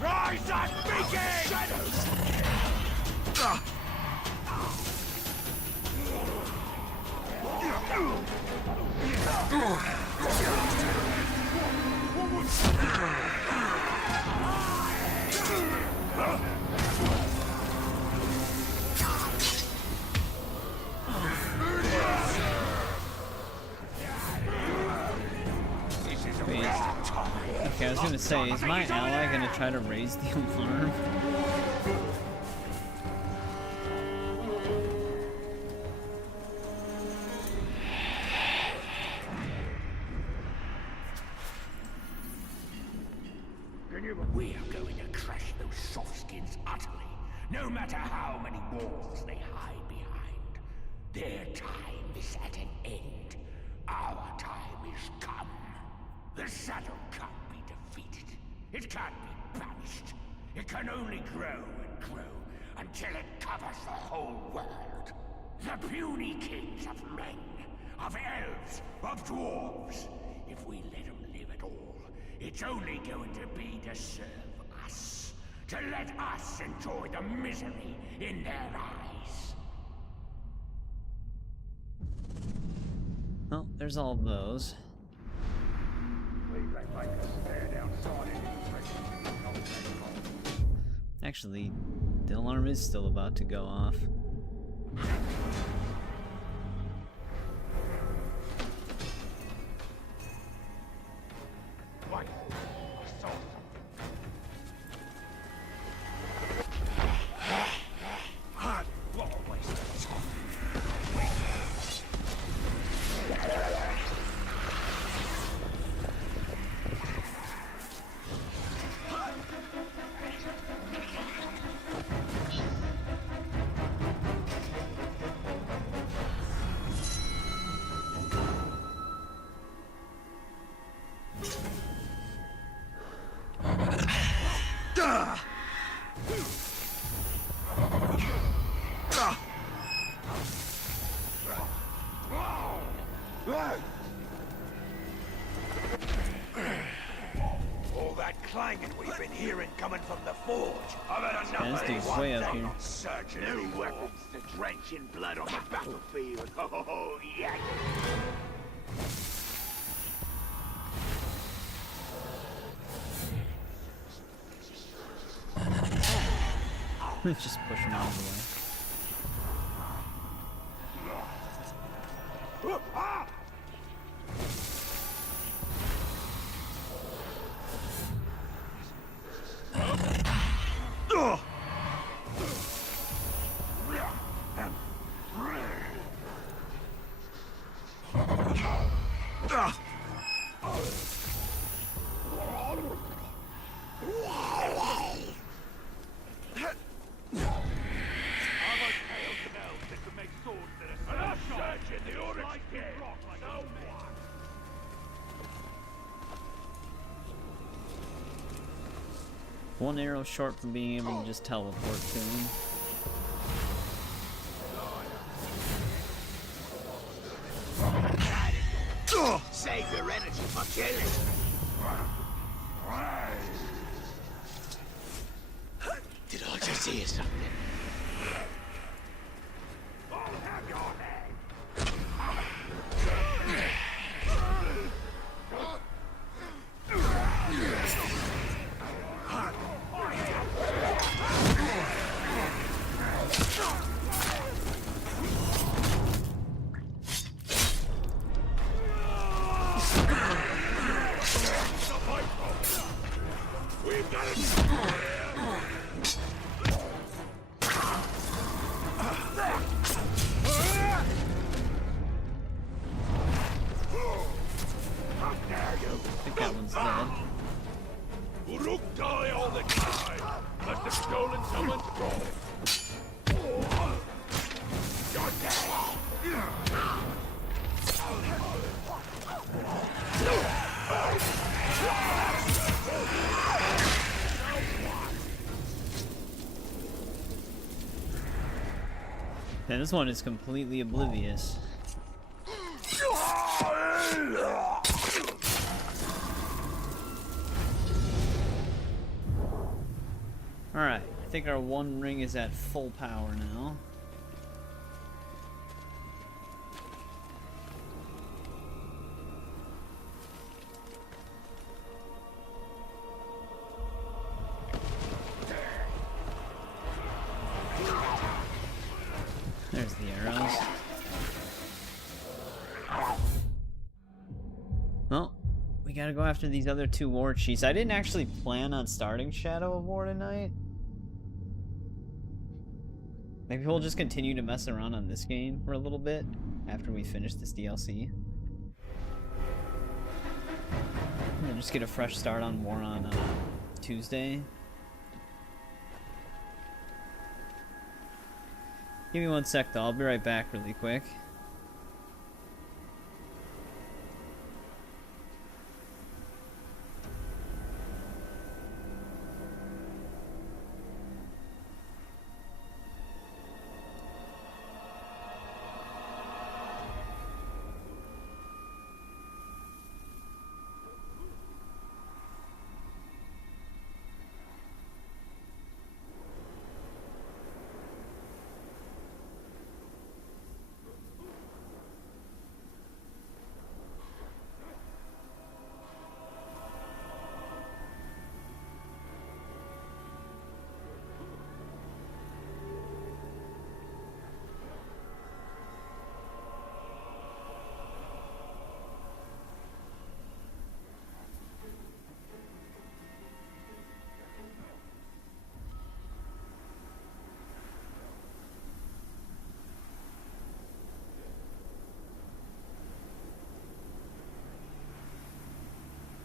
Rise and begin! Shadows! Wait. Okay, I was gonna say, is my ally gonna try to raise the alarm? We are going to crush those softskins utterly, no matter how many walls they hide behind. Their time is at an end. Our time is come. The shadow can't be defeated. It can't be banished. It can only grow and grow until it covers the whole world. The puny kings of men, of elves, of dwarves. If we let them live at all, it's only going to be to serve us. To let us enjoy the misery in their eyes. Well, there's all of those. Actually, the alarm is still about to go off. Wait, I saw something. What a waste of time. All that clanging we've been hearing coming from the forge. I've had enough This of dude's this. way up here. Searching new weapons to drench in blood on the battlefield. Oh, yeah. Just push him out of the way. One arrow short from being able to just teleport to him. Save your energy for killing. Did I just hear something? stolen someone's gold. You're dead. And this one is completely oblivious. Alright, I think our one ring is at full power now. There's the arrows. Well, we gotta go after these other two war chiefs. I didn't actually plan on starting Shadow of War tonight. Maybe we'll just continue to mess around on this game for a little bit after we finish this DLC. And then just get a fresh start on War on Tuesday. Give me one sec though, I'll be right back really quick.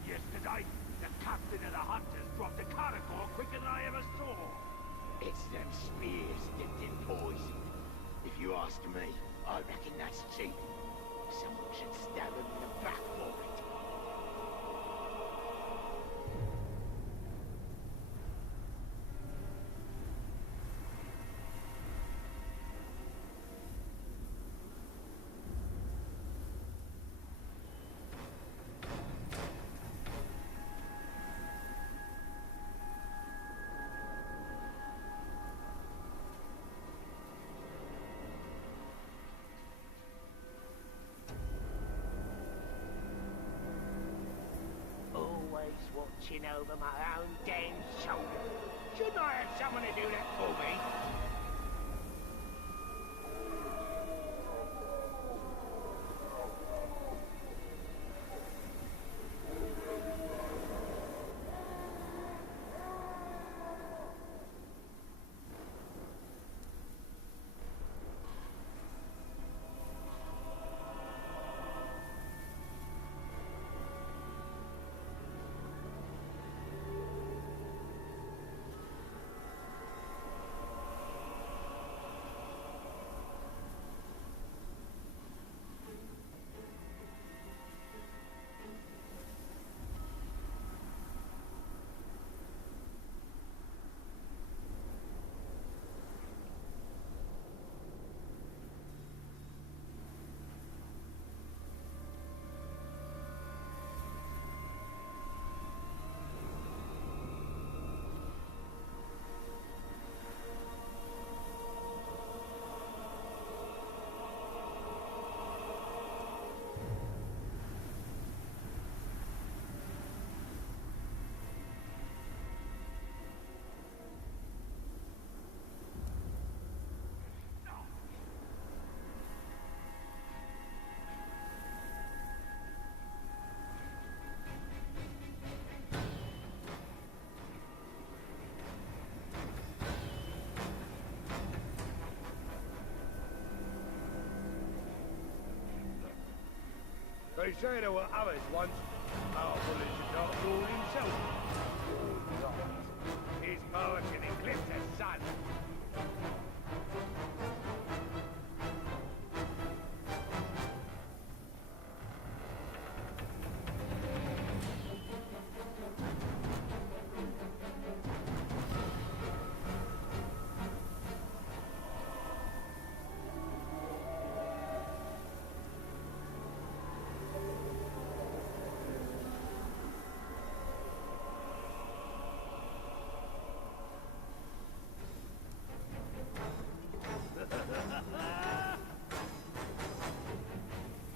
Yesterday, the captain of the hunters dropped a carnivore quicker than I ever saw. It's them spears dipped in poison. If you ask me, I reckon that's cheap. Someone should stab him in the back for it. Watching over my own damn shoulder. Shouldn't I have someone to do that for me? They say there were others once, powerful as the Dark Lord himself. His power can eclipse the sun.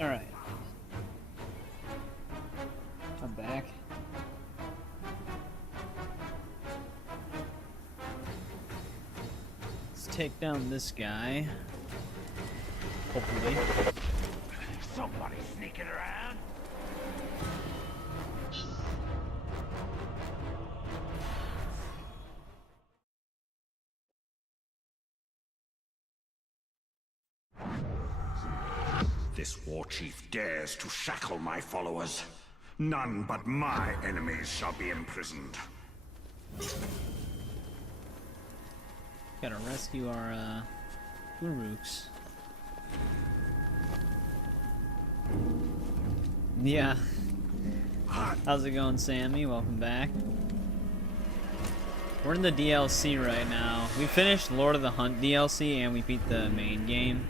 Alright. I'm back. Let's take down this guy. Hopefully. Somebody sneaking around. This war chief dares to shackle my followers. None but my enemies shall be imprisoned. Gotta rescue our, Uruks. Yeah. How's it going, Sammy? Welcome back. We're in the DLC right now. We finished Lord of the Hunt DLC and we beat the main game.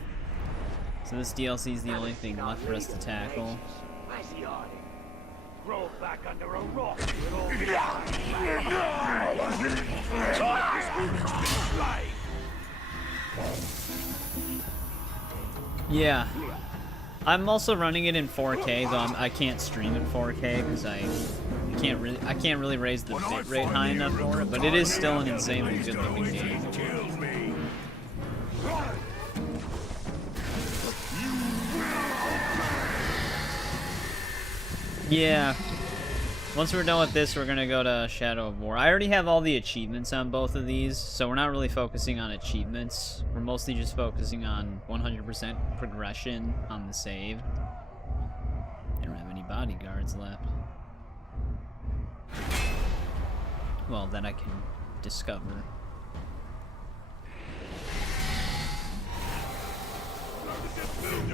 So this DLC is the only thing left for us to tackle. Where's he hiding? Roll back under a rock. Yeah. I'm also running it in 4K, though I can't stream in 4K because I can't really raise the bit rate high enough for it, but it is still an insanely good looking game. Yeah. Once we're done with this, we're gonna go to Shadow of War. I already have all the achievements on both of these, so we're not really focusing on achievements. We're mostly just focusing on 100% progression on the save. I don't have any bodyguards left. Well, that I can discover.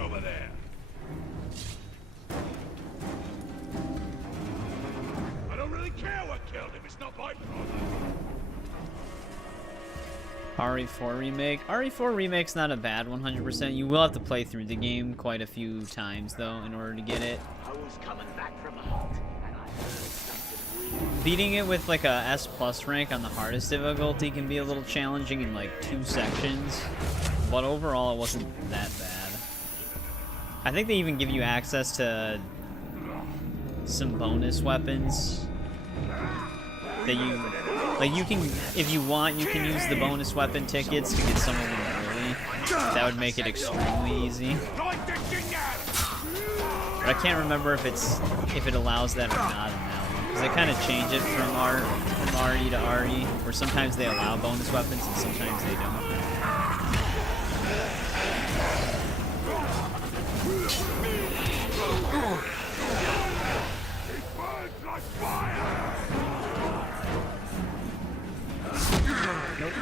Over there. I don't really care what killed him. It's not my problem. RE4 remake. RE4 remake's not a bad 100%. You will have to play through the game quite a few times though in order to get it. I was coming back from a hunt, and I heard something weird. Beating it with like a S+ rank on the hardest difficulty can be a little challenging in like 2 sections, but overall it wasn't that bad. I think they even give you access to some bonus weapons that you can, if you want, you can use the bonus weapon tickets to get some of them early. That would make it extremely easy. But I can't remember if it allows that or not in that one, because they kind of change it from RE to RE, where sometimes they allow bonus weapons and sometimes they don't. Nope.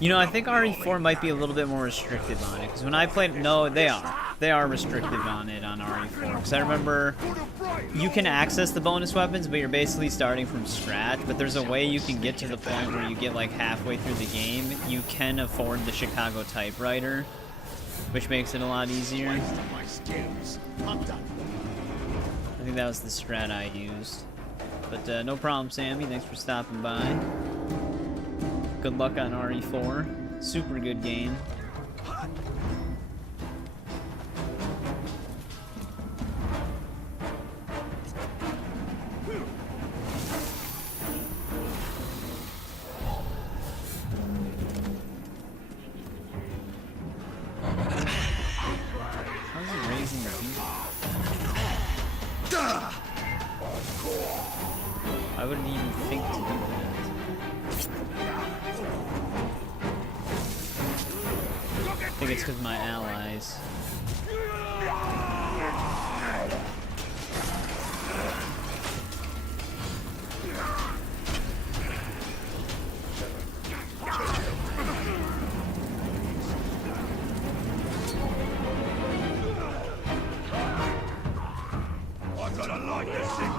You know, I think RE4 might be a little bit more restrictive on it, because when I played, no, they are restrictive on it on RE4, because I remember you can access the bonus weapons, but you're basically starting from scratch, but there's a way you can get to the point where you get like halfway through the game, you can afford the Chicago typewriter, which makes it a lot easier. I think that was the strat I used. But no problem, Sammy. Thanks for stopping by. Good luck on RE4. Super good game. I wouldn't even think to do that. I think it's because my allies. I'm gonna like this thing.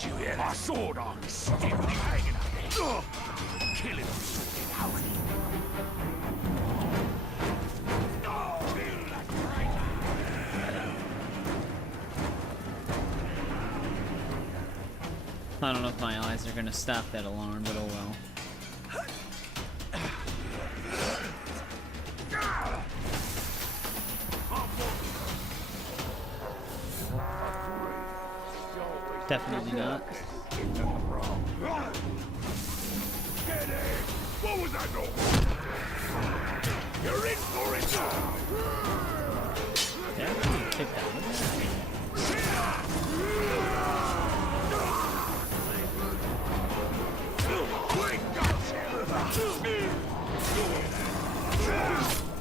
Do you hear that sword arm still hanging out there? Kill him, sort it out. I don't know if my allies are gonna stop that alarm, but oh well. Definitely not. What was that noise? You're in for it now. Yeah, I'm gonna kick that one.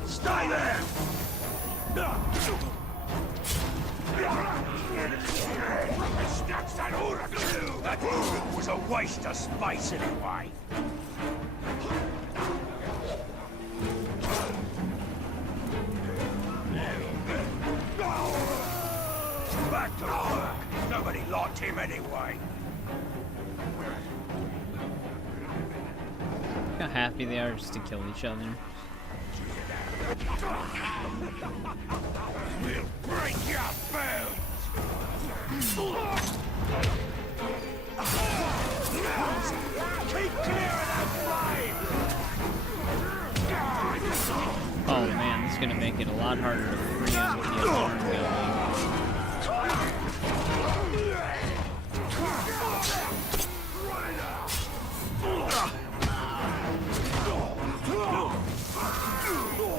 Stay there! That was a waste of space anyway. Back to work. Nobody liked him anyway. Look how happy they are just to kill each other. We'll break your bones! Keep clear of that flame! Oh man, this is gonna make it a lot harder to free him with the alarm going.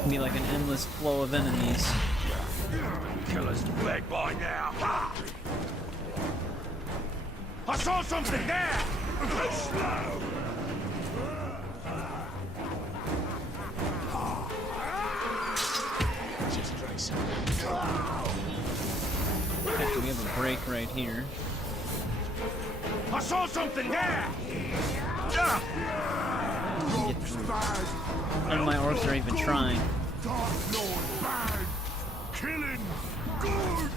Be like an endless flow of enemies. Killer's dead by now. I saw something there! Too slow! Okay, we have a break right here. I saw something there! Get through. None of my orcs are even trying. Dark Lord bad! Killing good!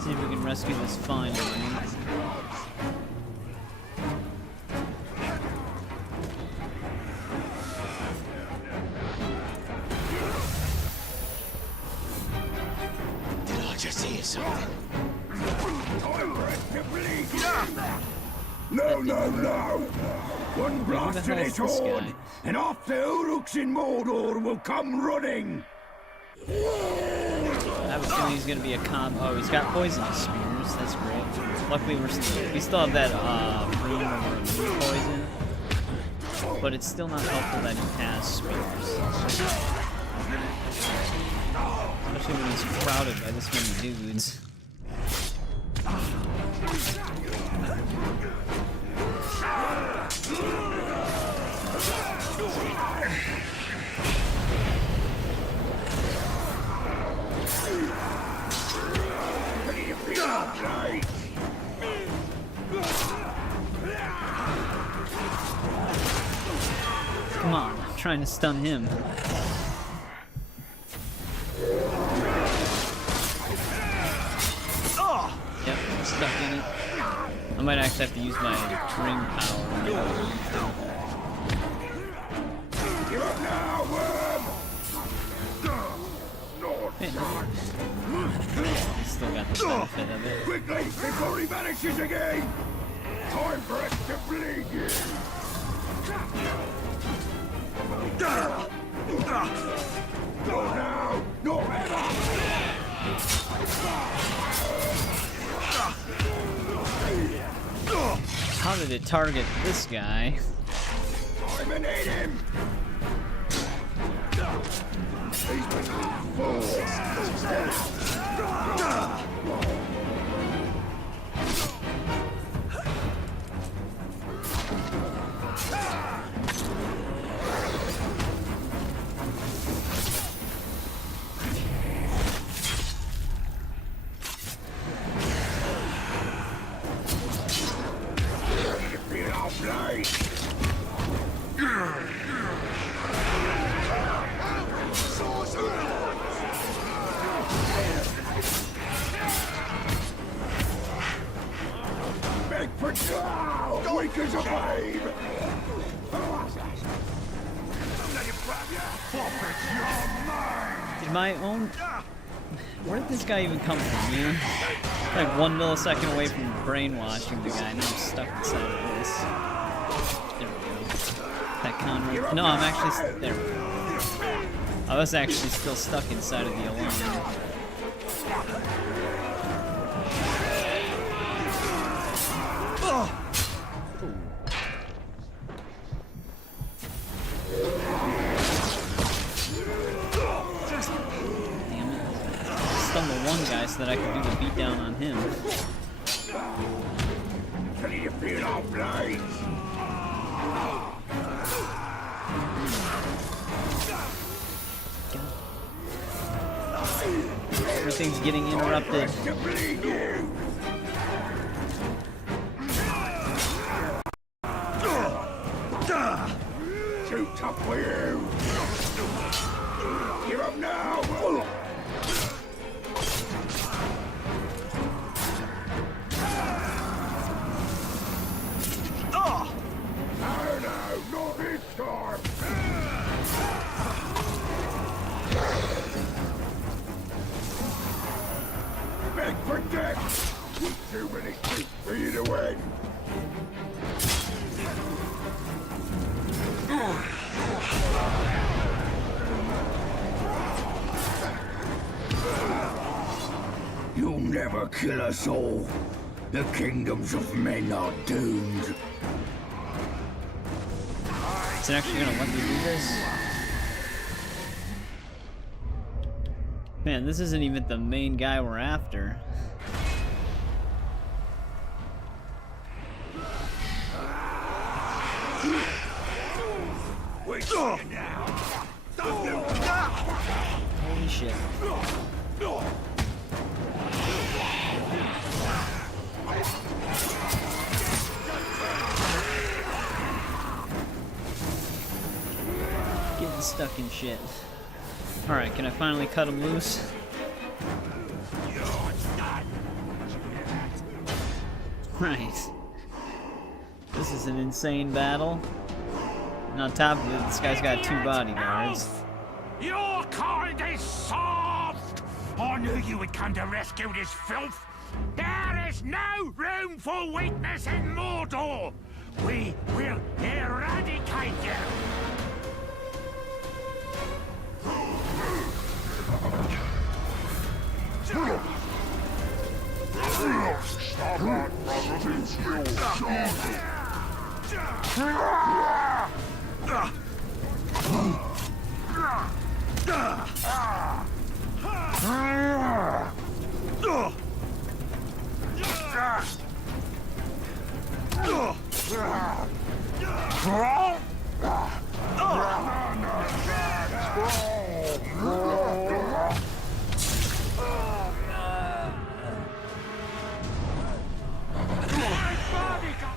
See if we can rescue this fine man. Did I just hear something? No, no, no! One blast hell in is it this horde, guy? and half the Uruks in Mordor will come running! I have a feeling he's gonna be a oh, he's got poisonous spears. That's great. Luckily, we still have that room where we're immune to poison, but it's still not helpful that he has spears, especially when he's crowded by this many dudes. Come on, I'm trying to stun him. Yep, stuck in it. I might actually have to use my ring power. Man, still got the benefit of it. Quickly, before he vanishes again! Time for us to bleed you! Go now! No ever! How did it target this guy? Eliminate him! These little fools! blade! Big for now! Weak as a babe! Did my own... Where did this guy even come from, man? Like 1 millisecond away from brainwashing the guy, now I'm stuck inside of this. There we go. That Conrad... No, I'm actually... There we go. I was actually still stuck inside of the alarm. One guy so that I could do the beatdown on him. Can you feel our blades? Everything's getting interrupted. Too tough for you. Give up now. Too many feet for you to win. You'll never kill us all. The kingdoms of men are doomed. Is it actually gonna let me do this? Man, this isn't even the main guy we're after. Holy shit. Getting stuck in shit. Alright, can I finally cut him loose? Right. This is an insane battle. And on top of it, this guy's got 2 bodyguards. Your kind is soft! I knew you would come to rescue this filth! There is no room for weakness in Mordor! We will eradicate you!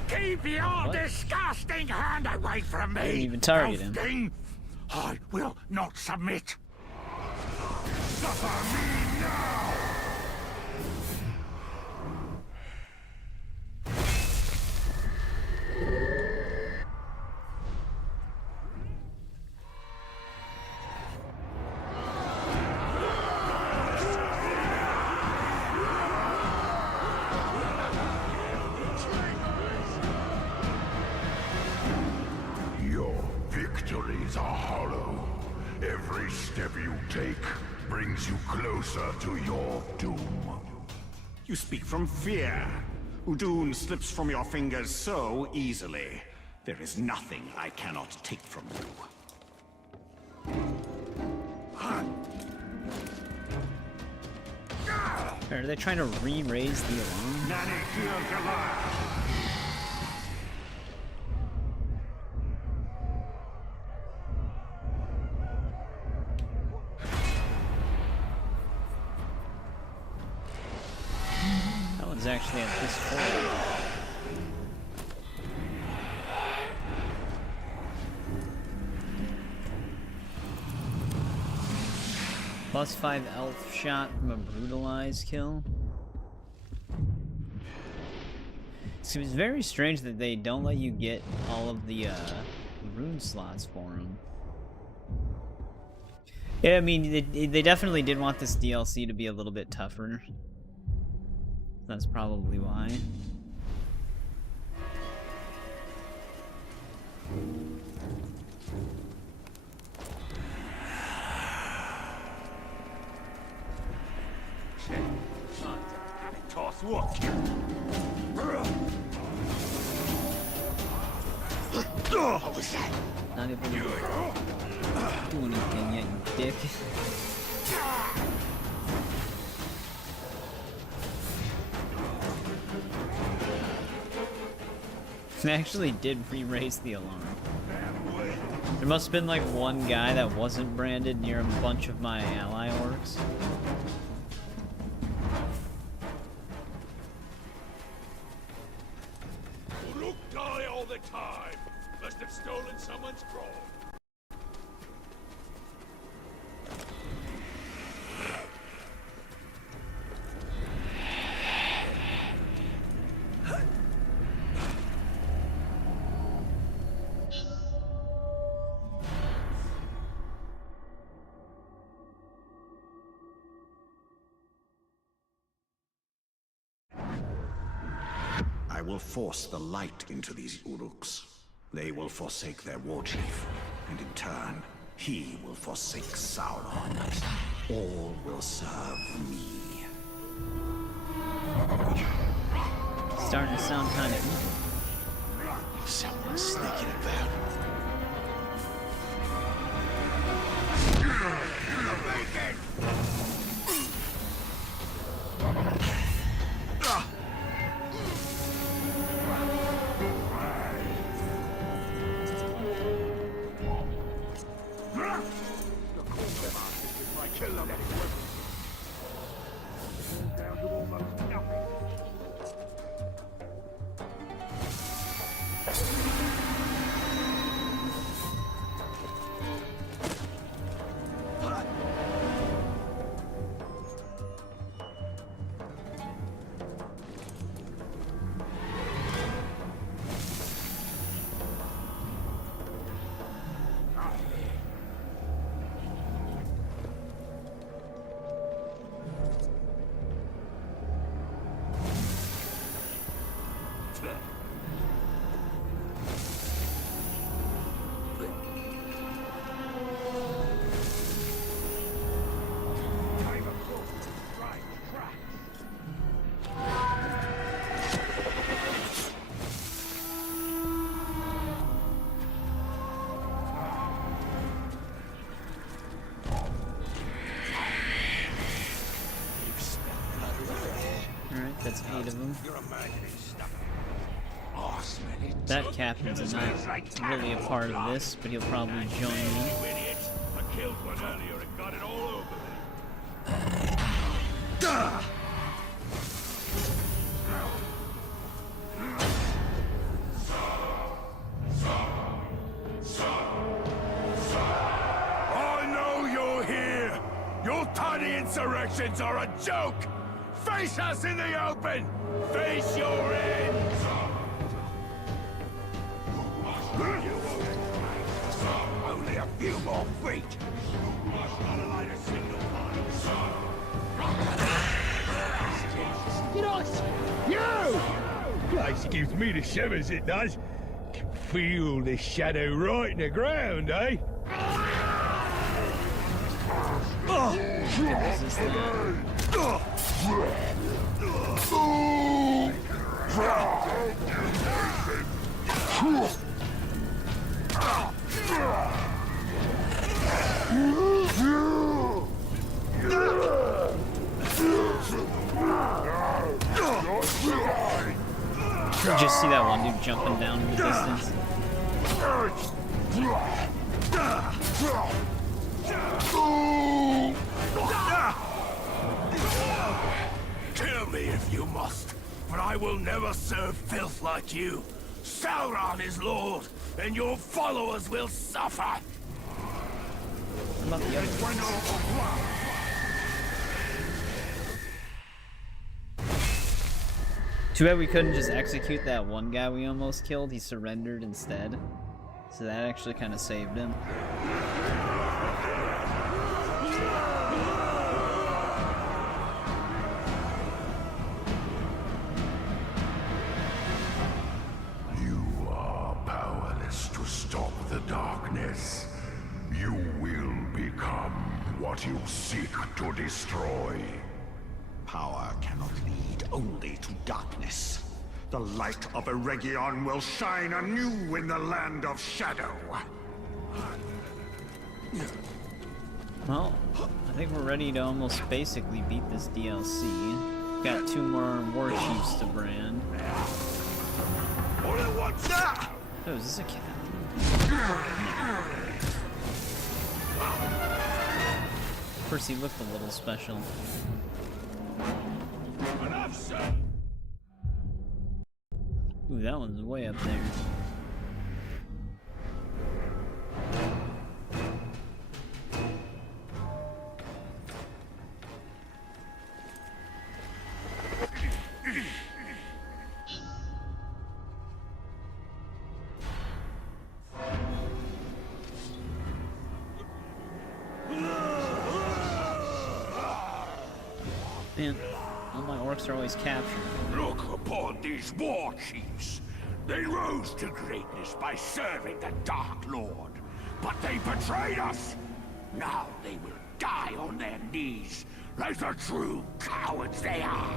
Keep your disgusting hand away from me! I didn't even target him. Thing. I will not submit. Suffer me now! Victories are hollow. Every step you take brings you closer to your doom. You speak from fear. Udun slips from your fingers so easily. There is nothing I cannot take from you. Are they trying to re-raise the alarm? That one's actually at this point. +5 elf shot from a brutalized kill. So it's very strange that they don't let you get all of the rune slots for them. Yeah, I mean, they definitely did want this DLC to be a little bit tougher. That's probably why. Toss what? What was that? Not able to do anything yet, you dick. They actually did re-raise the alarm. There must have been like one guy that wasn't branded near a bunch of my ally orcs. Look die all the time. Must have stolen someone's crow. I will force the light into these Uruks. They will forsake their war chief, and in turn, he will forsake Sauron. All will serve me. Starting to sound kind of evil. Someone's sneaking about. That's 8 of them. That captain's not really a part of this, but he'll probably join me. I killed one earlier and got it all over me. I know you're here! Your tiny insurrections are a joke! Face us in the open! Face your end! Only a few more feet! Get us! You! Place gives me the shivers, it does. Can feel the shadow right in the ground, eh? You just see that one dude jumping down in the distance. Kill me if you must, but I will never serve filth like you. Sauron is Lord, and your followers will suffer. What about the other ones? Too bad we couldn't just execute that one guy we almost killed. He surrendered instead. So that actually kind of saved him. You are powerless to stop the darkness. You will become what you seek to destroy. Power cannot lead only to darkness. The light of Eregion will shine anew in the land of shadow. Well, I think we're ready to almost basically beat this DLC. Got 2 more war chiefs to brand. Oh, is this a cat? Of course, he looked a little special. Ooh, that one's way up there. Man, all my orcs are always captured. Look upon these war chiefs. They rose to greatness by serving the Dark Lord, but they betrayed us. Now they will die on their knees, like the true cowards they are.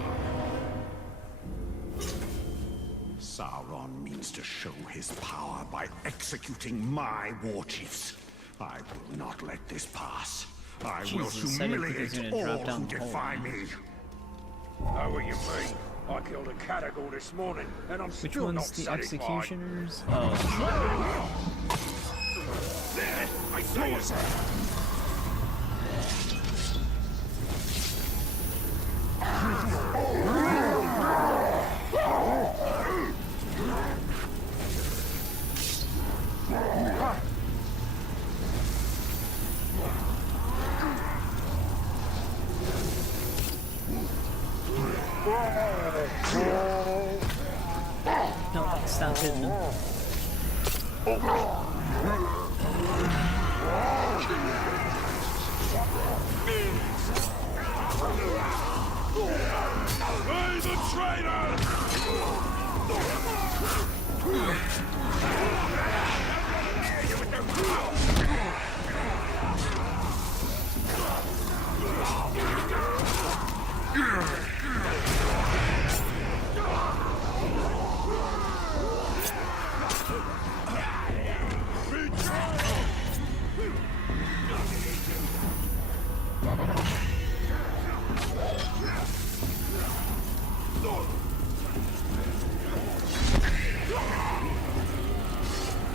Sauron means to show his power by executing my war chiefs. I will not let this pass. I will Jesus, I didn't think he was humiliate gonna drop all down who the hole. defy me. Know what you mean? I killed a catagal this morning, and I'm Which still not one's the satisfied. executioners? Oh, There, I saw it. no, stop hitting him. Hey, the traitor!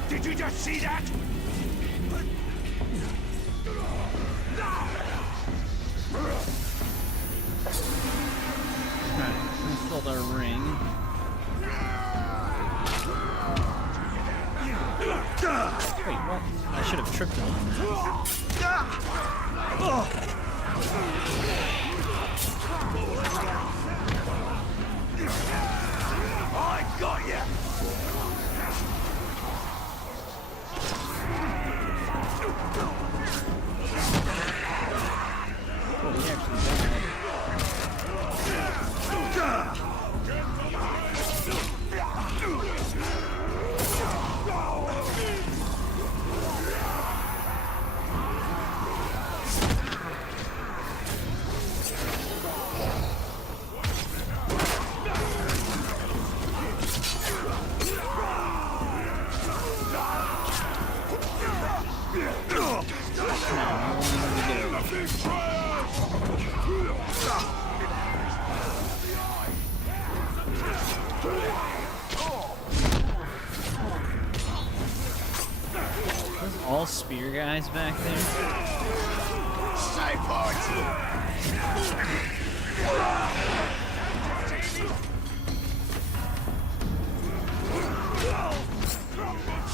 Did you just see that? We filled our ring. Wait, what? I should have tripped him on I got ya! Oh, he actually died. Those all spear guys back there? Stay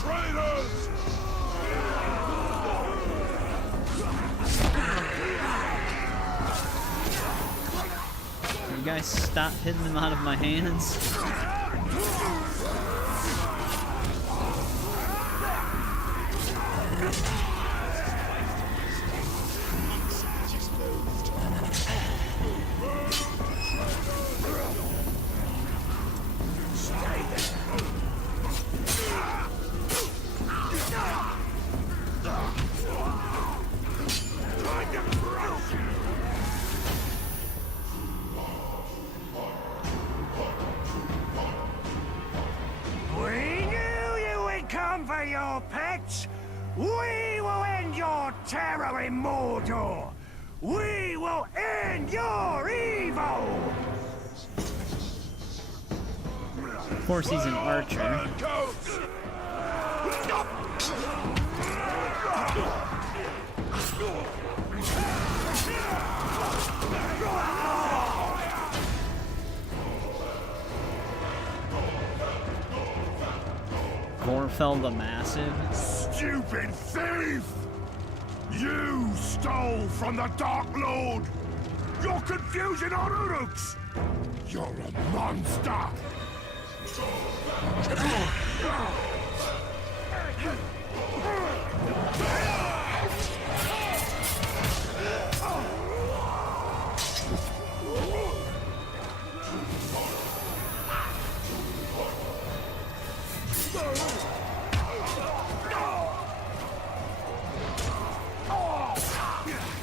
traitors! You guys stop hitting them out of my hands? For your pets, we will end your terror in Mordor. We will end your evil. Of course, he's an archer. Gorfell the Massive. Stupid thief! You stole from the Dark Lord! You're confusing our Uruks! You're a monster!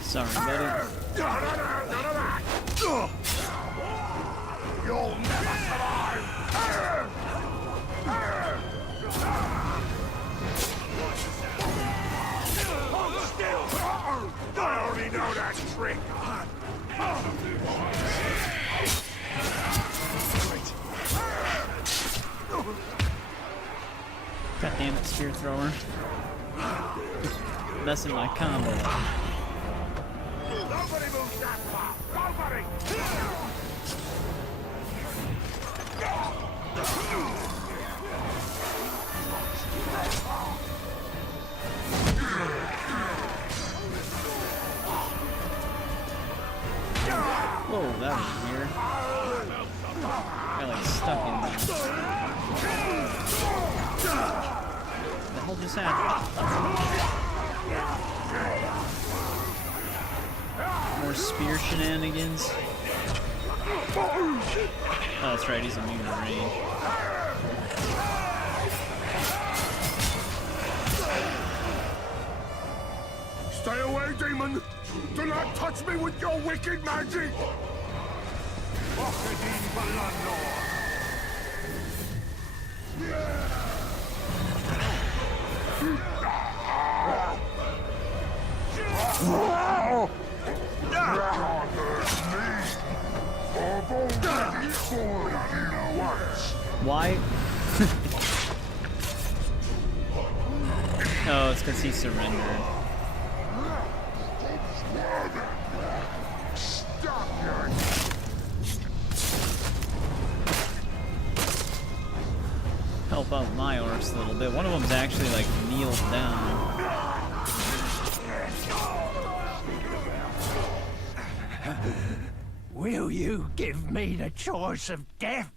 Sorry, buddy. You'll never survive! Hold still! I already know that trick! God damn it, spear thrower. Messing my combo up. Nobody moves that far! Nobody! Whoa, that was weird. Got like stuck in there. What the hell just happened? More spear shenanigans. Oh, that's right, he's immune to range. Stay away, demon! Do not touch me with your wicked magic! Why? Oh, it's because he surrendered. Help out my orcs a little bit. One of them's actually like kneeled down. Will you give me the choice of death,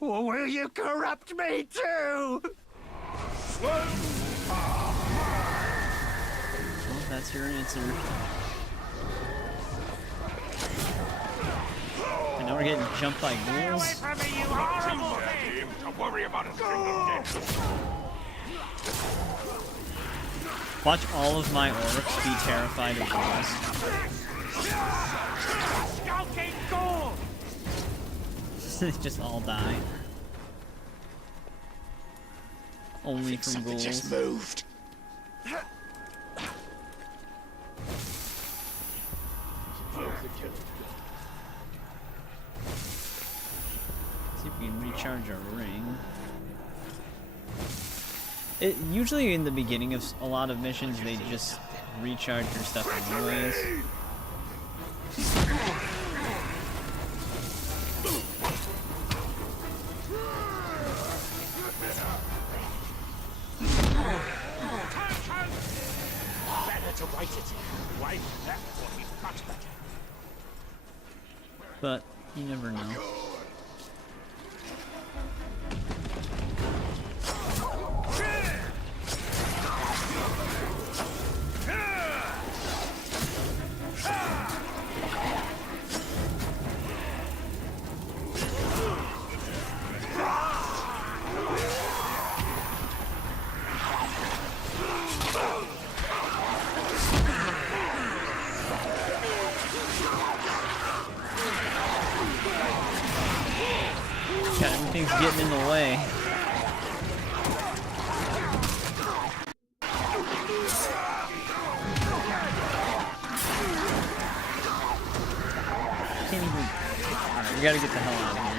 or will you corrupt me too? Well, that's your answer. And now we're getting jumped by ghouls. Don't worry about a single death. Watch all of my orcs be terrified of ghouls. They just all die. Only from ghouls. Just moved. See if we can recharge our ring. Usually in the beginning of a lot of missions, they just recharge your stuff anyways. To write it. Why, that will be much better. But You never know. God, everything's getting in the way. Can't even. Alright, we gotta get the hell out of here.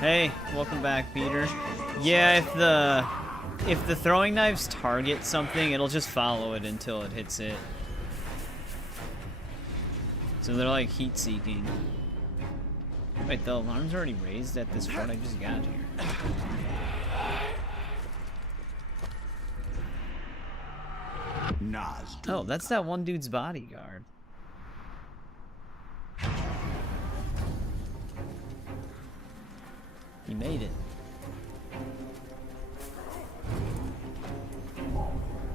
Hey, welcome back, Peter. Yeah, if the throwing knives target something, it'll just follow it until it hits it. So they're like heat seeking. Wait, the alarm's already raised at this fort I just got here. Oh, that's that one dude's bodyguard. He made it.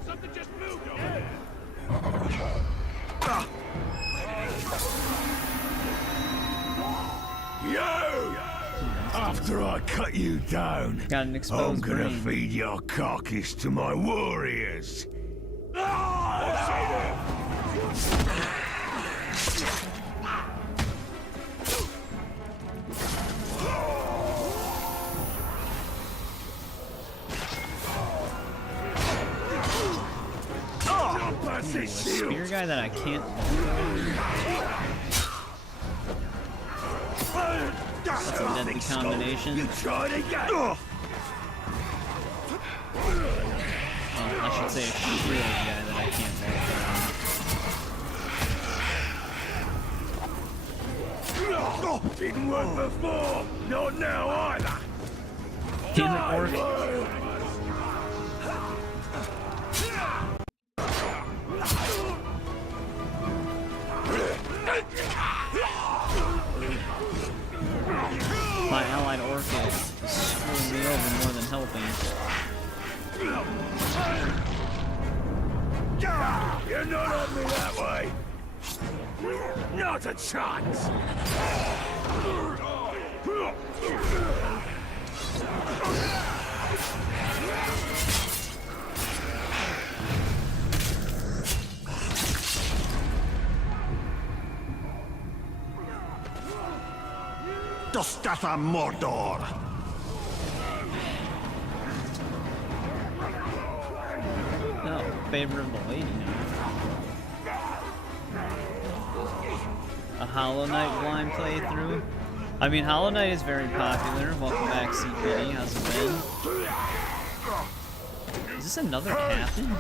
Something just moved over there. You! After I cut you down, Got an exposed I'm gonna brain. feed your carcass to my warriors. Ooh, a spear guy that I can't. That's a deadly combination. Oh, I should say a shield guy that I can't walk around. Didn't work before, not now either. Damn it, Orc. My allied orc is screwing me over more than helping. You're not on me that way. Not a chance. Dostata Mordor! No, favor of the lady now. A Hollow Knight blind playthrough? I mean, Hollow Knight is very popular. Welcome back, CPD. How's it been? Is this another captain?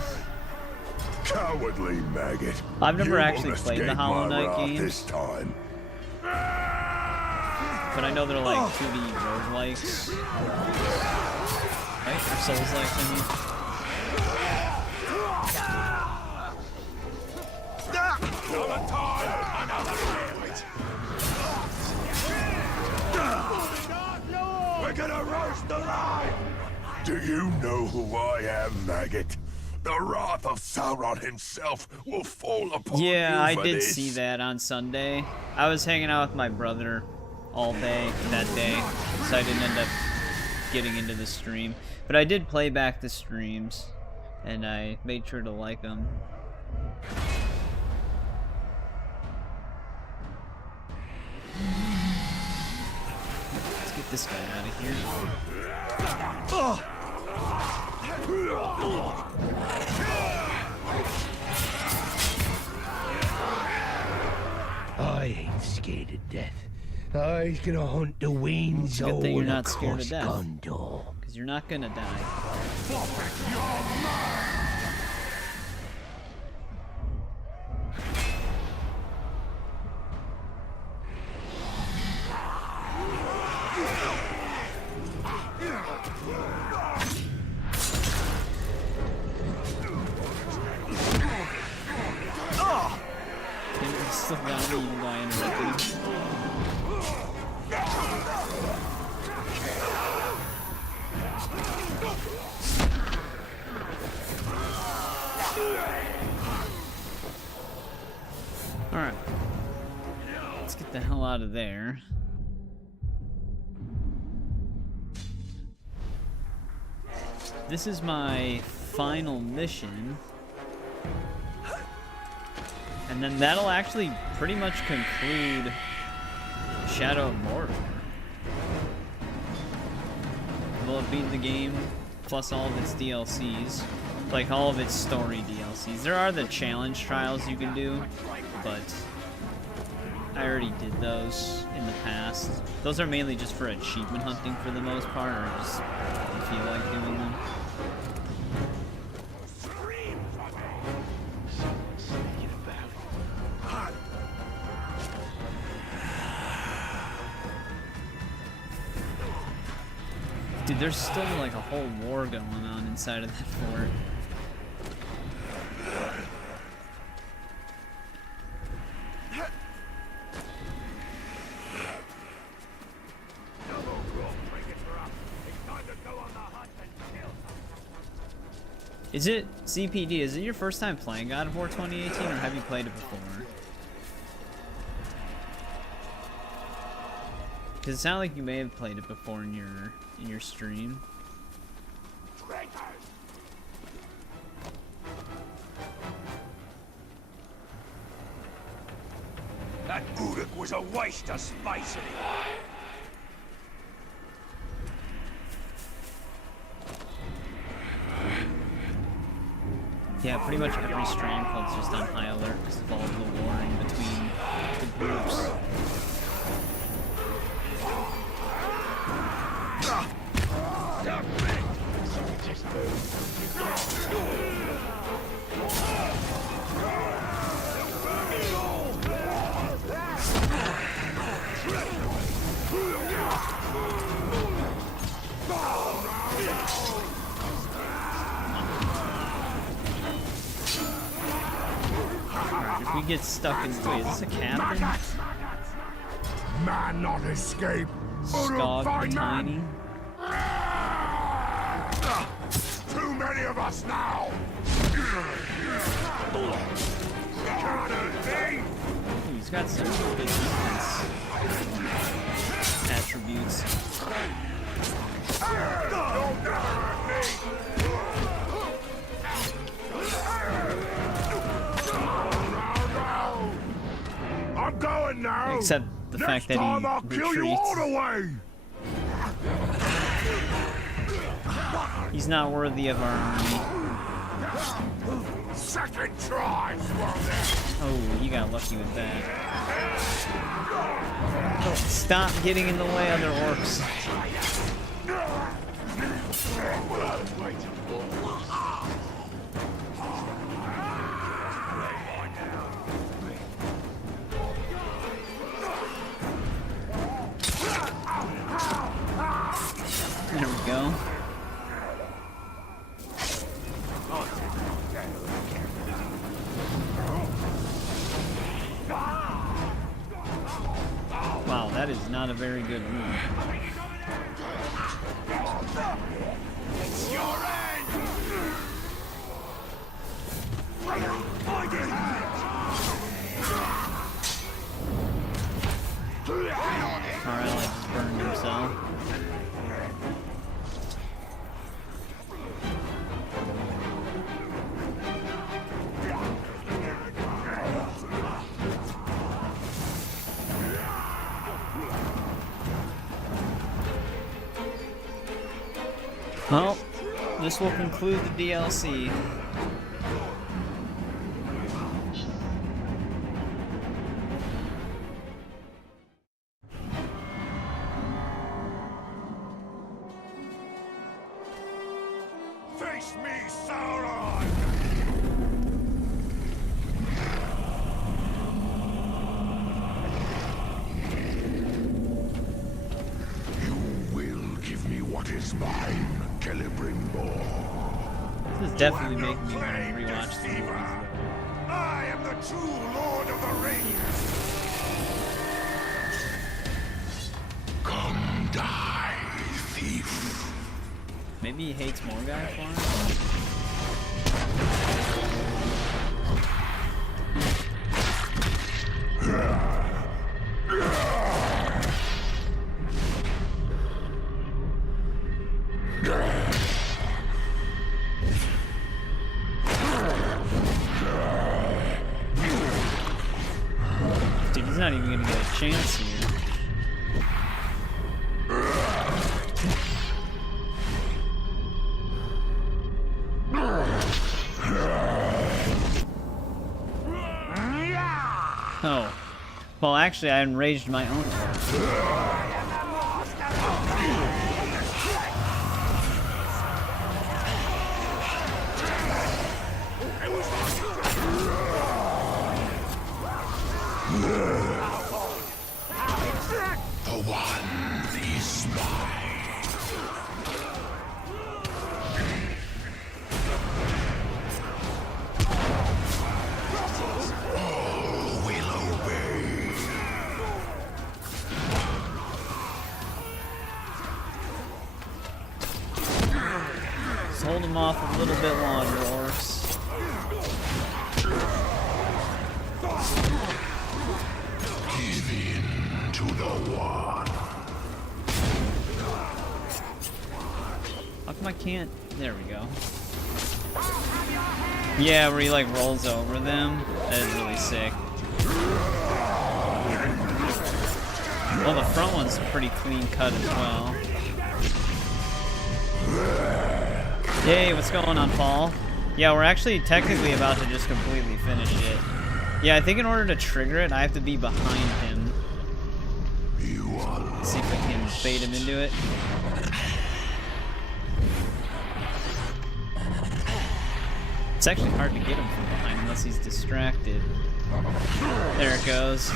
Cowardly maggot. I've never You actually won't played the escape Hollow my Knight wrath games. this time. But I know they're like 2D roguelikes. Right? Or Souls-likes, I mean. Another time, another hit. We're gonna roast alive. Do you know who I am, maggot? The wrath of Sauron himself will fall upon you. Yeah, I for did this. see that on Sunday. I was hanging out with my brother all day that day, so I didn't end up getting into the stream. But I did play back the streams, and I made sure to like them. Let's get this guy out of here. I ain't scared of death. I's gonna hunt the winds all Good thing you're not scared across of death. Gondor. Because you're not gonna die. Still got me, you die interrupting. the hell out of there. This is my final mission. And then that'll actually pretty much conclude Shadow of Mordor. We'll have beaten the game, plus all of its DLCs. Like, all of its story DLCs. There are the challenge trials you can do, but I already did those in the past. Those are mainly just for achievement hunting for the most part, or just feel like doing them. Dude, there's still like a whole war going on inside of that fort. Is it, CPD, is it your first time playing God of War 2018, or have you played it before? Because it sounded like you may have played it before in your stream. That Uruk was a waste of space anyway. Yeah, pretty much every stronghold's just on high alert because of all of the warring between the groups. If we get stuck in... Wait, is this a captain? Man not escape. Skog the Tiny. Too many of us now. Ooh, he's got some good defense attributes. I'm going now. Except the fact that he I'll kill you all the way. He's not worthy of our army. Second try, Oh, you got lucky with that. Stop getting in the way of their orcs. There we go. Wow, that is not a very good move. It's your end! Our ally just burned himself. Well, this will conclude the DLC. Face me, Sauron! You will give me what is mine, Celebrimbor. This is definitely making me want to rewatch the movies. I am the true Lord of the Rings! Come die, thief. Maybe he hates Morgai for him? not even gonna get a chance here. Oh. Well, actually, I enraged my own orc. The one is mine. All will obey. Just hold them off a little bit longer, orcs. Give in to the one. How come I can't? There we go. Yeah, where he like rolls over them. That is really sick. Well, the front one's pretty clean cut as well. Yay, what's going on, Paul? Yeah, we're actually technically about to just completely finish it. Yeah, I think in order to trigger it, I have to be behind him. Let's see if I can bait him into it. It's actually hard to get him from behind unless he's distracted. There it goes.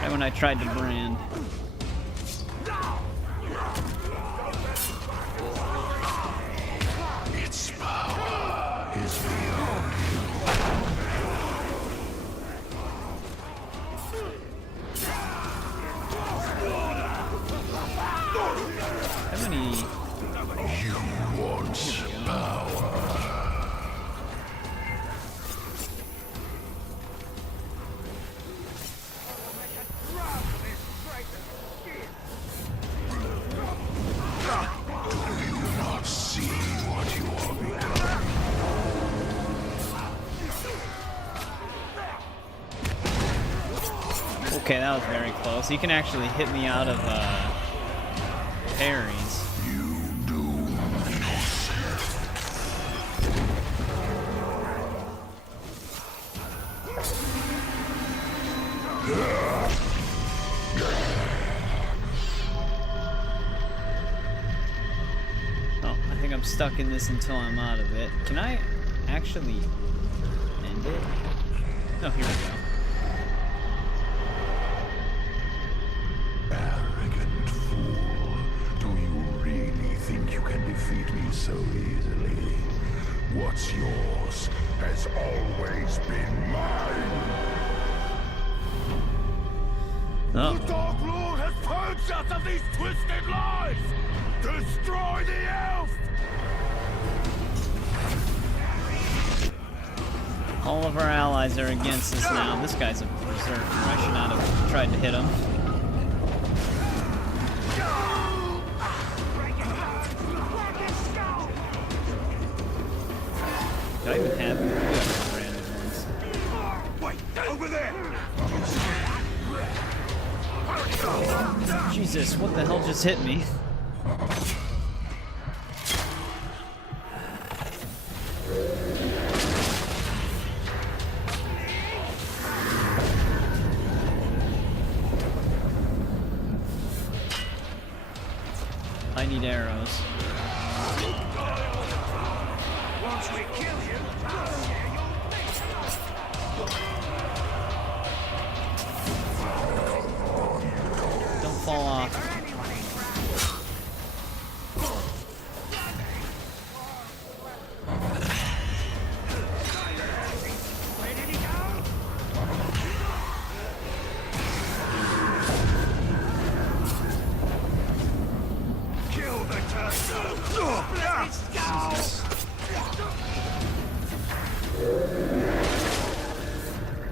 Right when I tried to brand. Its power is beyond How many? you want power. Do you not see what you are becoming? Okay, that was very close. He can actually hit me out of parries. You do Oh, I think I'm stuck in this until I'm out of it. Can I actually end it? Oh, here we go. arrogant fool. Do you really think you can defeat me so easily? What's yours has always been mine. Oh. The Dark Lord has purged us of these twisted lies! Destroy the elf! All of our allies are against us now. This guy's a berserker. I should not have tried to hit him. Do I even have branded ones? Wait, over there! Jesus, what the hell just hit me? I need arrows. Once we kill you, I'll share your fate. Don't fall off.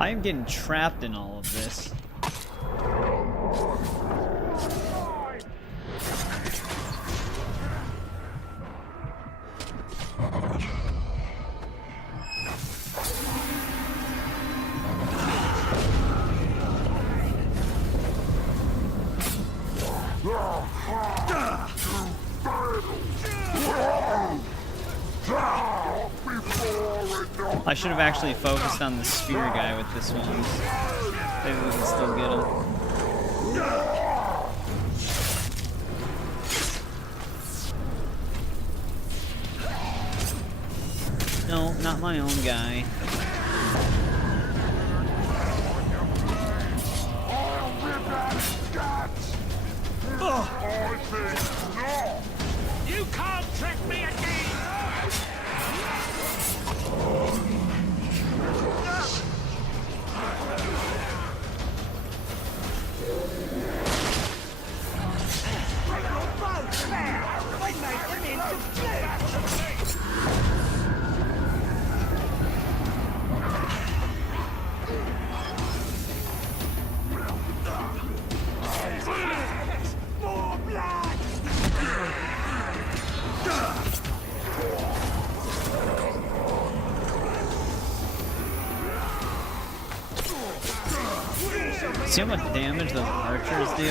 I am getting trapped in all of this. I should have actually focused on the spear guy with this one. Maybe we can still get him. No, not my own guy. You can't trick me again! More blood! See how much damage those archers do?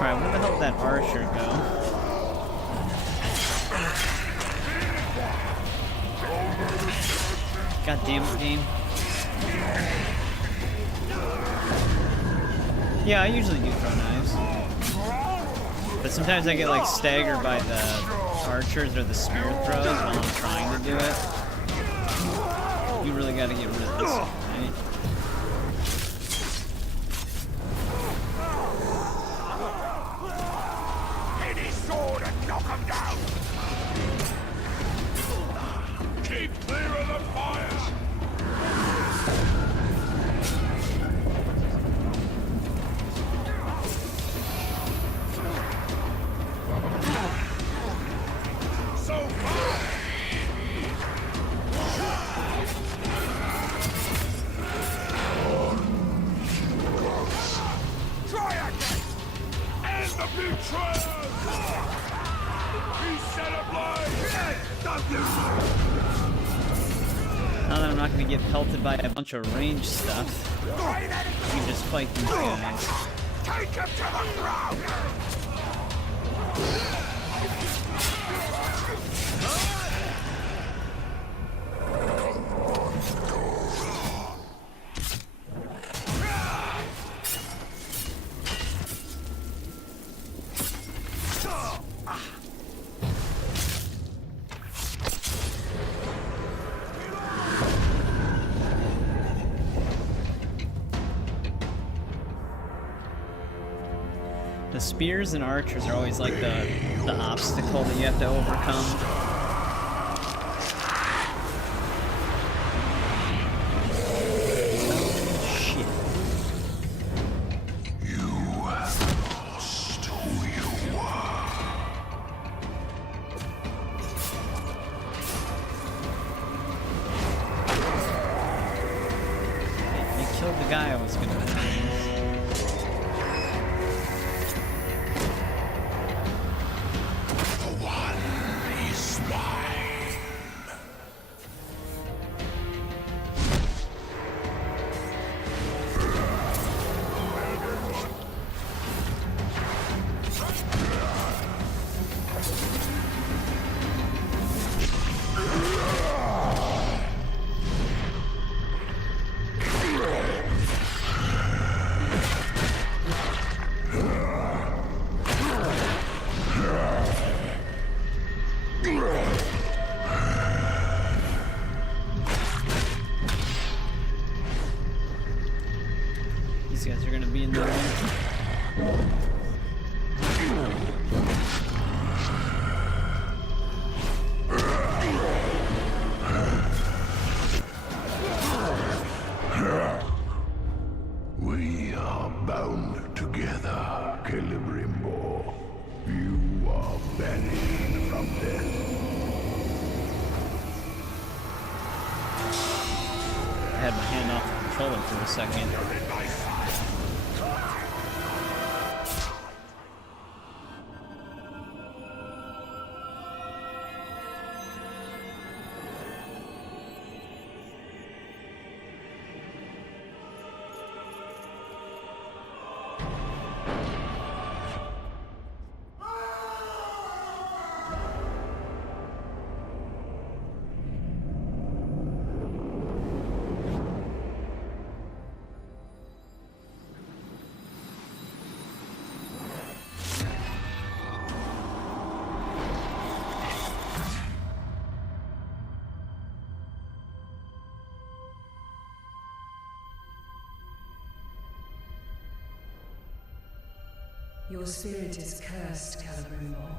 Alright, where the hell did that archer go? God damn it, game. Yeah, I usually do throw knives. But sometimes I get like staggered by the archers or the spear throws while I'm trying to do it. You really gotta get rid of this, right? Any sword and knock him down! Keep clear of the fire! So far! Try again! And the betrayers! He set ablaze! Don't you Now that I'm not gonna get pelted by a bunch of ranged stuff, we can just fight these guys. take him to the ground! The spears and archers are always like the obstacle that you have to overcome. Shit. You have lost who you were. You killed the guy I was gonna kill. These guys are gonna be in the way. had my hand off the controller for a second. Your spirit is cursed, Celebrimbor,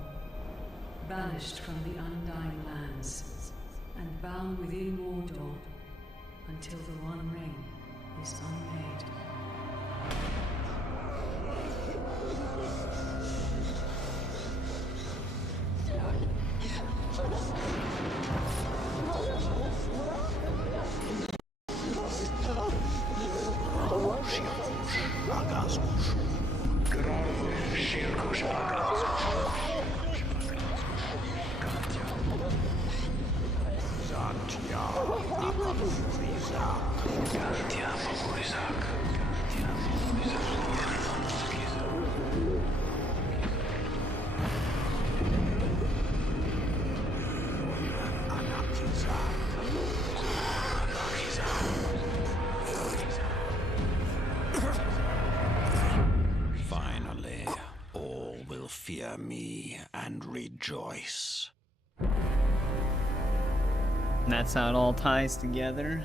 banished from the Undying Lands, and bound within Mordor until the One Ring is unmade. Finally, all will fear me and rejoice. And that's how it all ties together.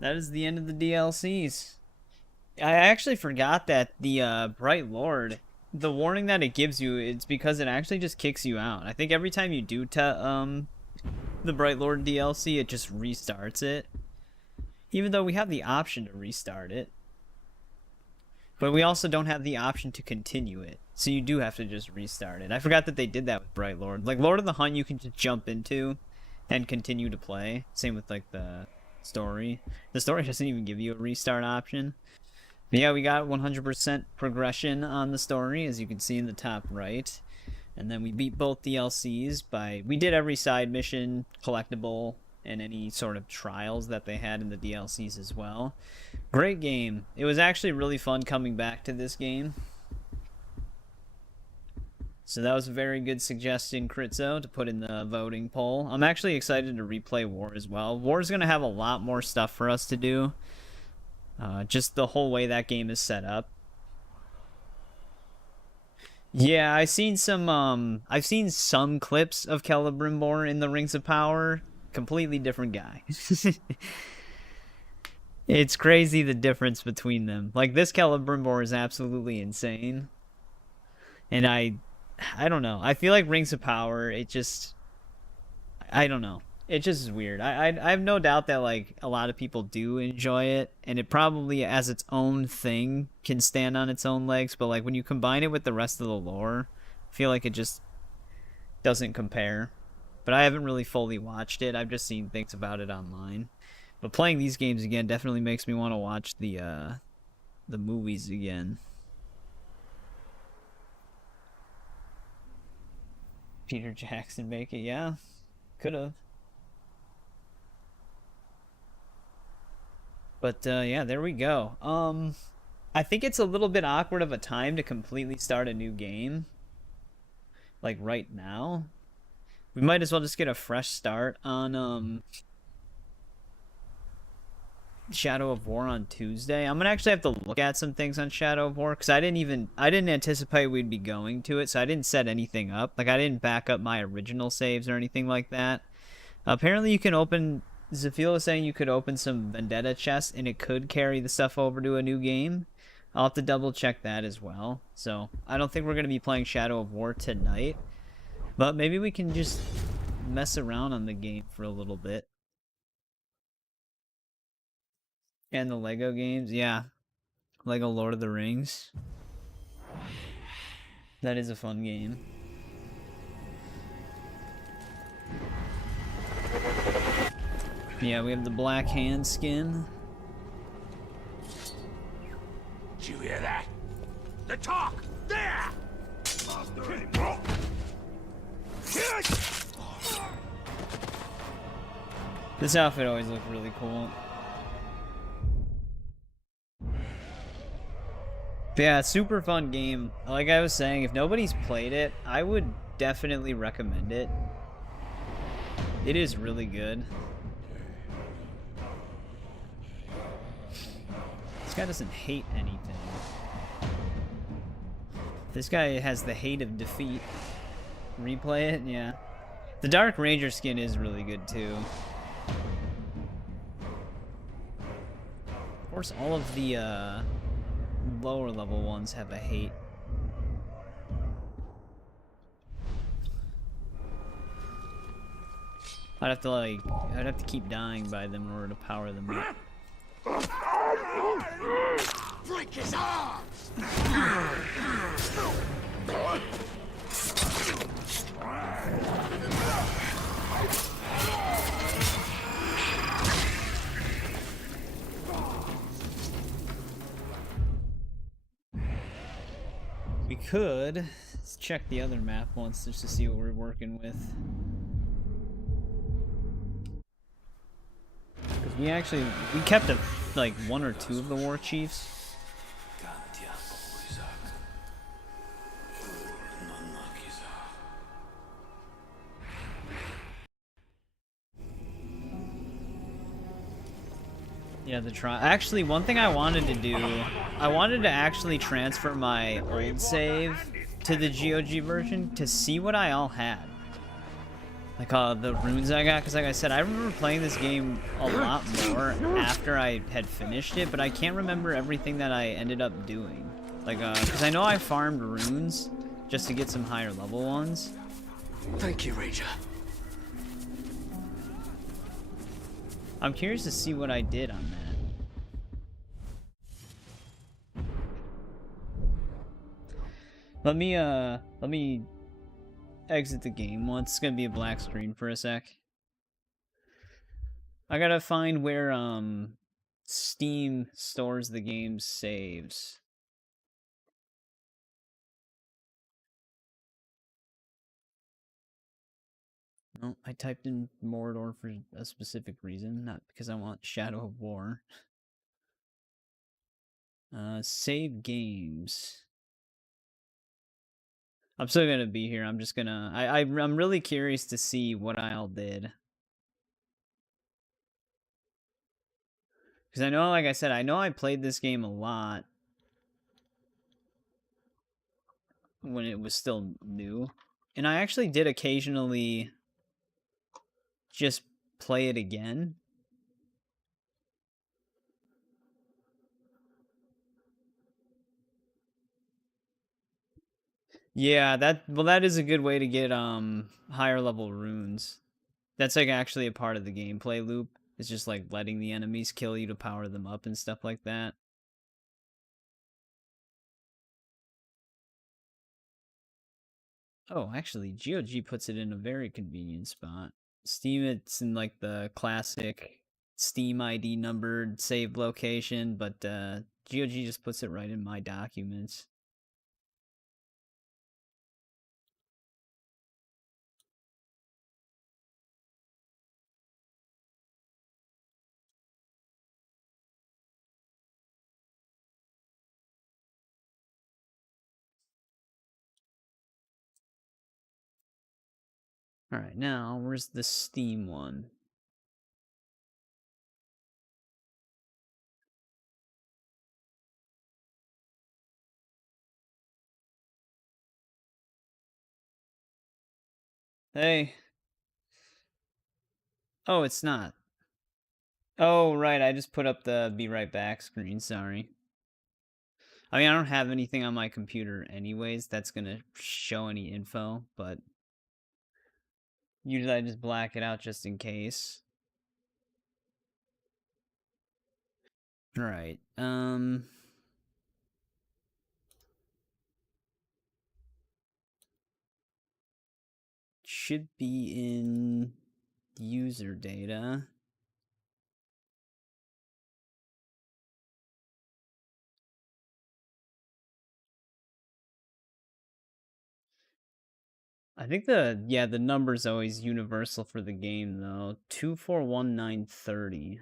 That is the end of the DLCs. I actually forgot that the Bright Lord, the warning that it gives you, it's because it actually just kicks you out. I think every time you do the Bright Lord DLC, it just restarts it. Even though we have the option to restart it. But we also don't have the option to continue it. So you do have to just restart it. I forgot that they did that with Bright Lord. Like, Lord of the Hunt you can just jump into and continue to play. Same with, like, the story. The story doesn't even give you a restart option. But yeah, we got 100% progression on the story, as you can see in the top right. And then we beat both DLCs by... We did every side mission, collectible, and any sort of trials that they had in the DLCs as well. Great game. It was actually really fun coming back to this game. So that was a very good suggestion, Critzo, to put in the voting poll. I'm actually excited to replay War as well. War's going to have a lot more stuff for us to do. Just the whole way that game is set up. Yeah, I've seen some clips of Celebrimbor in the Rings of Power. Completely different guy. It's crazy the difference between them. Like, this Celebrimbor is absolutely insane. And I don't know. I feel like Rings of Power, it just... I don't know. It just is weird. I have no doubt that, like, a lot of people do enjoy it. And it probably, as its own thing, can stand on its own legs. But, like, when you combine it with the rest of the lore, I feel like it just doesn't compare. But I haven't really fully watched it. I've just seen things about it online. But playing these games again definitely makes me want to watch the movies again. Peter Jackson make it, yeah. Could've. But yeah, there we go. I think it's a little bit awkward of a time to completely start a new game. Like right now. We might as well just get a fresh start on Shadow of War on Tuesday. I'm gonna actually have to look at some things on Shadow of War because I didn't anticipate we'd be going to it, so I didn't set anything up. Like, I didn't back up my original saves or anything like that. Apparently you can open... Zafil was saying you could open some Vendetta chests and it could carry the stuff over to a new game. I'll have to double check that as well. So I don't think we're going to be playing Shadow of War tonight. But maybe we can just mess around on the game for a little bit. And the Lego games, yeah. Lego Lord of the Rings. That is a fun game. Yeah, we have the black hand skin. Did you hear that? The talk! There! This outfit always looked really cool. But yeah, super fun game. Like I was saying, if nobody's played it, I would definitely recommend it. It is really good. This guy doesn't hate anything. This guy has the hate of defeat. Replay it? Yeah. The Dark Ranger skin is really good too. Of course, all of the lower level ones have a hate. I'd have to keep dying by them in order to power them up. Break his arms! We could check the other map once just to see what we're working with. Because we kept like one or two of the war chiefs. Yeah, actually, one thing I wanted to do, I wanted to actually transfer my old save to the GOG version to see what I all had. Like, the runes I got, because like I said, I remember playing this game a lot more after I had finished it, but I can't remember everything that I ended up doing. Like, because I know I farmed runes just to get some higher level ones. Thank you, Ranger. I'm curious to see what I did on that. Let me exit the game once. It's gonna be a black screen for a sec. I gotta find where Steam stores the game's saves. No, I typed in Mordor for a specific reason, not because I want Shadow of War. Save games. I'm still gonna be here. I'm just gonna. I'm really curious to see what I all did. Because I know, like I said, I know I played this game a lot when it was still new. And I actually did occasionally just play it again. Yeah, that is a good way to get higher level runes. That's like actually a part of the gameplay loop. It's just like letting the enemies kill you to power them up and stuff like that. Oh, actually, GOG puts it in a very convenient spot. Steam, it's in like the classic Steam ID numbered save location, but GOG just puts it right in my documents. Alright, now, where's the Steam one? Hey. Oh, it's not. Oh, right, I just put up the be right back screen, sorry. I mean, I don't have anything on my computer anyways that's gonna show any info, but usually I just black it out just in case. Right, should be in user data. I think the number's always universal for the game though. 241930.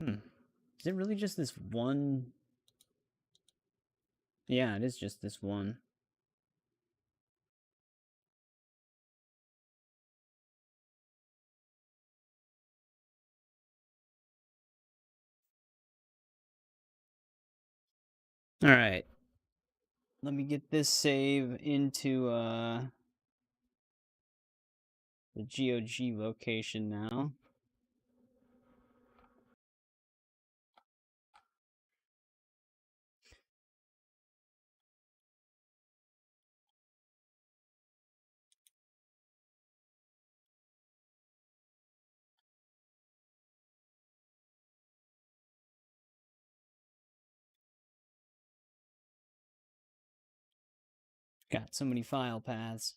Is it really just this one? Yeah, it is just this one. Alright. Let me get this save into the GOG location now. Got so many file paths.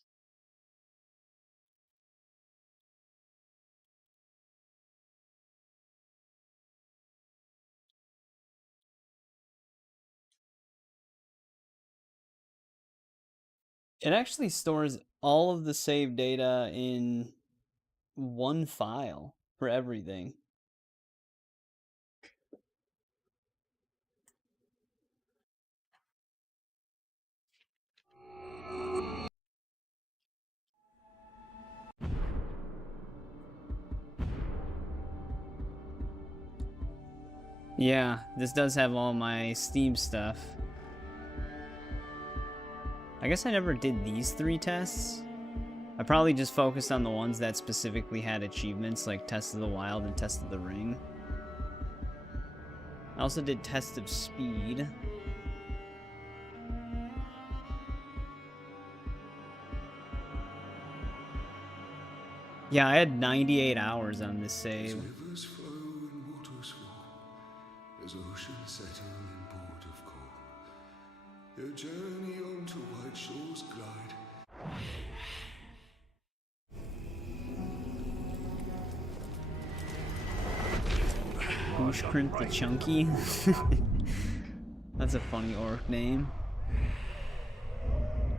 It actually stores all of the save data in one file for everything. Yeah, this does have all my Steam stuff. I guess I never did these 3 tests. I probably just focused on the ones that specifically had achievements like Test of the Wild and Test of the Ring. I also did Test of Speed. Yeah, I had 98 hours on this save. Rivers flow and waters fall, as ocean settle in port of call. Your journey onto white shores glide. Bushprint the Chunky. That's a funny orc name.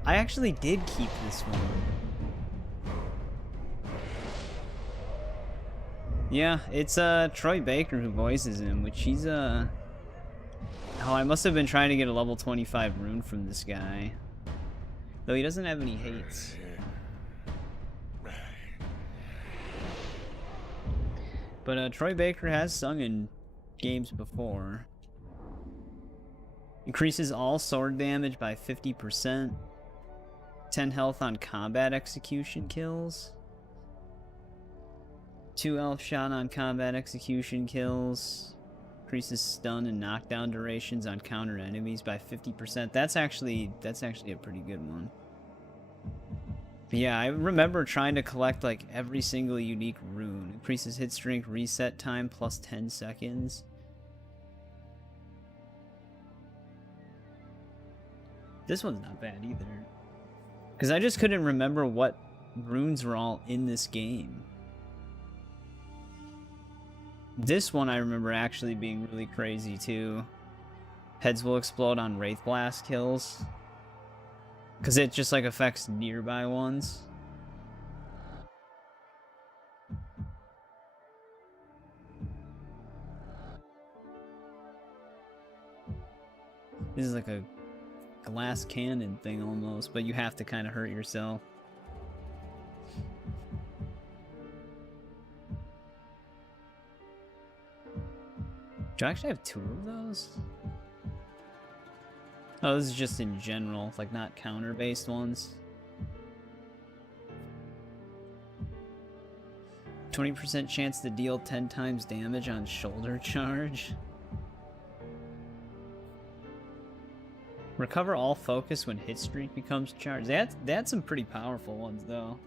I actually did keep this one. Yeah, it's Troy Baker who voices him, which he's oh, I must have been trying to get a level 25 rune from this guy. Though he doesn't have any hates. But Troy Baker has sung in games before. Increases all sword damage by 50%. 10 health on combat execution kills. 2 elf shot on combat execution kills. Increases stun and knockdown durations on counter enemies by 50%. That's actually a pretty good one. But yeah, I remember trying to collect like every single unique rune. Increases hit strength reset time plus 10 seconds. This one's not bad either. Because I just couldn't remember what runes were all in this game. This one I remember actually being really crazy too. Heads will explode on Wraith Blast kills. Because it just like affects nearby ones. This is like a glass cannon thing almost, but you have to kind of hurt yourself. Do I actually have 2 of those? Oh, this is just in general, like not counter-based ones. 20% chance to deal 10 times damage on shoulder charge. Recover all focus when hit streak becomes charged. They had some pretty powerful ones, though.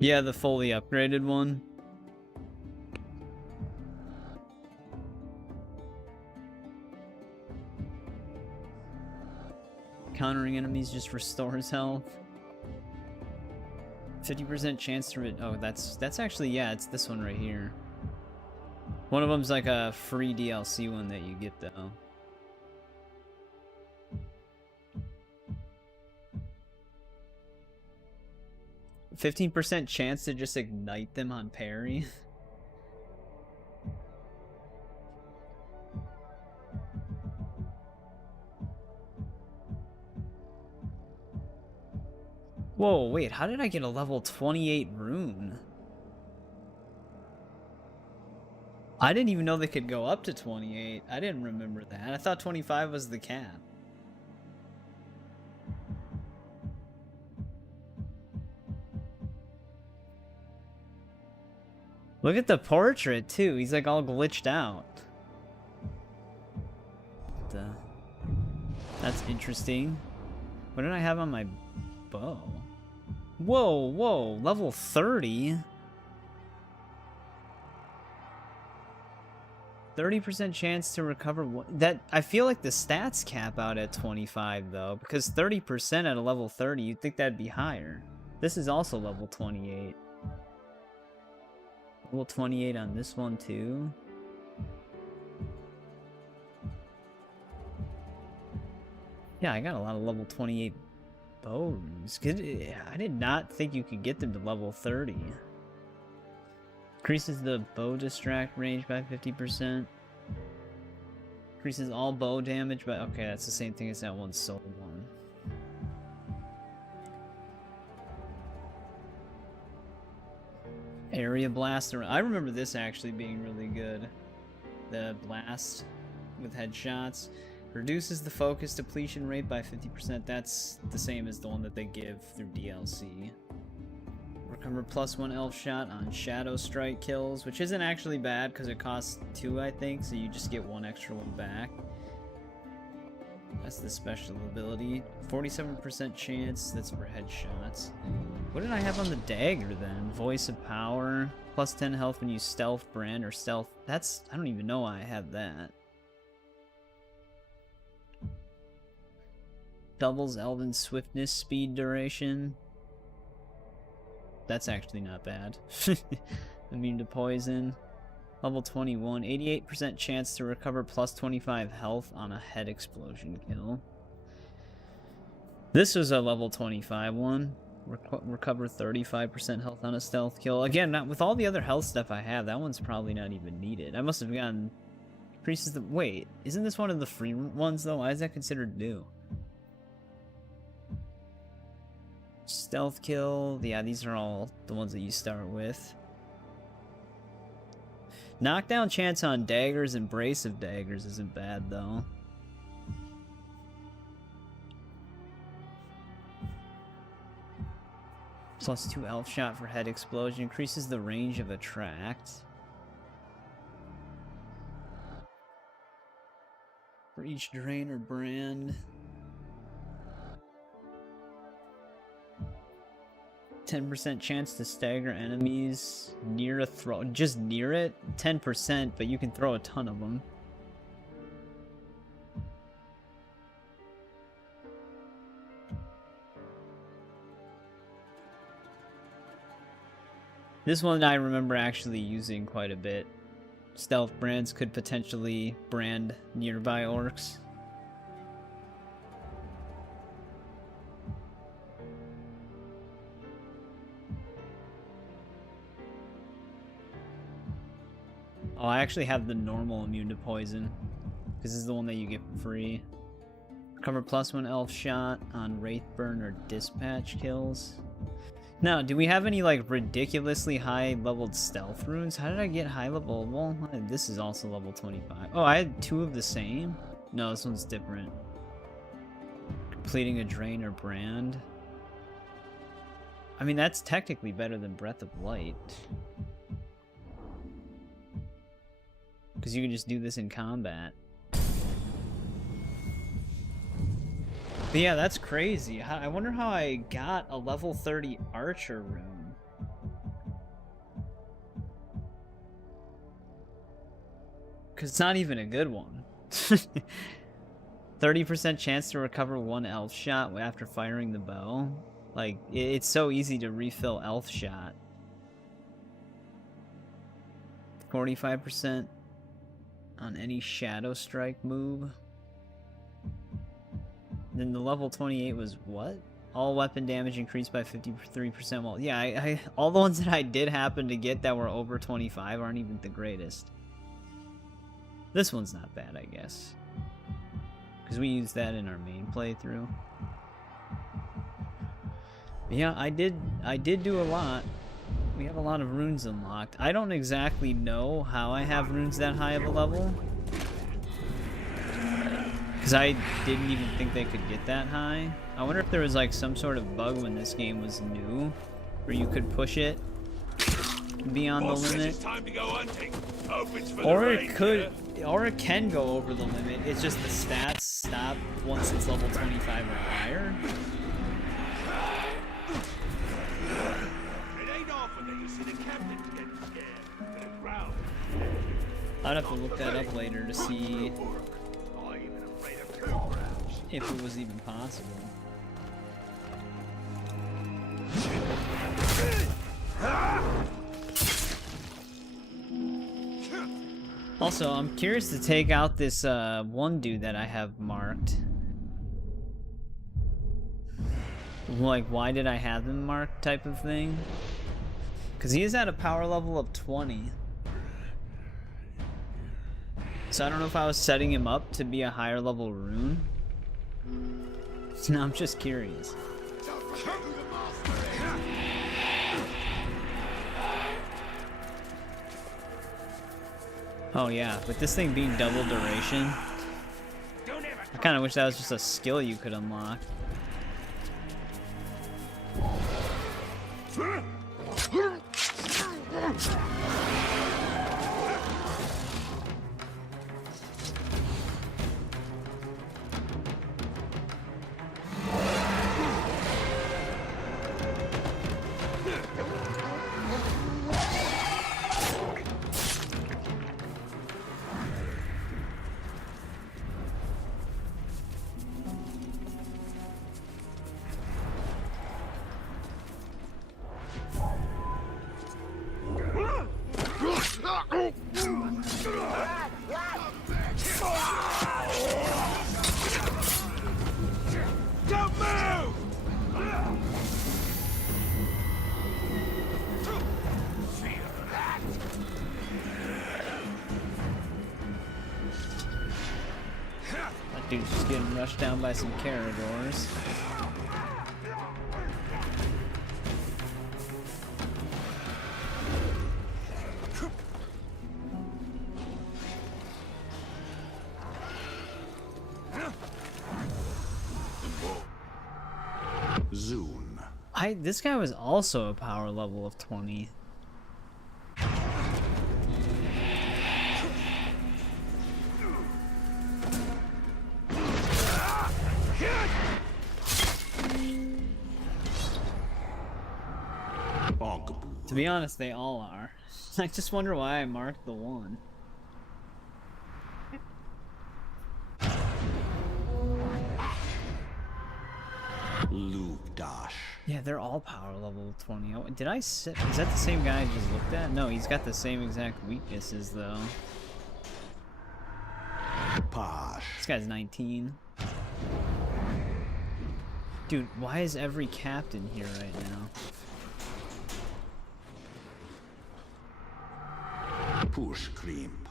Yeah, the fully upgraded one. Countering enemies just restores health. 50% chance to oh, that's actually, yeah, it's this one right here. One of them's like a free DLC one that you get though. %15 chance to just ignite them on parry. Whoa, wait, how did I get a level 28 rune? I didn't even know they could go up to 28. I didn't remember that. I thought 25 was the cap. Look at the portrait, too. He's like all glitched out. That's interesting. What did I have on my bow? Whoa, whoa, level 30? 30% chance to recover that. I feel like the stats cap out at 25 though, because 30% at a level 30, you'd think that'd be higher. This is also level 28. Level 28 on this one too. Yeah, I got a lot of level 28 bows. I did not think you could get them to level 30. Increases the bow distract range by 50%. Increases all bow damage by... Okay, that's the same thing as that one soul one. Area blaster. I remember this actually being really good. The blast with headshots. Reduces the focus depletion rate by 50%. That's the same as the one that they give through DLC. Recover +1 elf shot on shadow strike kills, which isn't actually bad because it costs 2, I think, so you just get 1 extra one back. That's the special ability. 47% chance. That's for headshots. What did I have on the dagger then? Voice of power. +10 health when you stealth brand or stealth. That's... I don't even know why I have that. Doubles elven swiftness speed duration. That's actually not bad. Immune to poison. Level 21. 88% chance to recover +25 health on a head explosion kill. This was a level 25 one. Recover 35% health on a stealth kill. Again, not with all the other health stuff I have, that one's probably not even needed. I must have gotten... Increases the... Wait, isn't this one of the free ones though? Why is that considered new? Stealth kill. Yeah, these are all the ones that you start with. Knockdown chance on daggers and abrasive daggers isn't bad though. +2 elf shot for head explosion. Increases the range of attract. For each drain or brand. 10% chance to stagger enemies near a throw. Just near it? 10%, but you can throw a ton of them. This one I remember actually using quite a bit. Stealth brands could potentially brand nearby orcs. Oh, I actually have the normal immune to poison, because this is the one that you get for free. Recover +1 elf shot on Wraithburn or Dispatch kills. Now, do we have any like ridiculously high leveled stealth runes? How did I get high level? Well, this is also level 25. Oh, I had 2 of the same? No, this one's different. Completing a drain or brand. I mean, that's technically better than Breath of Light. Because you can just do this in combat. But yeah, that's crazy. I wonder how I got a level 30 archer rune. Because it's not even a good one. 30% chance to recover 1 elf shot after firing the bow. Like, it's so easy to refill elf shot. 45% on any Shadow Strike move. Then the level 28 was what? All weapon damage increased by 53%. Well, yeah, I all the ones that I did happen to get that were over 25 aren't even the greatest. This one's not bad, I guess, because we used that in our main playthrough. But yeah, I did do a lot. We have a lot of runes unlocked. I don't exactly know how I have runes that high of a level, because I didn't even think they could get that high. I wonder if there was like some sort of bug when this game was new, where you could push it beyond the limit. It's time to go hunting. Opens for Or the it rain, could, or it can go over the limit. It's just the stats stop once it's level 25 or higher. It ain't often that you see the captains getting scared. But it's round. I'd have to look that up later to see I'm even afraid of cobras. if it was even possible. Also, I'm curious to take out this one dude that I have marked. Like, why did I have him marked type of thing? Because he is at a power level of 20. So I don't know if I was setting him up to be a higher level rune. No, I'm just curious. Oh yeah, with this thing being double duration, I kind of wish that was just a skill you could unlock. Don't move! Feel that? That dude's just getting rushed down by some Caragors. Zune. This guy was also a power level of 20. To be honest, they all are. I just wonder why I marked the one. Lugdash. Yeah, they're all power level 20. Oh, did I sit? Is that the same guy I just looked at? No, he's got the same exact weaknesses though. Posh. This guy's 19. Dude, why is every captain here right now? Push cream.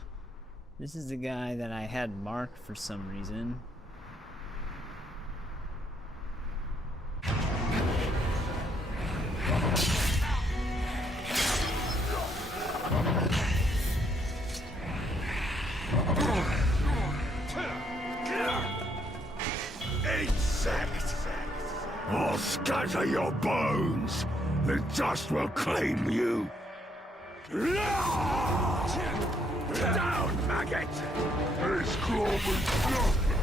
This is the guy that I had marked for some reason. I'll scatter your bones. The dust will claim you. Down, maggot! This club is nothing.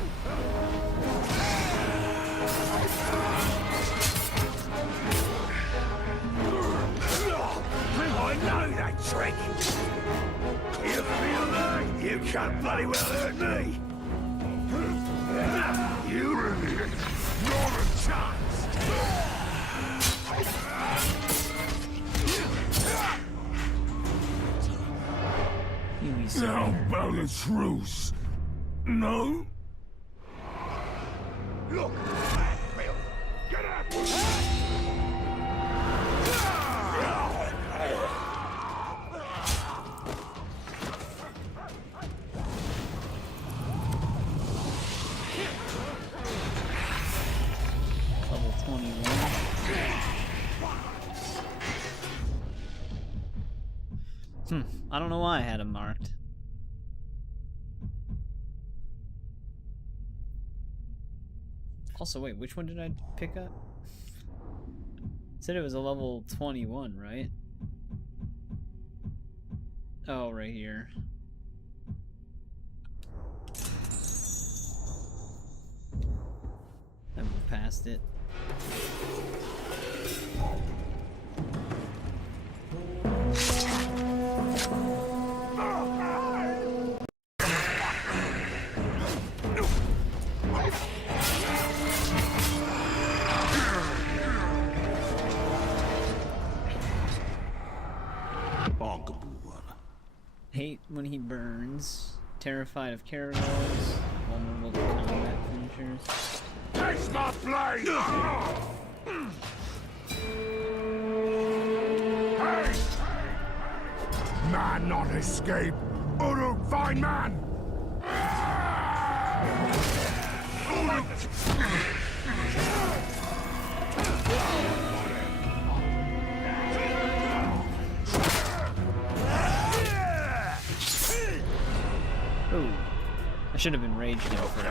I know that trick! You feel that? You can't bloody well hurt me! You idiot! Not a chance! You sir. How about a truce? No? Look, Bill, get up! Level 21. I don't know why I had him marked. Also, wait, which one did I pick up? Said it was a level 21, right? Oh, right here. I moved past it. Hate when he burns. Terrified of Caragors. Vulnerable to combat finishers. Taste my blade! Hey! Man not escape. Uruk, find man! Ooh. I should have been raged him first.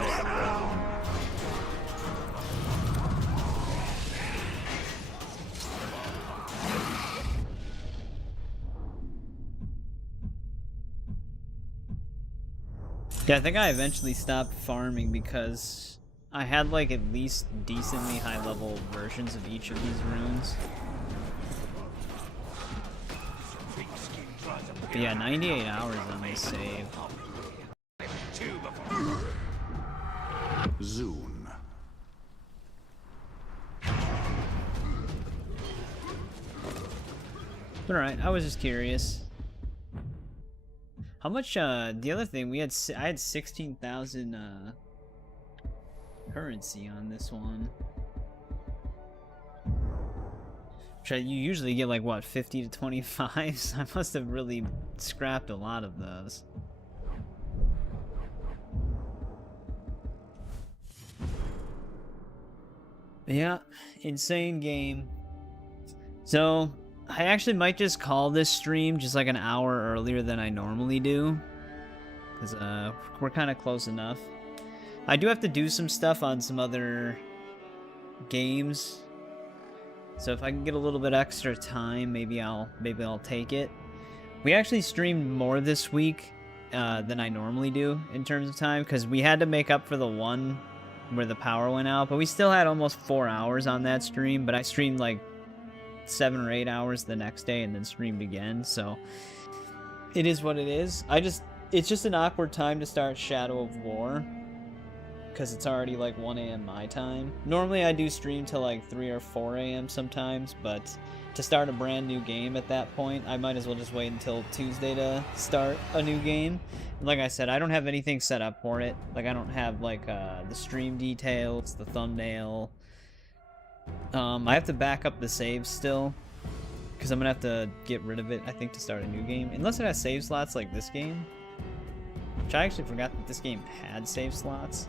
Yeah, I think I eventually stopped farming because I had like at least decently high level versions of each of these runes. But yeah, 98 hours on this save. Zune. Alright, I was just curious. How much, the other thing, I had 16,000, currency on this one. Which you usually get like, what, 50 to 25? So I must have really scrapped a lot of those. Yeah, insane game. So, I actually might just call this stream just like an hour earlier than I normally do. Because, we're kind of close enough. I do have to do some stuff on some other games. So if I can get a little bit extra time, maybe I'll take it. We actually streamed more this week than I normally do in terms of time. Because we had to make up for the one where the power went out, but we still had almost 4 hours on that stream, but I streamed like 7 or 8 hours the next day and then streamed again, so it is what it is. It's just an awkward time to start Shadow of War because it's already like 1 a.m. my time. Normally I do stream till like 3 or 4 a.m. sometimes, but to start a brand new game at that point, I might as well just wait until Tuesday to start a new game. Like I said, I don't have anything set up for it. Like, I don't have, like, the stream details, the thumbnail. I have to back up the saves still, because I'm going to have to get rid of it, I think, to start a new game. Unless it has save slots like this game. Which I actually forgot that this game had save slots.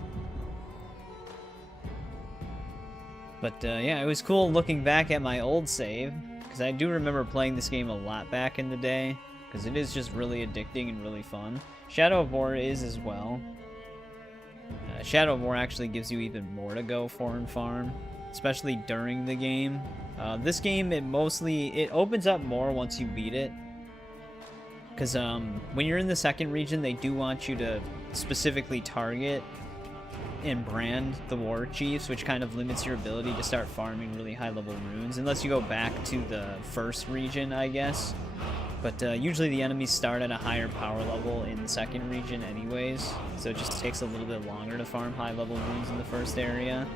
But, yeah, it was cool looking back at my old save, because I do remember playing this game a lot back in the day, because it is just really addicting and really fun. Shadow of War is as well. Shadow of War actually gives you even more to go for and farm, especially during the game. This game, it opens up more once you beat it. Because when you're in the second region, they do want you to specifically target and brand the war chiefs, which kind of limits your ability to start farming really high level runes, unless you go back to the first region, I guess. But usually the enemies start at a higher power level in the second region anyways, so it just takes a little bit longer to farm high level runes in the first area.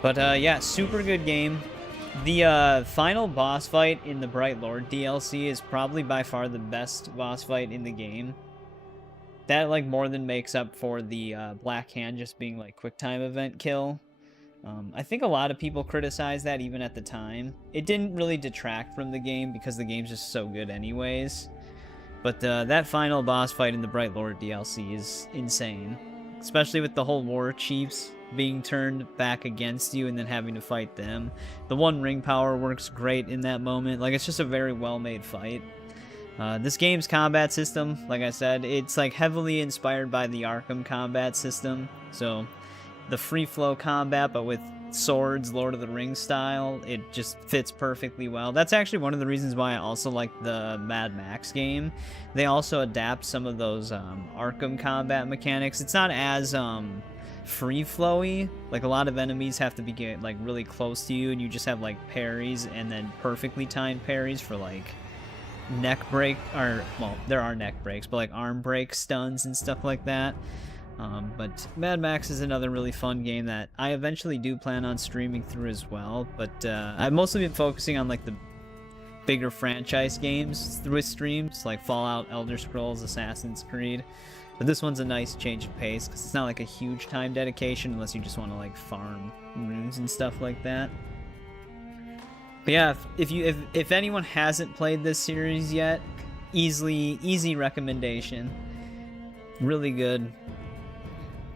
But yeah, super good game. The final boss fight in the Bright Lord DLC is probably by far the best boss fight in the game. that like more than makes up for the Black Hand just being like quick time event kill. I think a lot of people criticized that even at the time. It didn't really detract from the game because the game's just so good anyways. But that final boss fight in the Bright Lord DLC is insane. Especially with the whole war chiefs being turned back against you and then having to fight them. The One Ring power works great in that moment. Like, it's just a very well-made fight. This game's combat system, like I said, it's like heavily inspired by the Arkham combat system. So the free flow combat, but with swords, Lord of the Rings style, it just fits perfectly well. That's actually one of the reasons why I also like the Mad Max game. They also adapt some of those Arkham combat mechanics. It's not as free flowy. Like, a lot of enemies have to be like really close to you, and you just have like parries and then perfectly timed parries for like neck break, or well, there are neck breaks, but like arm break stuns and stuff like that. But Mad Max is another really fun game that I eventually do plan on streaming through as well, but I've mostly been focusing on like the bigger franchise games through streams, like Fallout, Elder Scrolls, Assassin's Creed. But this one's a nice change of pace because it's not like a huge time dedication unless you just want to like farm runes and stuff like that. But yeah, if anyone hasn't played this series yet, easy recommendation. Really good.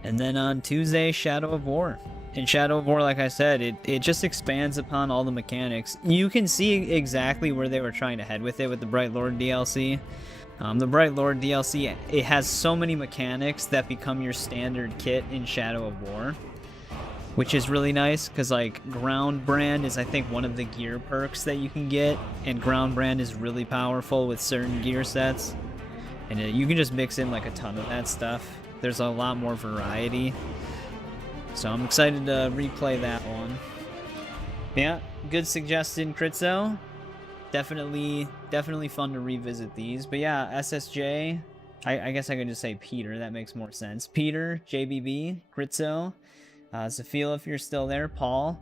And then on Tuesday, Shadow of War. In Shadow of War, like I said, it just expands upon all the mechanics. You can see exactly where they were trying to head with it with the Bright Lord DLC. The Bright Lord DLC, it has so many mechanics that become your standard kit in Shadow of War, which is really nice because like Ground Brand is, I think, one of the gear perks that you can get, and Ground Brand is really powerful with certain gear sets, and you can just mix in like a ton of that stuff. There's a lot more variety, so I'm excited to replay that one. Yeah, good suggestion, Critzo. Definitely fun to revisit these. But yeah, SSJ, I guess I could just say Peter, that makes more sense. Peter, JBB, Critzo, Zafila if you're still there, Paul,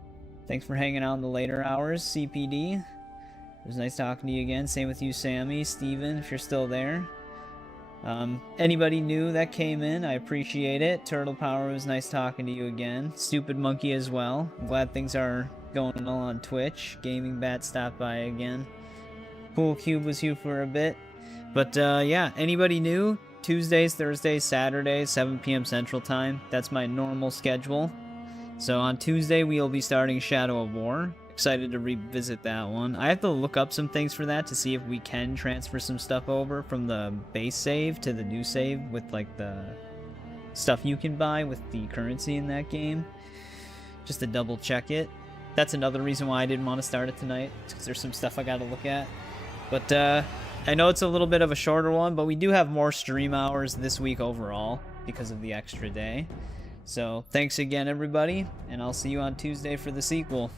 thanks for hanging out in the later hours, CPD, it was nice talking to you again, same with you, Sammy, Steven, if you're still there. Anybody new that came in, I appreciate it. Turtle Power, was nice talking to you again. Stupid Monkey as well. I'm glad things are going well on Twitch. Gaming Bat stopped by again. Pool Cube was here for a bit. But yeah, anybody new? Tuesdays, Thursdays, Saturdays, 7 p.m. Central Time. That's my normal schedule. So on Tuesday, we'll be starting Shadow of War. Excited to revisit that one. I have to look up some things for that to see if we can transfer some stuff over from the base save to the new save with like the stuff you can buy with the currency in that game. Just to double check it. That's another reason why I didn't want to start it tonight, because there's some stuff I got to look at. But I know it's a little bit of a shorter one, but we do have more stream hours this week overall because of the extra day. So thanks again, everybody, and I'll see you on Tuesday for the sequel.